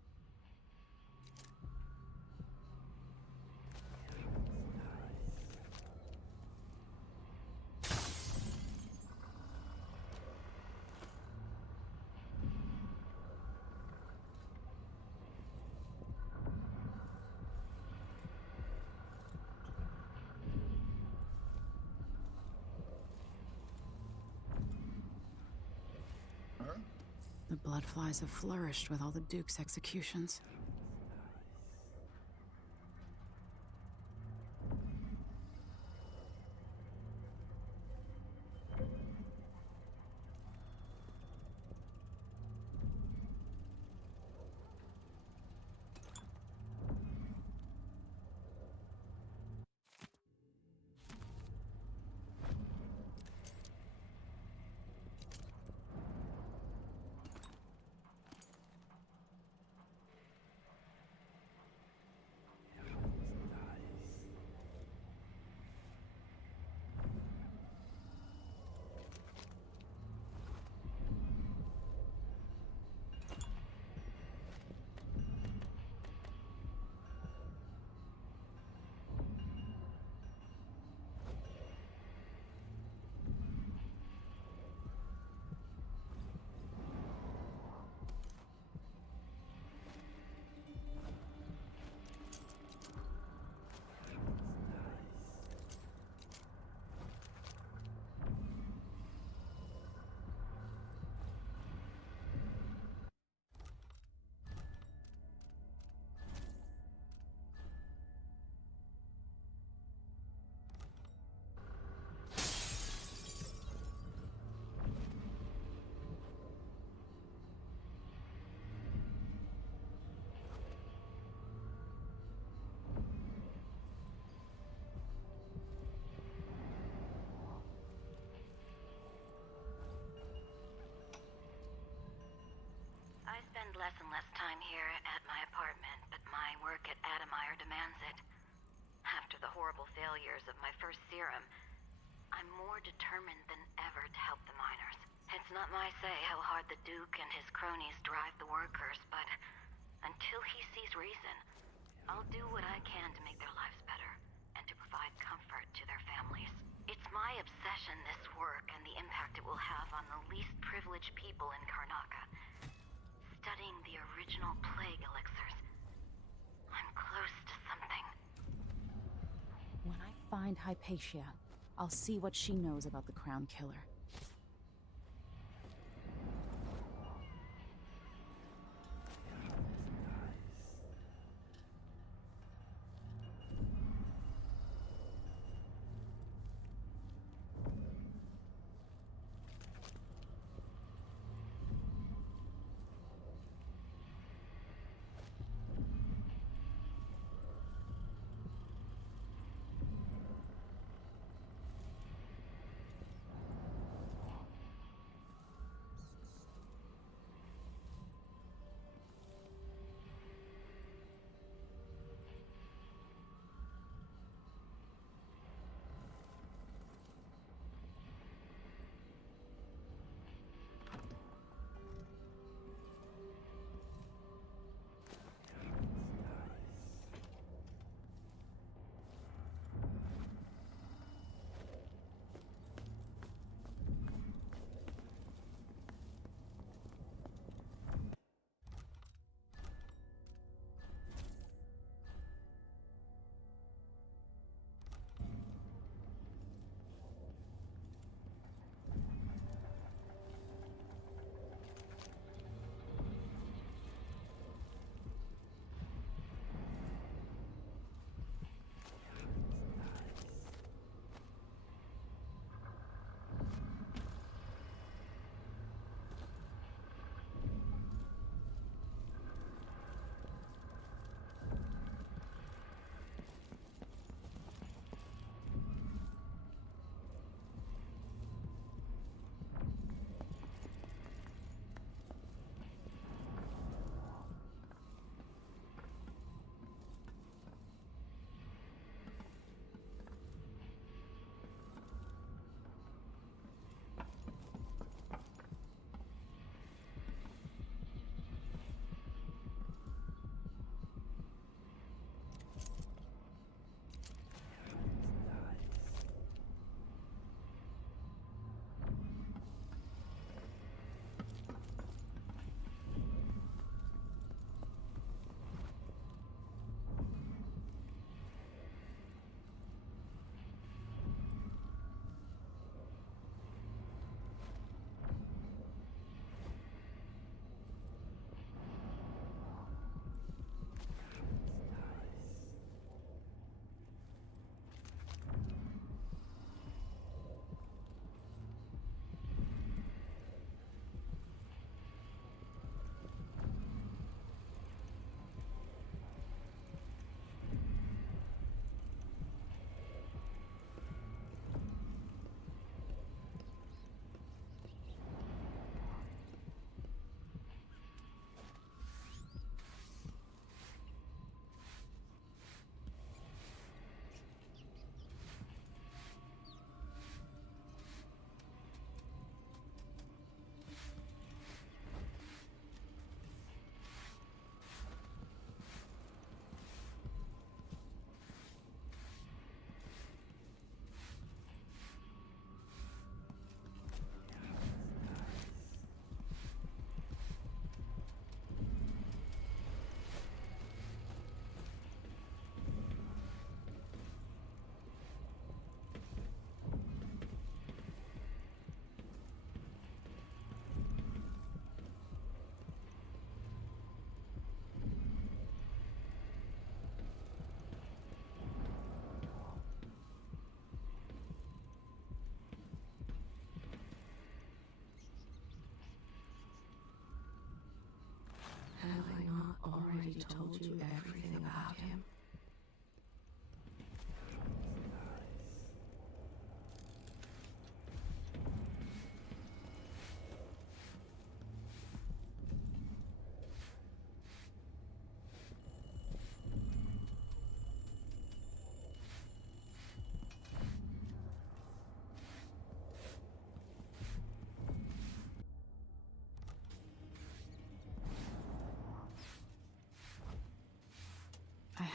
The bloodflies have flourished with all the Duke's executions. I spend less and less time here at my apartment, but my work at Addermeyer demands it. After the horrible failures of my first serum, I'm more determined than ever to help the miners. It's not my say how hard the Duke and his cronies drive the workers, but until he sees reason, I'll do what I can to make their lives better and to provide comfort to their families. It's my obsession, this work, and the impact it will have on the least privileged people in Karnaca. Studying the original plague elixirs, I'm close to something. When I find Hypatia, I'll see what she knows about the Crown Killer.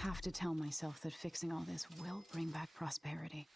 have to tell myself that fixing all this will bring back prosperity.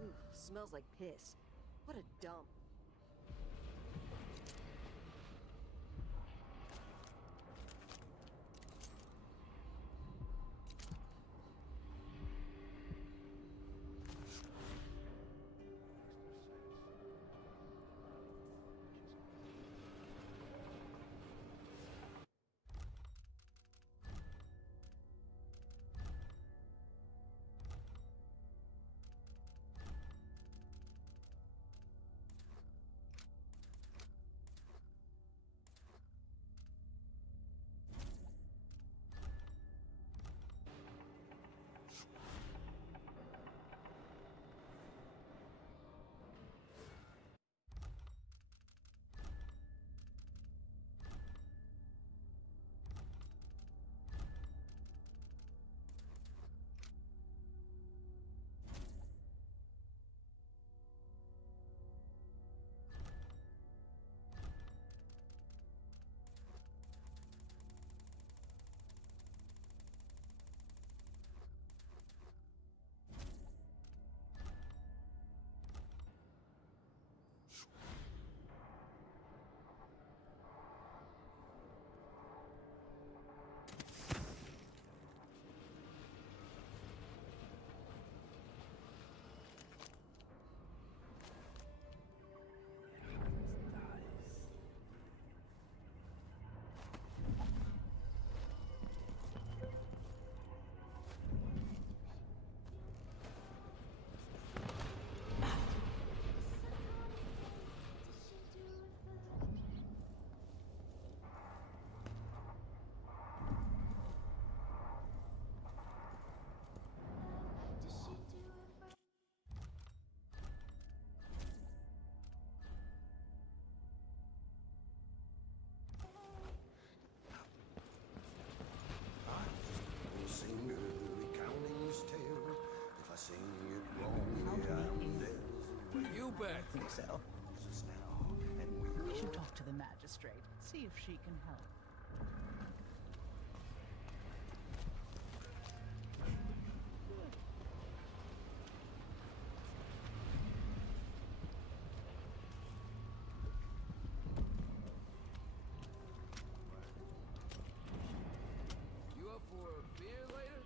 Ooh, smells like piss. What a dump. Singer recounting this tale. If I sing it wrong, I'm dead. You bet. Think so. Now, and We should talk to the magistrate, see if she can help. You up for a beer later?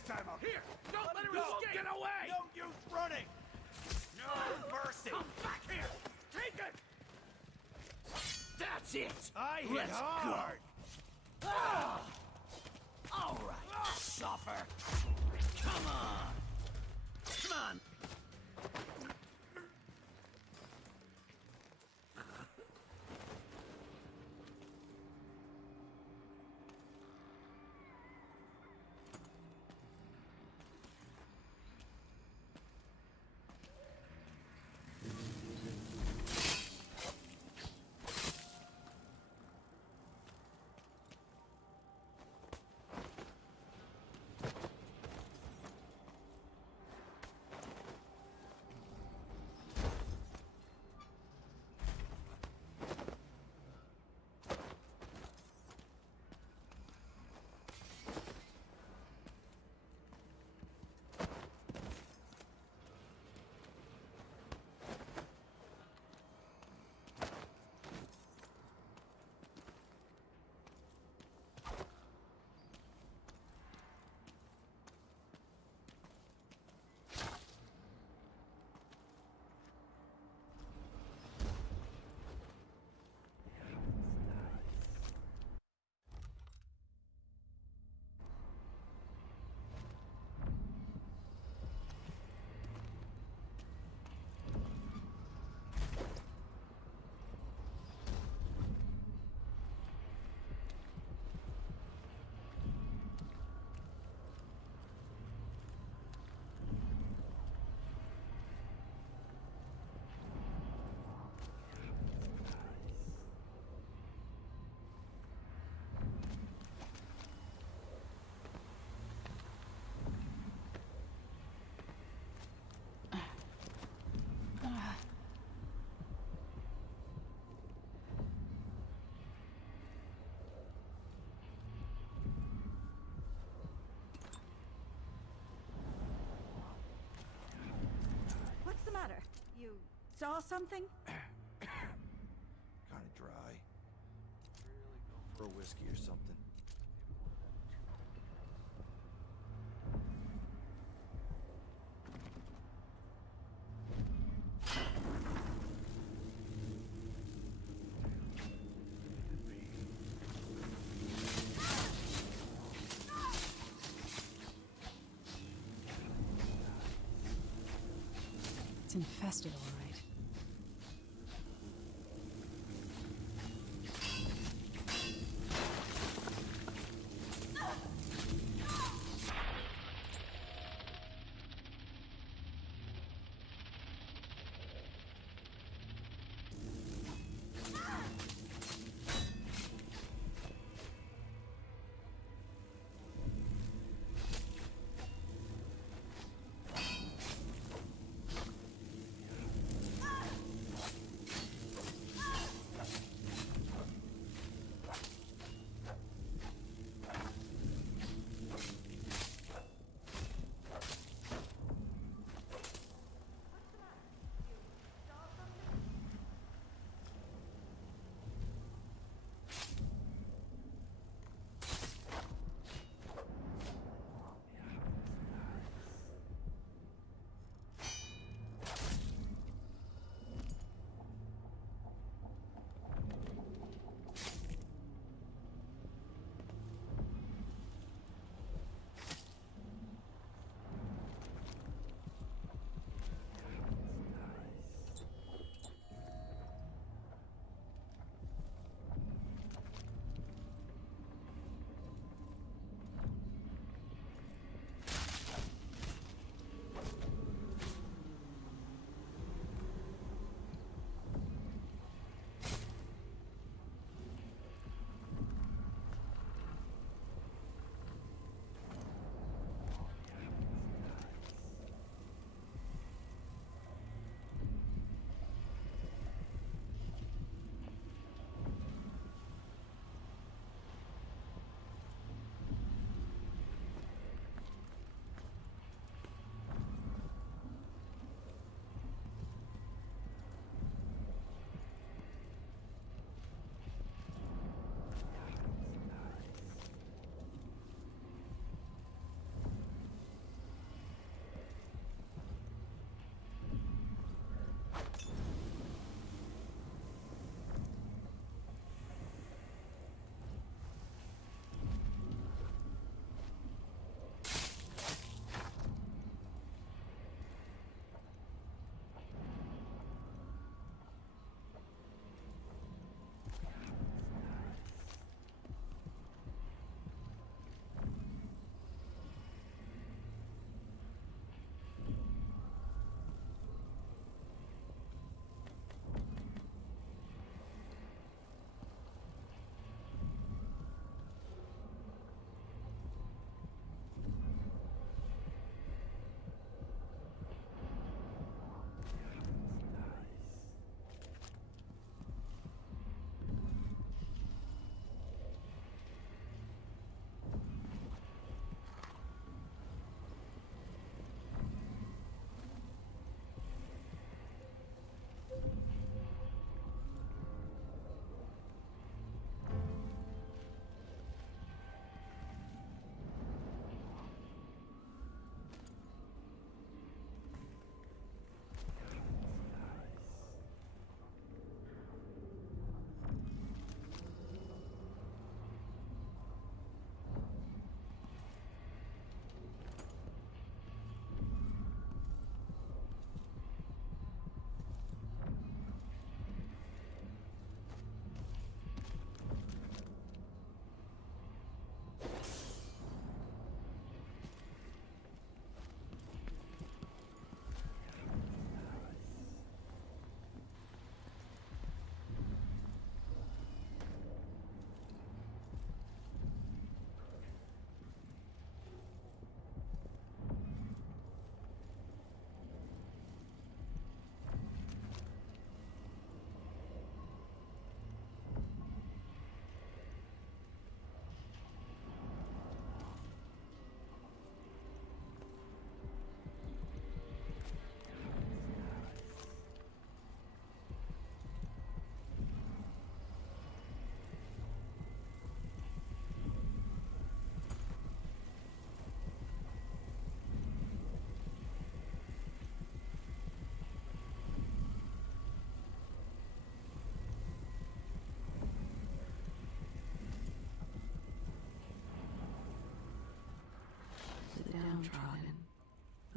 Next time I'll... Here! Don't let her go. escape! Get away! No use running! No mercy! Come back here! Take it! That's it! I hit Let's hard! Ah! All right, suffer! Come on! Come on! What's the matter? You saw something? Kinda dry. Really go for a whiskey or something. It's infested, all right.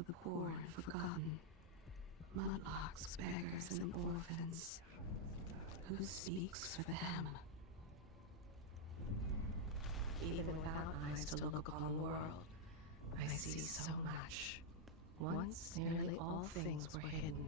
the poor and forgotten, mudlarks, beggars, and orphans. Who speaks for them? Even without eyes to look upon the world, I see so much. Once nearly all things were hidden.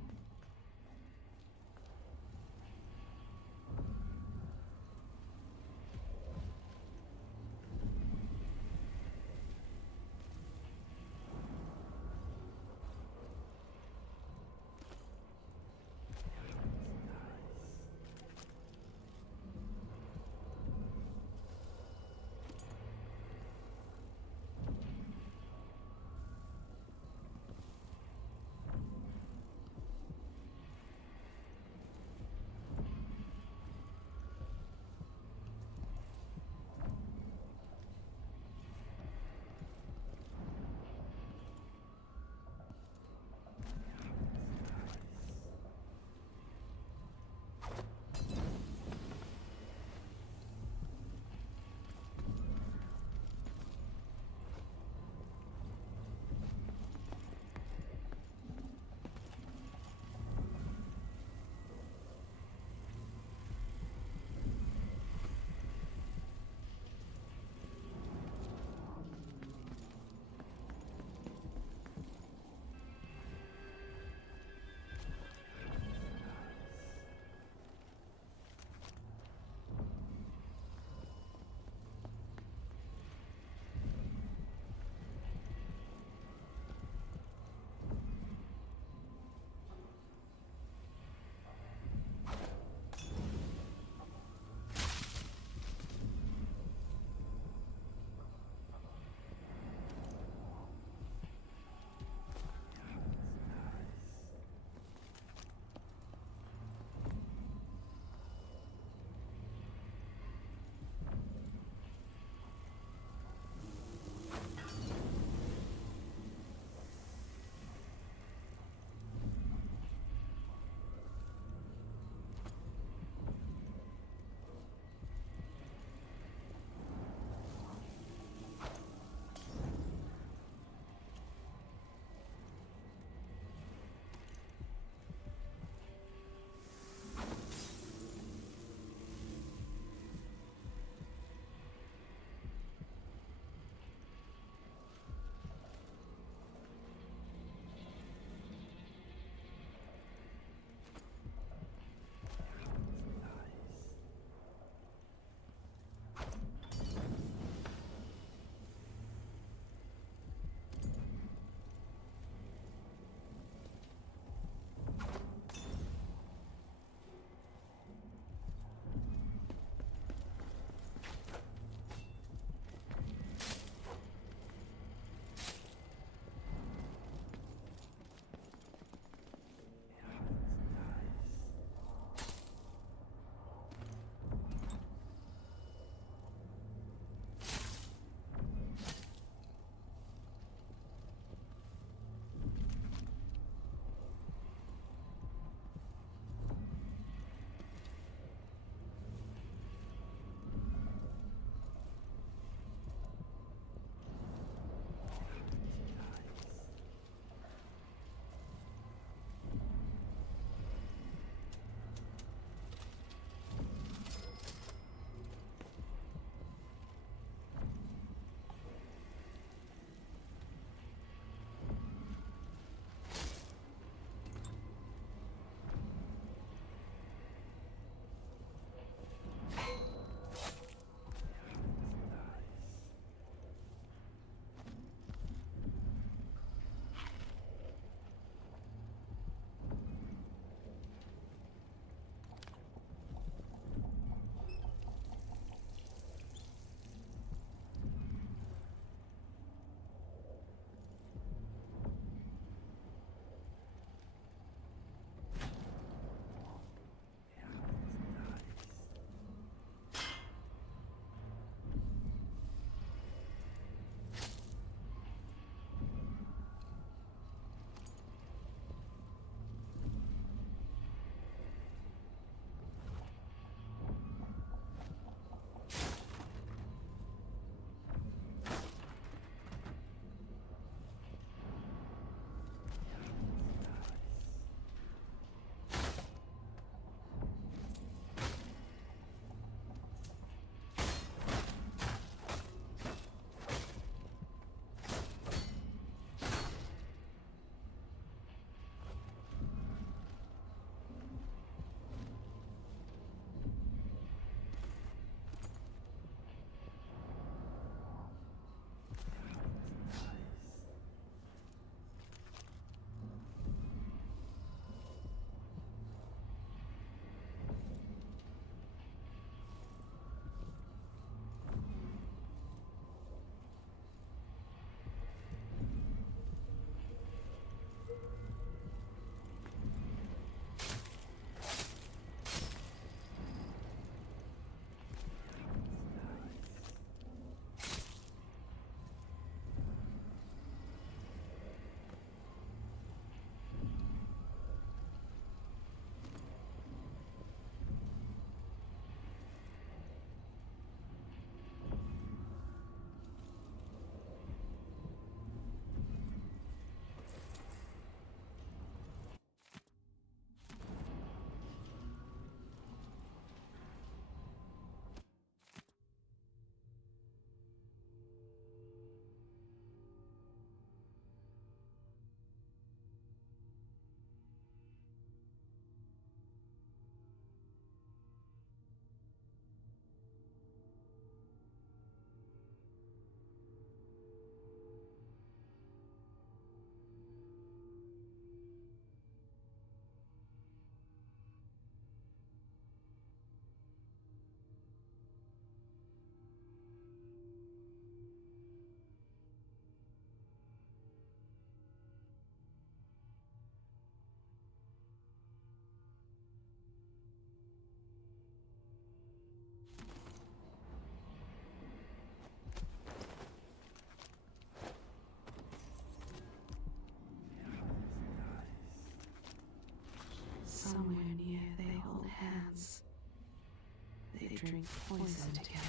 poison together.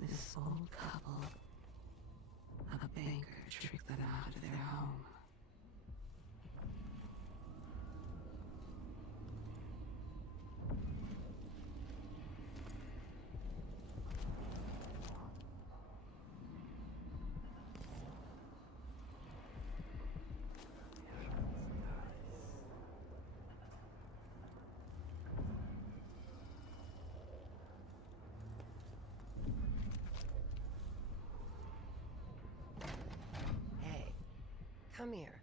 This old couple. A banker tricked them out of their home. Come here.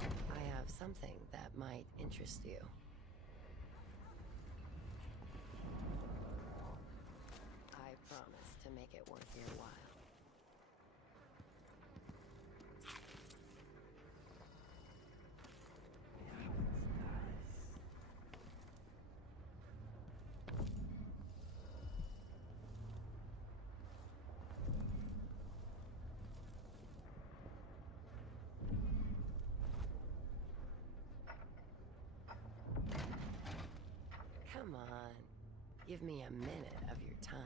I have something that might interest you. I promise to make it worth your while. Come on. Give me a minute of your time.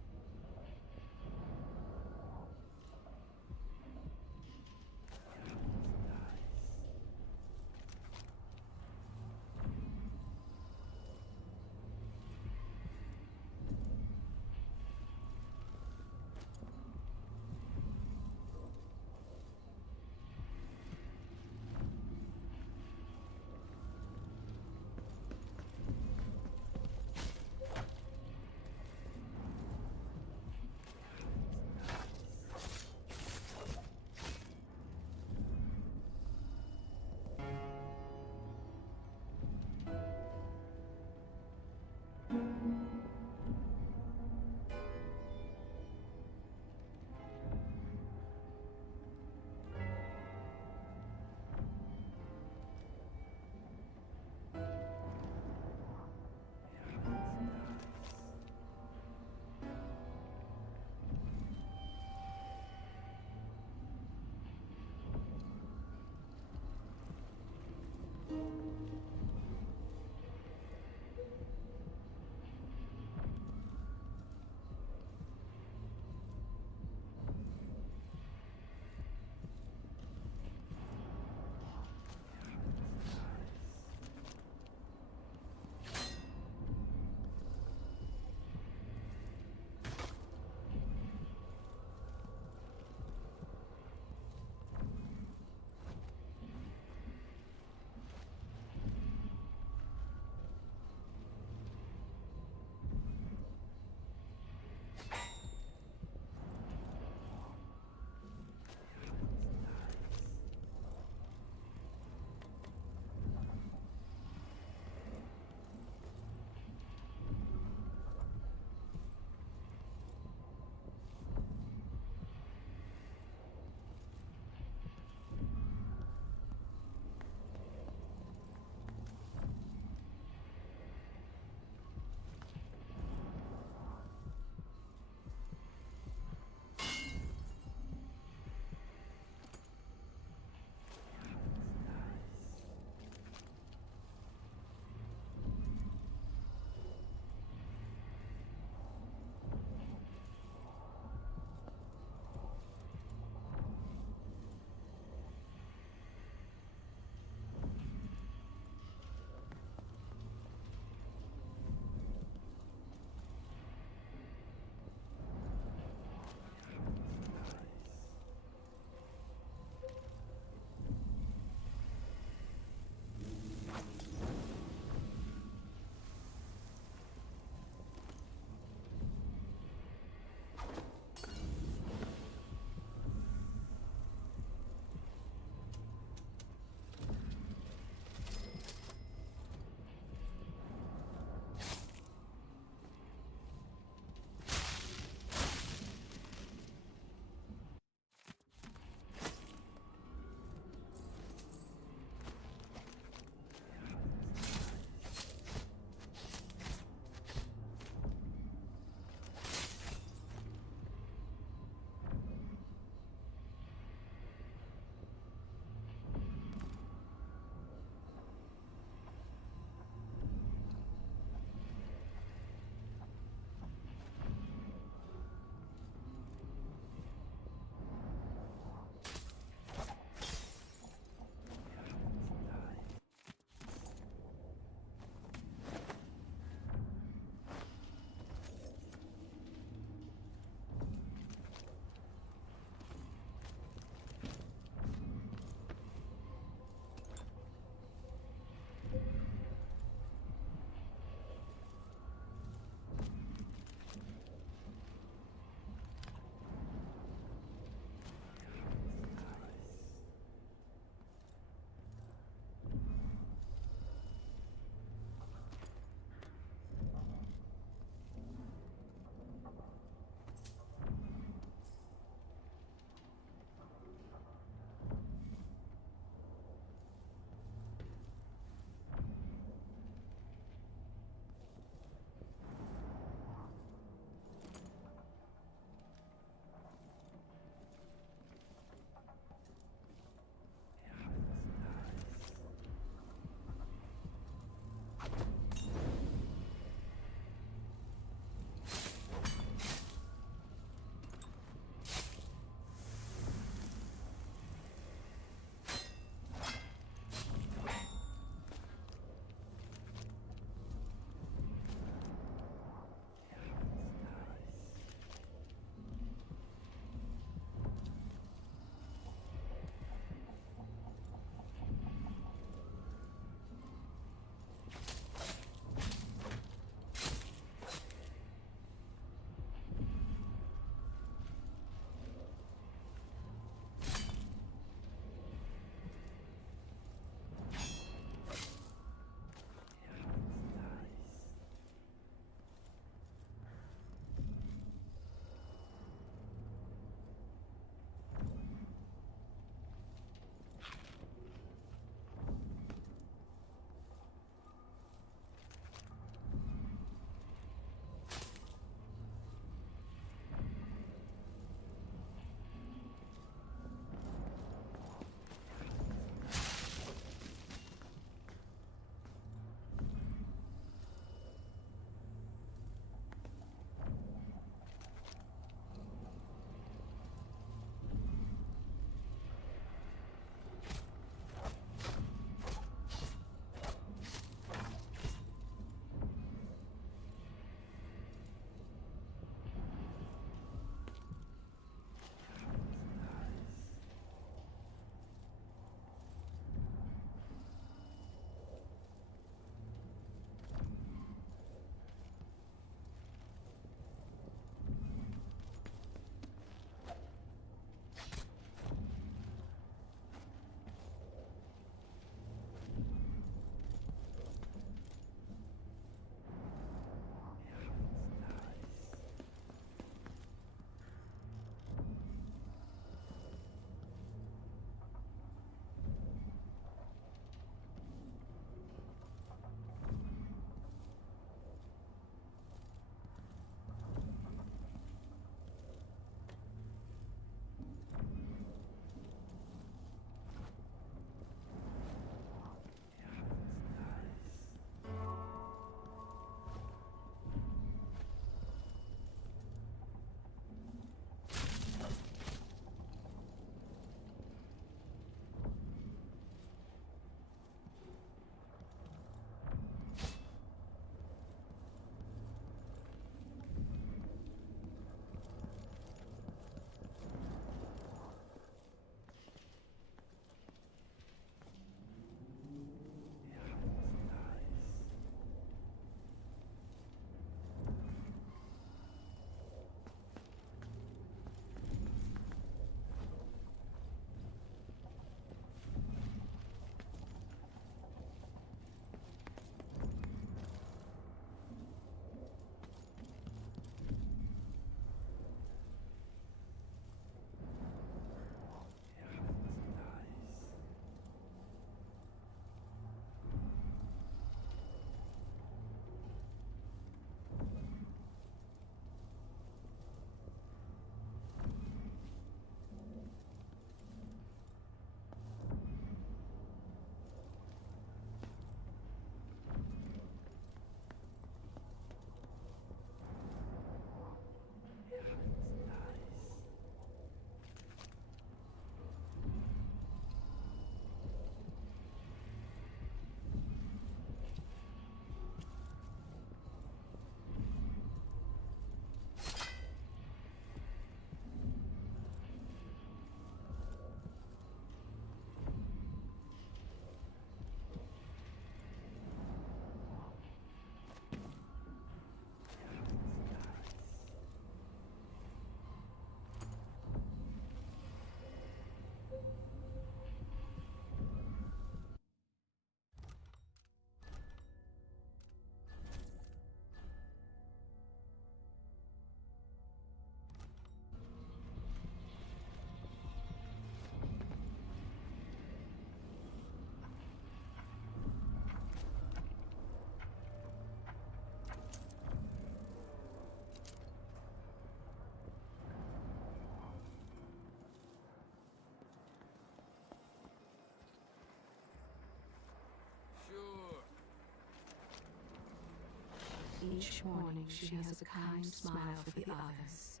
Each morning she has a kind smile for the others,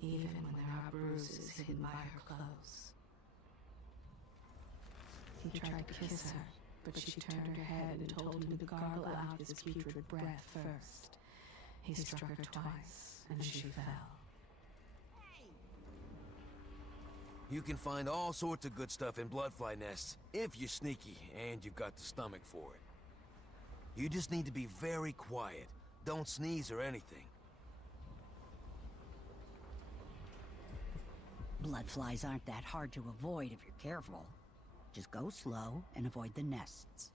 even when there are bruises hidden by her clothes. He tried to kiss her, but she turned her head and told him to gargle out his putrid breath first. He struck her twice, and she fell. You can find all sorts of good stuff in bloodfly nests, if you're sneaky and you've got the stomach for it. You just need to be very quiet. Don't sneeze or anything. Bloodflies aren't that hard to avoid if you're careful. Just go slow and avoid the nests.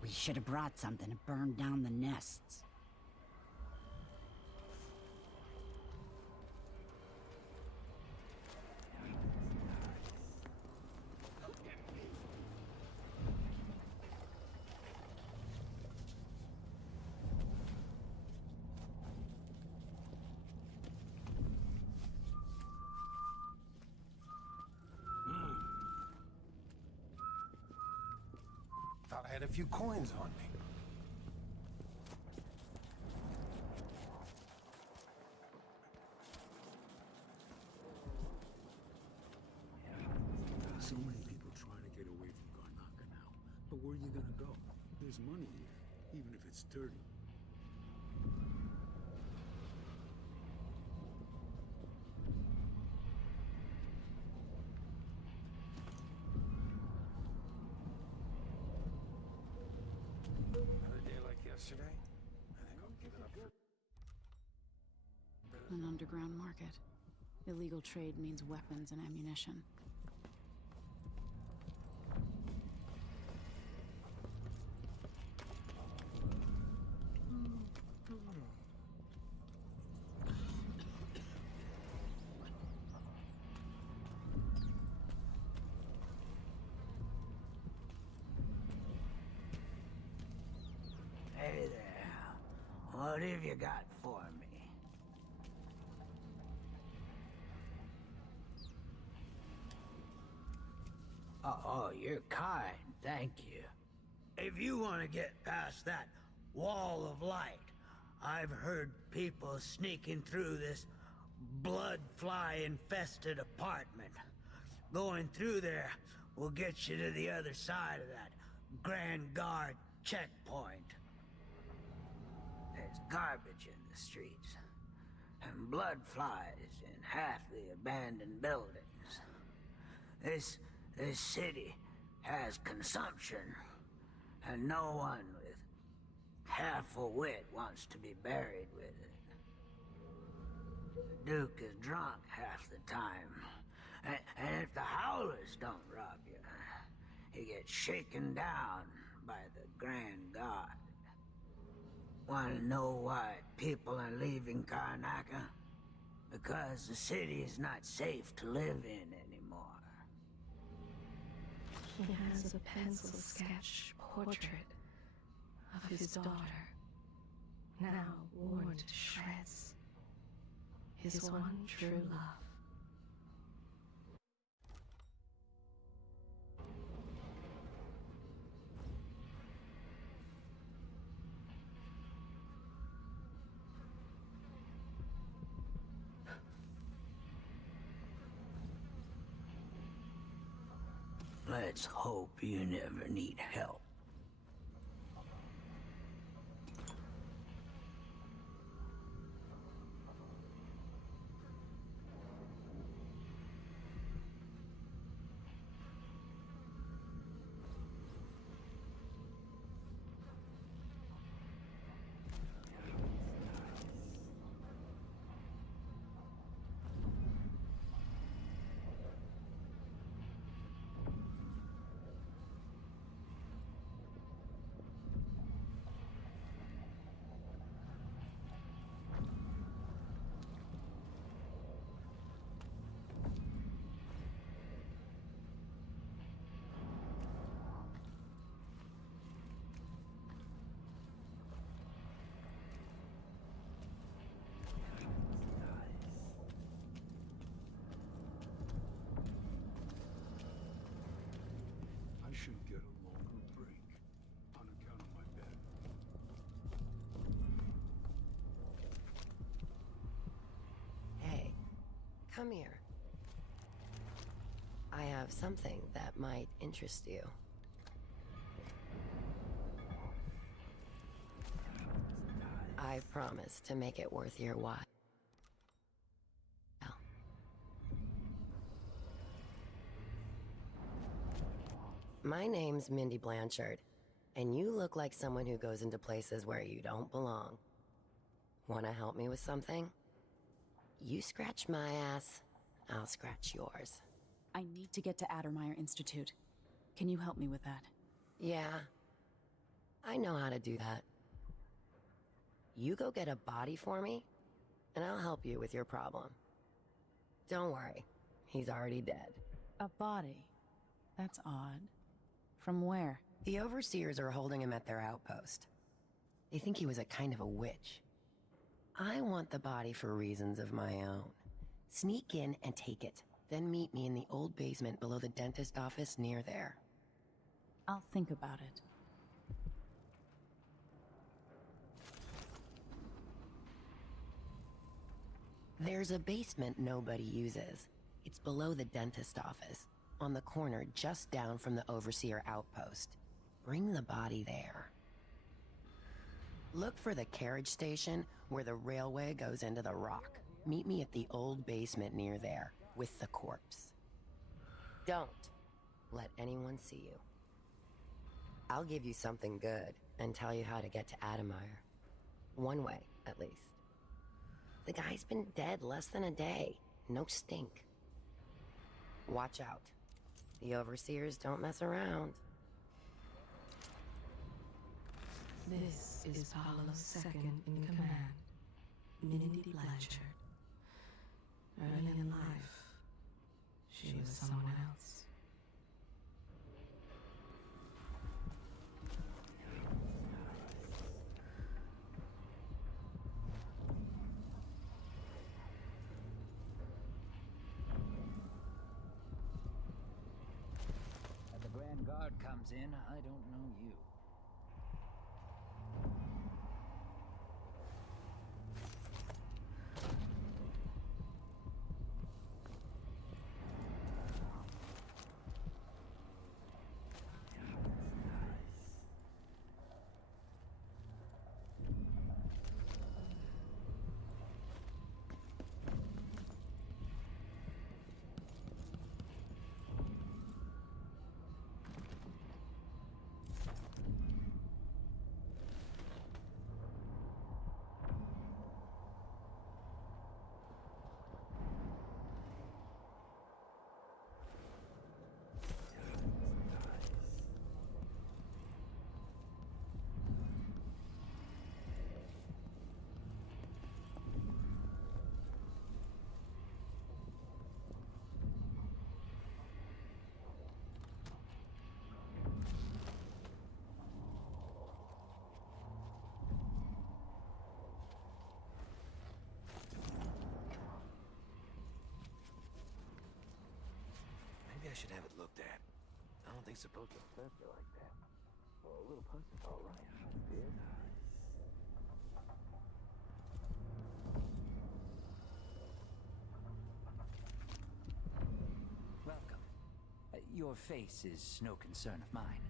We should have brought something to burn down the nests. Thought I had a few coins on me. So many people trying to get away from Karnaka now. But where are you gonna go? There's money here, even if it's dirty. Another day like yesterday? I think I'll give it up for... An underground market. Illegal trade means weapons and ammunition. Hey there. What have you got for me? Oh, you're kind. Thank you. If you want to get past that wall of light, I've heard people sneaking through this blood-fly-infested apartment. Going through there will get you to the other side of that Grand Guard checkpoint. There's garbage in the streets, and blood flies in half the abandoned buildings. This city has consumption, and no one with half a wit wants to be buried with it. The Duke is drunk half the time, and if the Howlers don't rob you, he gets shaken down by the Grand Guard. Want to know why people are leaving Karnaka? Because the city is not safe to live in anymore. He has a pencil sketch portrait of his daughter, now worn to shreds. His one true love. Let's hope you never need help. of something that might interest you. I promise to make it worth your while. My name's Mindy Blanchard, and you look like someone who goes into places where you don't belong. Wanna help me with something? You scratch my ass, I'll scratch yours. I need to get to Addermeyer Institute. Can you help me with that? Yeah, I know how to do that. You go get a body for me, and I'll help you with your problem. Don't worry, he's already dead. A body? That's odd. From where? The overseers are holding him at their outpost. They think he was a kind of a witch. I want the body for reasons of my own. Sneak in and take it, then meet me in the old basement below the dentist office near there. I'll think about it. There's a basement nobody uses. It's below the dentist office, on the corner just down from the overseer outpost. Bring the body there. Look for the carriage station where the railway goes into the rock. Meet me at the old basement near there, with the corpse. Don't let anyone see you. I'll give you something good and tell you how to get to Addermeyer. One way, at least. The guy's been dead less than a day. No stink. Watch out. The overseers don't mess around. This is Paolo's second in command, Mindy Blanchard. Early in life, she was someone else. The Grand Guard comes in, I don't know you. Maybe I should have it looked at. I don't think it's supposed to hurt you like that. Well, a little punch is all right, dear. Welcome. Your face is no concern of mine.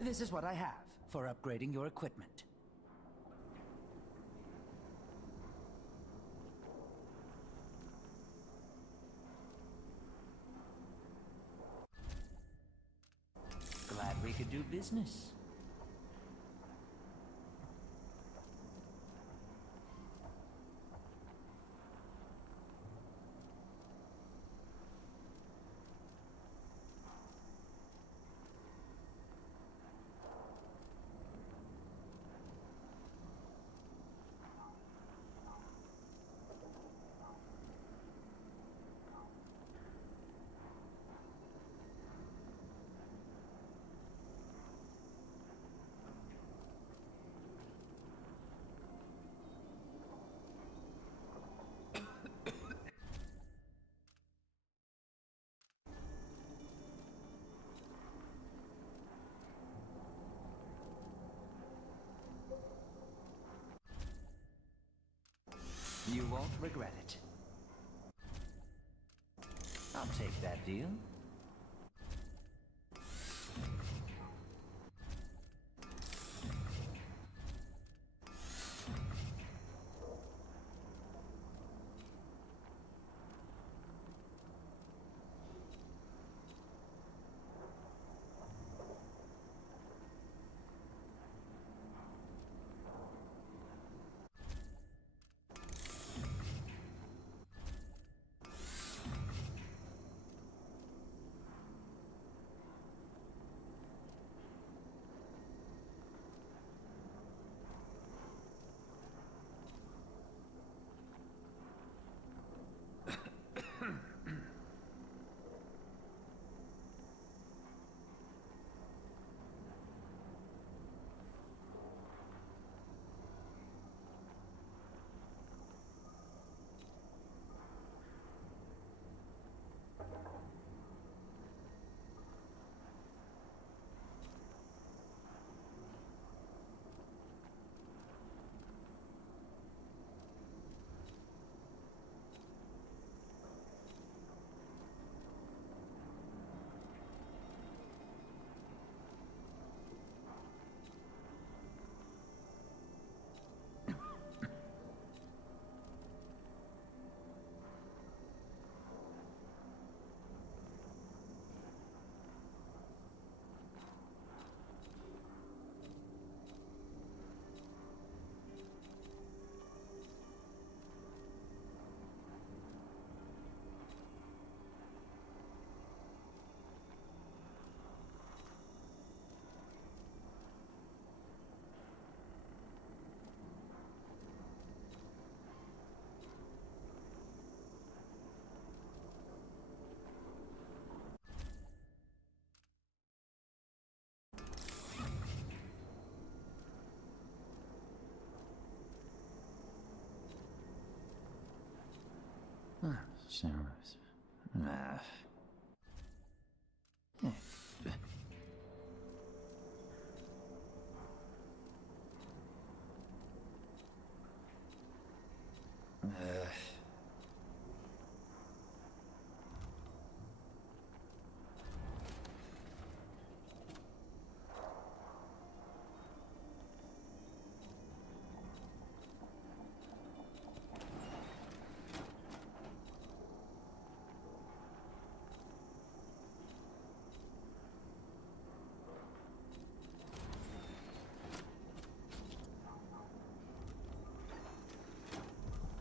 This is what I have for upgrading your equipment. Glad we could do business. regret it. I'll take that deal.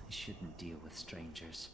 Shouldn't deal with strangers.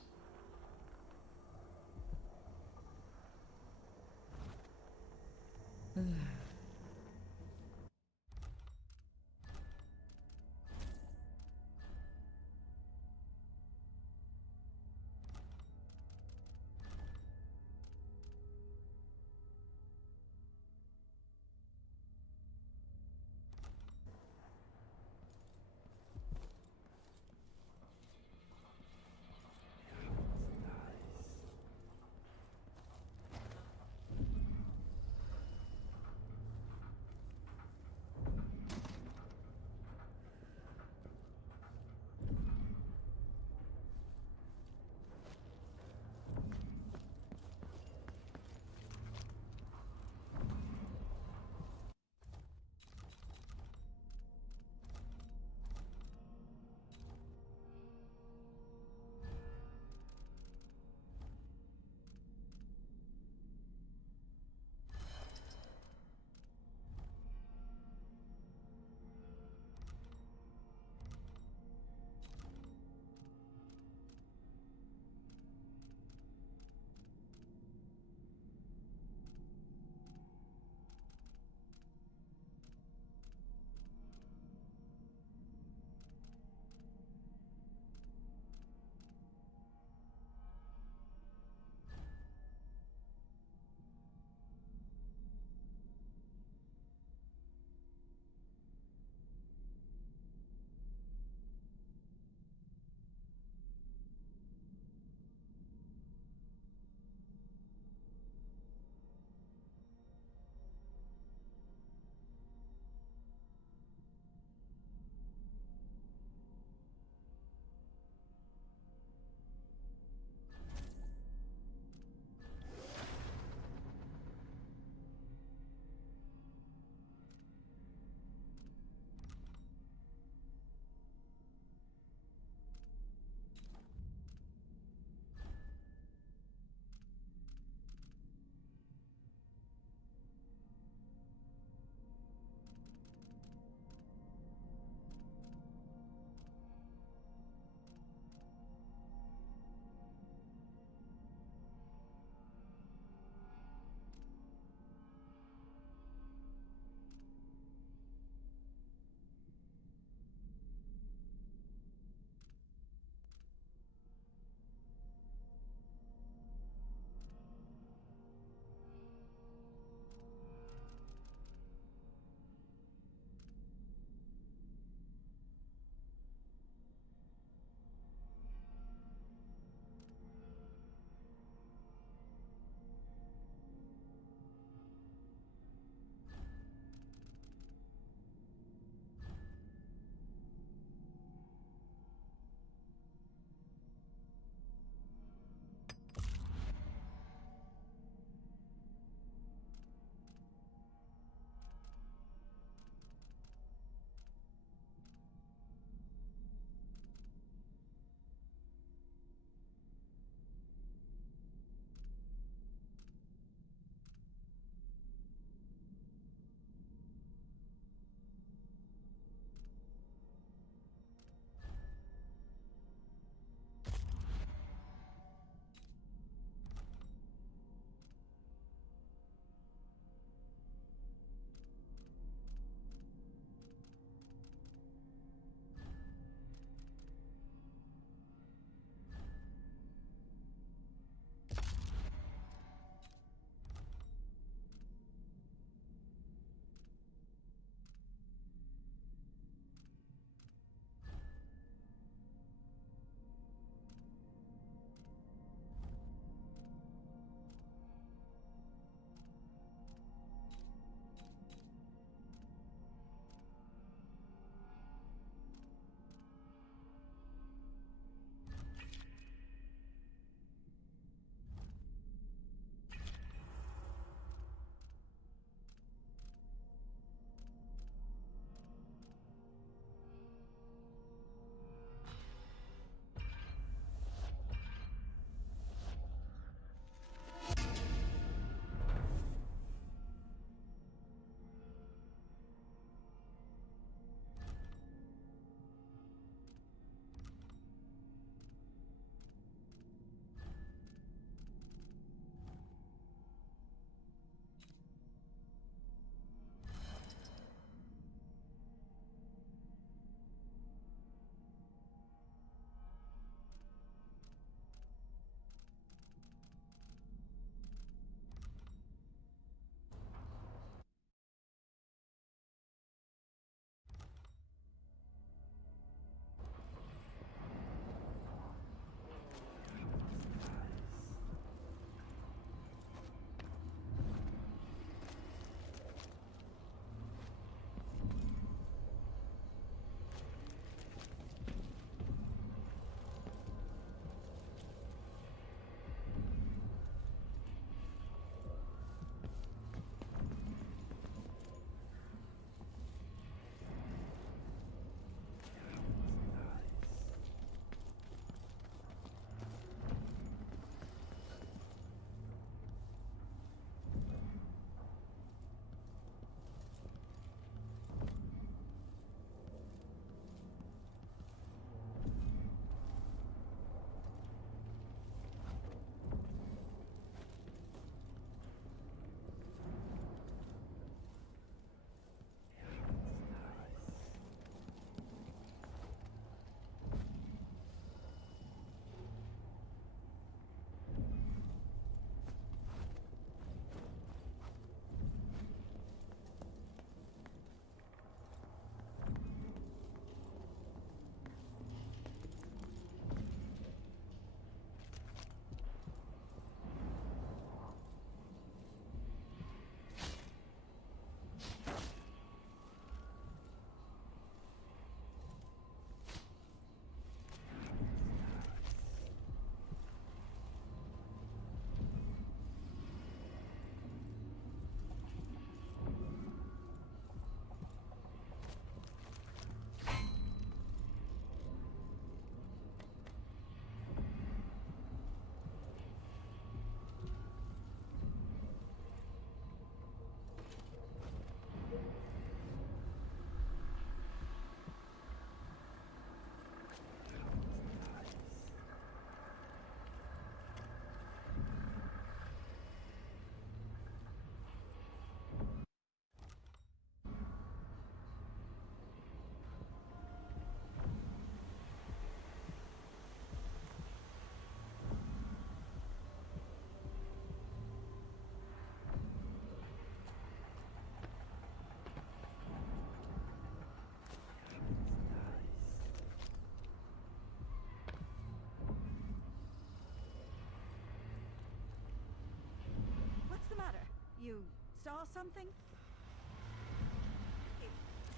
You saw something?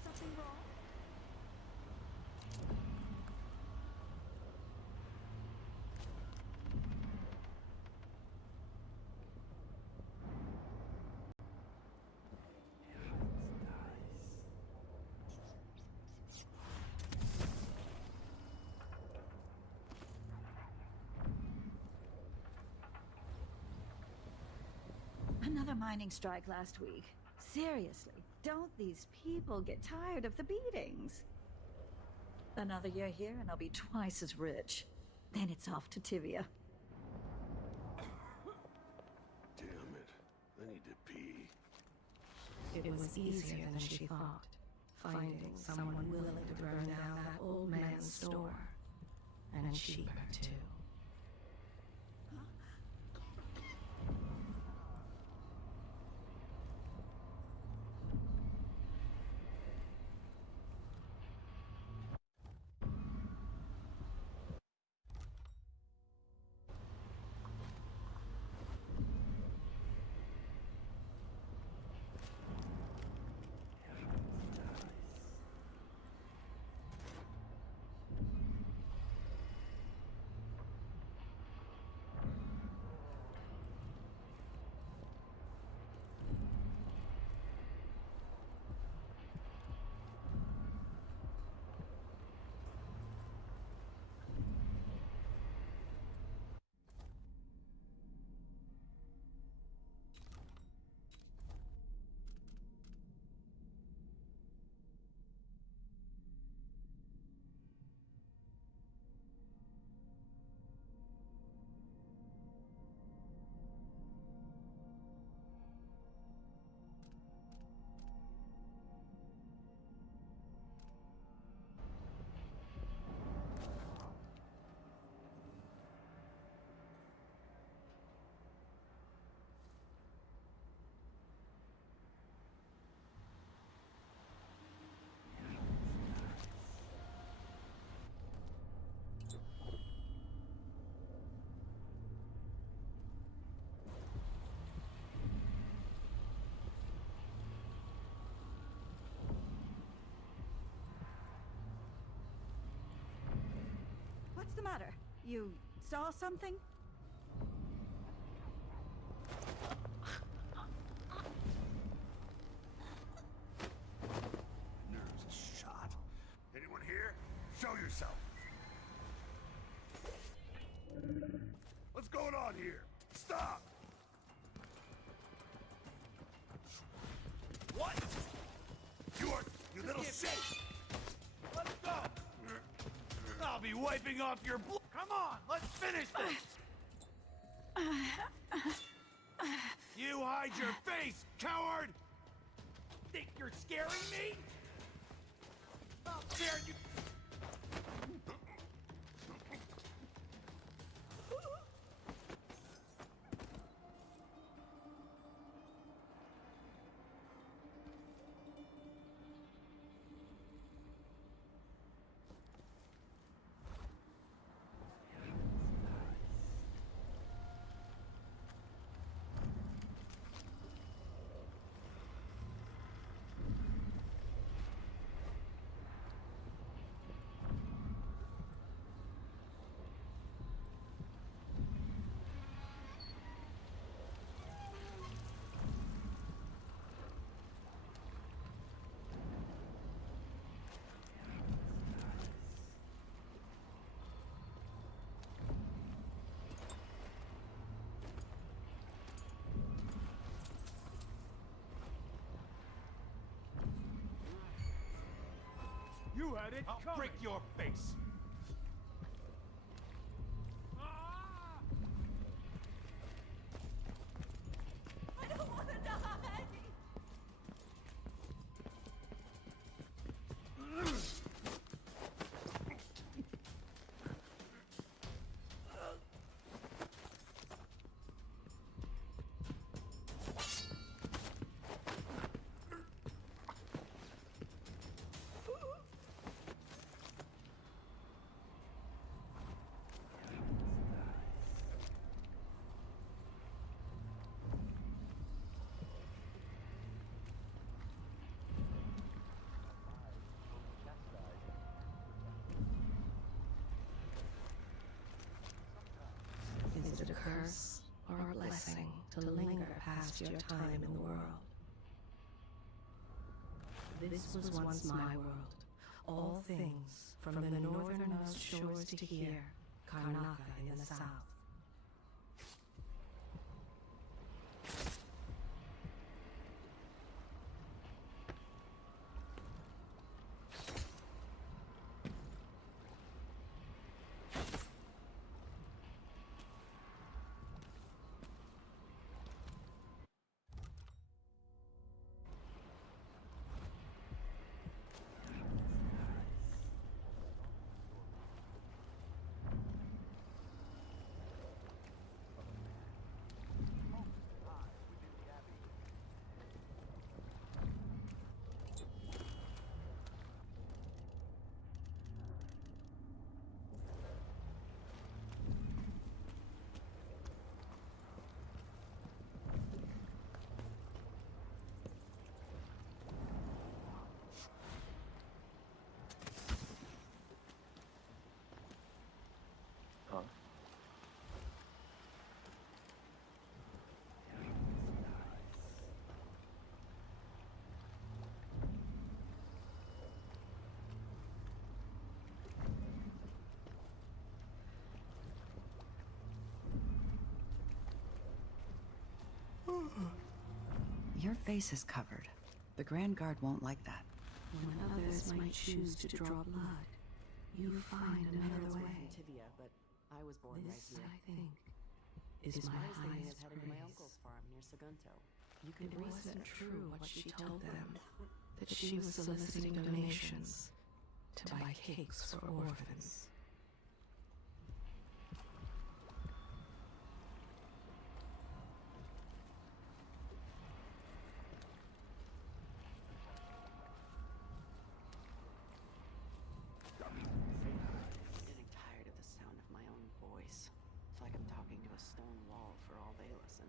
Something wrong? Another mining strike last week. Seriously, don't these people get tired of the beatings? Another year here and I'll be twice as rich. Then it's off to Tivia. Damn it. I need to pee. It was easier than she thought, finding someone willing to burn down that old man's store. And cheaper, too. What's the matter? You saw something? Nerves are shot. Anyone here? Show yourself. What's going on here? Stop! What? You little shit! Let's go! I'll be wiping off your blood. Come on, let's finish this! You hide your face, coward! Think you're scaring me? How dare you! You had it coming. Break your face! I don't want to die! curse or a blessing to linger past your time in the world. This was once my world. All things, from the northernmost shores to here, Karnaka in the south. Your face is covered. The Grand Guard won't like that. When others might choose to draw blood, you find another way. Tivia, but I was born This, right here. I think, is my highest headed to my praise. uncle's farm near Sagunto. You can it wasn't true what she told them, that she was soliciting donations to buy cakes for orphans. I'm getting tired of the sound of my own voice. It's like I'm talking to a stone wall for all they listen.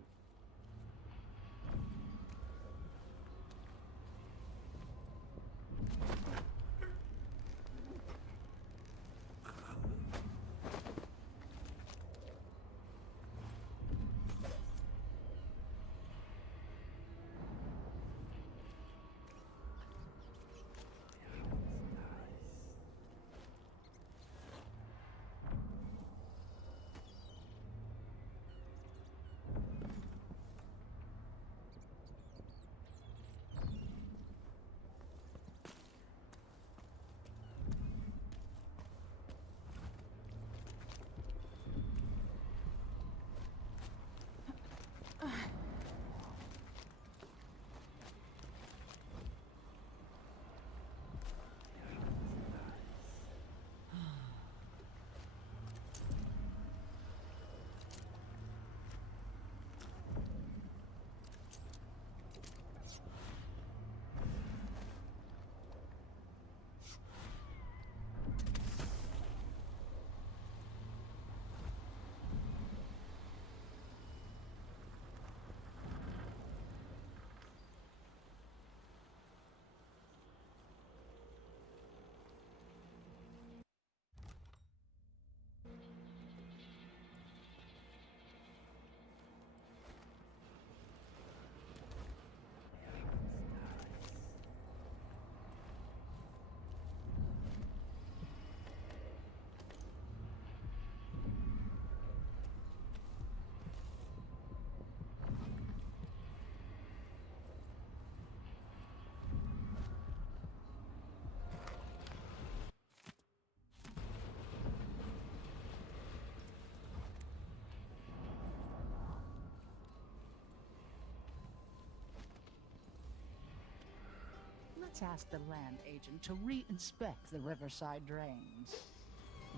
Let's ask the land agent to re-inspect the riverside drains.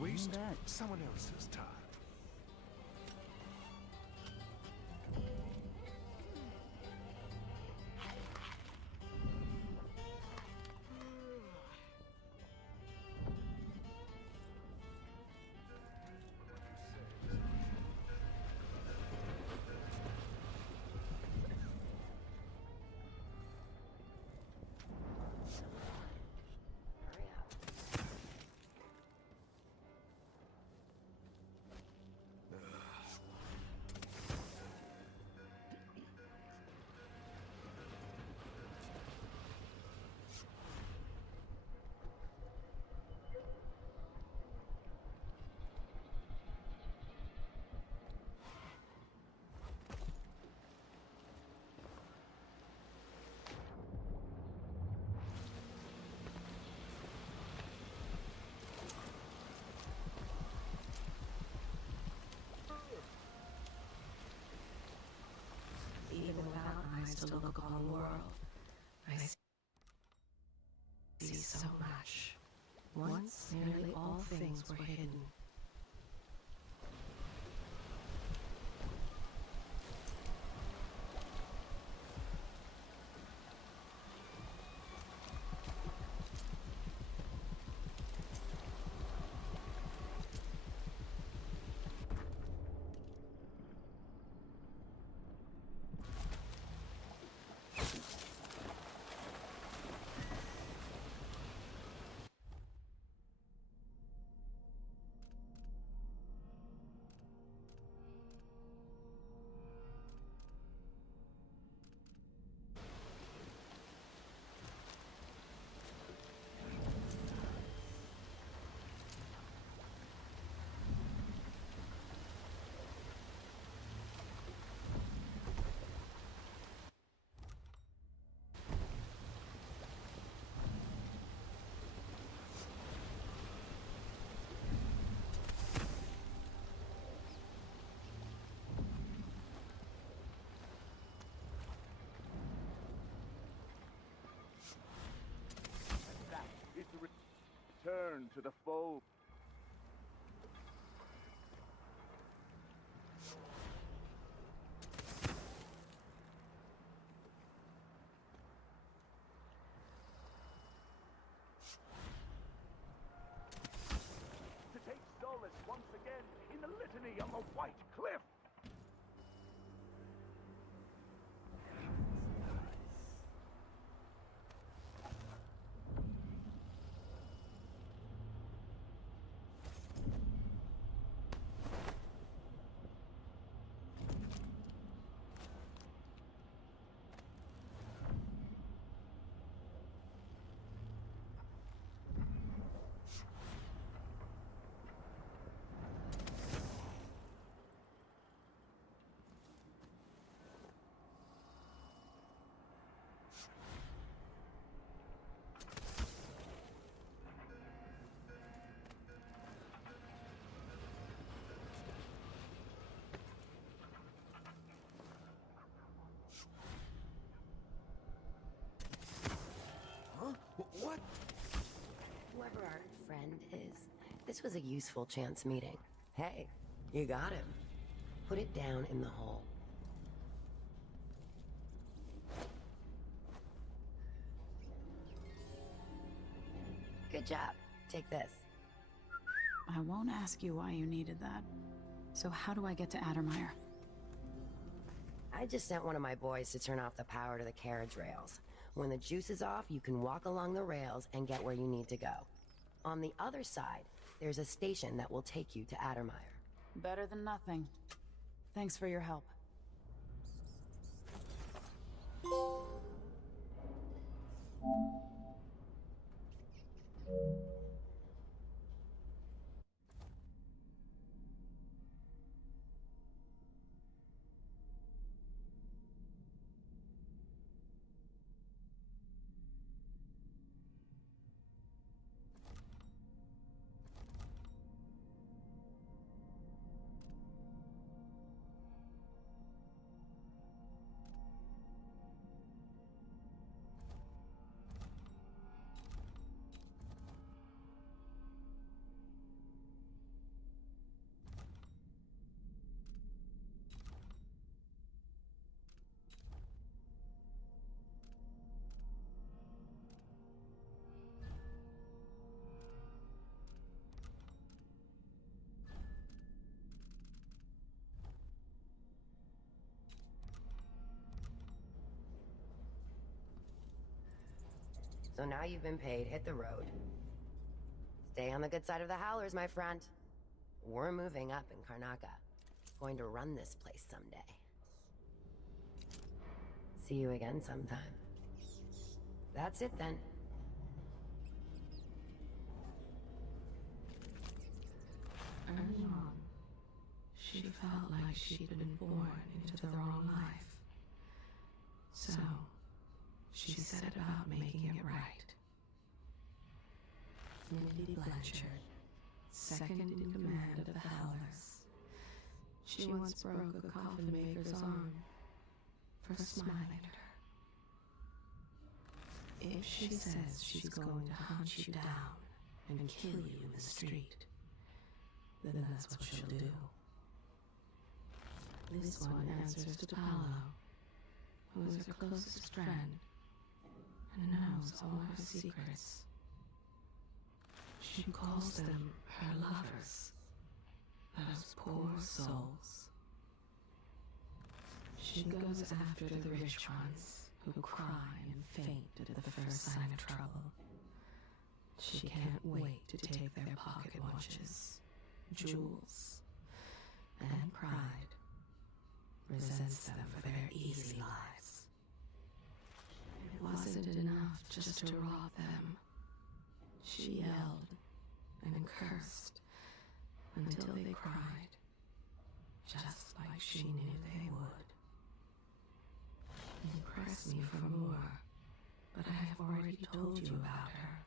Waste someone else's time. eyes to look upon the world, I see so much. Once, nearly all things were hidden. Return to the fold. To take solace once again in the litany on the White Cliff. What? Whoever our friend is, this was a useful chance meeting. Hey, you got him. Put it down in the hole. Good job. Take this. I won't ask you why you needed that. So how do I get to Addermire? I just sent one of my boys to turn off the power to the carriage rails. When the juice is off, you can walk along the rails and get where you need to go. On the other side, there's a station that will take you to Addermire. Better than nothing. Thanks for your help. So now you've been paid, hit the road. Stay on the good side of the Howlers, my friend. We're moving up in Karnaca. Going to run this place someday. See you again sometime. That's it then. Early on, she felt like she'd been born into the wrong life. So, she set about making it right. Mindy Blanchard, second in command of the Howlers. She once broke a coffin maker's arm. for smiling at her. If she says she's going to hunt you down and kill you in the street, then that's what she'll do. This one answers to Paolo, who is her closest friend and knows all her secrets. She calls them her lovers, those poor souls. She goes after the rich ones who cry and faint at the first sign of trouble. She can't wait to take their pocket watches, jewels, and pride. Resents them for their easy lives. It wasn't enough just to rob them. She yelled and cursed until they cried, just like she knew they would. Press me for more, but I have already told you about her.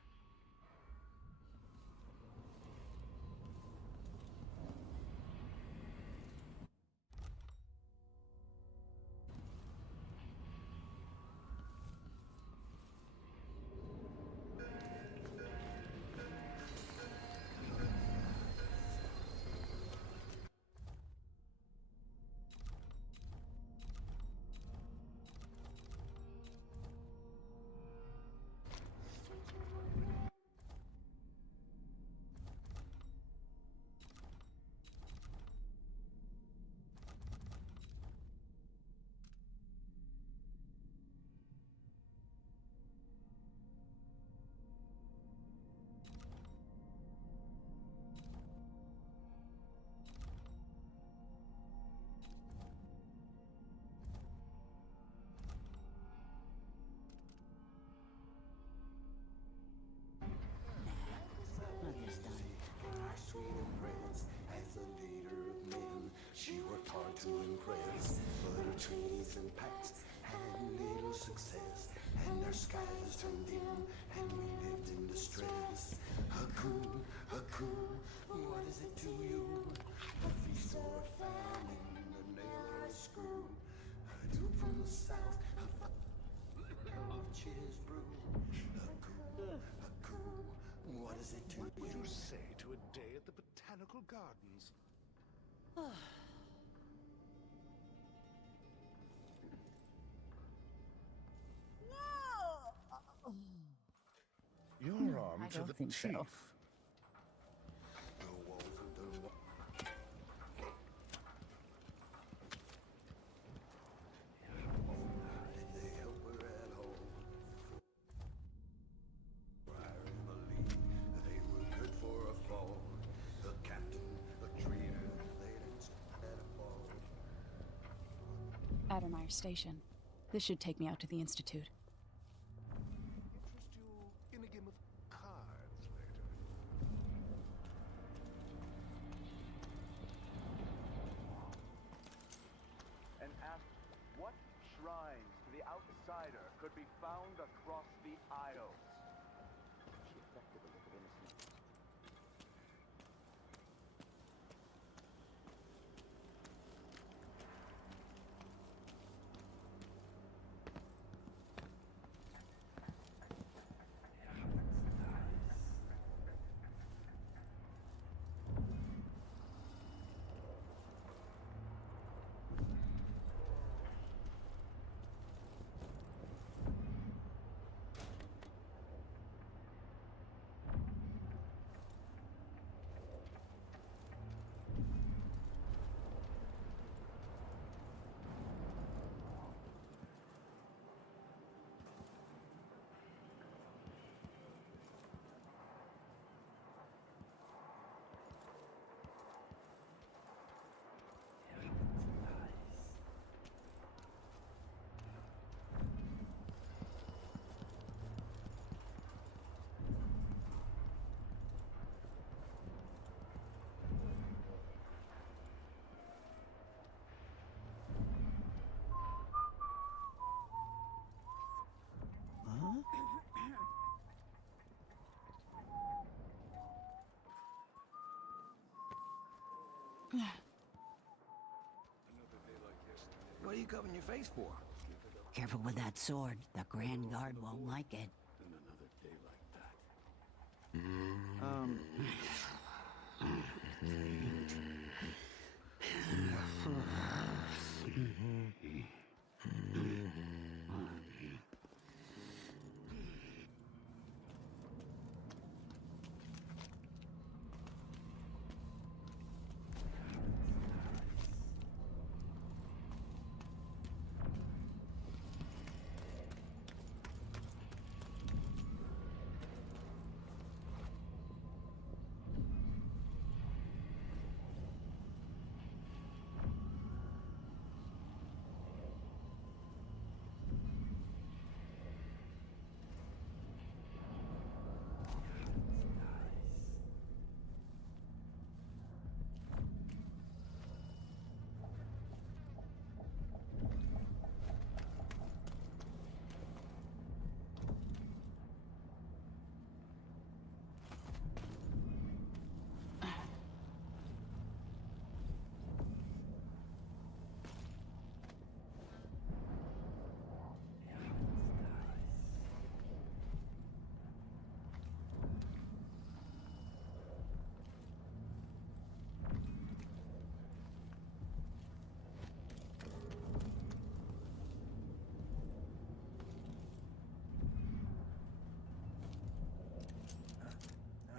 She worked hard to impress, but her treaties and pacts had little success, and our skies turned dim, and we lived in distress. Hakun, Hakun, what is it to you? A feast or a famine, a nail or a screw, a dude from the south, a of cheers brew. Hakun, Hakun, what is it to you? What would you say to a day at the Botanical Gardens? Your arm to the chief. Addermeyer Station. This should take me out to the Institute. Interest you in a game of cards later? And asked what shrines to the outsider could be found across the Isles. She affected a look of innocence. What are you covering your face for? Careful with that sword. The Grand Guard won't like it. And another day like that.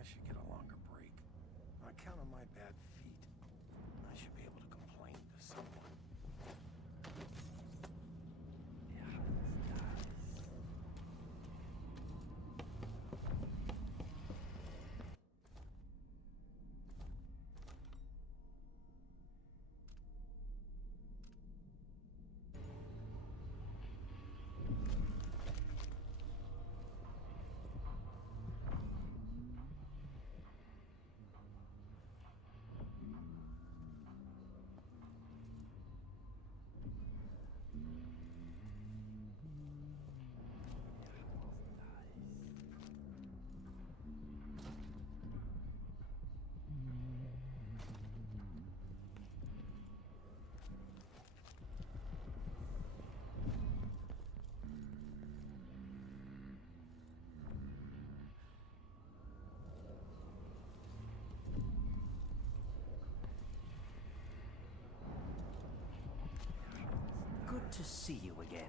I should get a longer break. On account of my bad feet, I should be able to complain to someone. Good to see you again.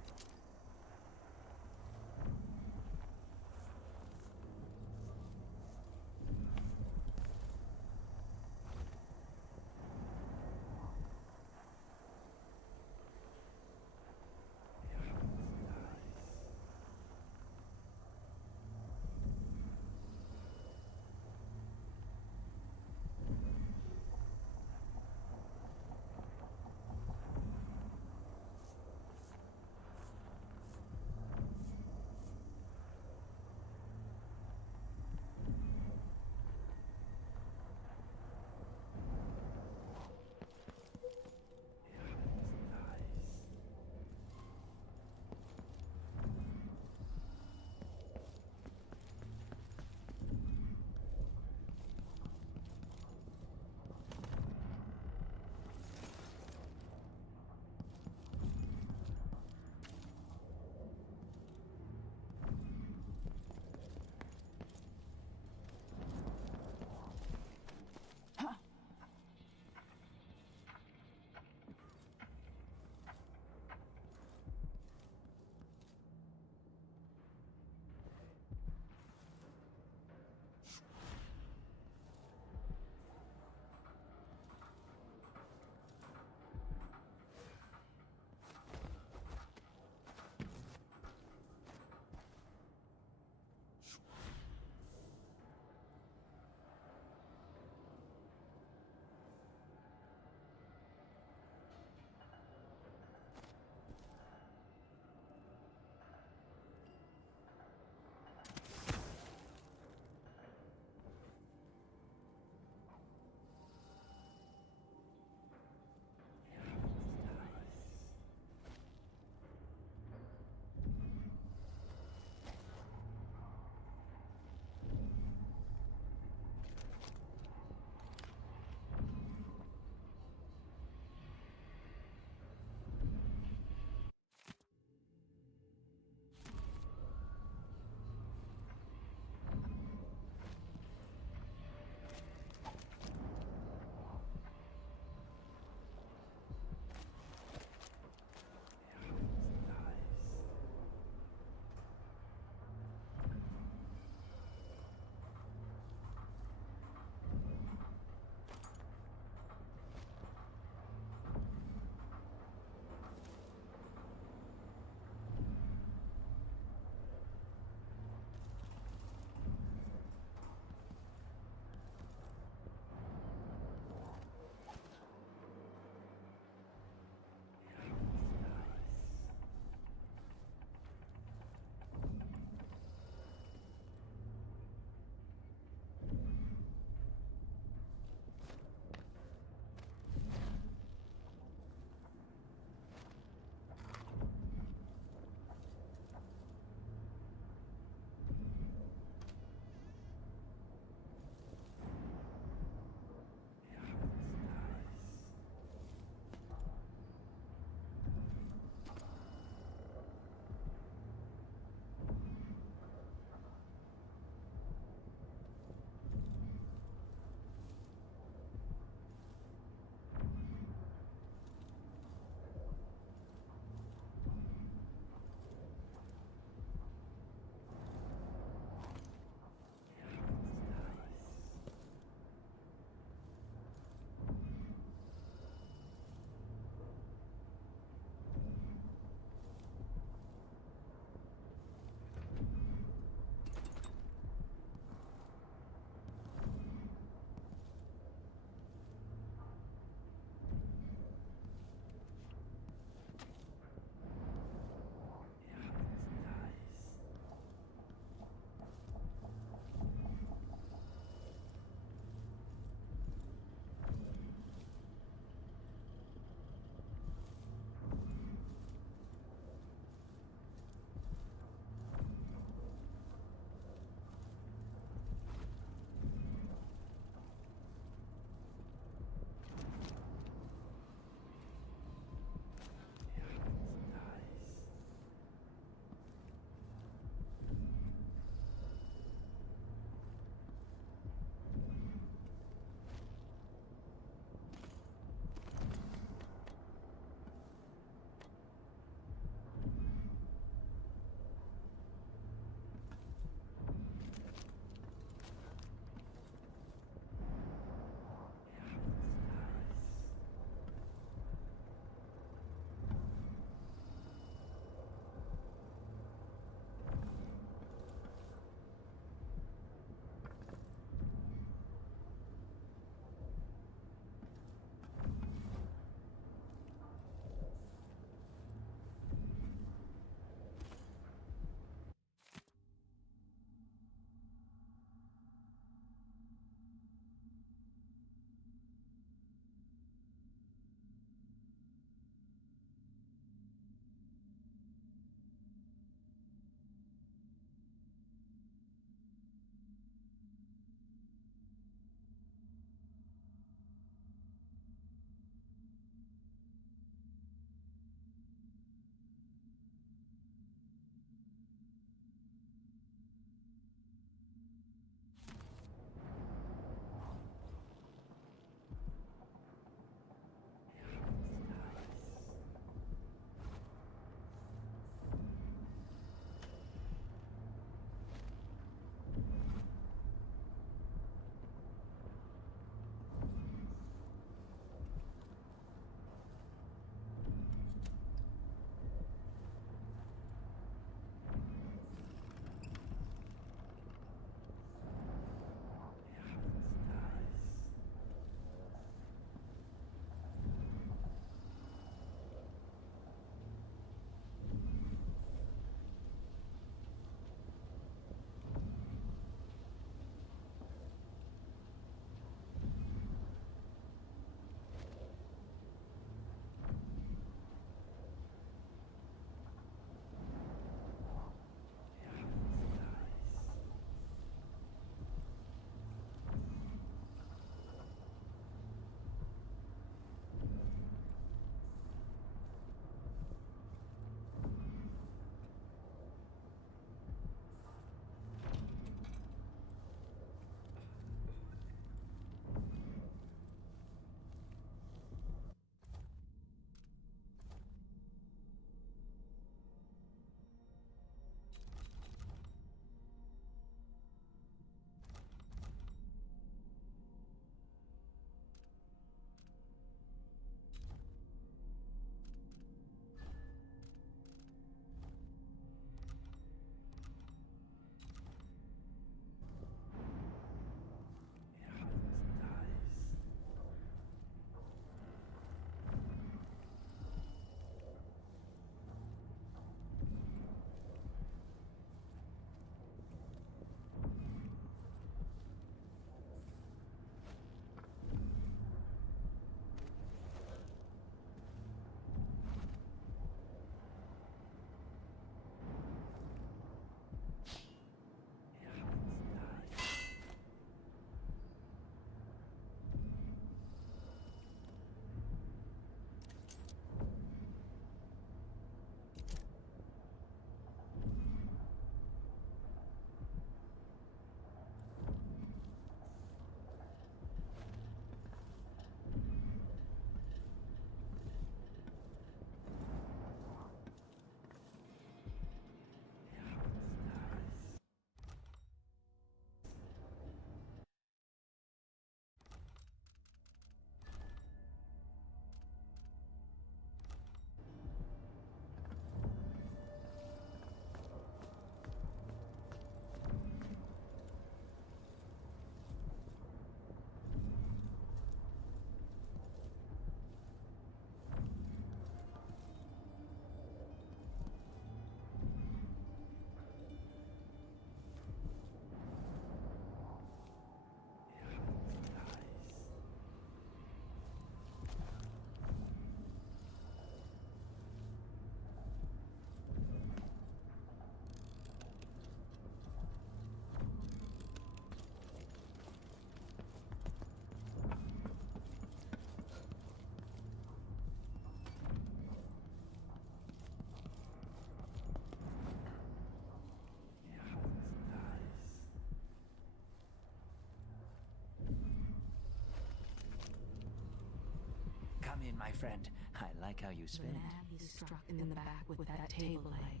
fine, my friend. I like how you spin The it. man he struck in the back with that table leg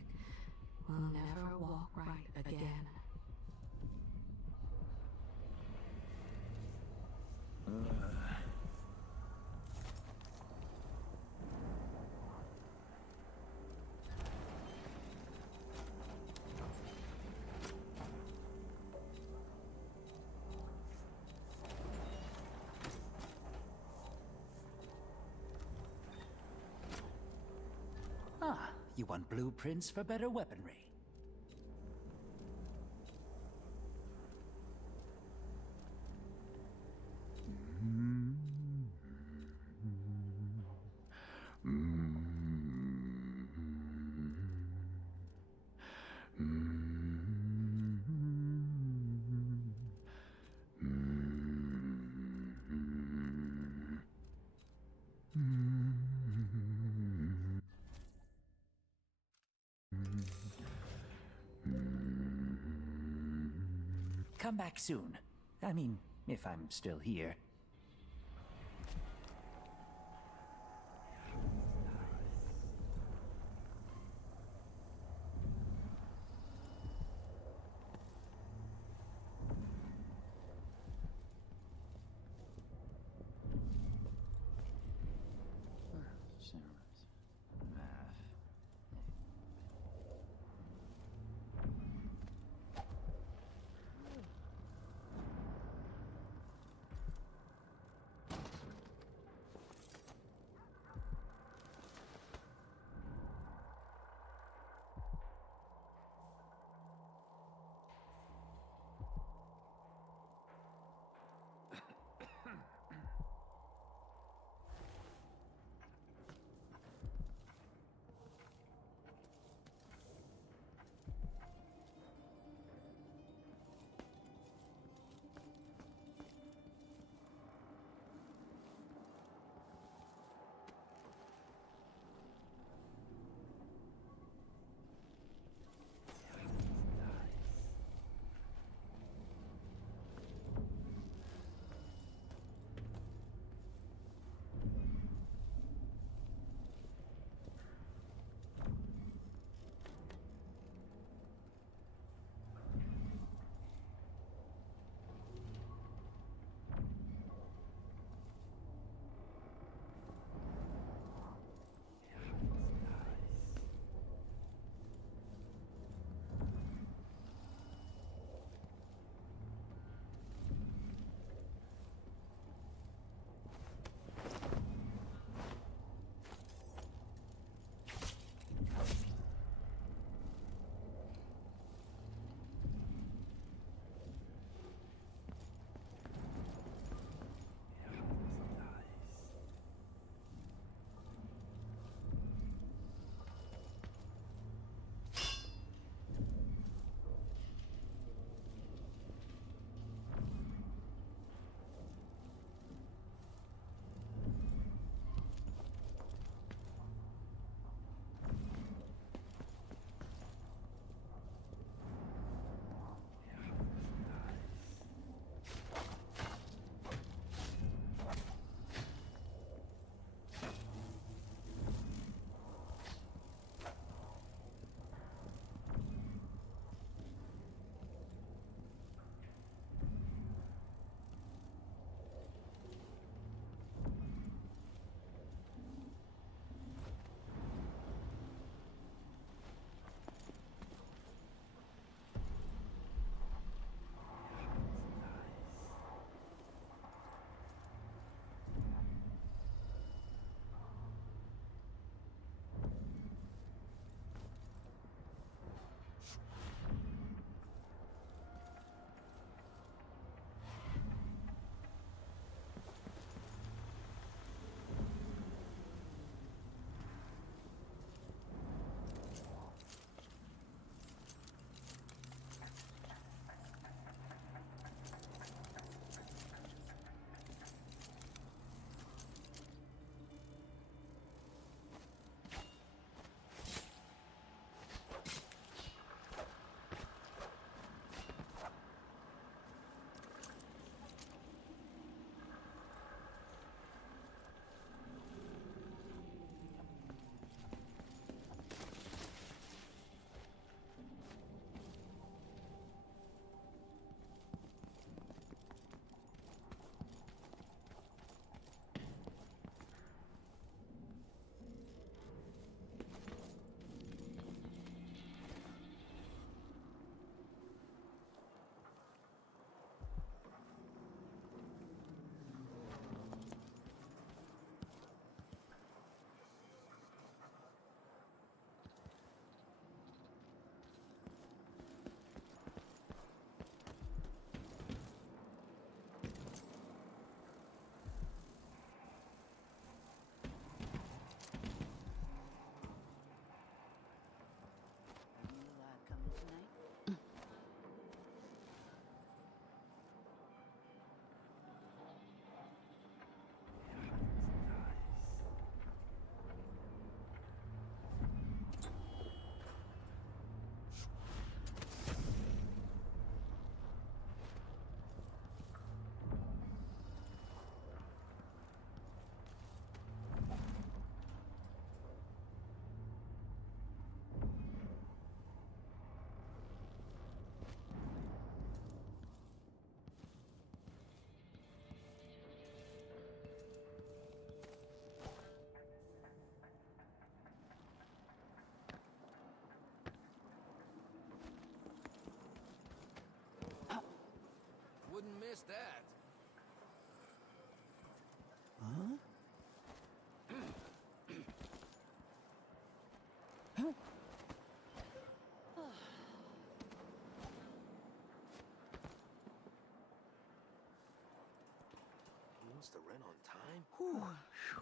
will never walk right again. Ah, you want blueprints for better weaponry. Come back soon. I mean, if I'm still here. that? Huh? He wants the rent on time? Whew.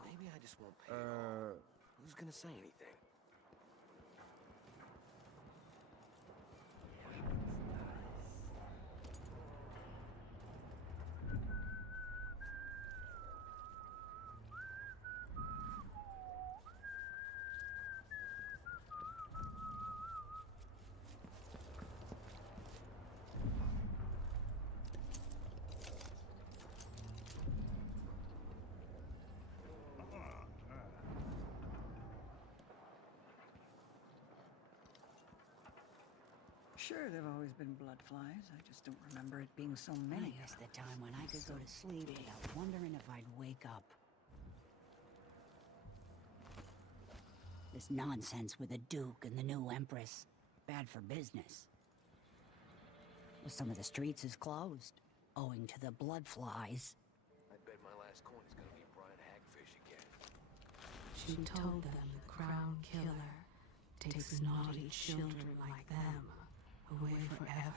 Maybe I just won't pay it all. Who's gonna say anything? Sure, there've always been blood flies. I just don't remember it being so many. I miss the time when I could go to sleep without wondering if I'd wake up. This nonsense with the Duke and the new Empress. Bad for business. Well, some of the streets is closed, owing to the blood flies. I bet my last coin is gonna be Brian Hagfish again. She told them the Crown Killer takes naughty children like them away forever.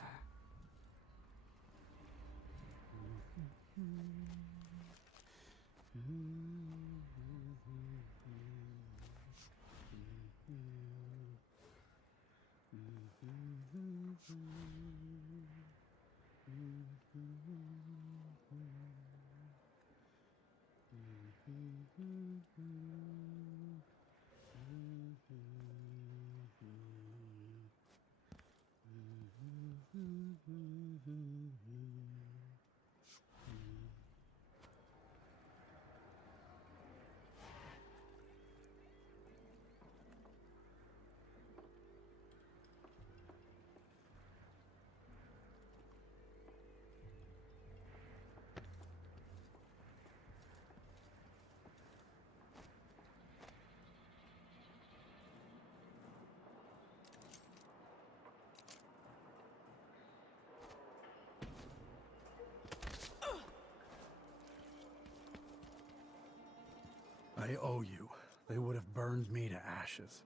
I owe you. They would have burned me to ashes.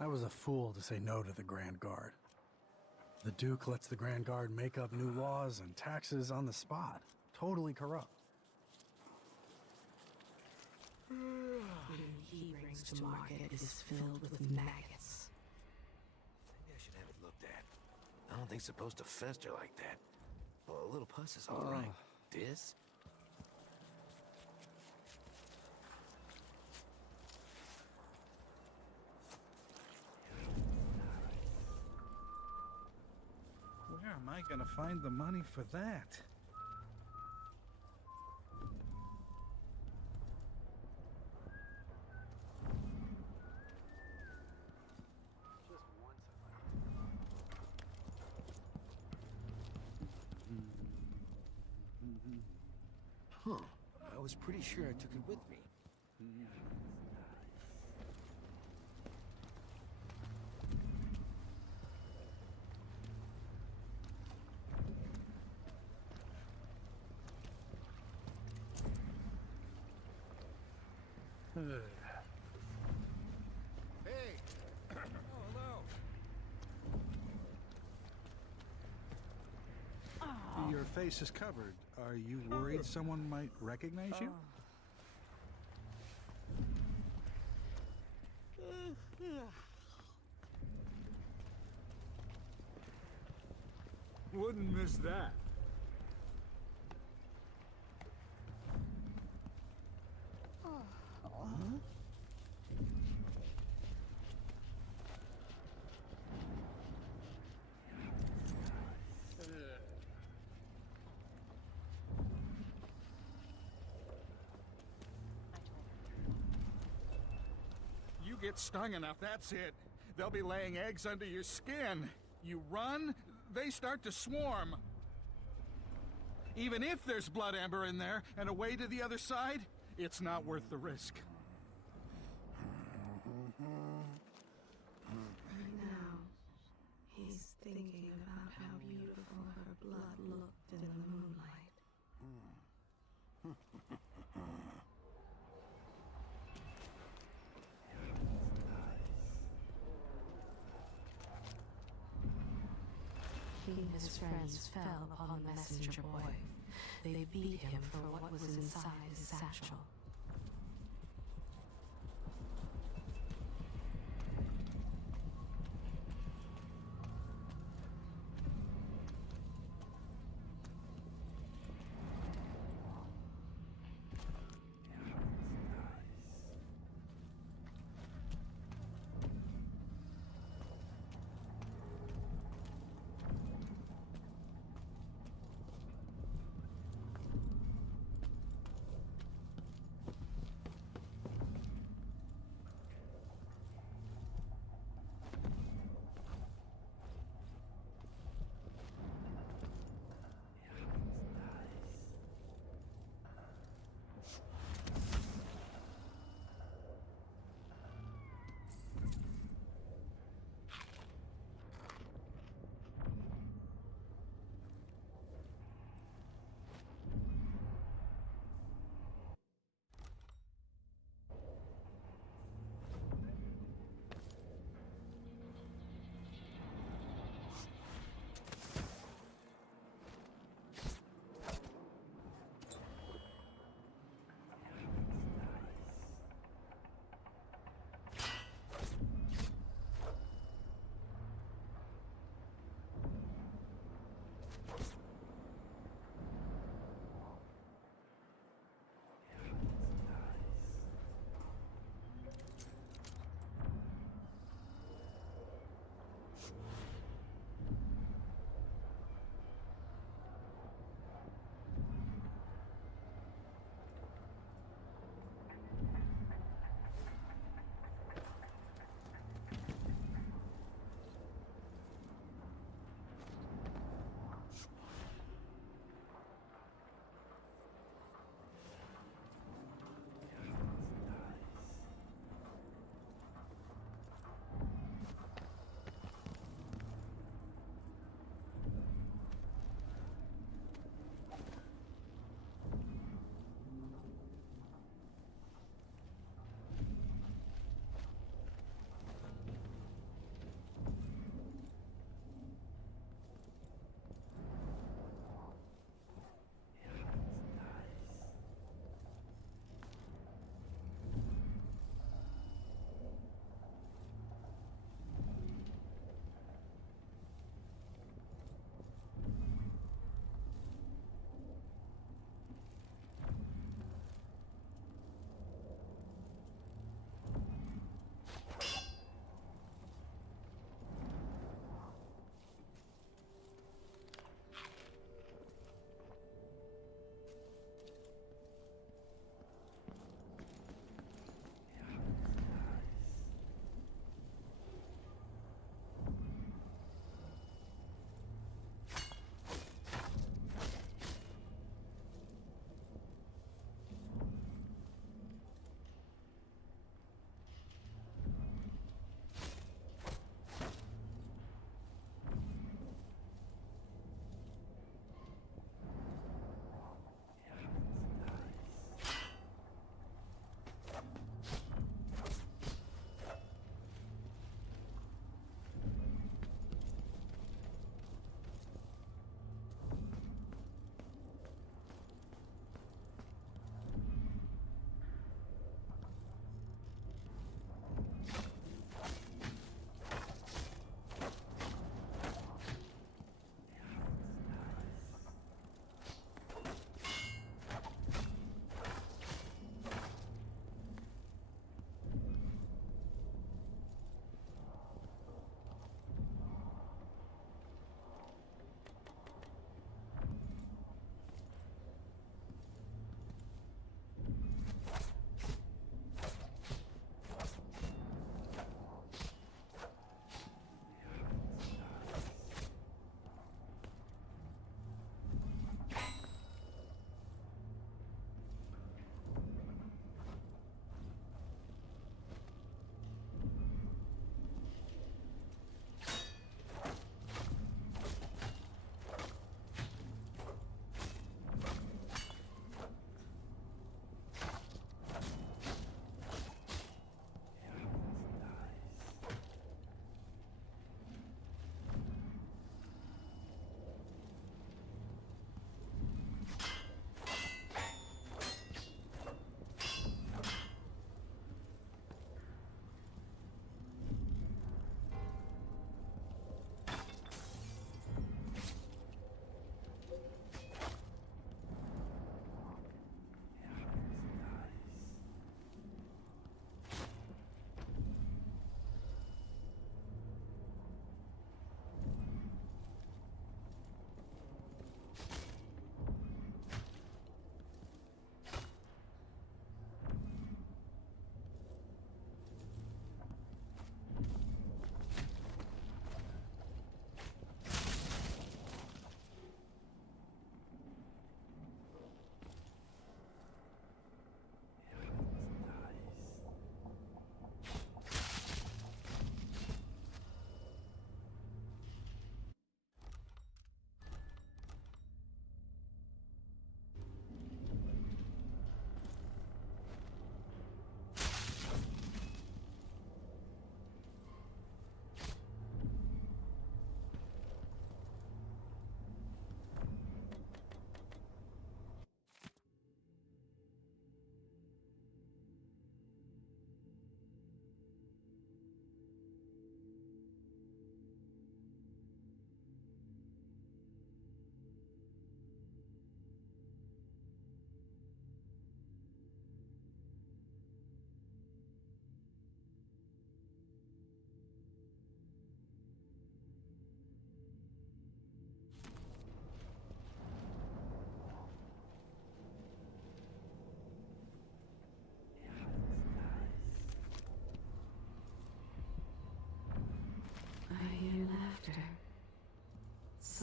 I was a fool to say no to the Grand Guard. The Duke lets the Grand Guard make up new laws and taxes on the spot. Totally corrupt. Whatever he brings to market is filled with maggots. Maybe I should have it looked at. I don't think it's supposed to fester like that. Well, a little pus is all right. This? Where am I gonna find the money for that? Huh. I was pretty sure I took it with me. Hey! Oh, hello! Your face is covered. Are you worried someone might recognize you? Wouldn't miss that. You get stung enough, that's it. They'll be laying eggs under your skin. You run, they start to swarm. Even if there's blood amber in there and a way to the other side, it's not worth the risk. Right now, he's thinking about how beautiful her blood looked in the moonlight. and his friends fell upon the messenger boy. They beat him for what was inside his satchel.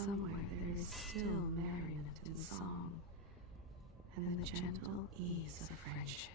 somewhere there is still merriment and song, and the gentle ease of friendship.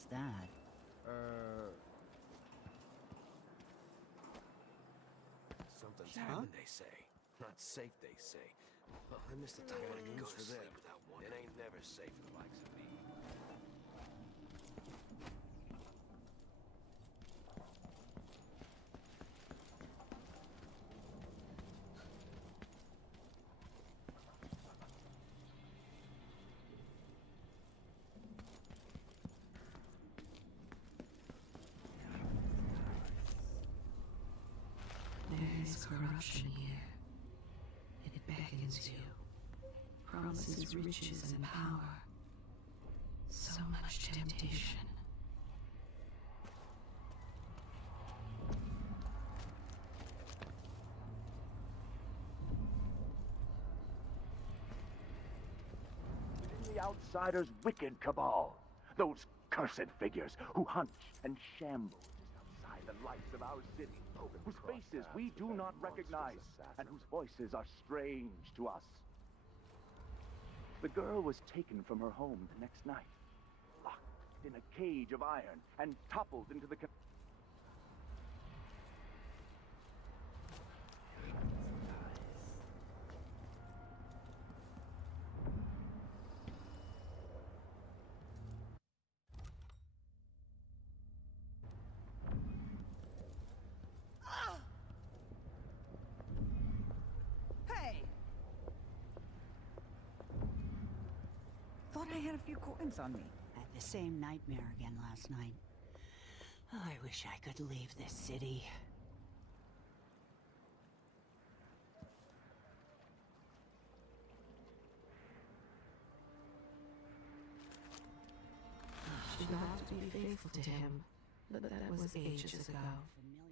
missed that. Something's happened, they say. Not safe, they say. Well, I missed the time when I could go to sleep without one. It ain't never safe for the likes of me. There is corruption here. It beckons you, promises riches and power. So much temptation. Within the Outsider's wicked cabal, those cursed figures who hunch and shamble just outside the lights of our city, whose faces we do not recognize, and whose voices are strange to us. The girl was taken from her home the next night, locked in a cage of iron, and toppled into the... Hey! Thought I had a few coins on me. Had the same nightmare again last night. Oh, I wish I could leave this city. She vowed to be faithful to him, but that was ages ago,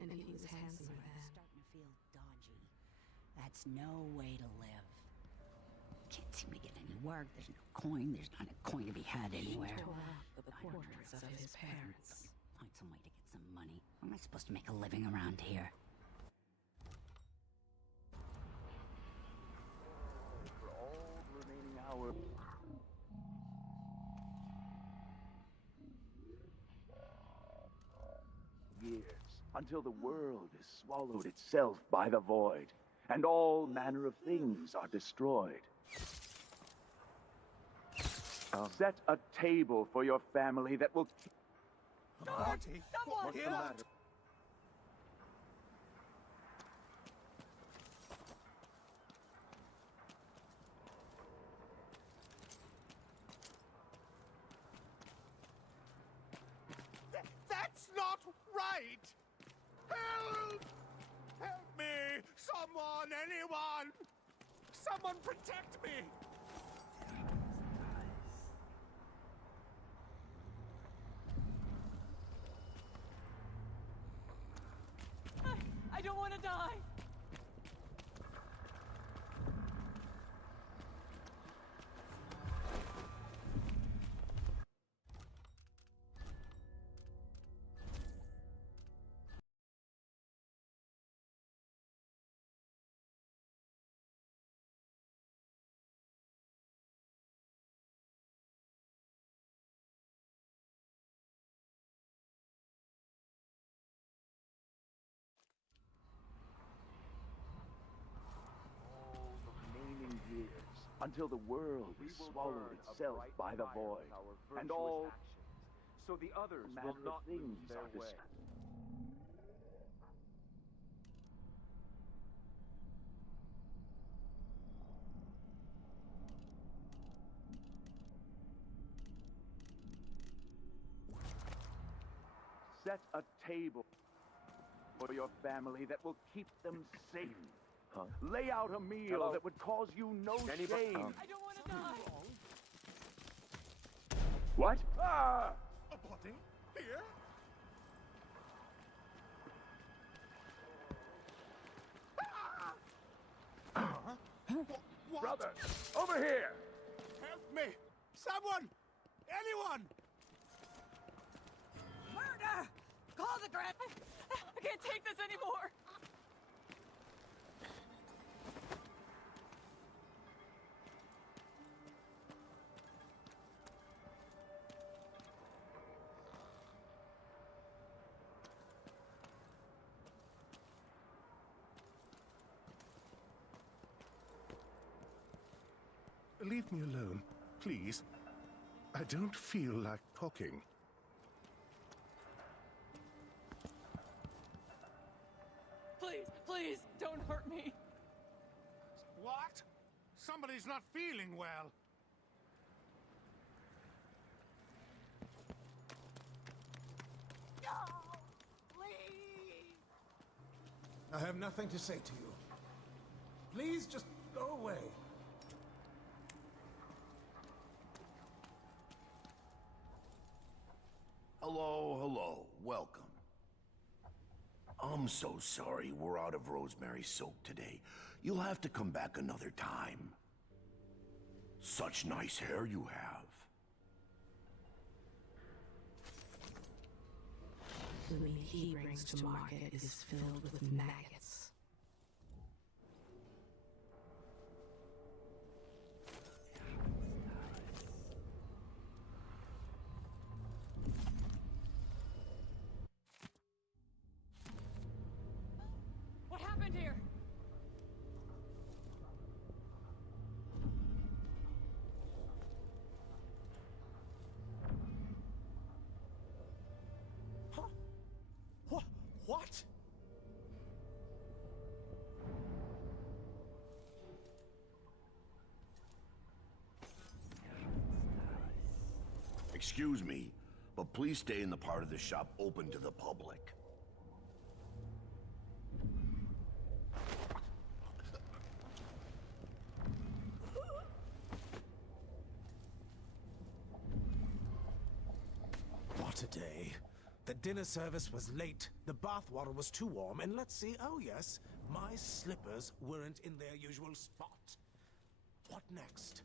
and he was handsomer then. Starting to feel dodgy. That's no way to live. Can't seem to get any work. There's no coin. There's not a coin to be had anywhere. She tore up the portraits of his parents. Find some way to get some money. How am I supposed to make a living around here? For all the remaining hours... years, until the world is swallowed itself by the void, and all manner of things are destroyed. Set a table for your family that will... Marty! Someone! What's the matter? That's not right! Help! Help me! Someone, anyone! Someone protect me! I don't want to die. All the remaining years, until the world is swallowed itself by the void, and all actions, so the others manner will not of things lose their are way. destroyed. Set a table for your family that will keep them safe. Lay out a meal that would cause you no shame. I don't want to die. What? Ah! A body? Here? What? Brother, over here! Help me! Someone! Anyone! Murder! Call the grand... I can't take this anymore! Leave me alone, please. I don't feel like talking. Please, please, don't hurt me. What? Somebody's not feeling well. No! Please! I have nothing to say to you. Please just go away. Hello. Welcome. I'm so sorry we're out of rosemary soap today. You'll have to come back another time. Such nice hair you have. The meat he brings to market is filled with maggots. What happened here? What? Excuse me, but please stay in the part of the shop open to the public. What a day. The dinner service was late, the bath water was too warm, and let's see, oh yes, my slippers weren't in their usual spot. What next?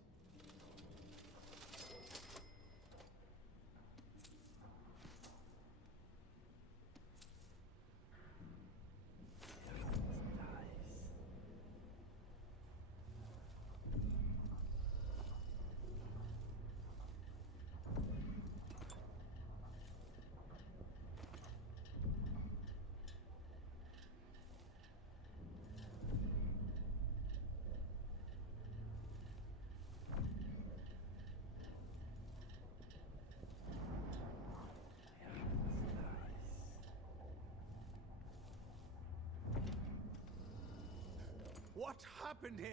What happened here?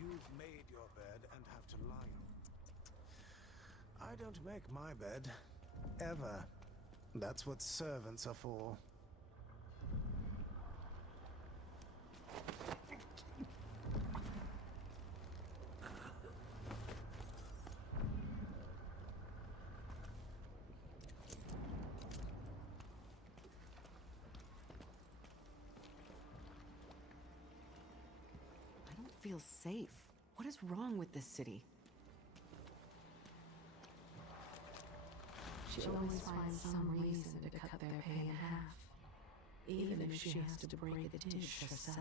You've made your bed and have to lie on it. I don't make my bed. Ever. That's what servants are for. I don't feel safe. What is wrong with this city? She always finds some reason to cut their pay in half, even if she has to break the dish herself.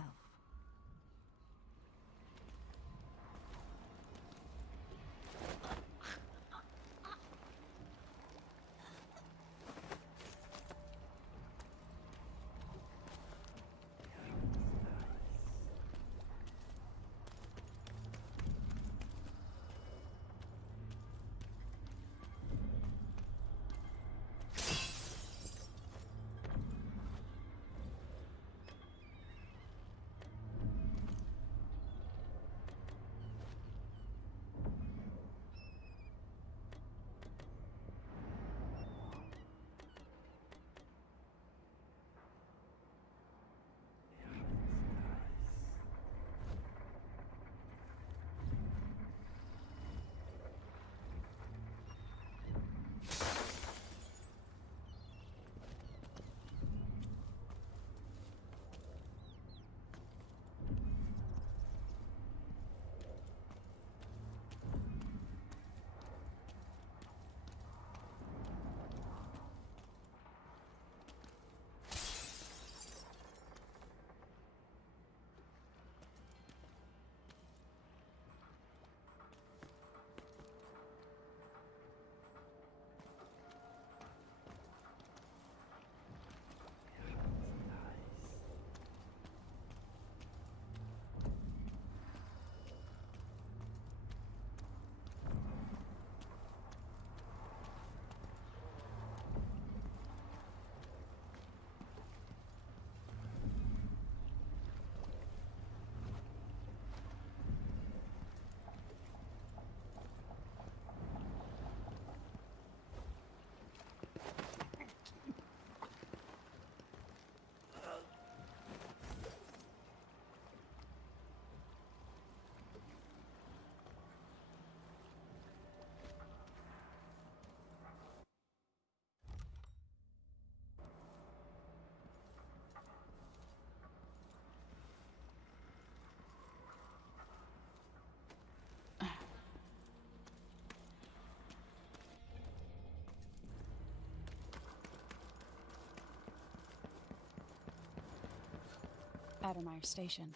Addermeyer Station.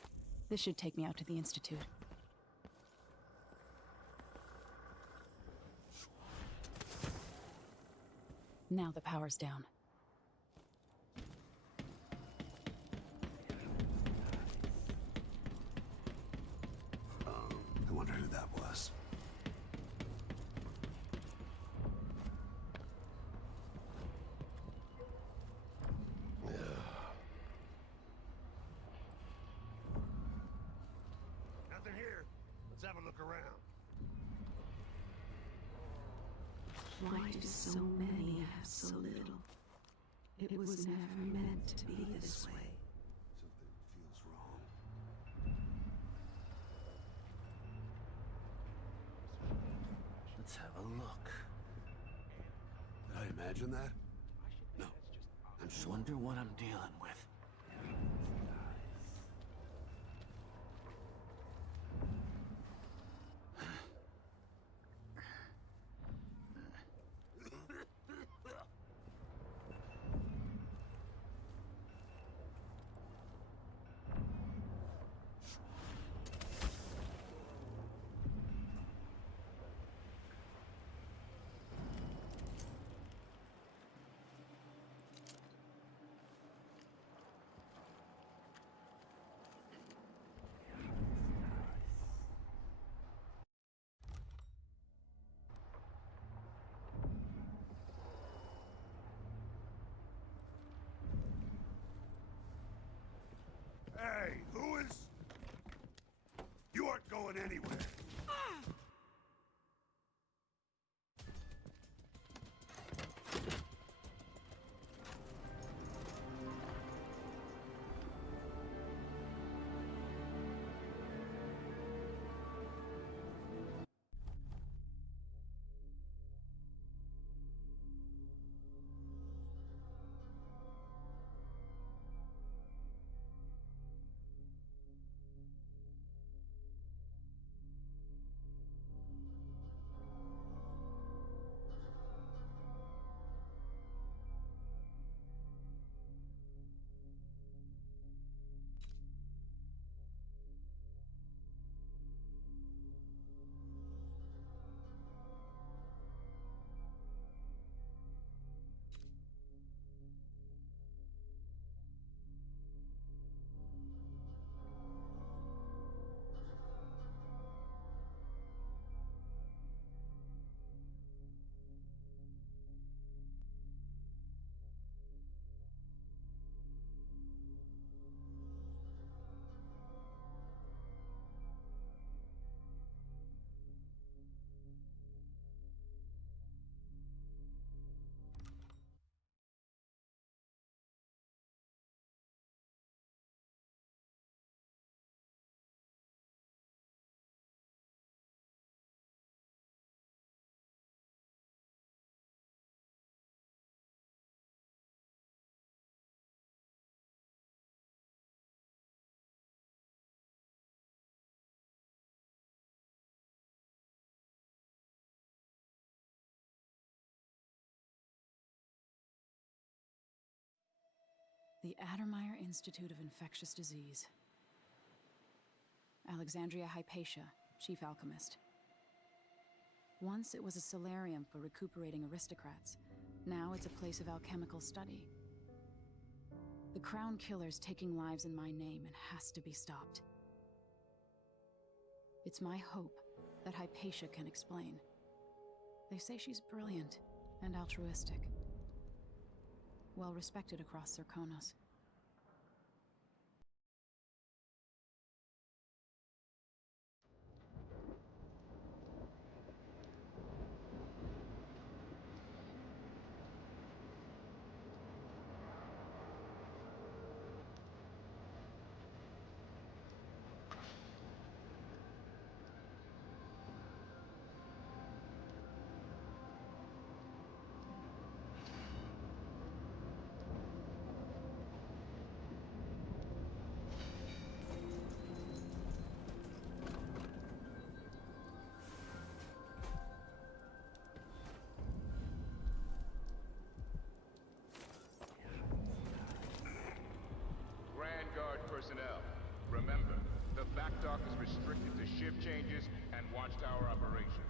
This should take me out to the Institute. Now the power's down. I wonder who that was. Nothing here. Let's have a look around. Why do so many have so little? It was never meant to be this way. Something feels wrong. Let's have a look. Did I imagine that? No. I just wonder what I'm dealing with. Hey, who is... You aren't going anywhere. The Addermeyer Institute of Infectious Disease. Alexandria Hypatia, chief alchemist. Once it was a solarium for recuperating aristocrats. Now it's a place of alchemical study. The Crown Killer's taking lives in my name and has to be stopped. It's my hope that Hypatia can explain. They say she's brilliant and altruistic. Well respected across Serkonos. dock is restricted to shift changes and watchtower operations.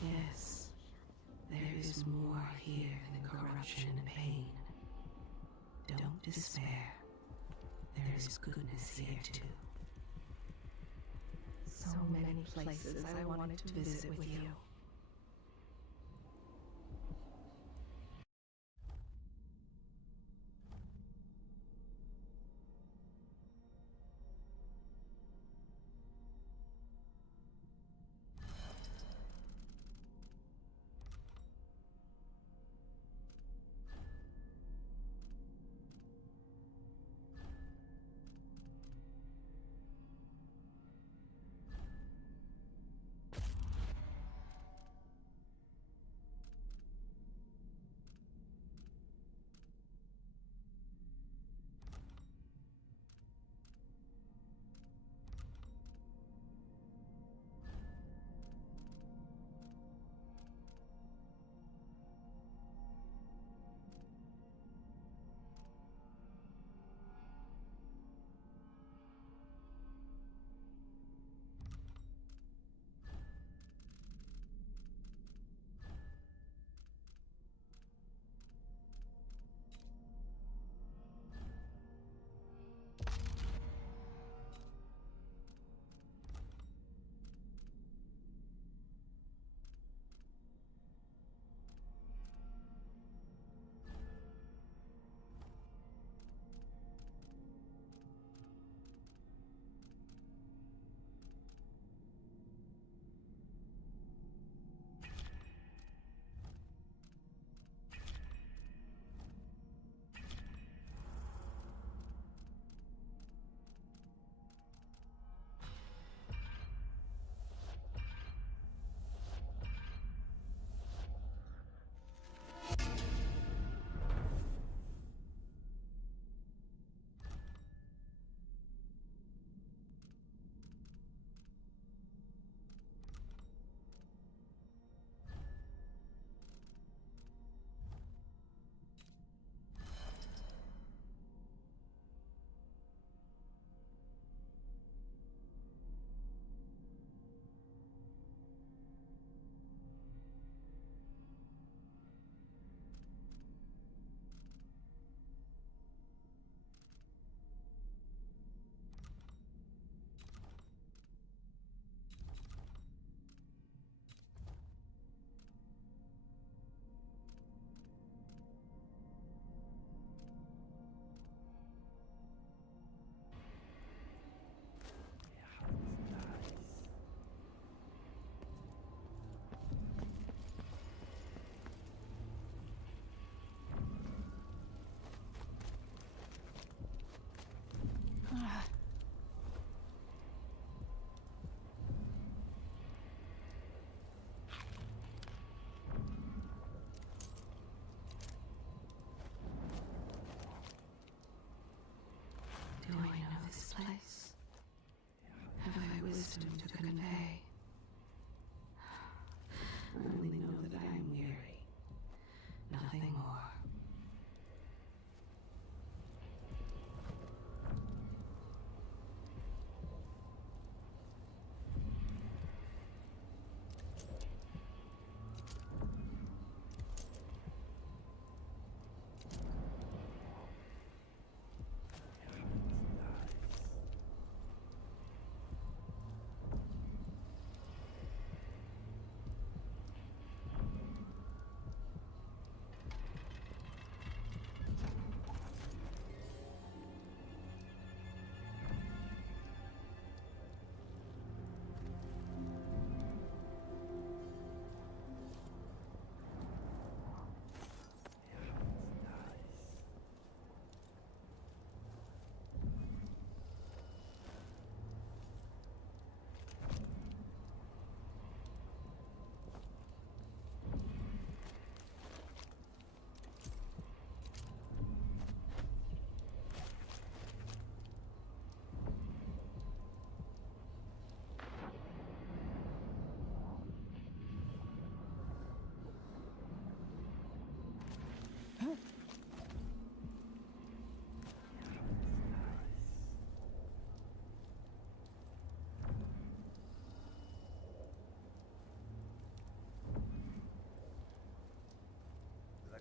Yes, there is more here than corruption and pain. Don't despair. There is goodness here too. So many places I wanted to visit with you.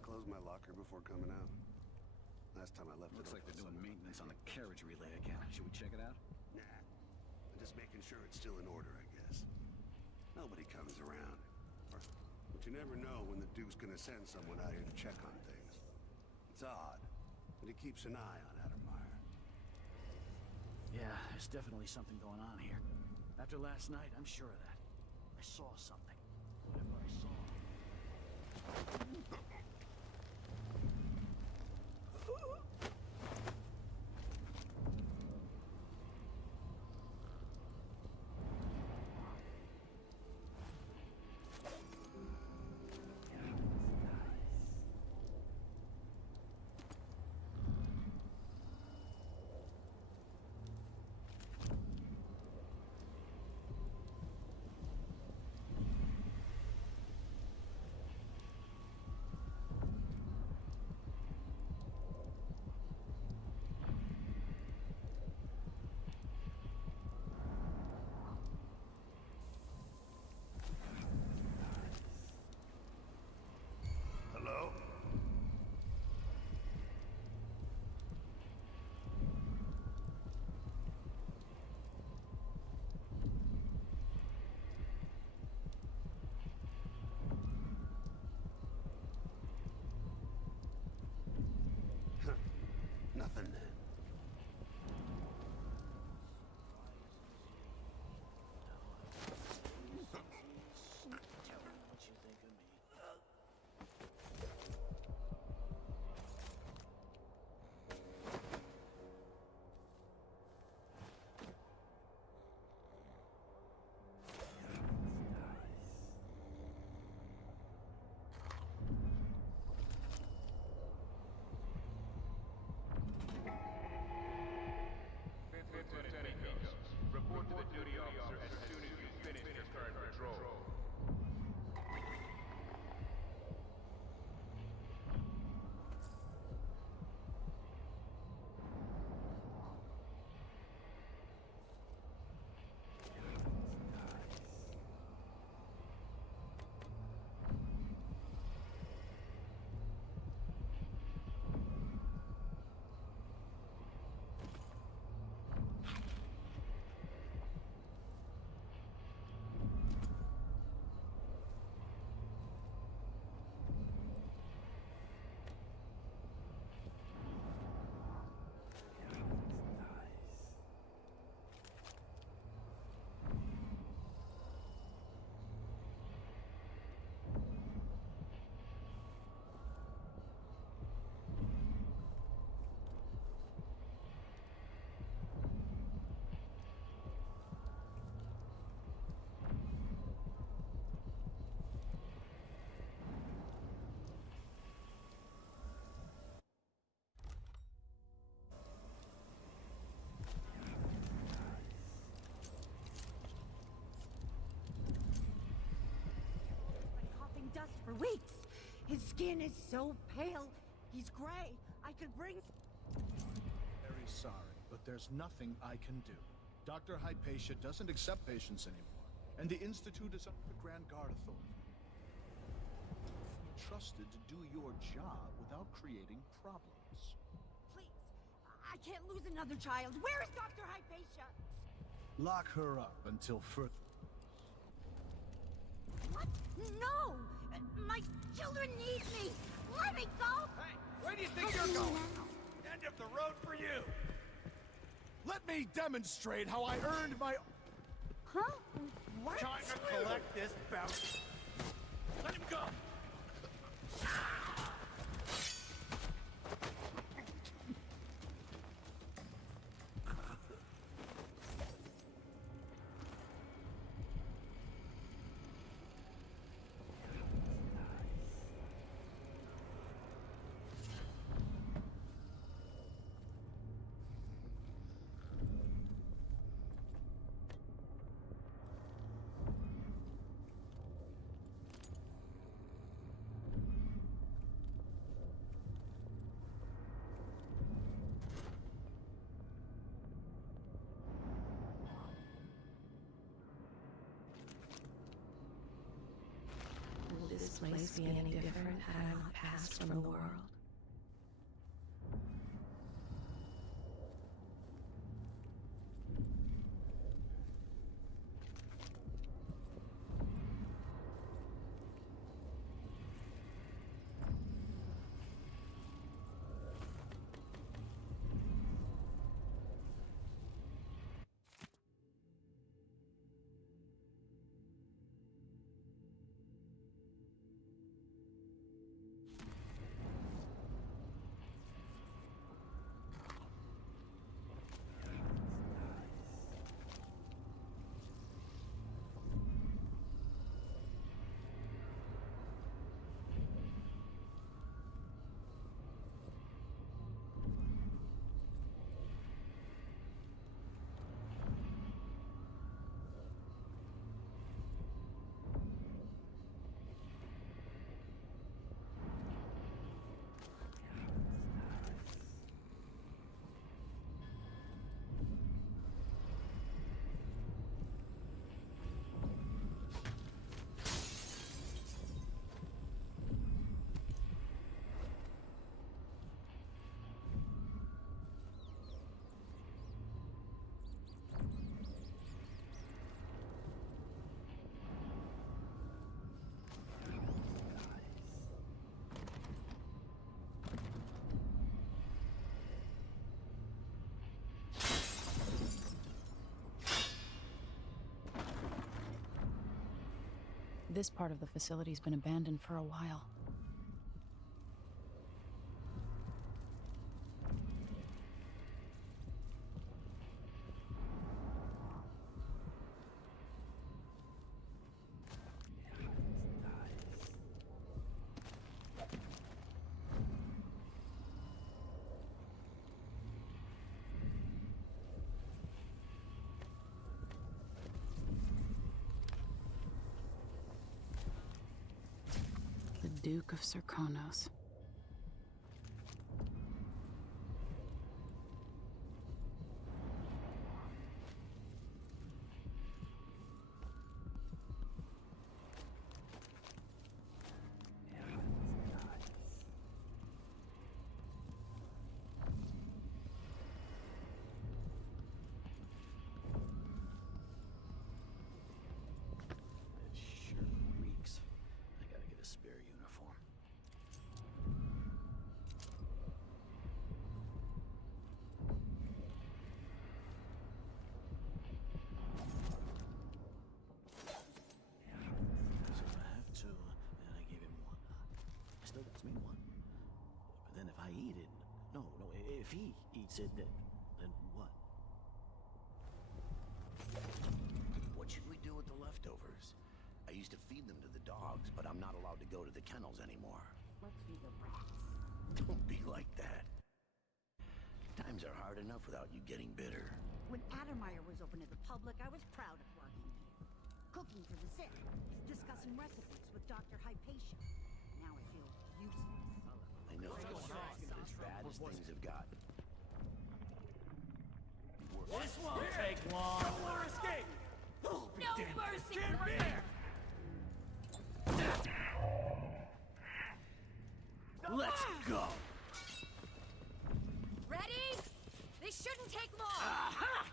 close my locker before coming out. Last time I left Looks it like open, they're doing someone- maintenance on the carriage relay again. Should we check it out? Nah. I'm just making sure it's still in order, I guess. Nobody comes around. But you never know when the Duke's gonna send someone out here to check on things. It's odd, but he keeps an eye on Addermeyer. Yeah, there's definitely something going on here. After last night, I'm sure of that. I saw something. Whatever I saw. Hello? Nothing then. Tell me what you think of me. Lieutenant Ghost, report to the duty officer as soon as you finish your current patrol. Coughing dust for weeks. His skin is so pale. He's gray. I could bring... Very sorry, but there's nothing I can do. Dr. Hypatia doesn't accept patients anymore, and the Institute is under the Grand Guard Authority. You're trusted to do your job without creating problems. Please, I can't lose another child. Where is Dr. Hypatia? Lock her up until further... What? No! My children need me! Let me go! Hey, where do you think you're going? End of the road for you! Let me demonstrate how I earned my... Huh? What? Time to collect this bounty. Let him go! this place be any different had I not passed from the world? This part of the facility's been abandoned for a while. The Duke of Serkonos. Spare uniform. So I have two, and I gave him one. Still gets me one. But then if I eat it, no, if he eats it, then what? What should we do with the leftovers? I used to feed them to the dogs, but I'm not allowed to go to the kennels anymore. Let's feed the rats. Don't be like that. Times are hard enough without you getting bitter. When Addermeyer was open to the public, I was proud of working here. Cooking for the sick, discussing recipes with Dr. Hypatia. Now I feel useless. I know it's as bad as things have gotten. This won't take long. We're escape! Oh, be No damned. mercy Can't for be. there! Let's go! Ready? This shouldn't take long. Aha!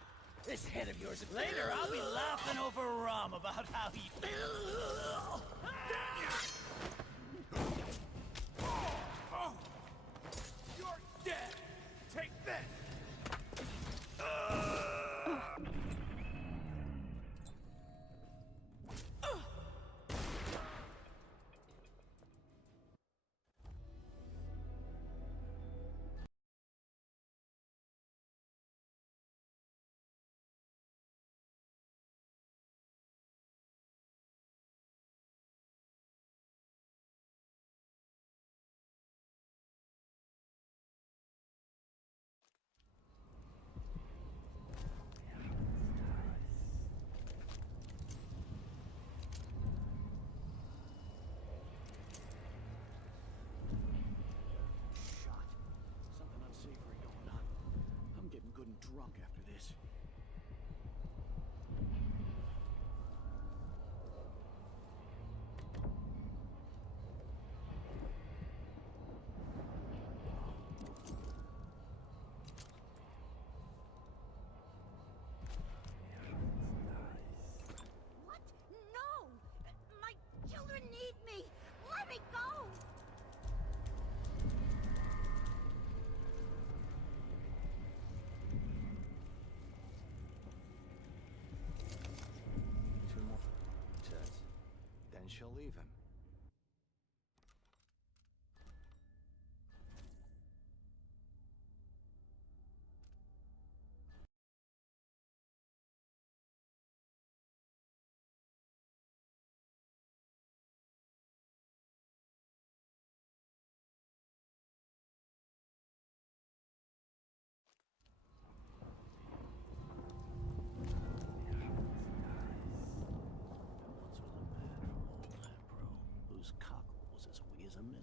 This head of yours. Later, I'll be laughing over rum about how he. believe him. Whose cockle was as wee as a minnow.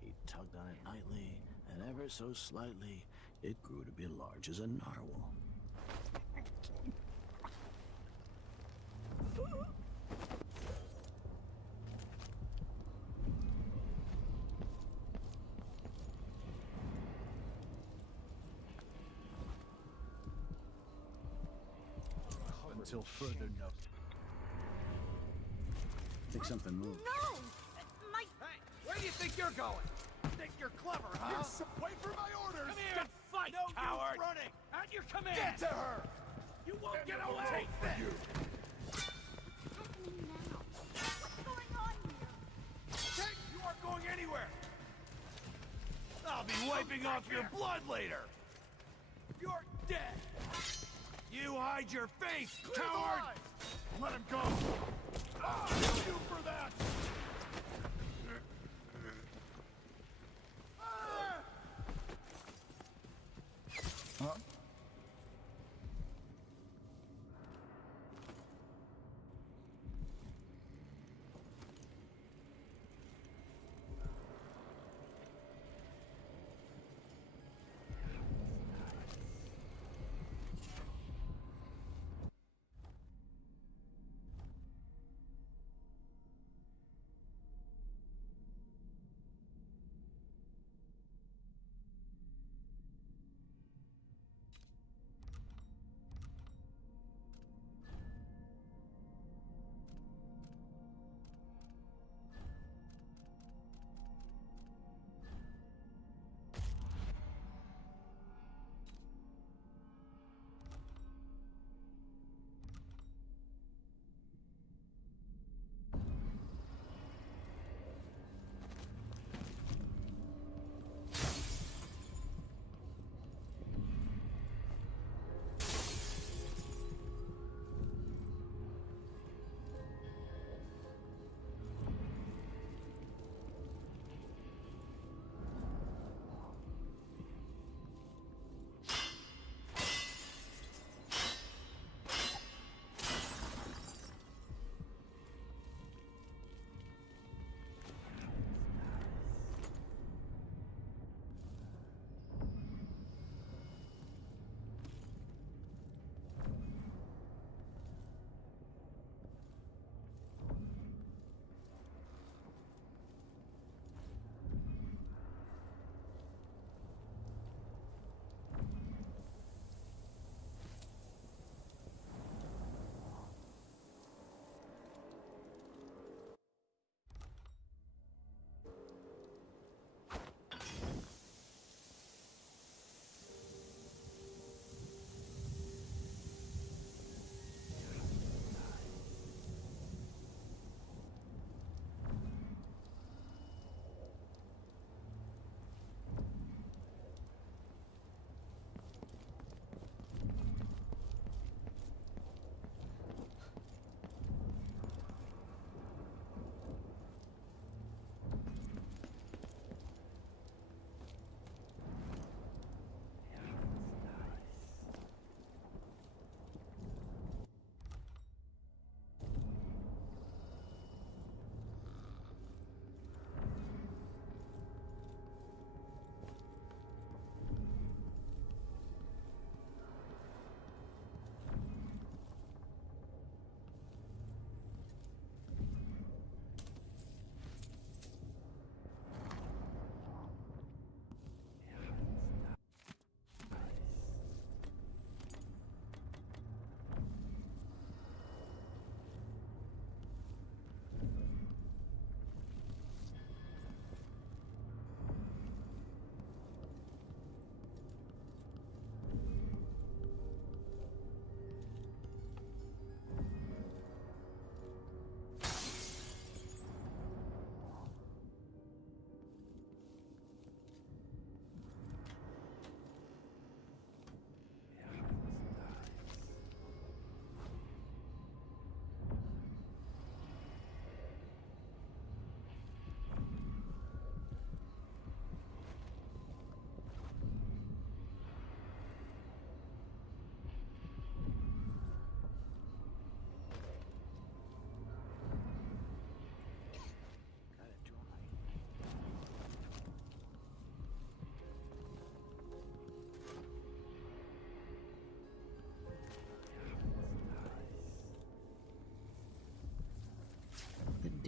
He tugged on it nightly, and ever so slightly, it grew to be large as a narwhal. Until further notice. Think something moved. No! My... Hey, where do you think you're going? Think you're clever, huh? Wait for my orders! Come here and fight, no coward! use running! At your command! Get to her! You won't get We'll away! take for you! What's going on here? Hey, you aren't going anywhere! I'll be wiping off your blood later! You're dead! You hide your face, coward! Let him go! I'll kill you for that! Huh?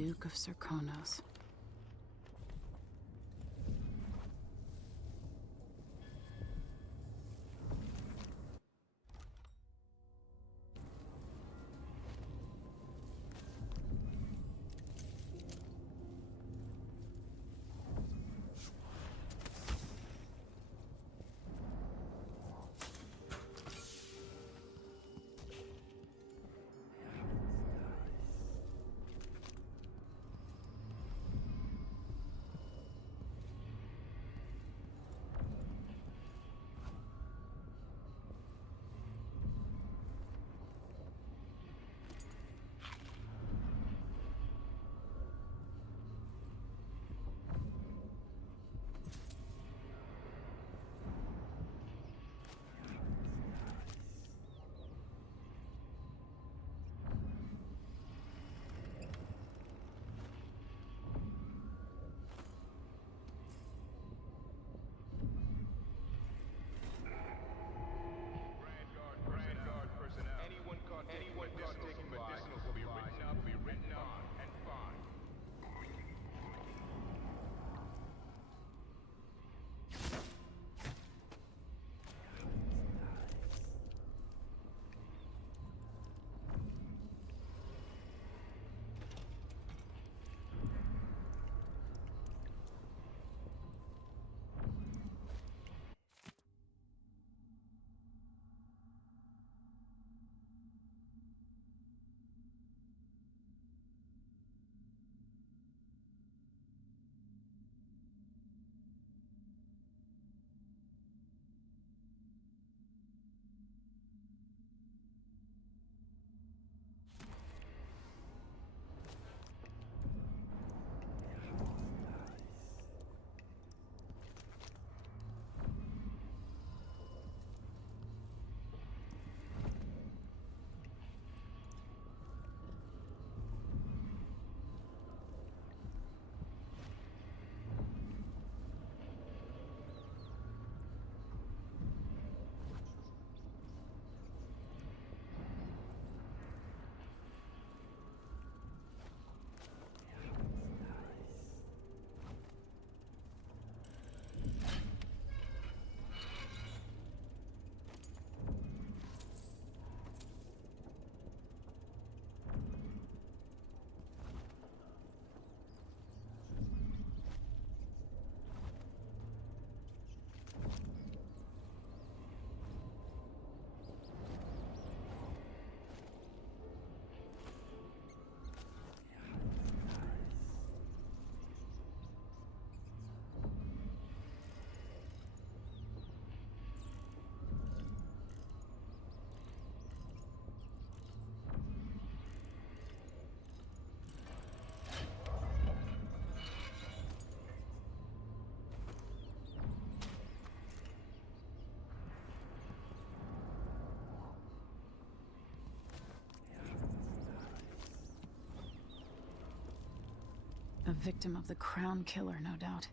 Duke of Serkonos. Anyone caught taking medicinals will be written up and fined. A victim of the Crown Killer, no doubt.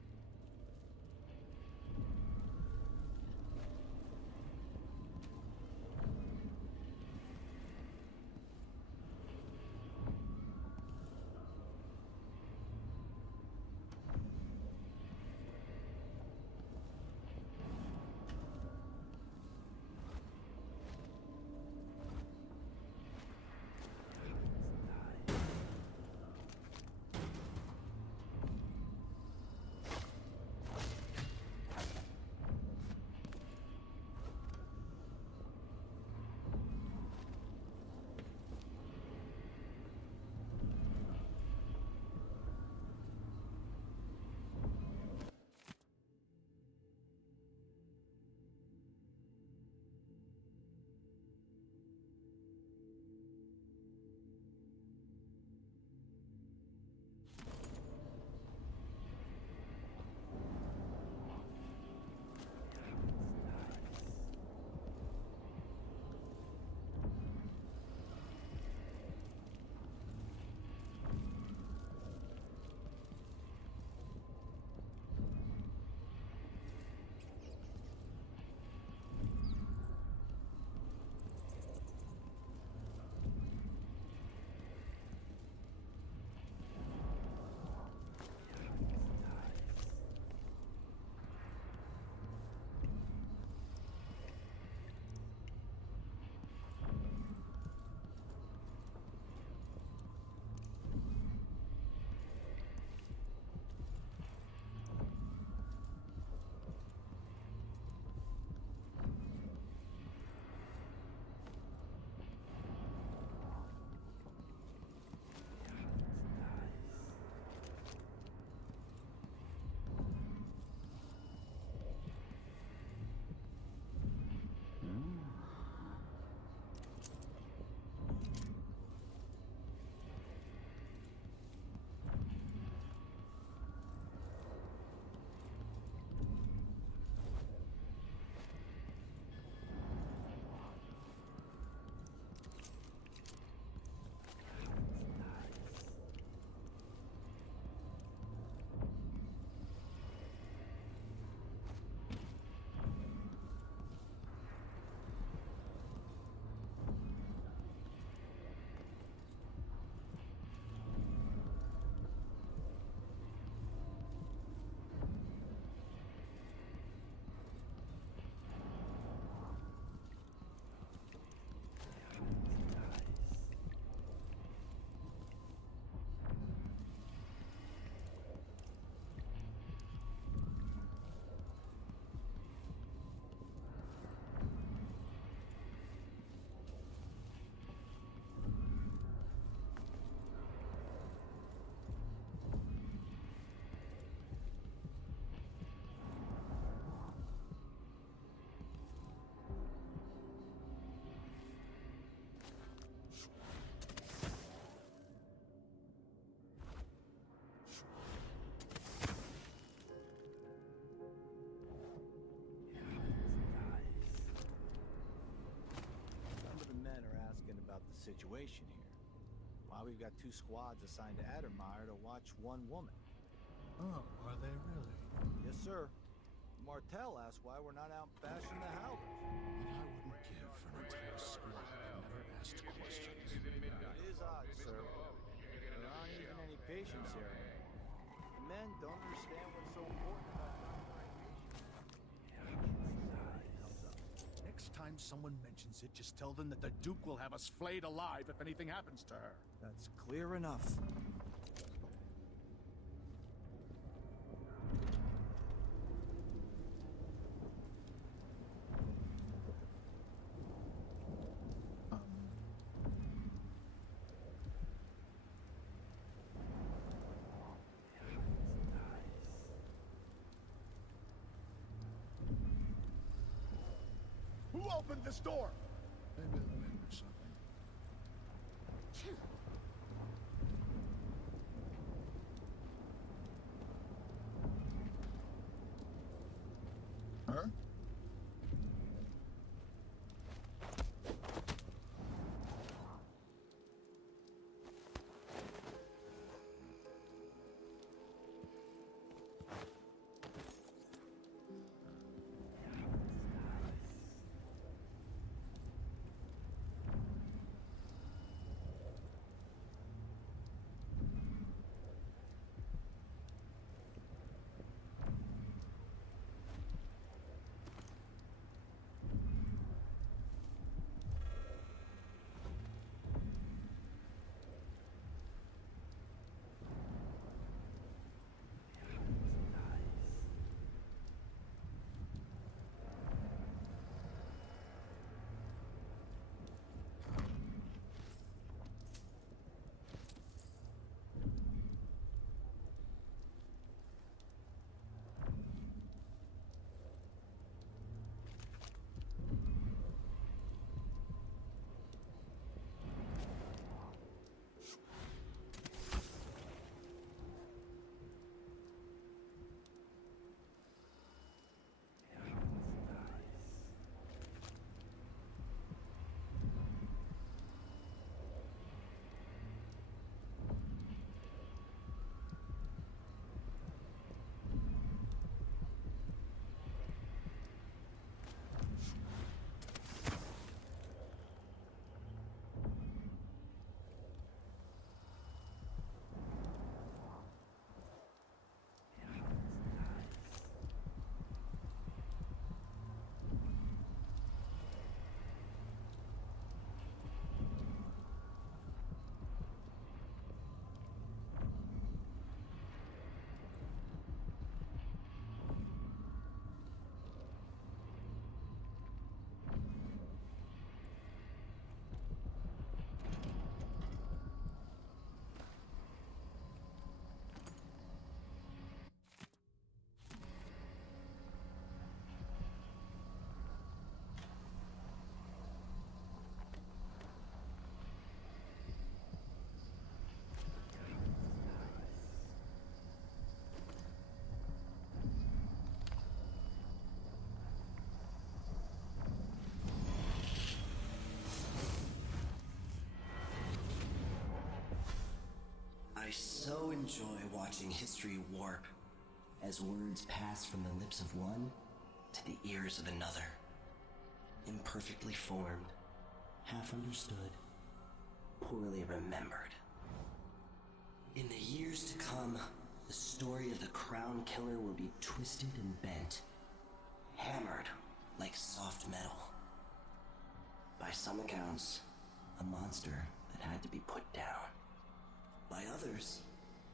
situation here. Why we've got 2 squads assigned to Addermeyer to watch 1 woman. Oh, are they really? Yes, sir. Martell asked why we're not out bashing the Howlers. What I wouldn't give for an entire squad that never asked questions. It is odd, sir. There aren't even any patients here anymore. The men don't understand what's so important about Next time someone mentions it, just tell them that the Duke will have us flayed alive if anything happens to her. That's clear enough. Who opened this door? Maybe the wind or something. Huh? I so enjoy watching history warp as words pass from the lips of one to the ears of another. Imperfectly formed, half understood, poorly remembered. In the years to come, the story of the Crown Killer will be twisted and bent, hammered like soft metal. By some accounts, a monster that had to be put down. By others,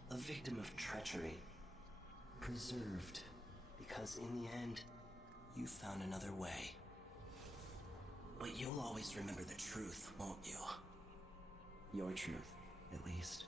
a victim of treachery, preserved because in the end, you found another way. But you'll always remember the truth, won't you? Your truth, at least.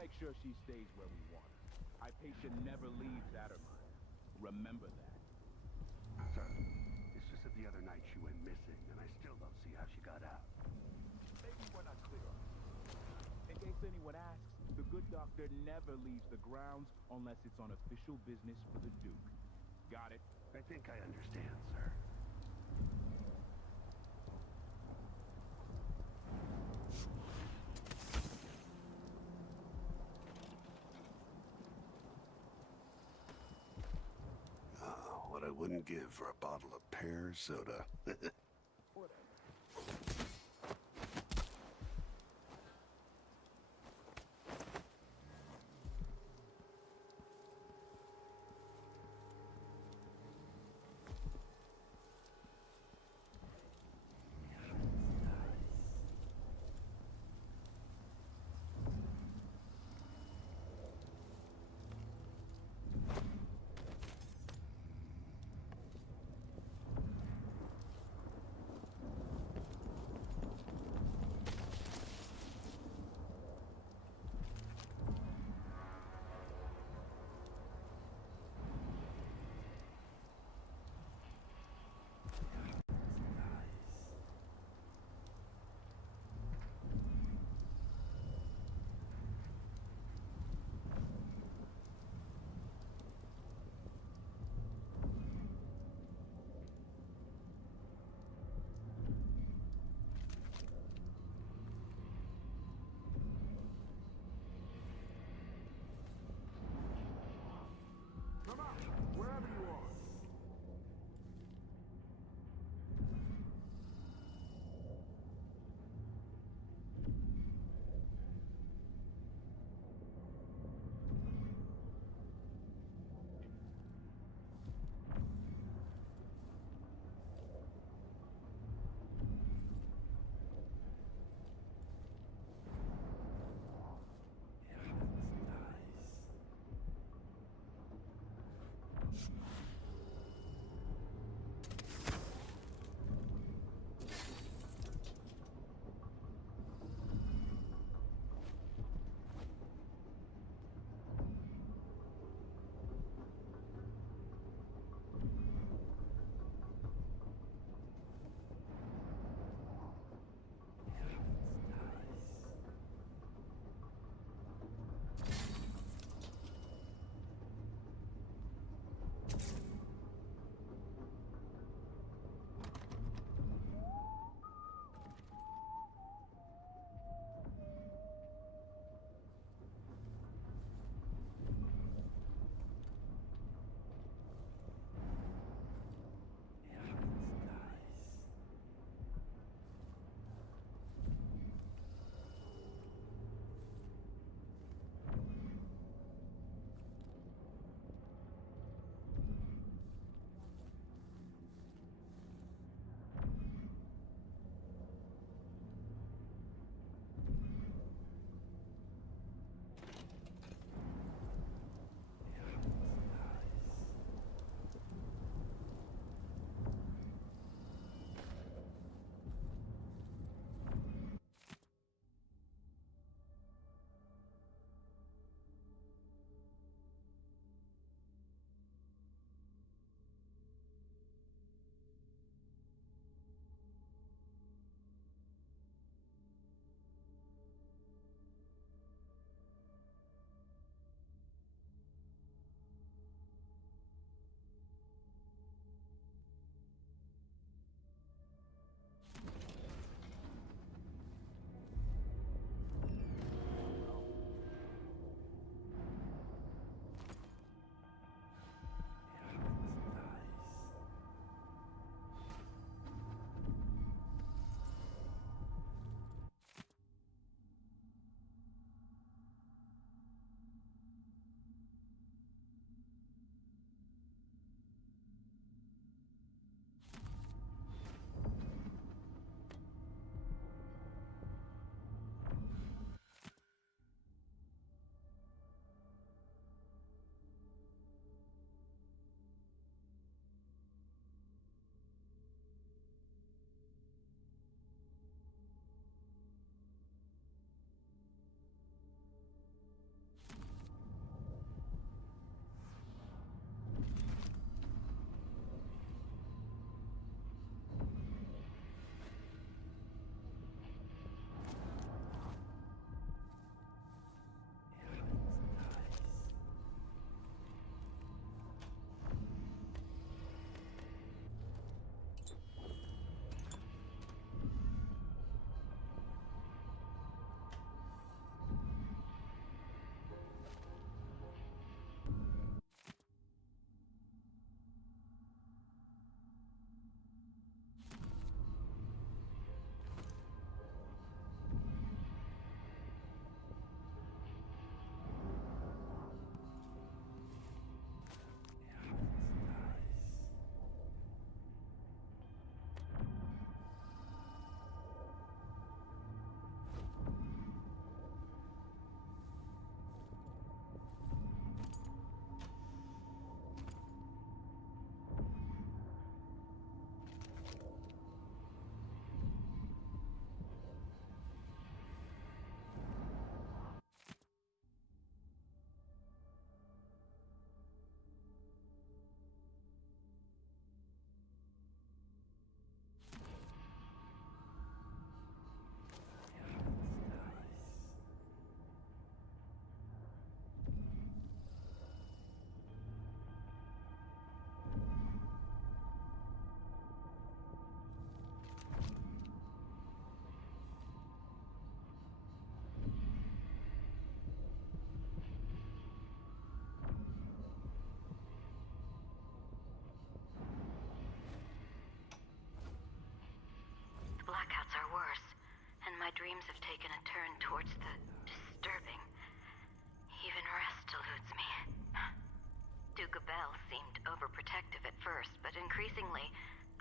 make sure she stays where we want her. Hypatia never leaves Addermire. Remember that. Sir, it's just that the other night she went missing, and I still don't see how she got out. Maybe we're not clear on this. In case anyone asks, the good doctor never leaves the grounds unless it's on official business for the Duke. Got it? I think I understand, sir. What I wouldn't give for a bottle of pear soda.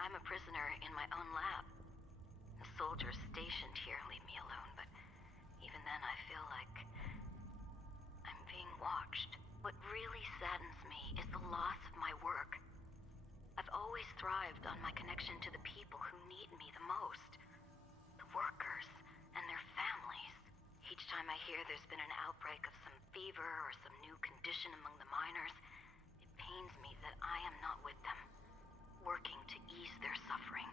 I'm a prisoner in my own lab. The soldiers stationed here leave me alone, but even then I feel like I'm being watched. What really saddens me is the loss of my work. I've always thrived on my connection to the people who need me the most. The workers and their families. Each time I hear there's been an outbreak of some fever or some new condition among the miners, it pains me that I am not with them, working to ease their suffering.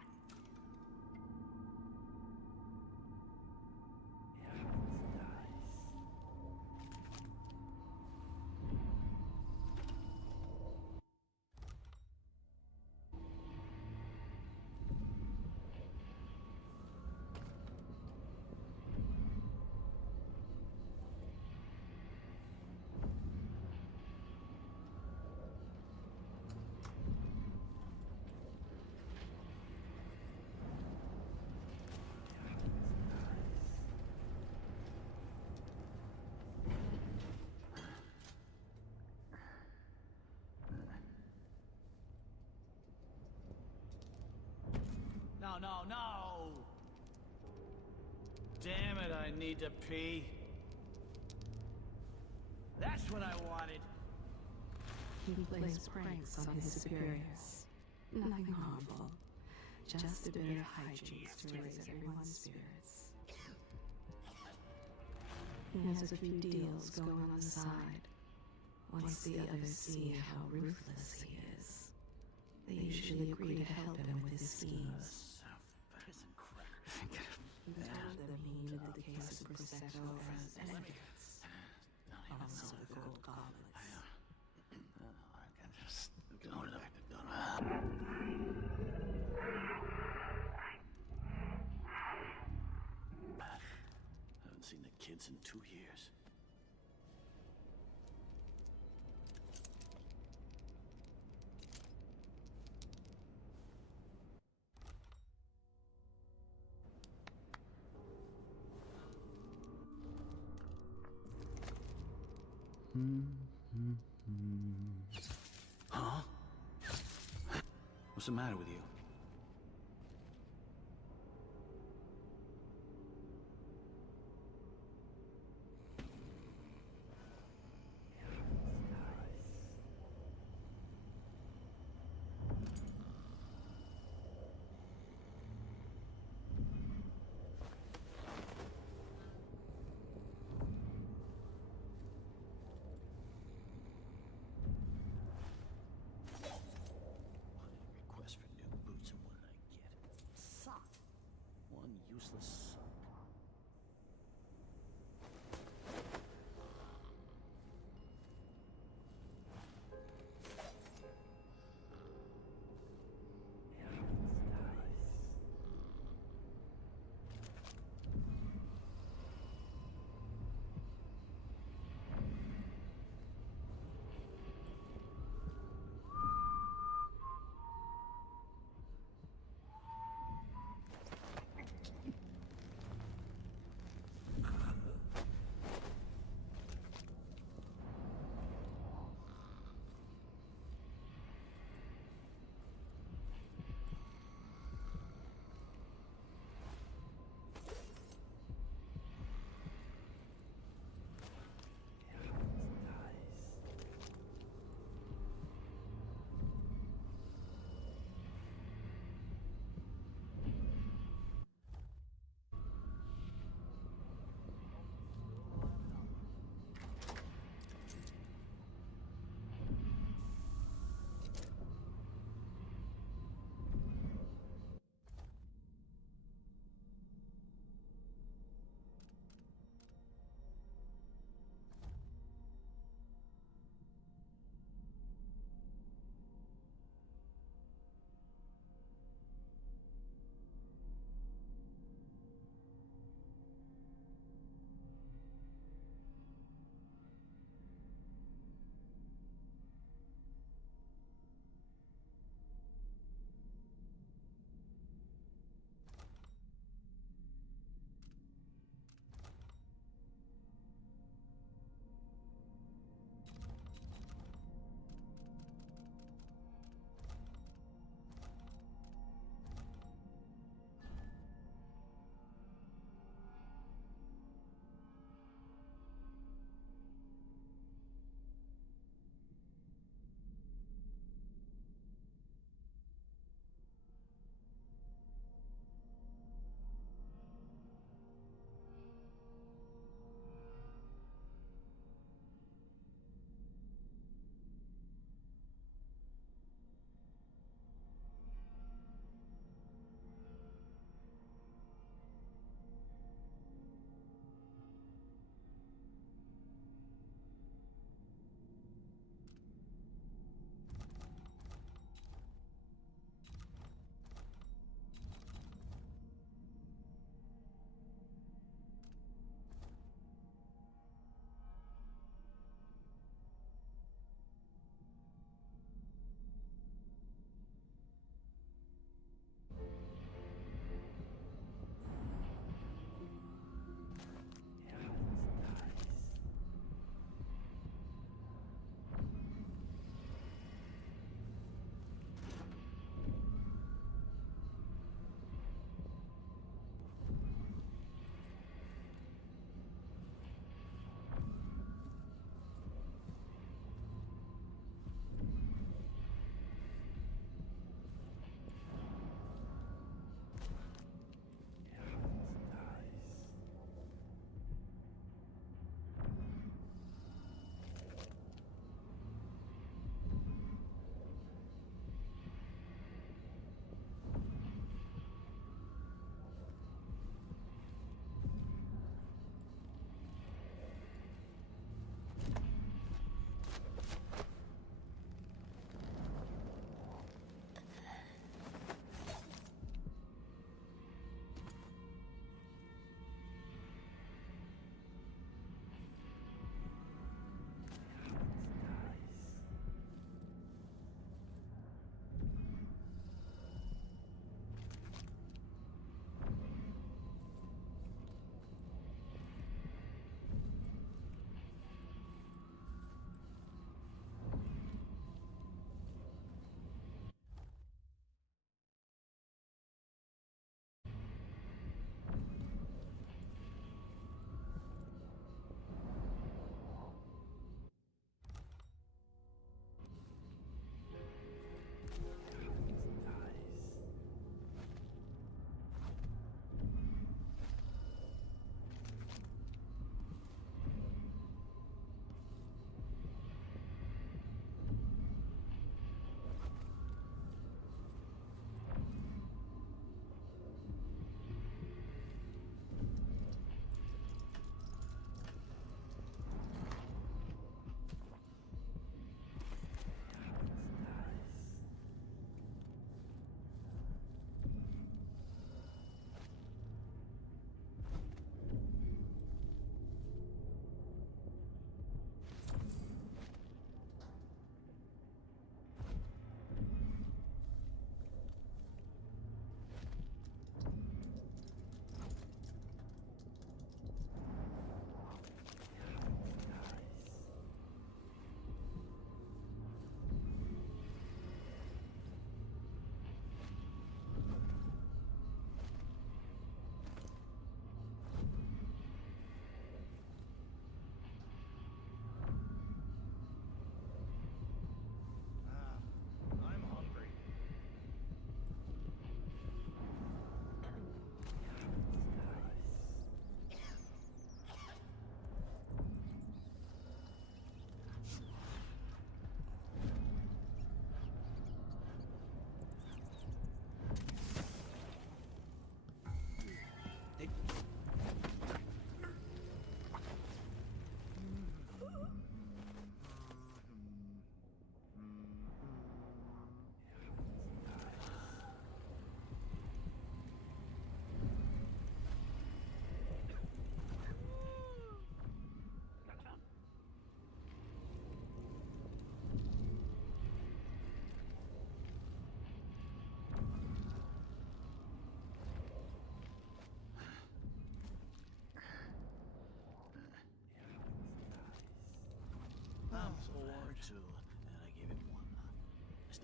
No! Damn it, I need to pee. That's what I wanted. He plays pranks on his superiors. Nothing harmful. Just a bit of hijinks to raise everyone's spirits. He has a few deals going on the side. Once the others see how ruthless he is, they usually agree to help him with his schemes. He told them he needed the case of Prosecco as evidence. Also the gold goblets. I can just go to the haven't seen the kids in 2 years. Huh? What's the matter with you? Request for new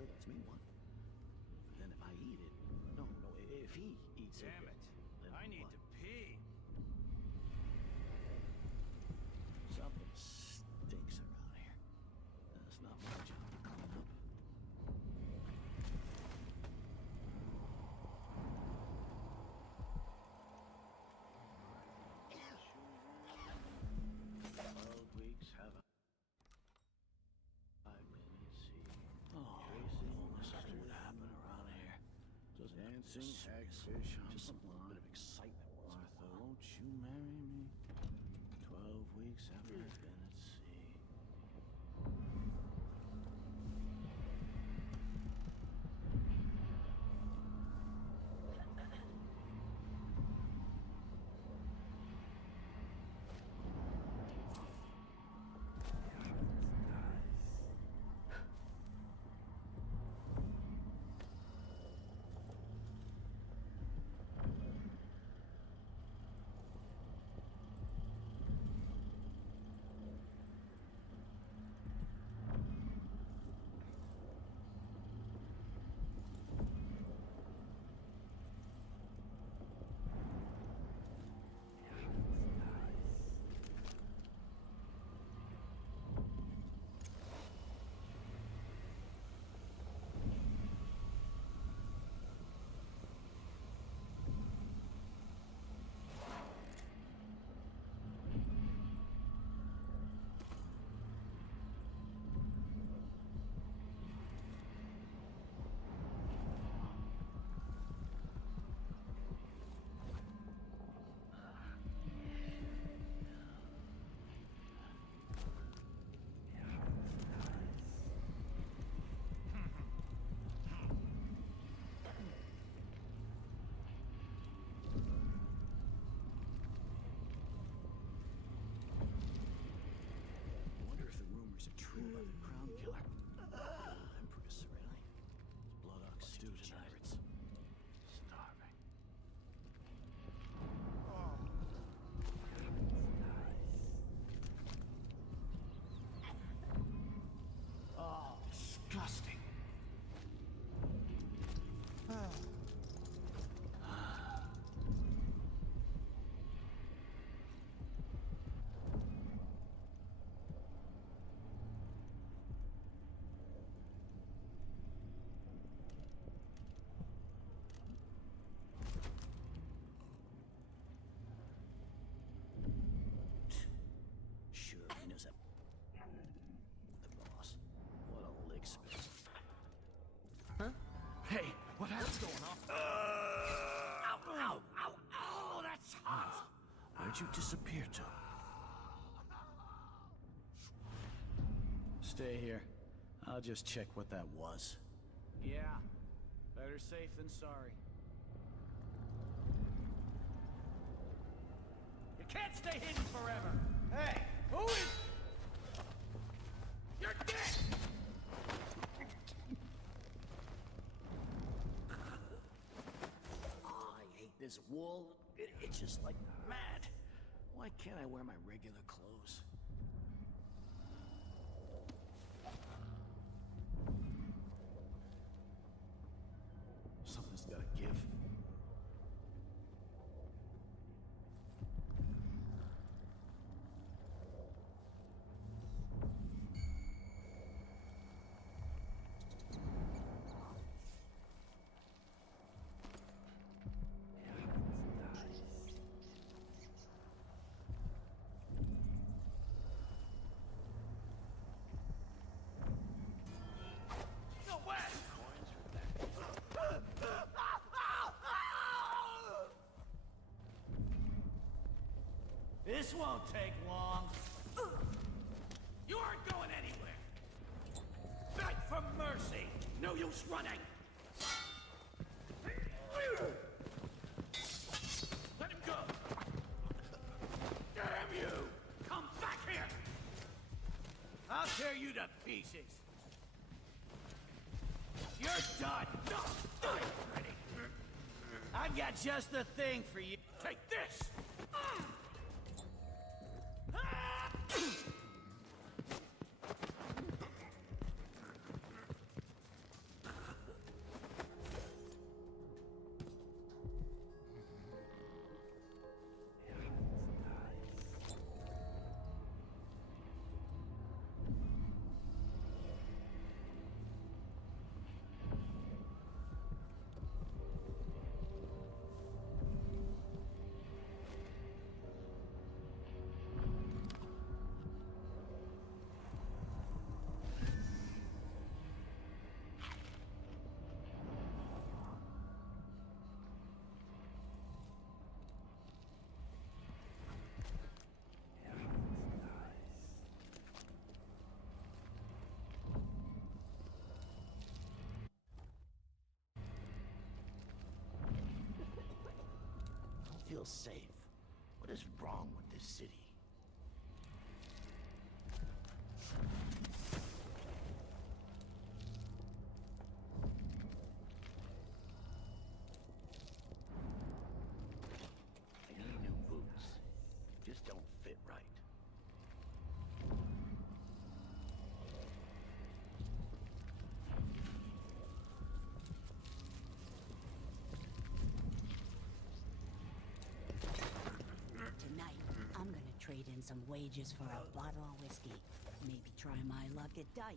still that's me one. But then if I eat it, no, if he eats it, Damn it! then I need what? to pee. Something stinks around here. That's not my job to clean up. Weeks have I been at sea? Oh, this is what happened around here. Doesn't dancing, hagfish, just some little bit of excitement. Martha, won't you marry me? 12 weeks have I been at sea. Are true about the crown killer. The old empress, really. It's blood ox stew tonight. Starving. Oh, disgusting. Sure, he knows that. The boss. What a lick spit. Huh? Hey, what happen's going on? Ow, ow, ow, ow, that's hot! Where'd you disappear to? Stay here. I'll just check what that was. Yeah, better safe than sorry. You can't stay hidden forever! Hey, who is... You're dead! Oh, I hate this wool. It itches like mad. Why can't I wear my regular clothes? Something's gotta give. No way! This won't take long. You aren't going anywhere. Beg for mercy. No use running. Let him go. Damn you! Come back here. I'll tear you to pieces. You're done. No, I'm ready. I've got just the thing for you. Take this. feel safe. What is wrong with this city? I need new boots. Just don't fit right. Tonight, I'm gonna trade in some wages for a bottle of whiskey. Maybe try my luck at dice.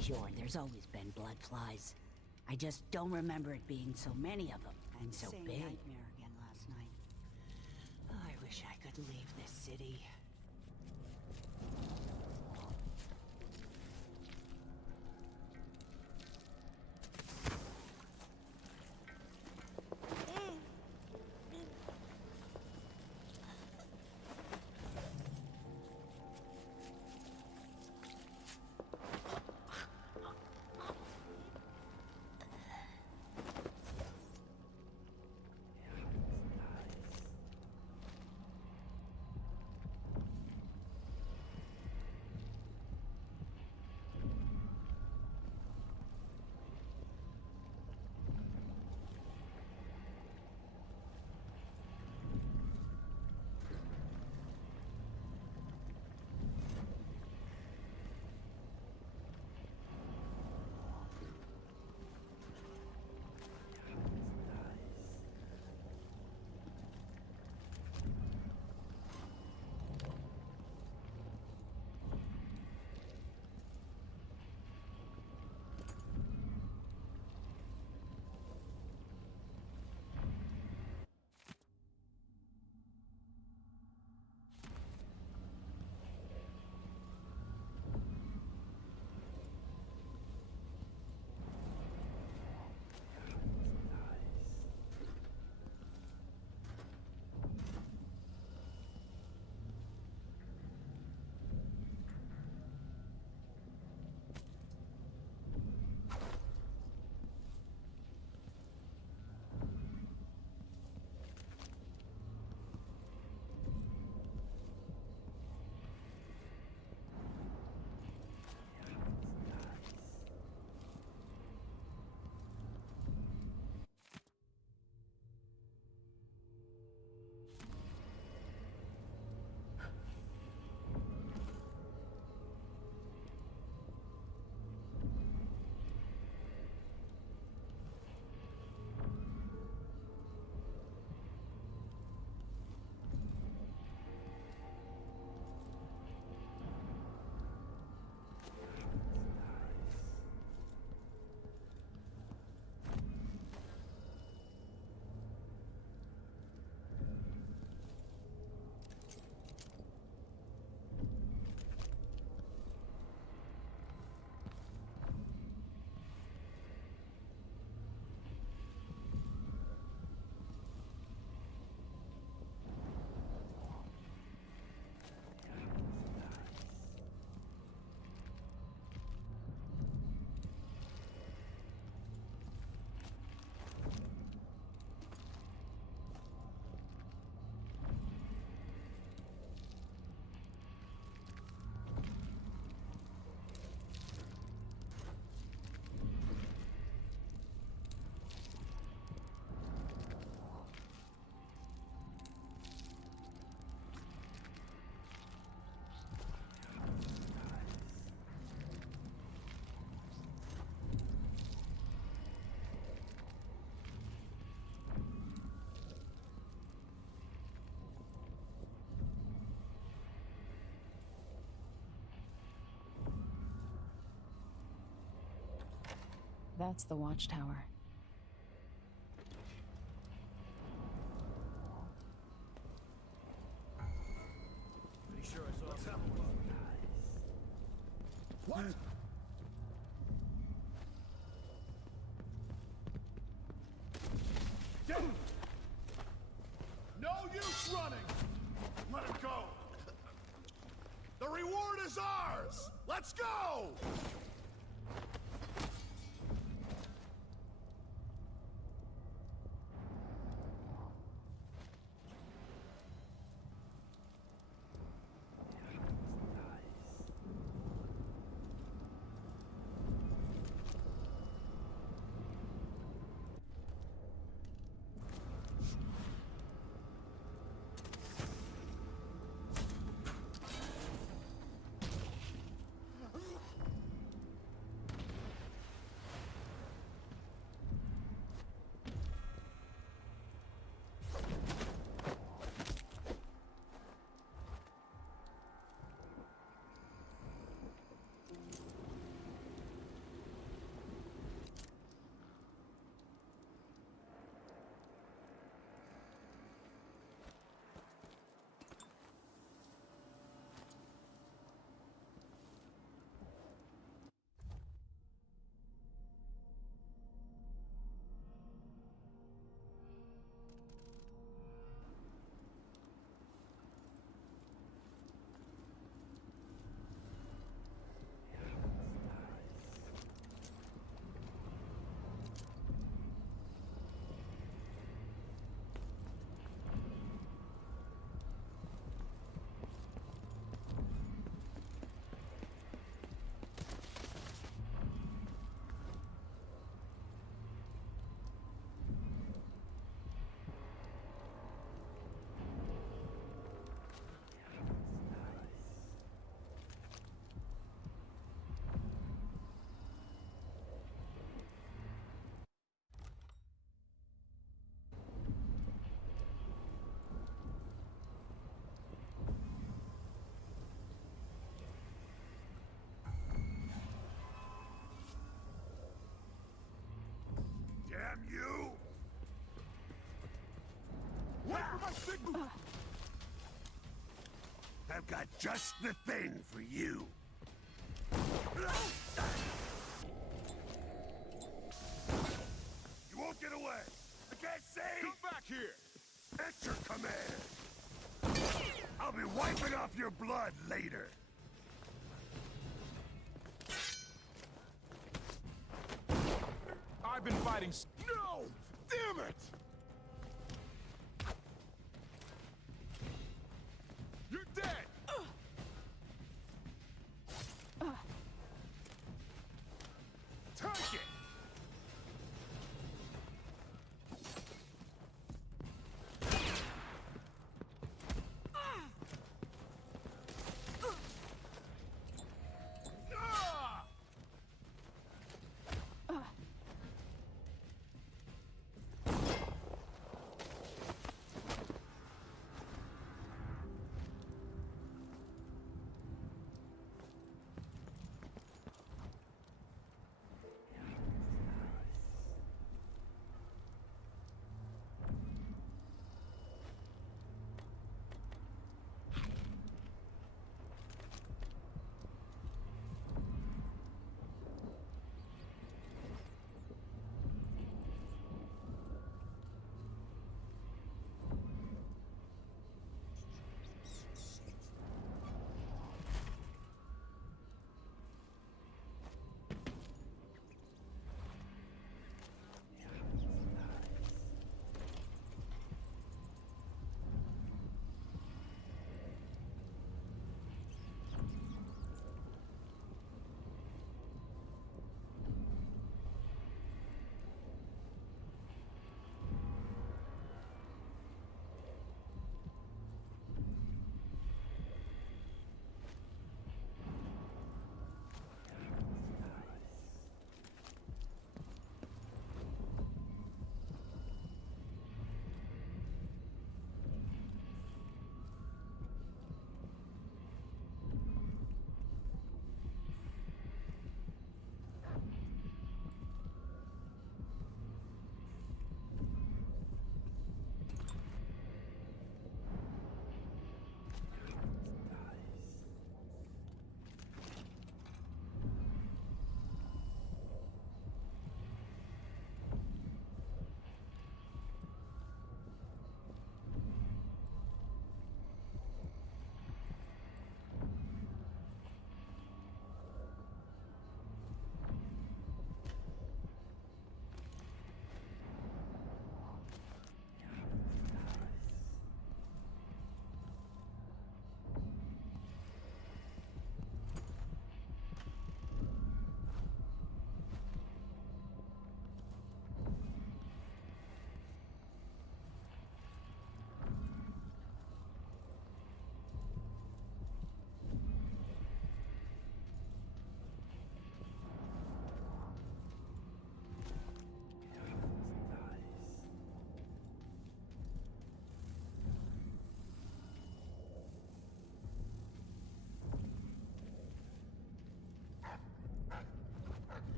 Sure, there's always been blood flies. I just don't remember it being so many of them, and so Same big. nightmare again last night. Oh, I wish I could leave this city. That's the watchtower. Pretty sure I saw What? is ours! Let's go! Damn you! Wait for my signal! I've got just the thing for you. You won't get away! I can't see! Come back here! It's your command! I'll be wiping off your blood later! I've been fighting. No! Damn it! You're dead! Take it!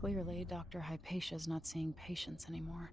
Clearly, Dr. Hypatia's not seeing patients anymore.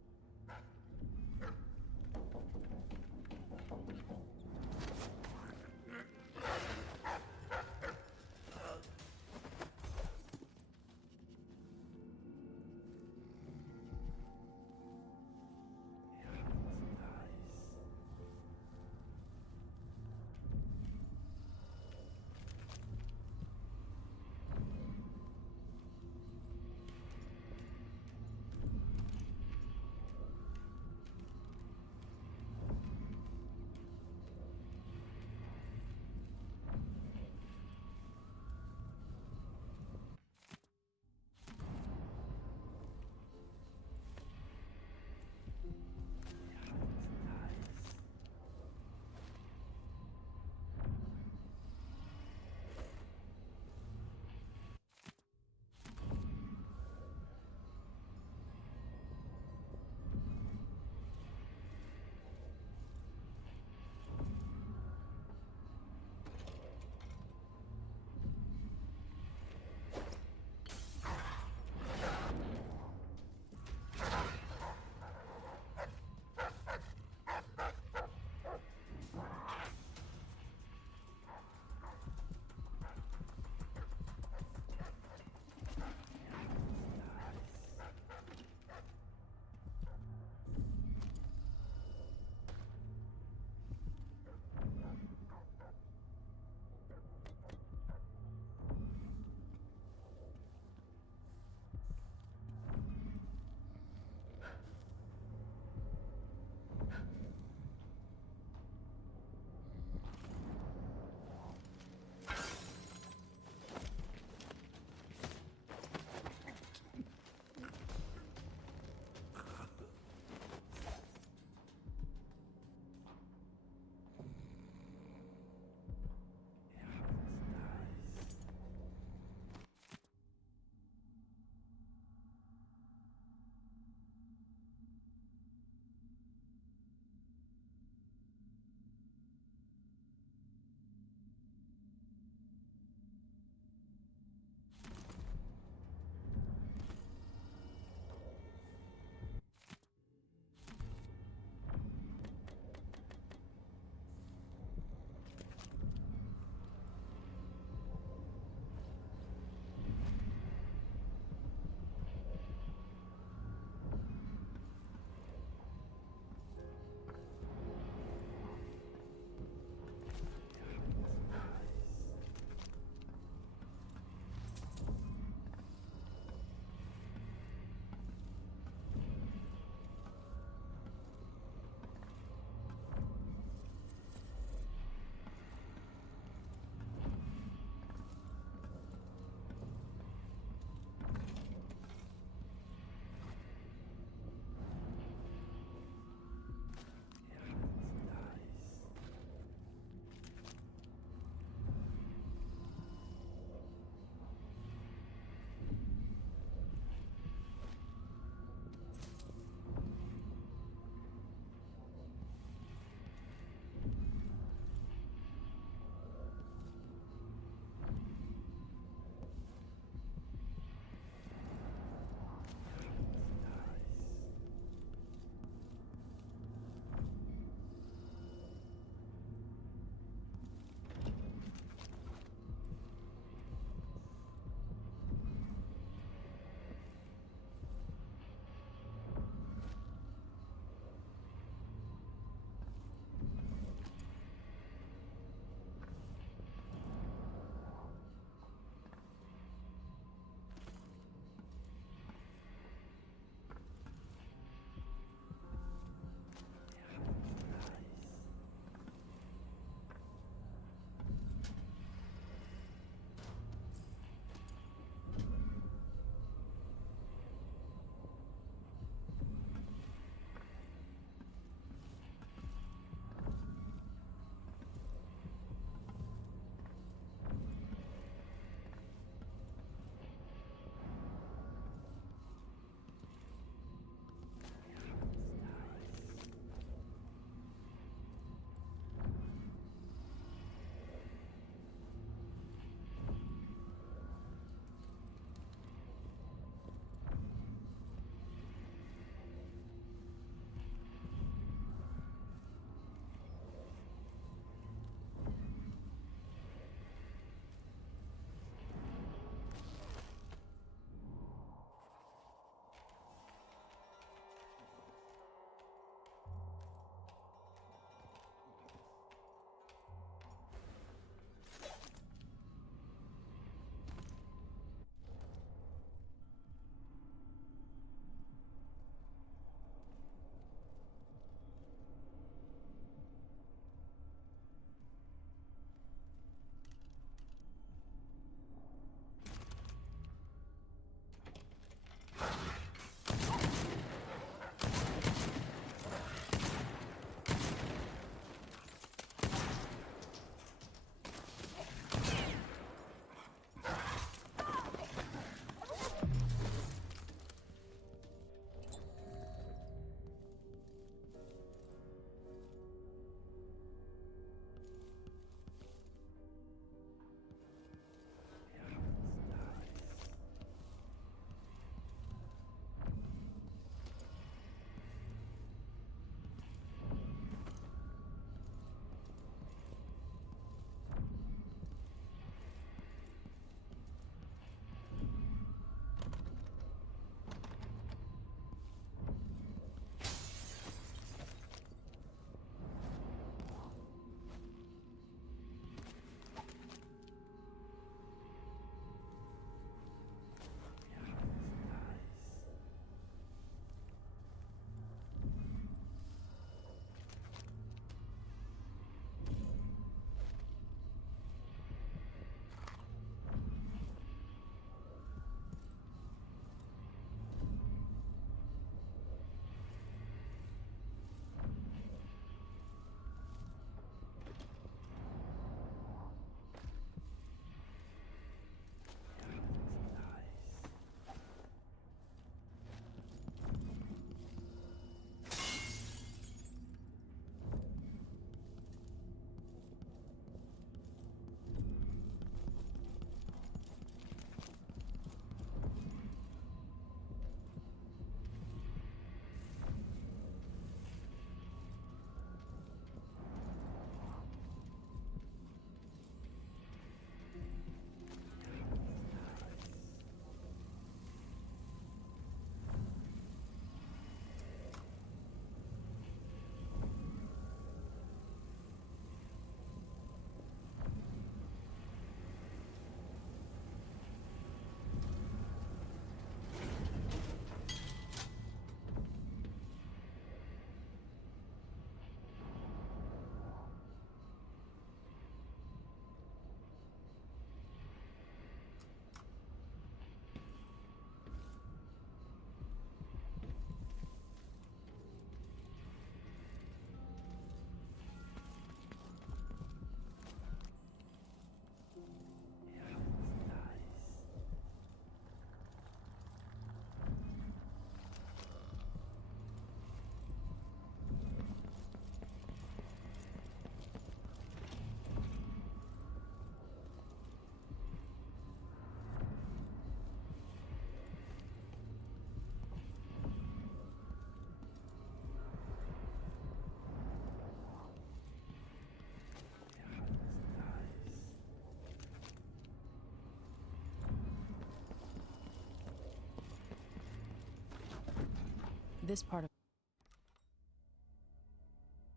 This part of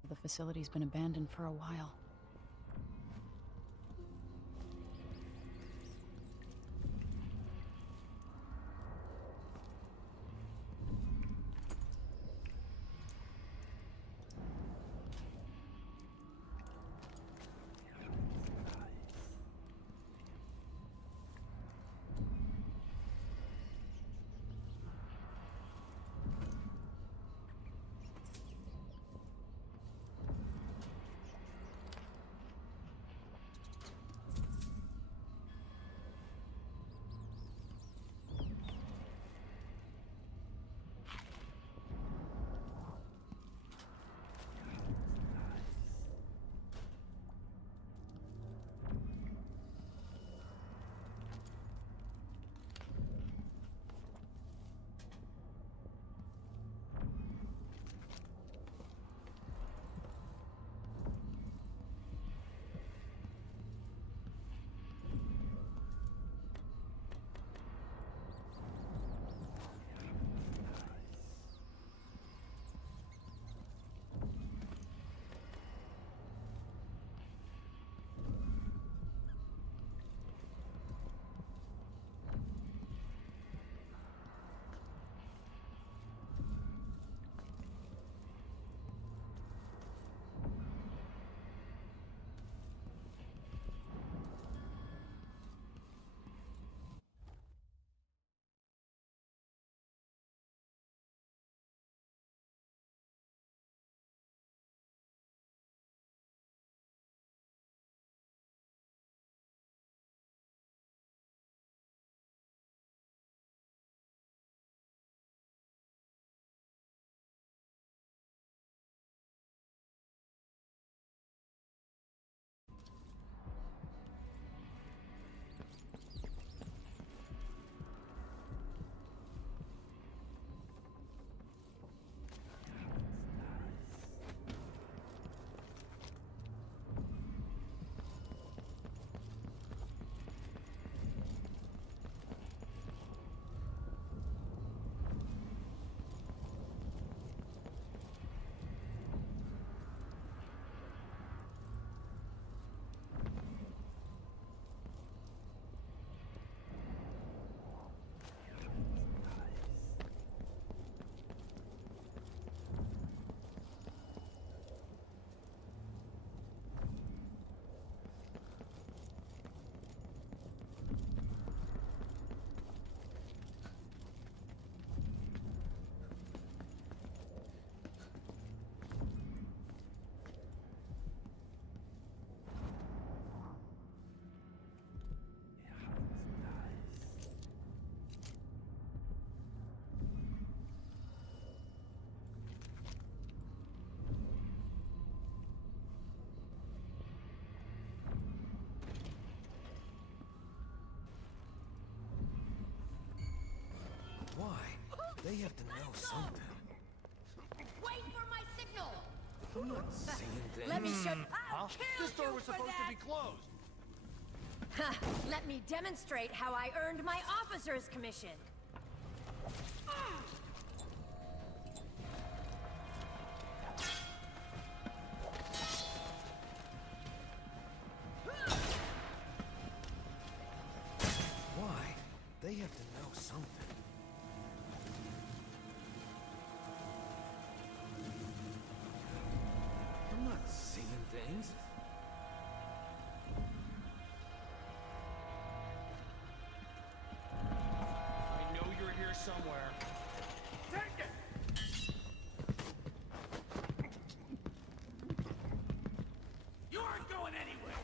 the facility's been abandoned for a while. They have to know something. Wait for my signal! I'm not seeing things. Let me show you. This door was supposed to be closed. Let me demonstrate how I earned my officer's commission. Why? They have to know something. I'm not seeing things. I know you're here somewhere. Take it! You aren't going anywhere!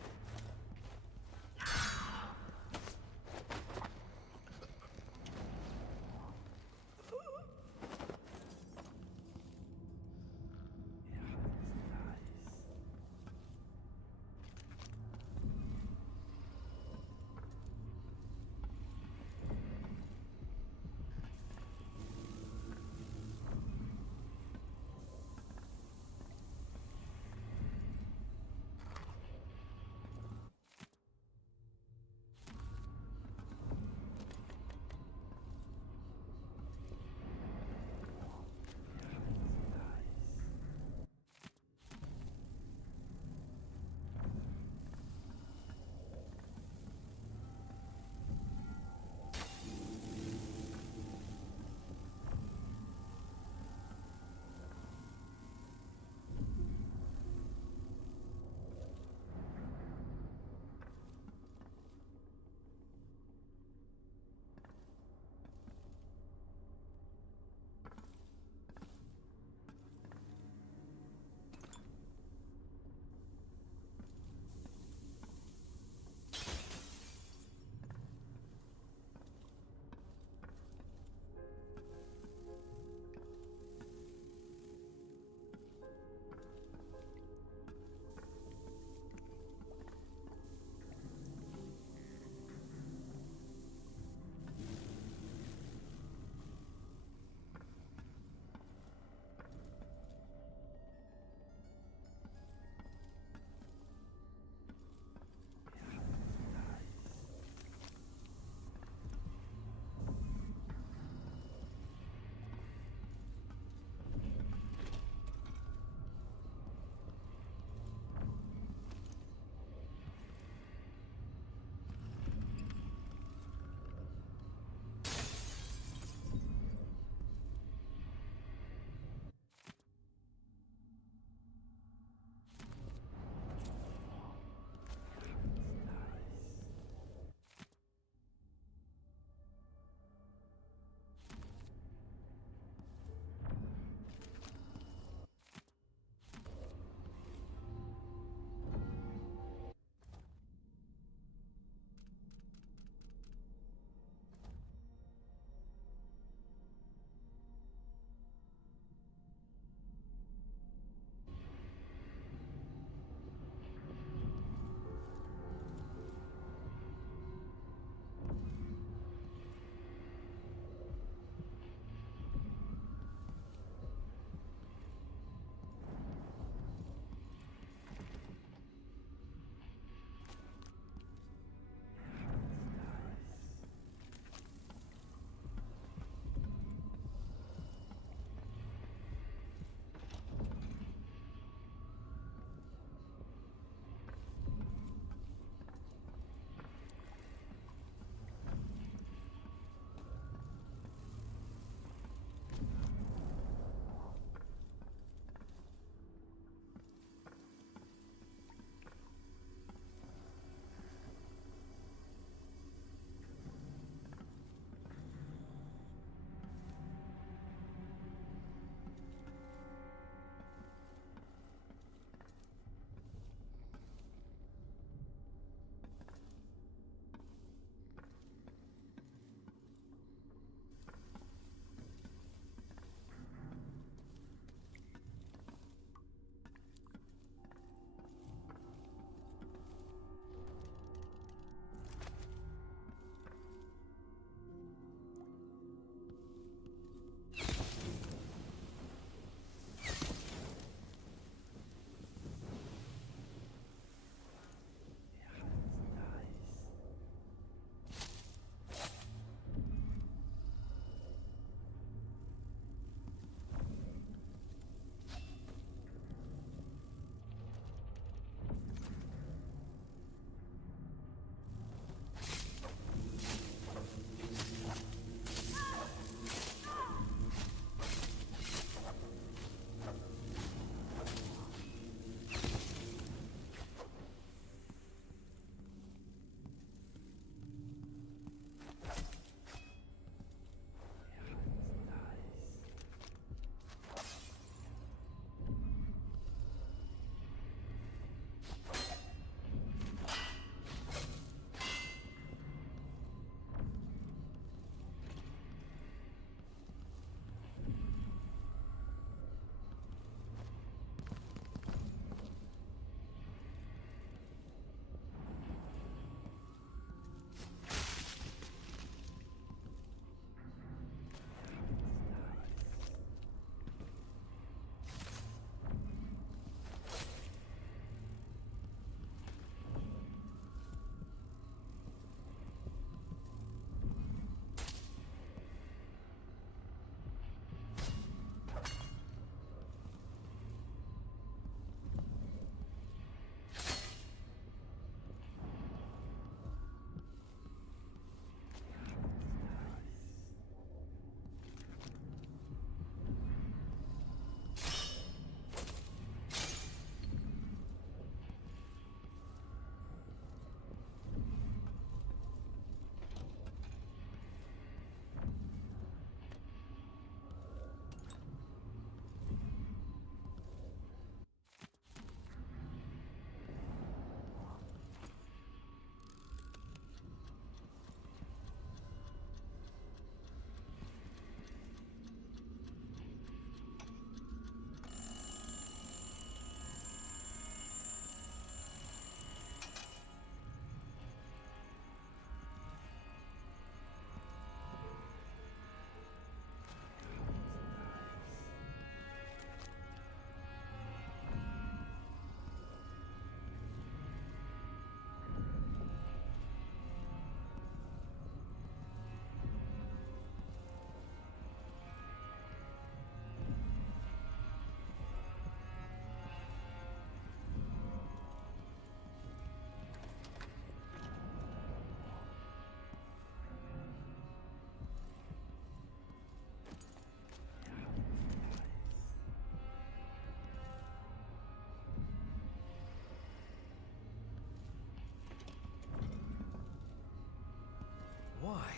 Why?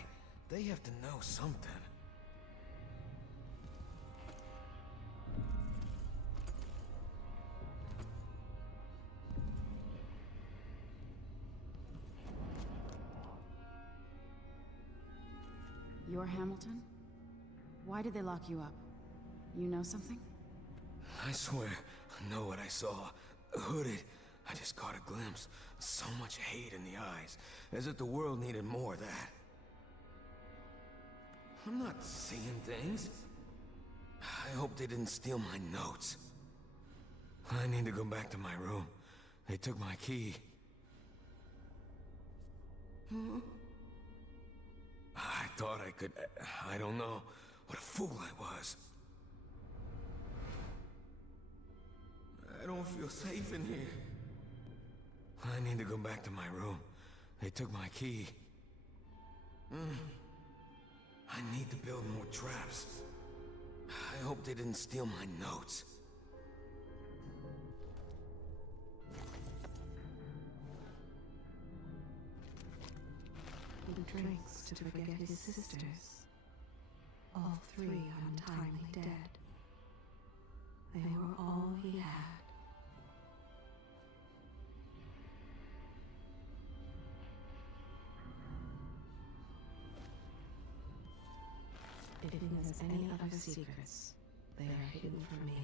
They have to know something. You're Hamilton? Why did they lock you up? You know something? I swear, I know what I saw. Hooded. I just caught a glimpse. So much hate in the eyes. As if the world needed more of that. I'm not seeing things. I hope they didn't steal my notes. I need to go back to my room. They took my key. I thought I could... I don't know. What a fool I was. I don't feel safe in here. I need to go back to my room. They took my key. I need to build more traps. I hope they didn't steal my notes. He drinks to forget his sisters. All three untimely dead. They were all he had. If he has any other secrets, they are hidden from me.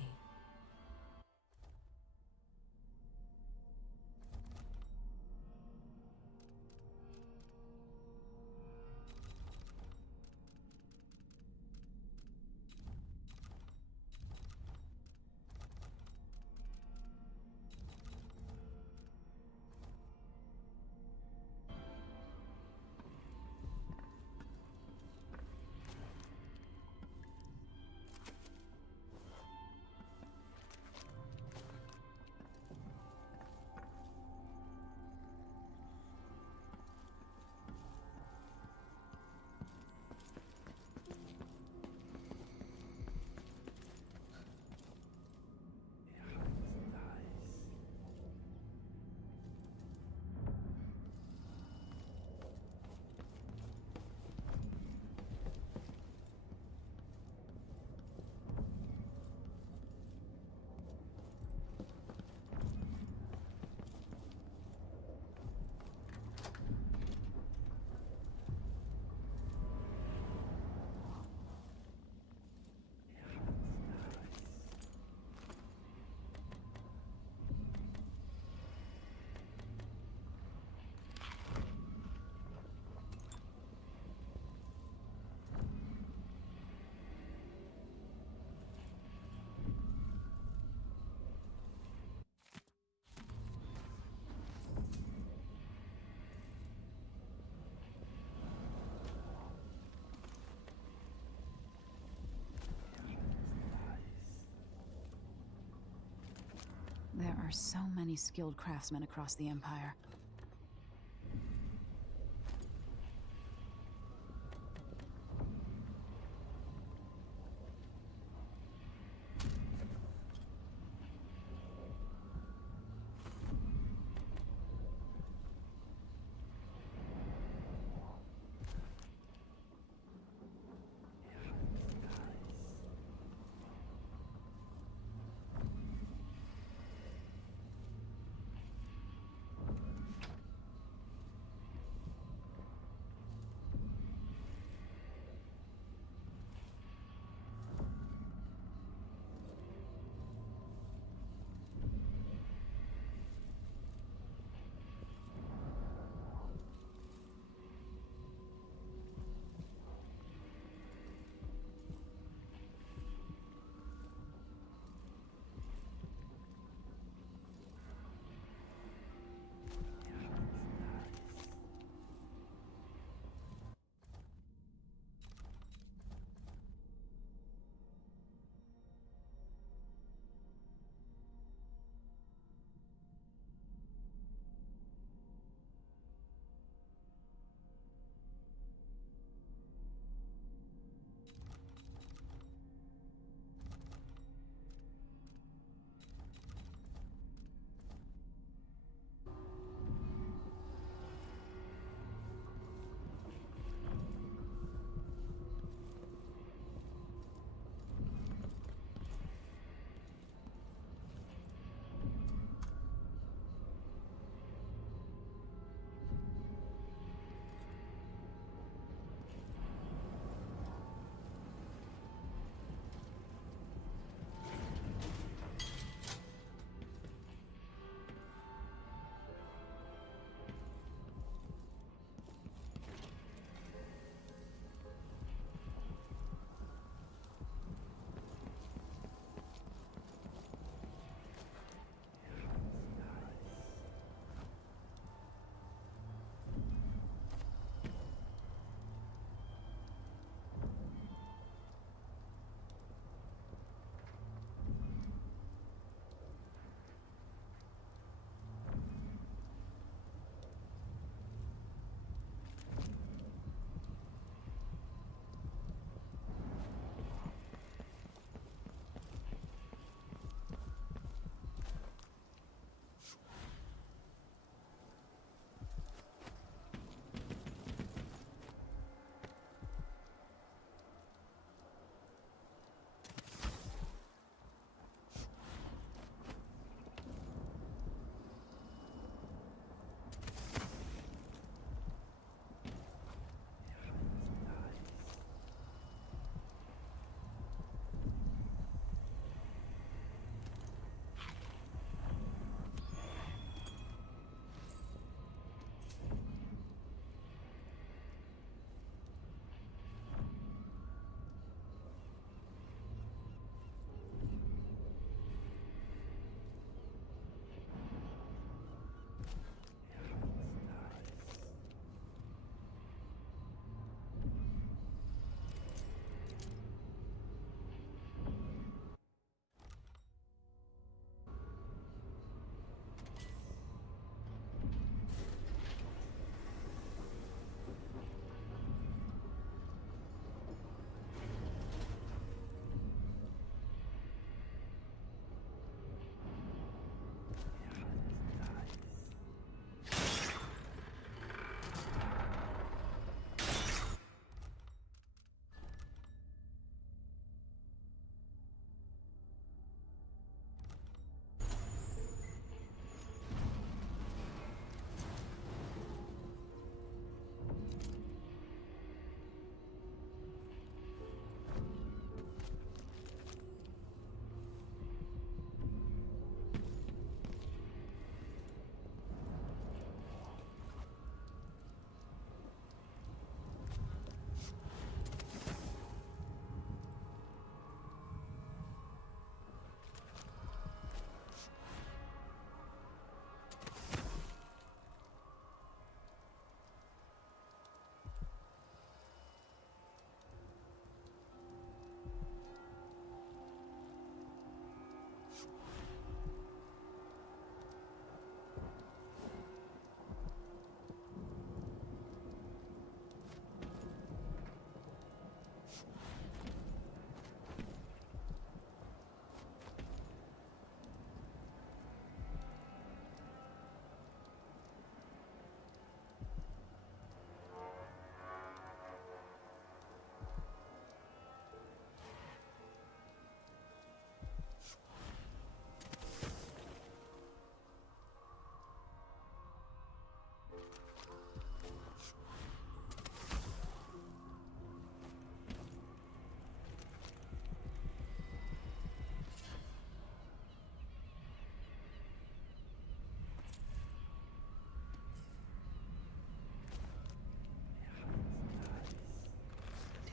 There are so many skilled craftsmen across the Empire.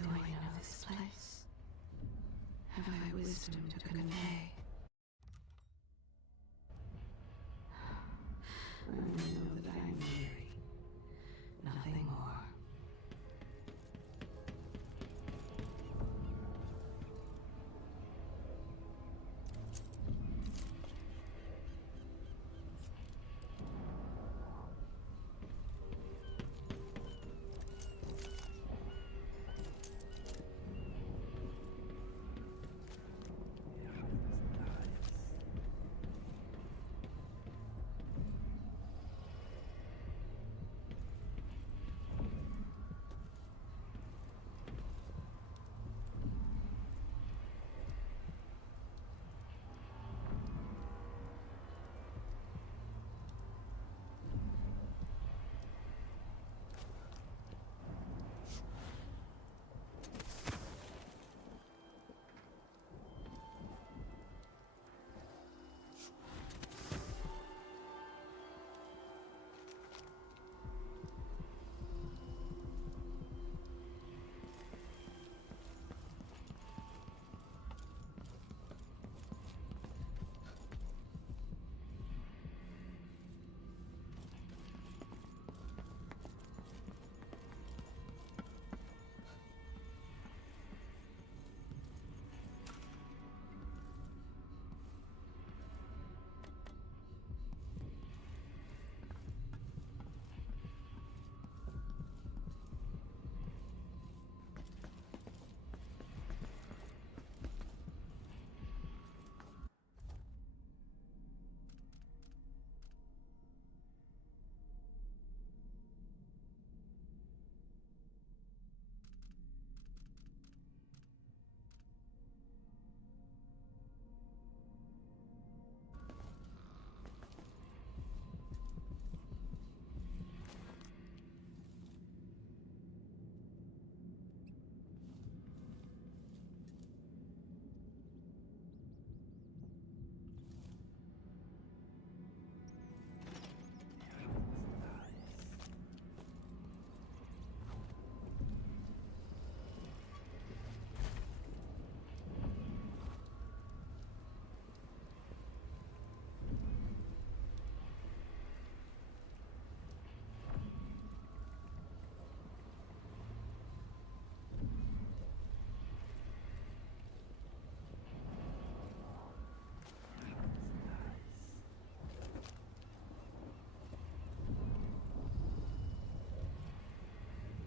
Do I know this place? Have I wisdom to convey? I only know that I am weary. Nothing more.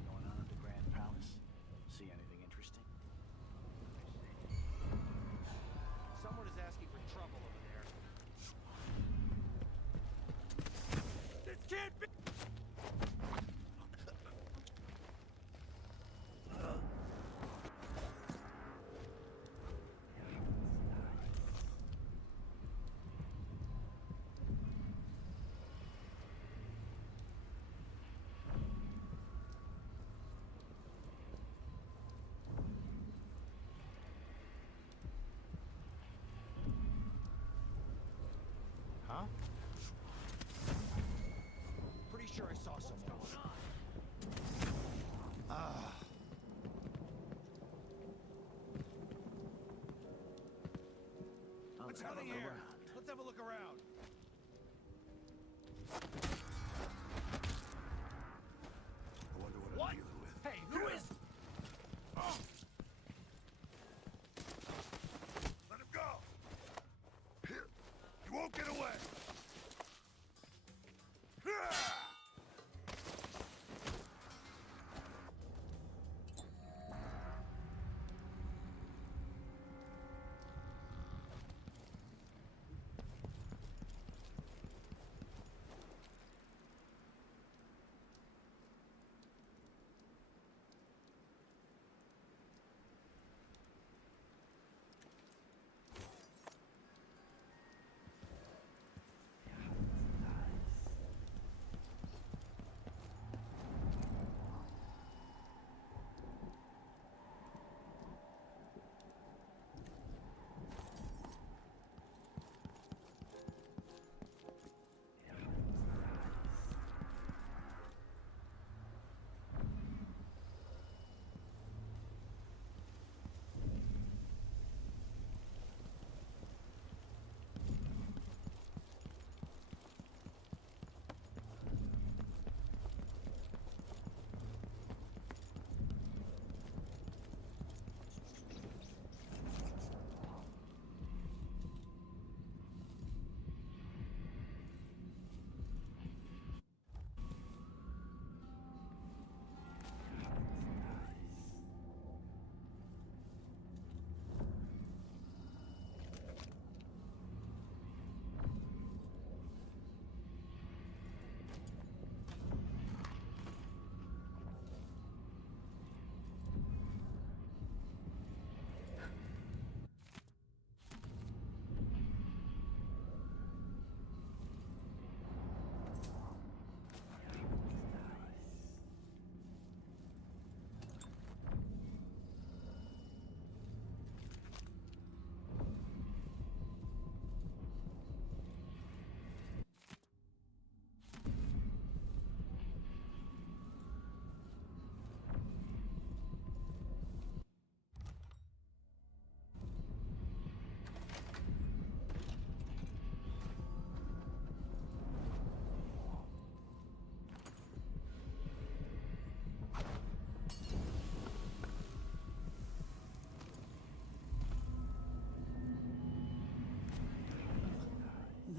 Going on at the Grand Palace? See anything interesting? Someone is asking for trouble over there. This can't be! Huh? Pretty sure I saw someone. What's going on? Let's Out have a of look here. around. Let's have a look around. I wonder what I'm dealing with. Hey, who is? Oh. Let him go! You won't get away!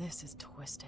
This is twisted.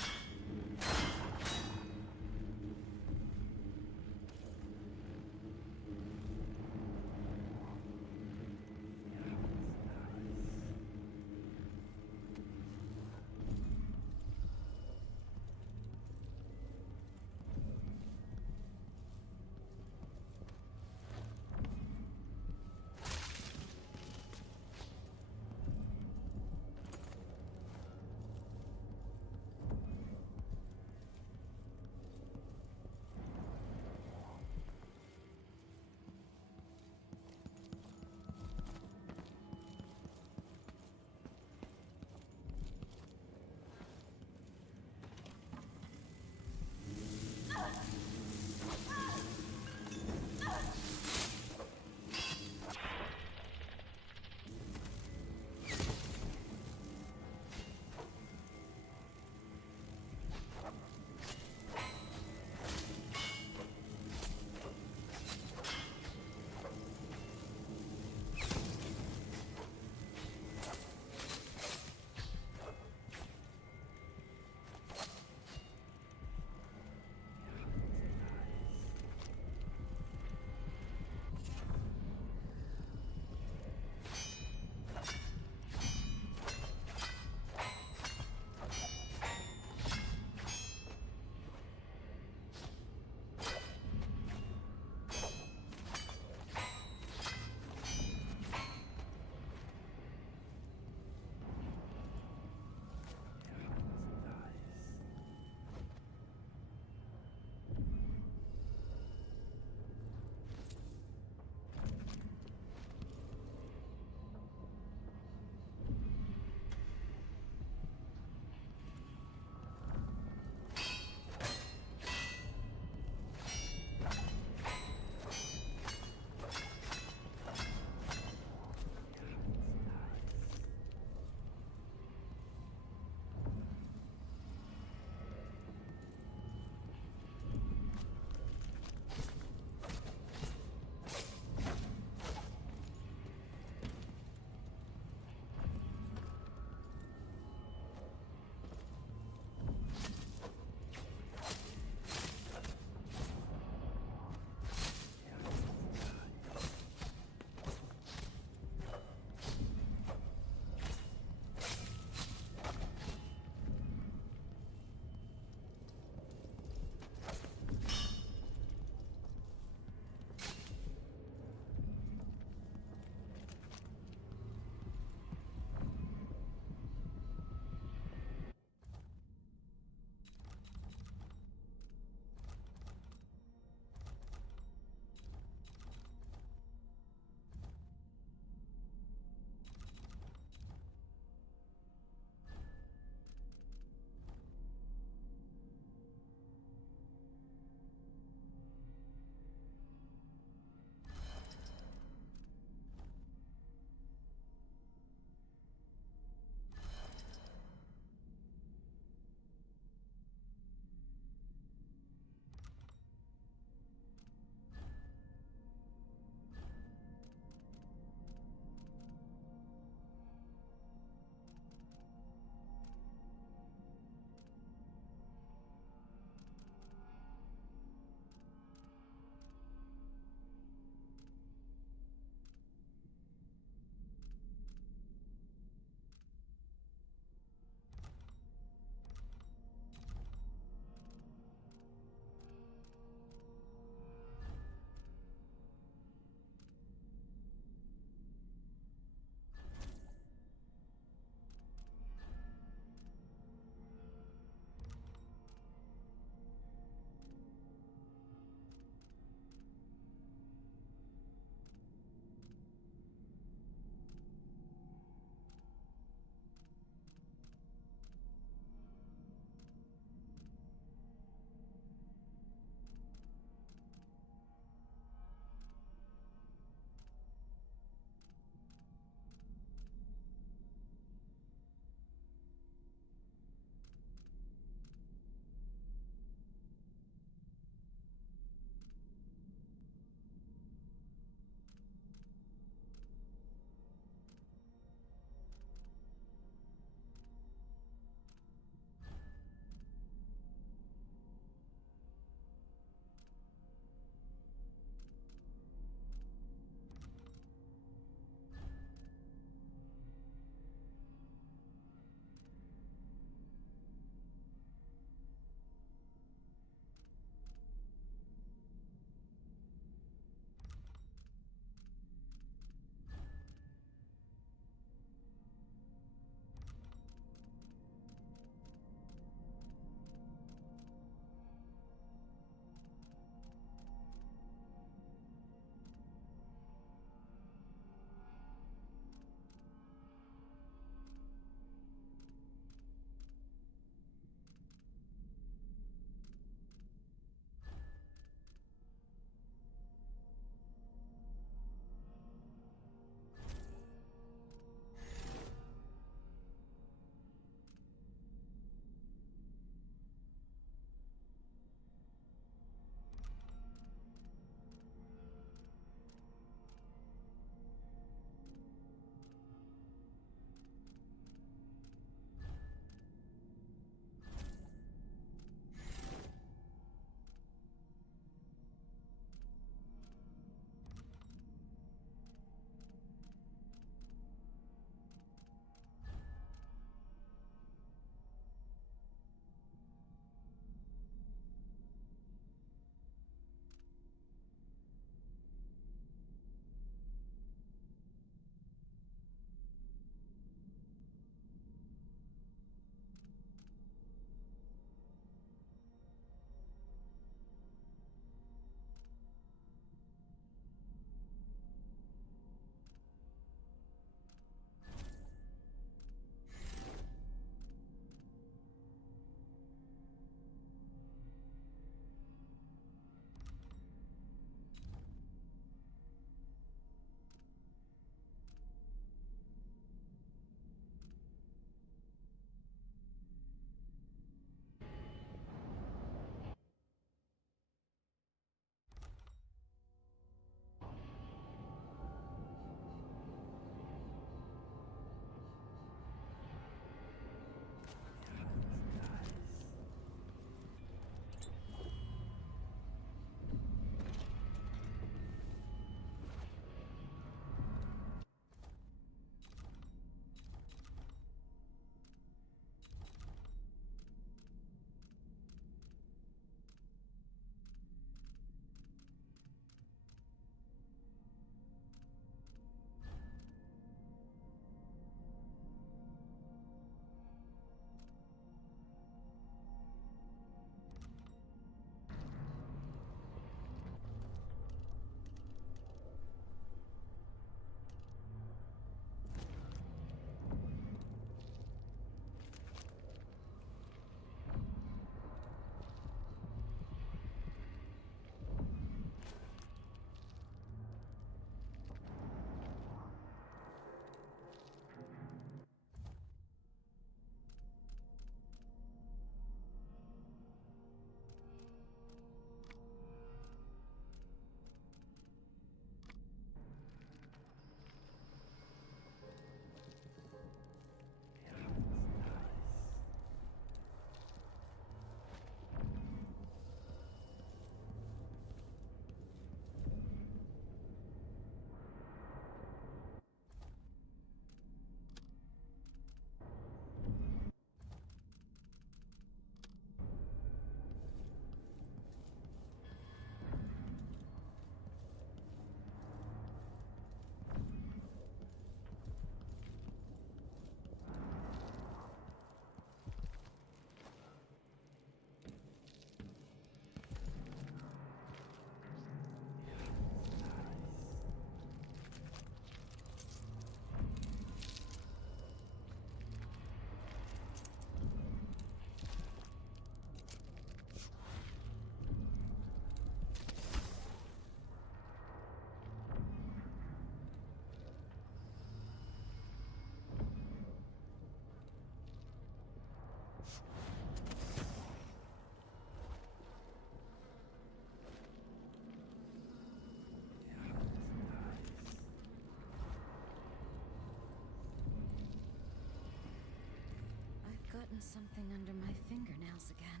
find something under my fingernails again.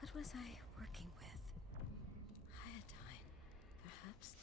What was I working with? Iodine, perhaps?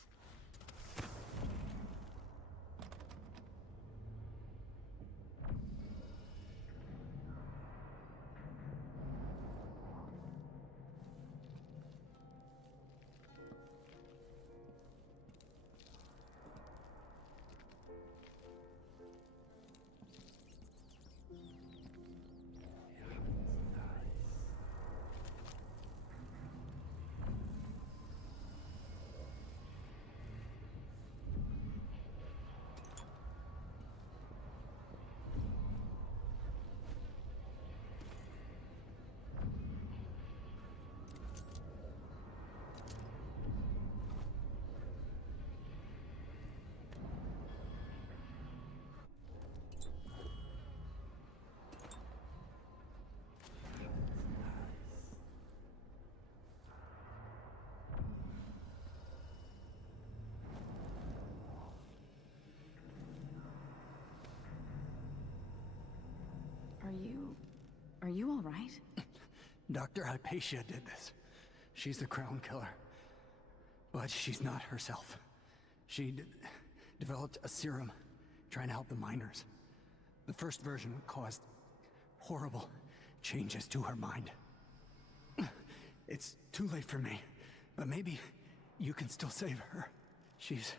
Are you all right? Dr. Hypatia did this. She's the crown killer. But she's not herself. She developed a serum trying to help the miners. The first version caused horrible changes to her mind. It's too late for me, but maybe you can still save her. She's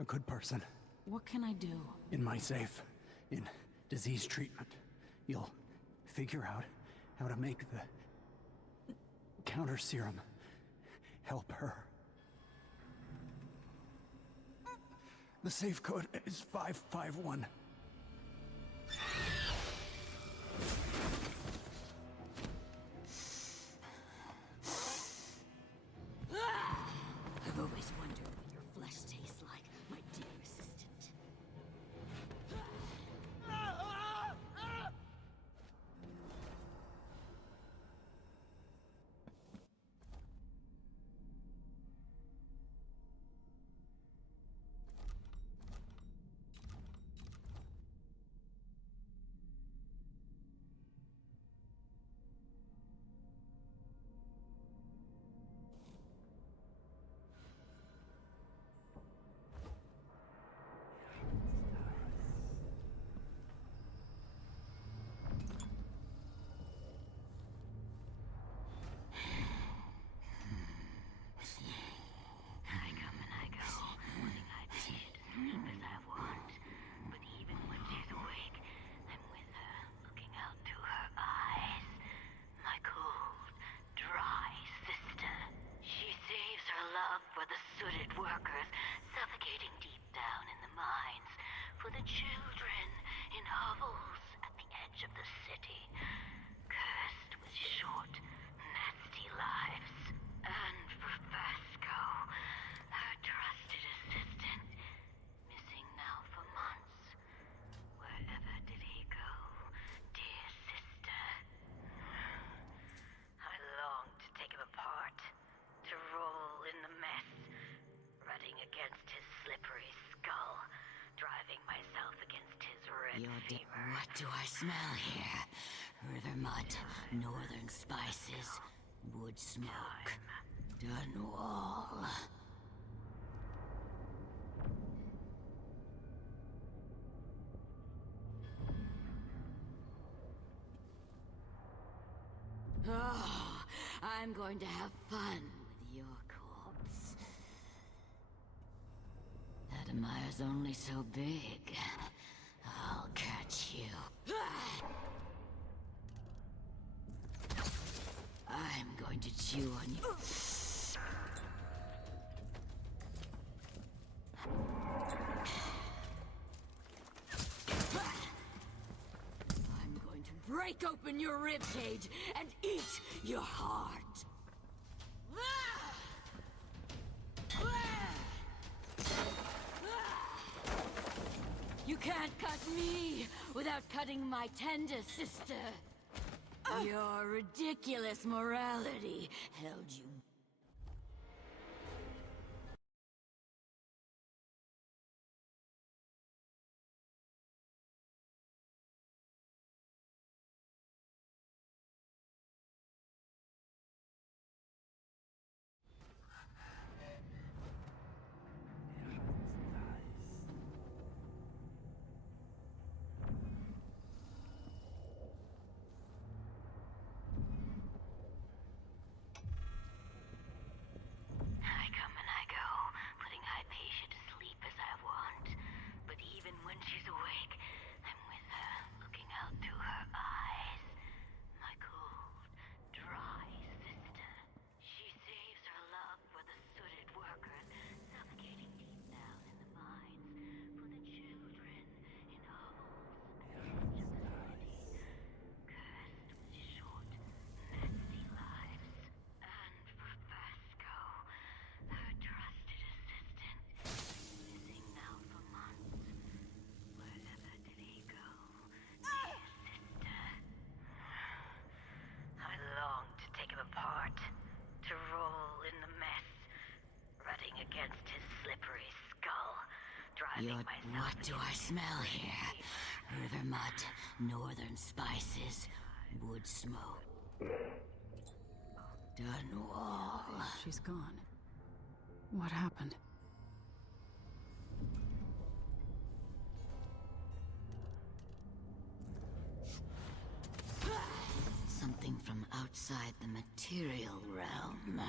a good person. What can I do? In my safe, in disease treatment, you'll figure out how to make the counter serum help her. The safe code is 551. I've always wondered what your flesh tastes like, my dear assistant. I come and I go, wanting I did, as I want. But even when she's awake, I'm with her, looking out through her eyes. My cold, dry sister. She saves her love for the sooted workers, suffocating deep down in the mines. For the children in hovels at the edge of the city, cursed with short, nasty lives. And for Vasco, her trusted assistant, missing now for months. Wherever did he go, dear sister? I long to take him apart, to roll in the mess, rutting against his slippery skull, driving myself against his red fever. What do I smell here? River mud, northern spices, wood smoke, Dunwall. Oh, I'm going to have fun with your corpse. Admire's only so big. I'll catch you. I'm going to chew on you. I'm going to break open your ribcage and eat your heart. You can't cut me without cutting my tender sister. Your ridiculous morality held you What do I smell here? River mud, northern spices, wood smoke. Dunwall. She's gone. What happened? Something from outside the material realm.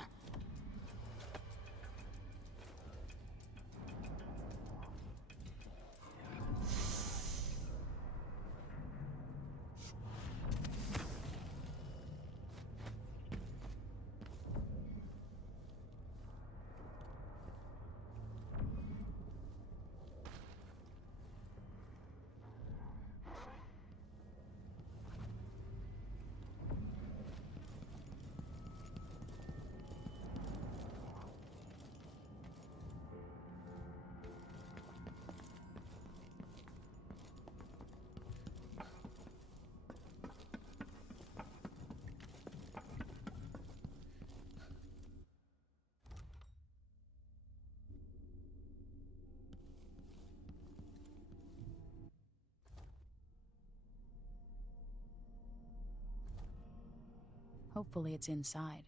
Hopefully it's inside.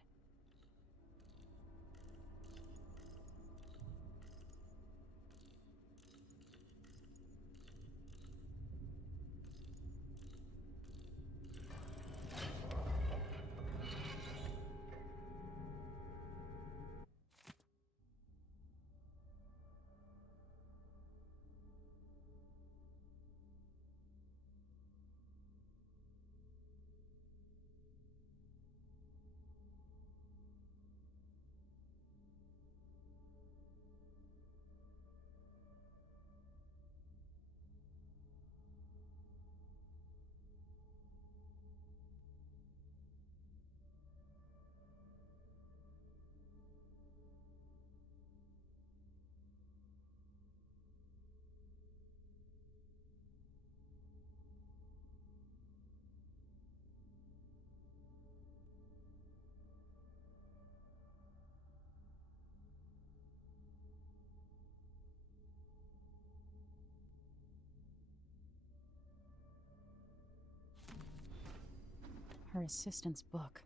Her assistant's book.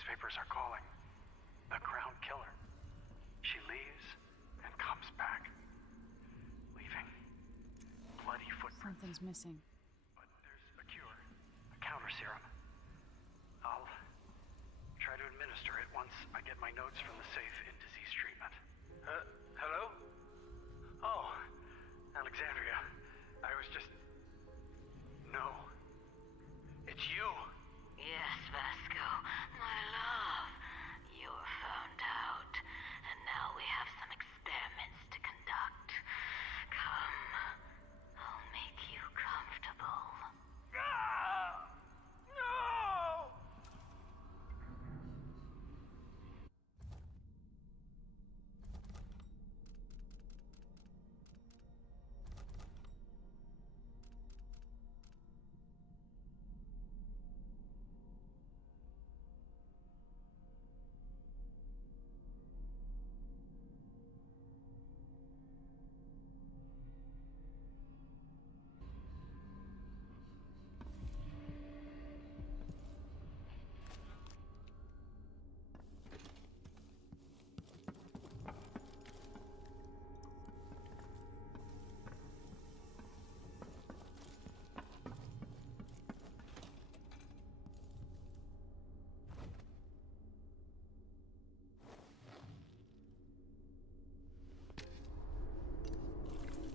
newspapers are calling the Crown Killer. She leaves and comes back, leaving bloody footprints. Something's missing. But there's a cure, a counter serum. I'll try to administer it once I get my notes from the safe in disease treatment. Hello? Oh, Alexandria. I was just... No. It's you. Yes, Vasco, my love. You're found out, and now we have some experiments to conduct. Come, I'll make you comfortable. No!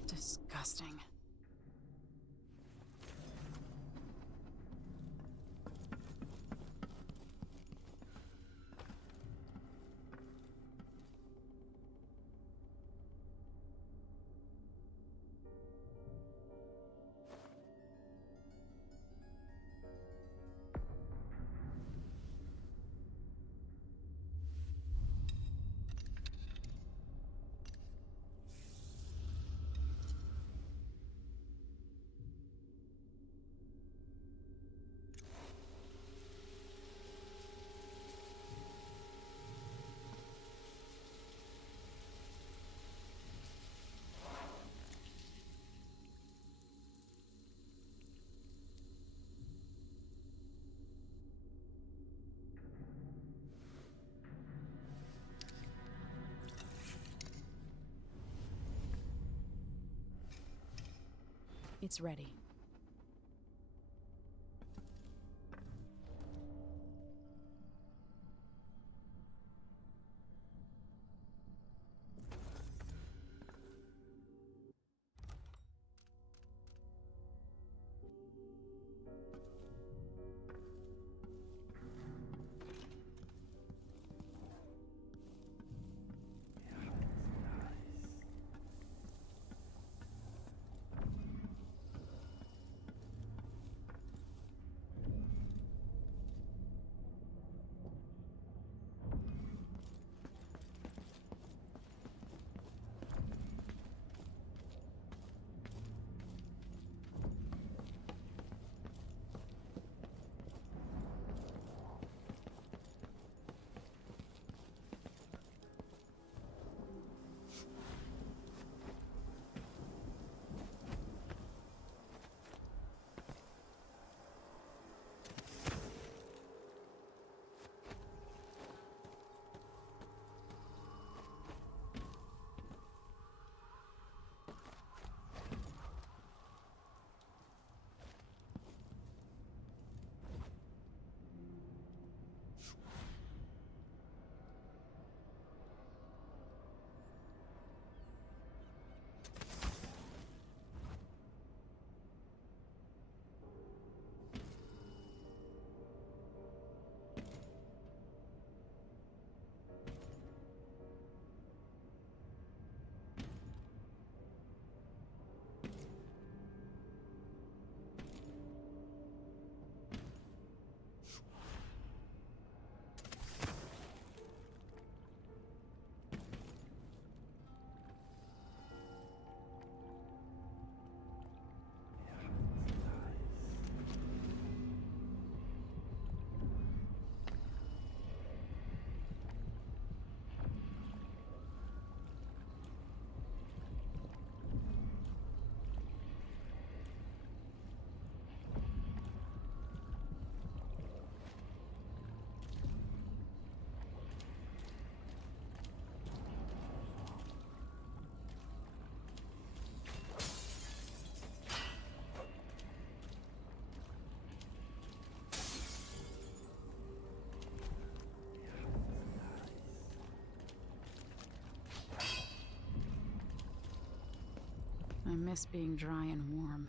Disgusting. It's ready. I miss being dry and warm.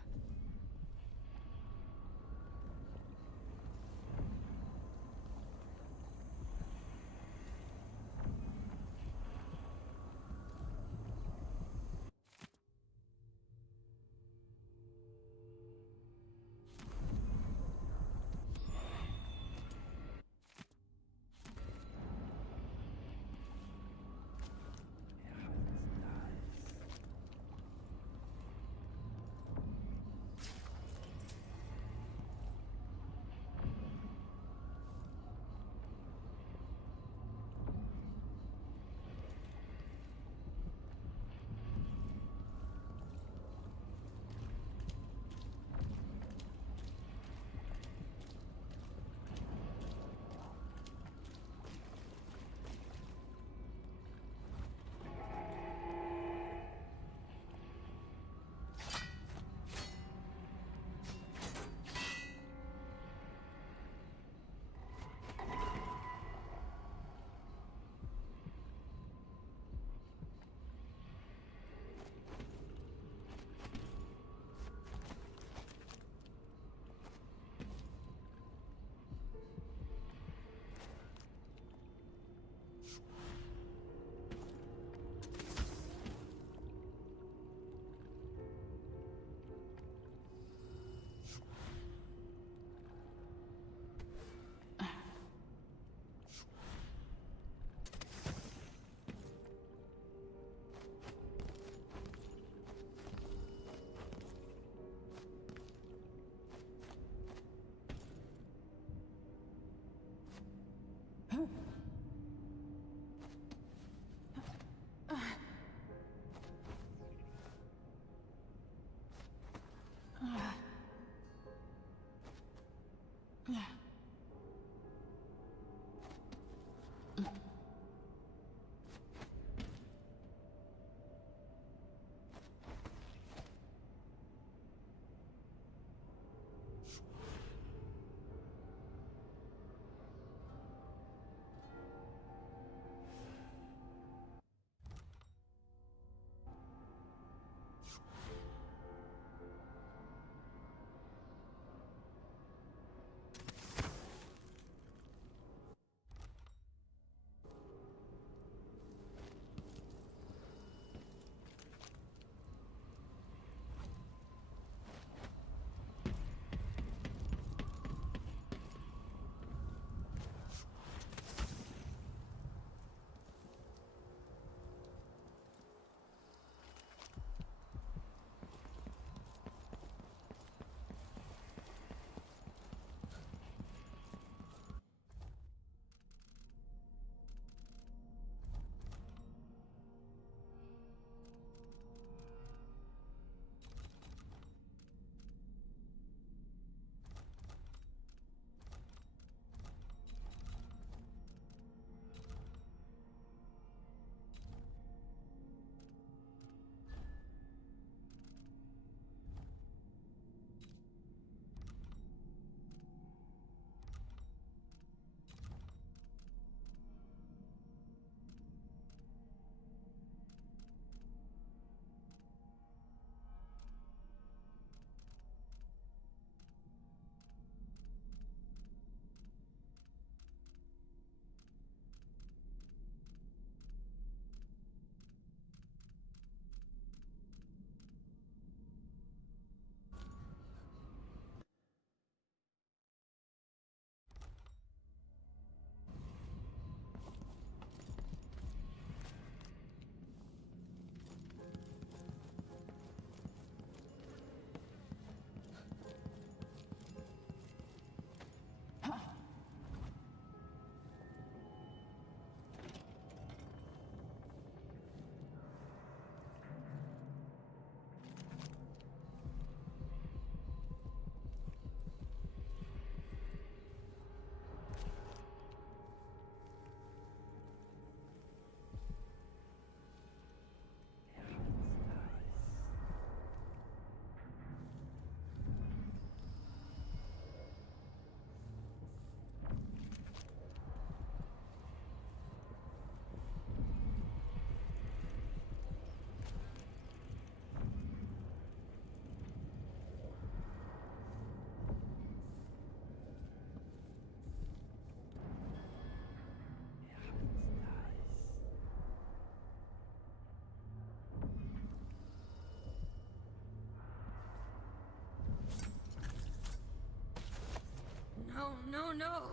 no!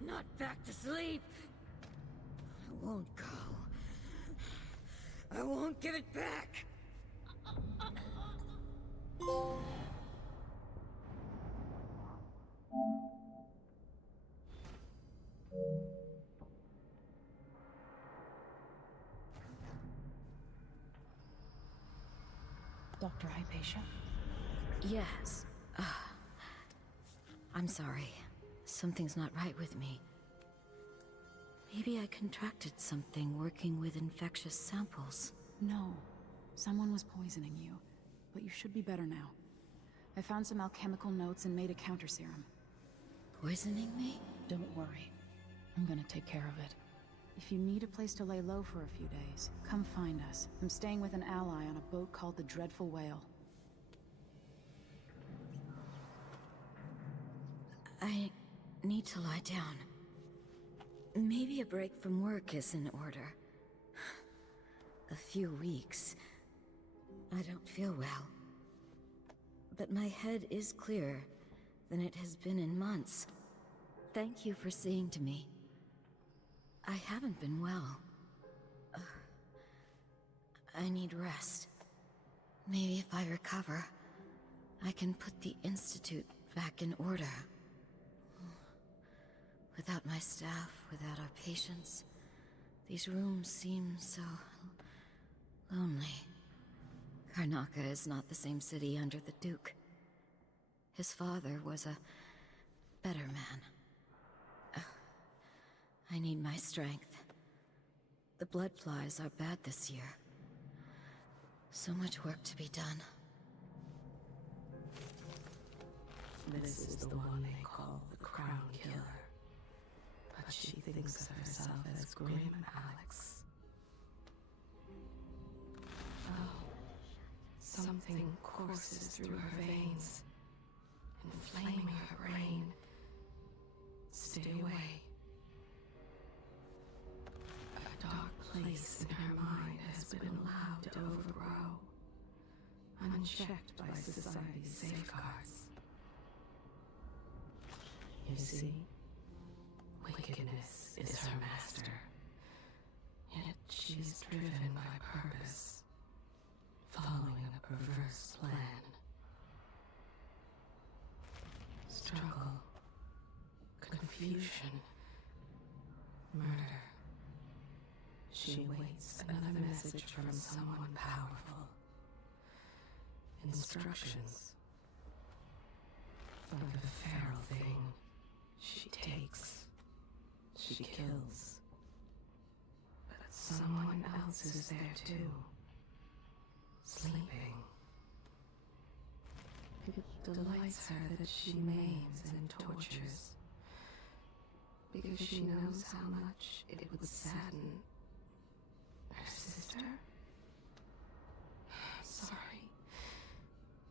Not back to sleep! I won't go. I won't give it back! Dr. Hypatia? Yes. I'm sorry. Something's not right with me. Maybe I contracted something working with infectious samples. No. Someone was poisoning you. But you should be better now. I found some alchemical notes and made a counter serum. Poisoning me? Don't worry. I'm gonna take care of it. If you need a place to lay low for a few days, come find us. I'm staying with an ally on a boat called the Dreadful Whale. I need to lie down. Maybe a break from work is in order. A few weeks. I don't feel well. But my head is clearer than it has been in months. Thank you for seeing to me. I haven't been well. I need rest. Maybe if I recover, I can put the Institute back in order. Without my staff, without our patients, these rooms seem so lonely. Karnaca is not the same city under the Duke. His father was a better man. I need my strength. The blood flies are bad this year. So much work to be done. This is the one they call the Crown Killer. But she thinks of herself as Grim Alex. Oh, something courses through her veins, inflaming her brain. Stay away. A dark place in her mind has been allowed to overgrow, unchecked by society's safeguards. You see, wickedness is her master, yet she is driven by purpose, following a perverse plan. Struggle, confusion, murder. She waits another message from someone powerful. Instructions. But the feral thing she takes, she kills. But someone else is there too, sleeping. It delights her that she maims and tortures, because she knows how much it would sadden her sister. Sorry,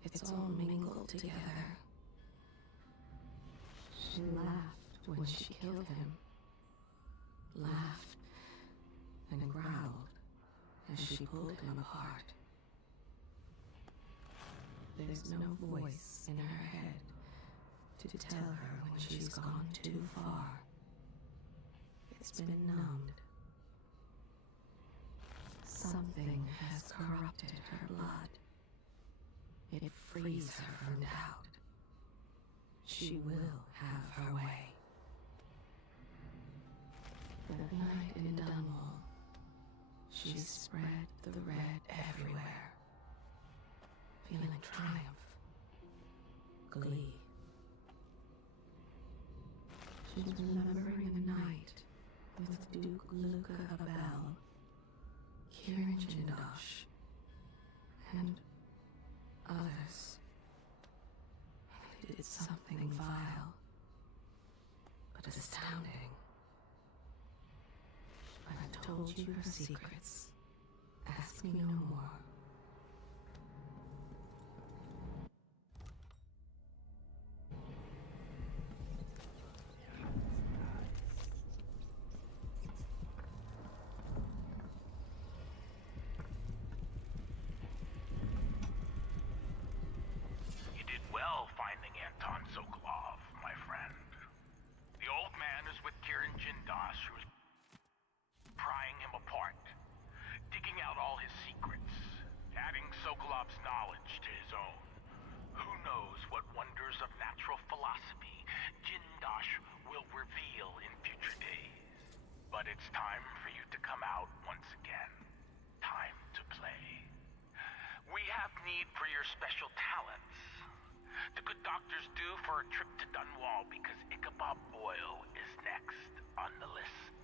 it's all mingled together. She laughed when she killed him. Laughed and growled as she pulled him apart. There's no voice in her head to tell her when she's gone too far. It's been numbed. Something has corrupted her blood. It frees her from doubt. She will have her way. That night in Dunwall, she spread the red everywhere, feeling triumph, glee. She's remembering the night with Duke Luca Abel, Kieran Jindosh, and others. They did something vile, but astounding. I've told you her secrets. Ask me no more. You did well finding Anton Sokolov, my friend. The Bob's knowledge to his own. Who knows what wonders of natural philosophy Jindosh will reveal in future days. But it's time for you to come out once again. Time to play. We have need for your special talents. The good doctors do for a trip to Dunwall because Ichabod Boyle is next on the list.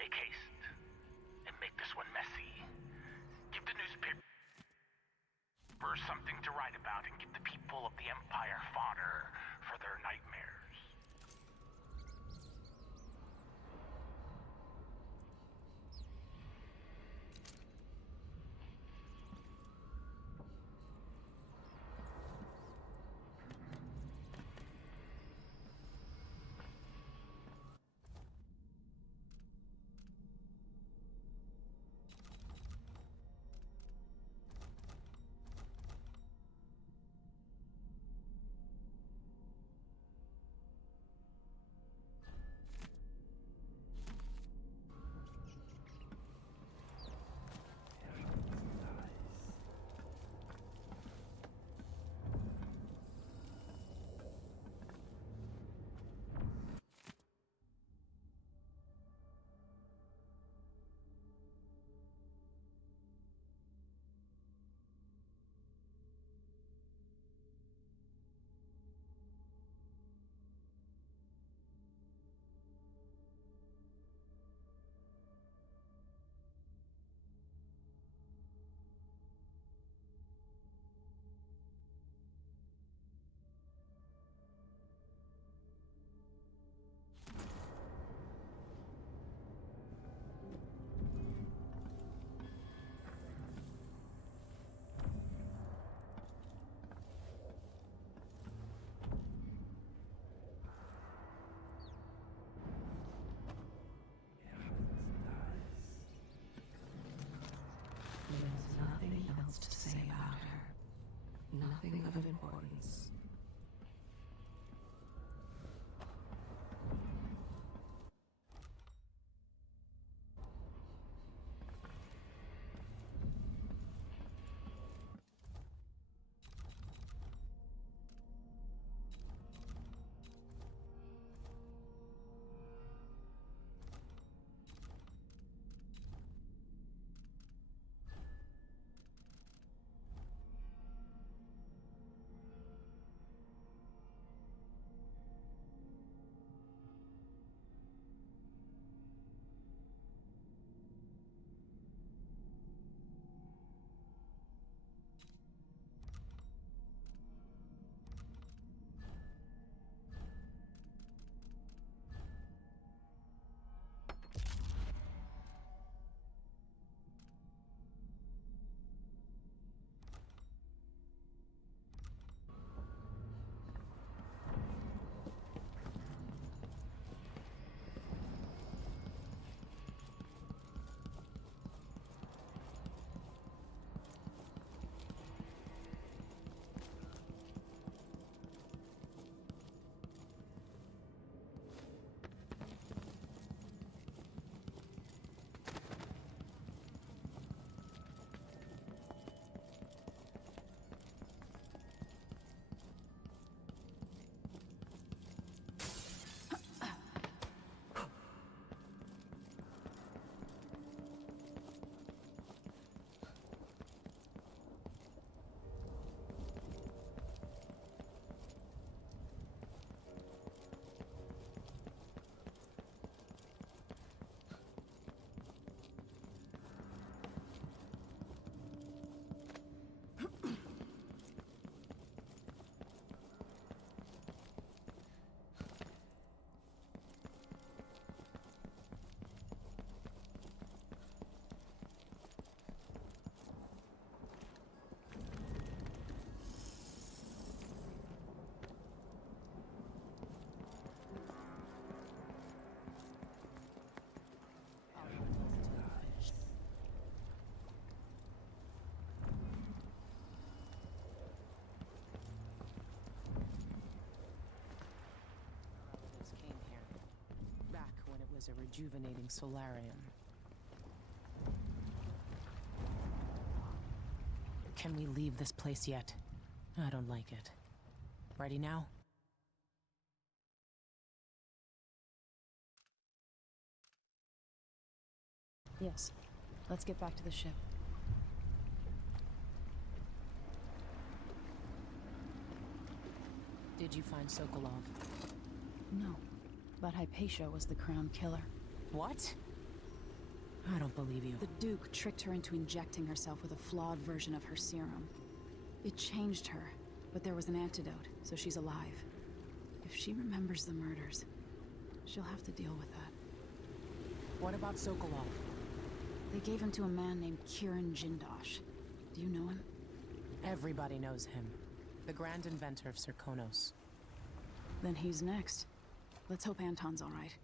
Make haste and make this one messy. Give the newspaper something to write about and give the people of the Empire fodder for their nightmares. There's nothing else to say about her. Nothing of importance. Was a rejuvenating solarium. Can we leave this place yet? I don't like it. Ready now? Yes. Let's get back to the ship. Did you find Sokolov? No. But Hypatia was the crown killer. What? I don't believe you. The Duke tricked her into injecting herself with a flawed version of her serum. It changed her, but there was an antidote, so she's alive. If she remembers the murders, she'll have to deal with that. What about Sokolov? They gave him to a man named Kieran Jindosh. Do you know him? Everybody knows him. The grand inventor of Serkonos. Then he's next. Let's hope Anton's all right.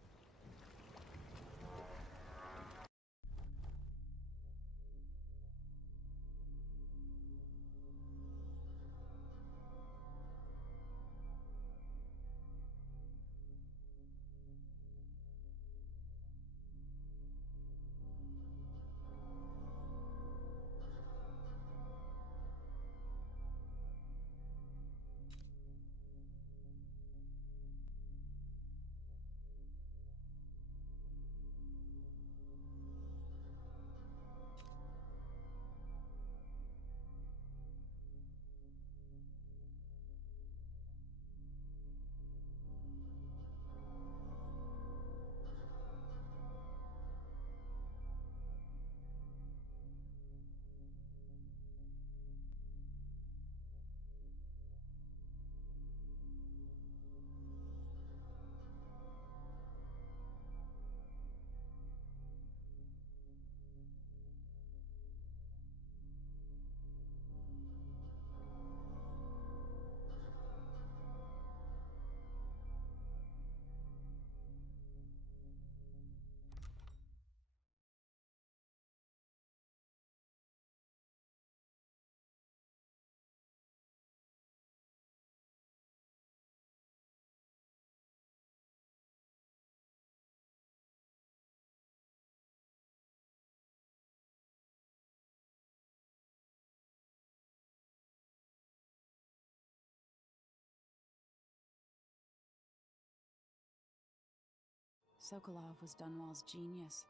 Sokolov was Dunwall's genius.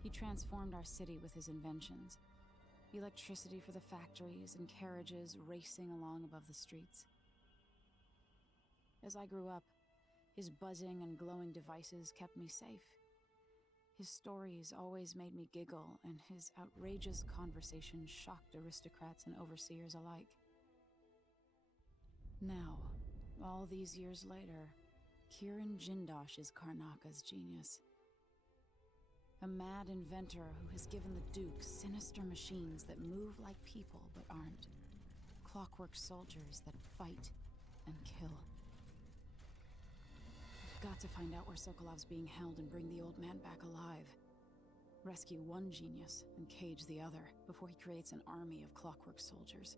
He transformed our city with his inventions. Electricity for the factories and carriages racing along above the streets. As I grew up, his buzzing and glowing devices kept me safe. His stories always made me giggle, and his outrageous conversation shocked aristocrats and overseers alike. Now, all these years later, Kieran Jindosh is Karnaka's genius. A mad inventor who has given the Duke sinister machines that move like people but aren't. Clockwork soldiers that fight and kill. We've got to find out where Sokolov's being held and bring the old man back alive. Rescue one genius and cage the other before he creates an army of clockwork soldiers.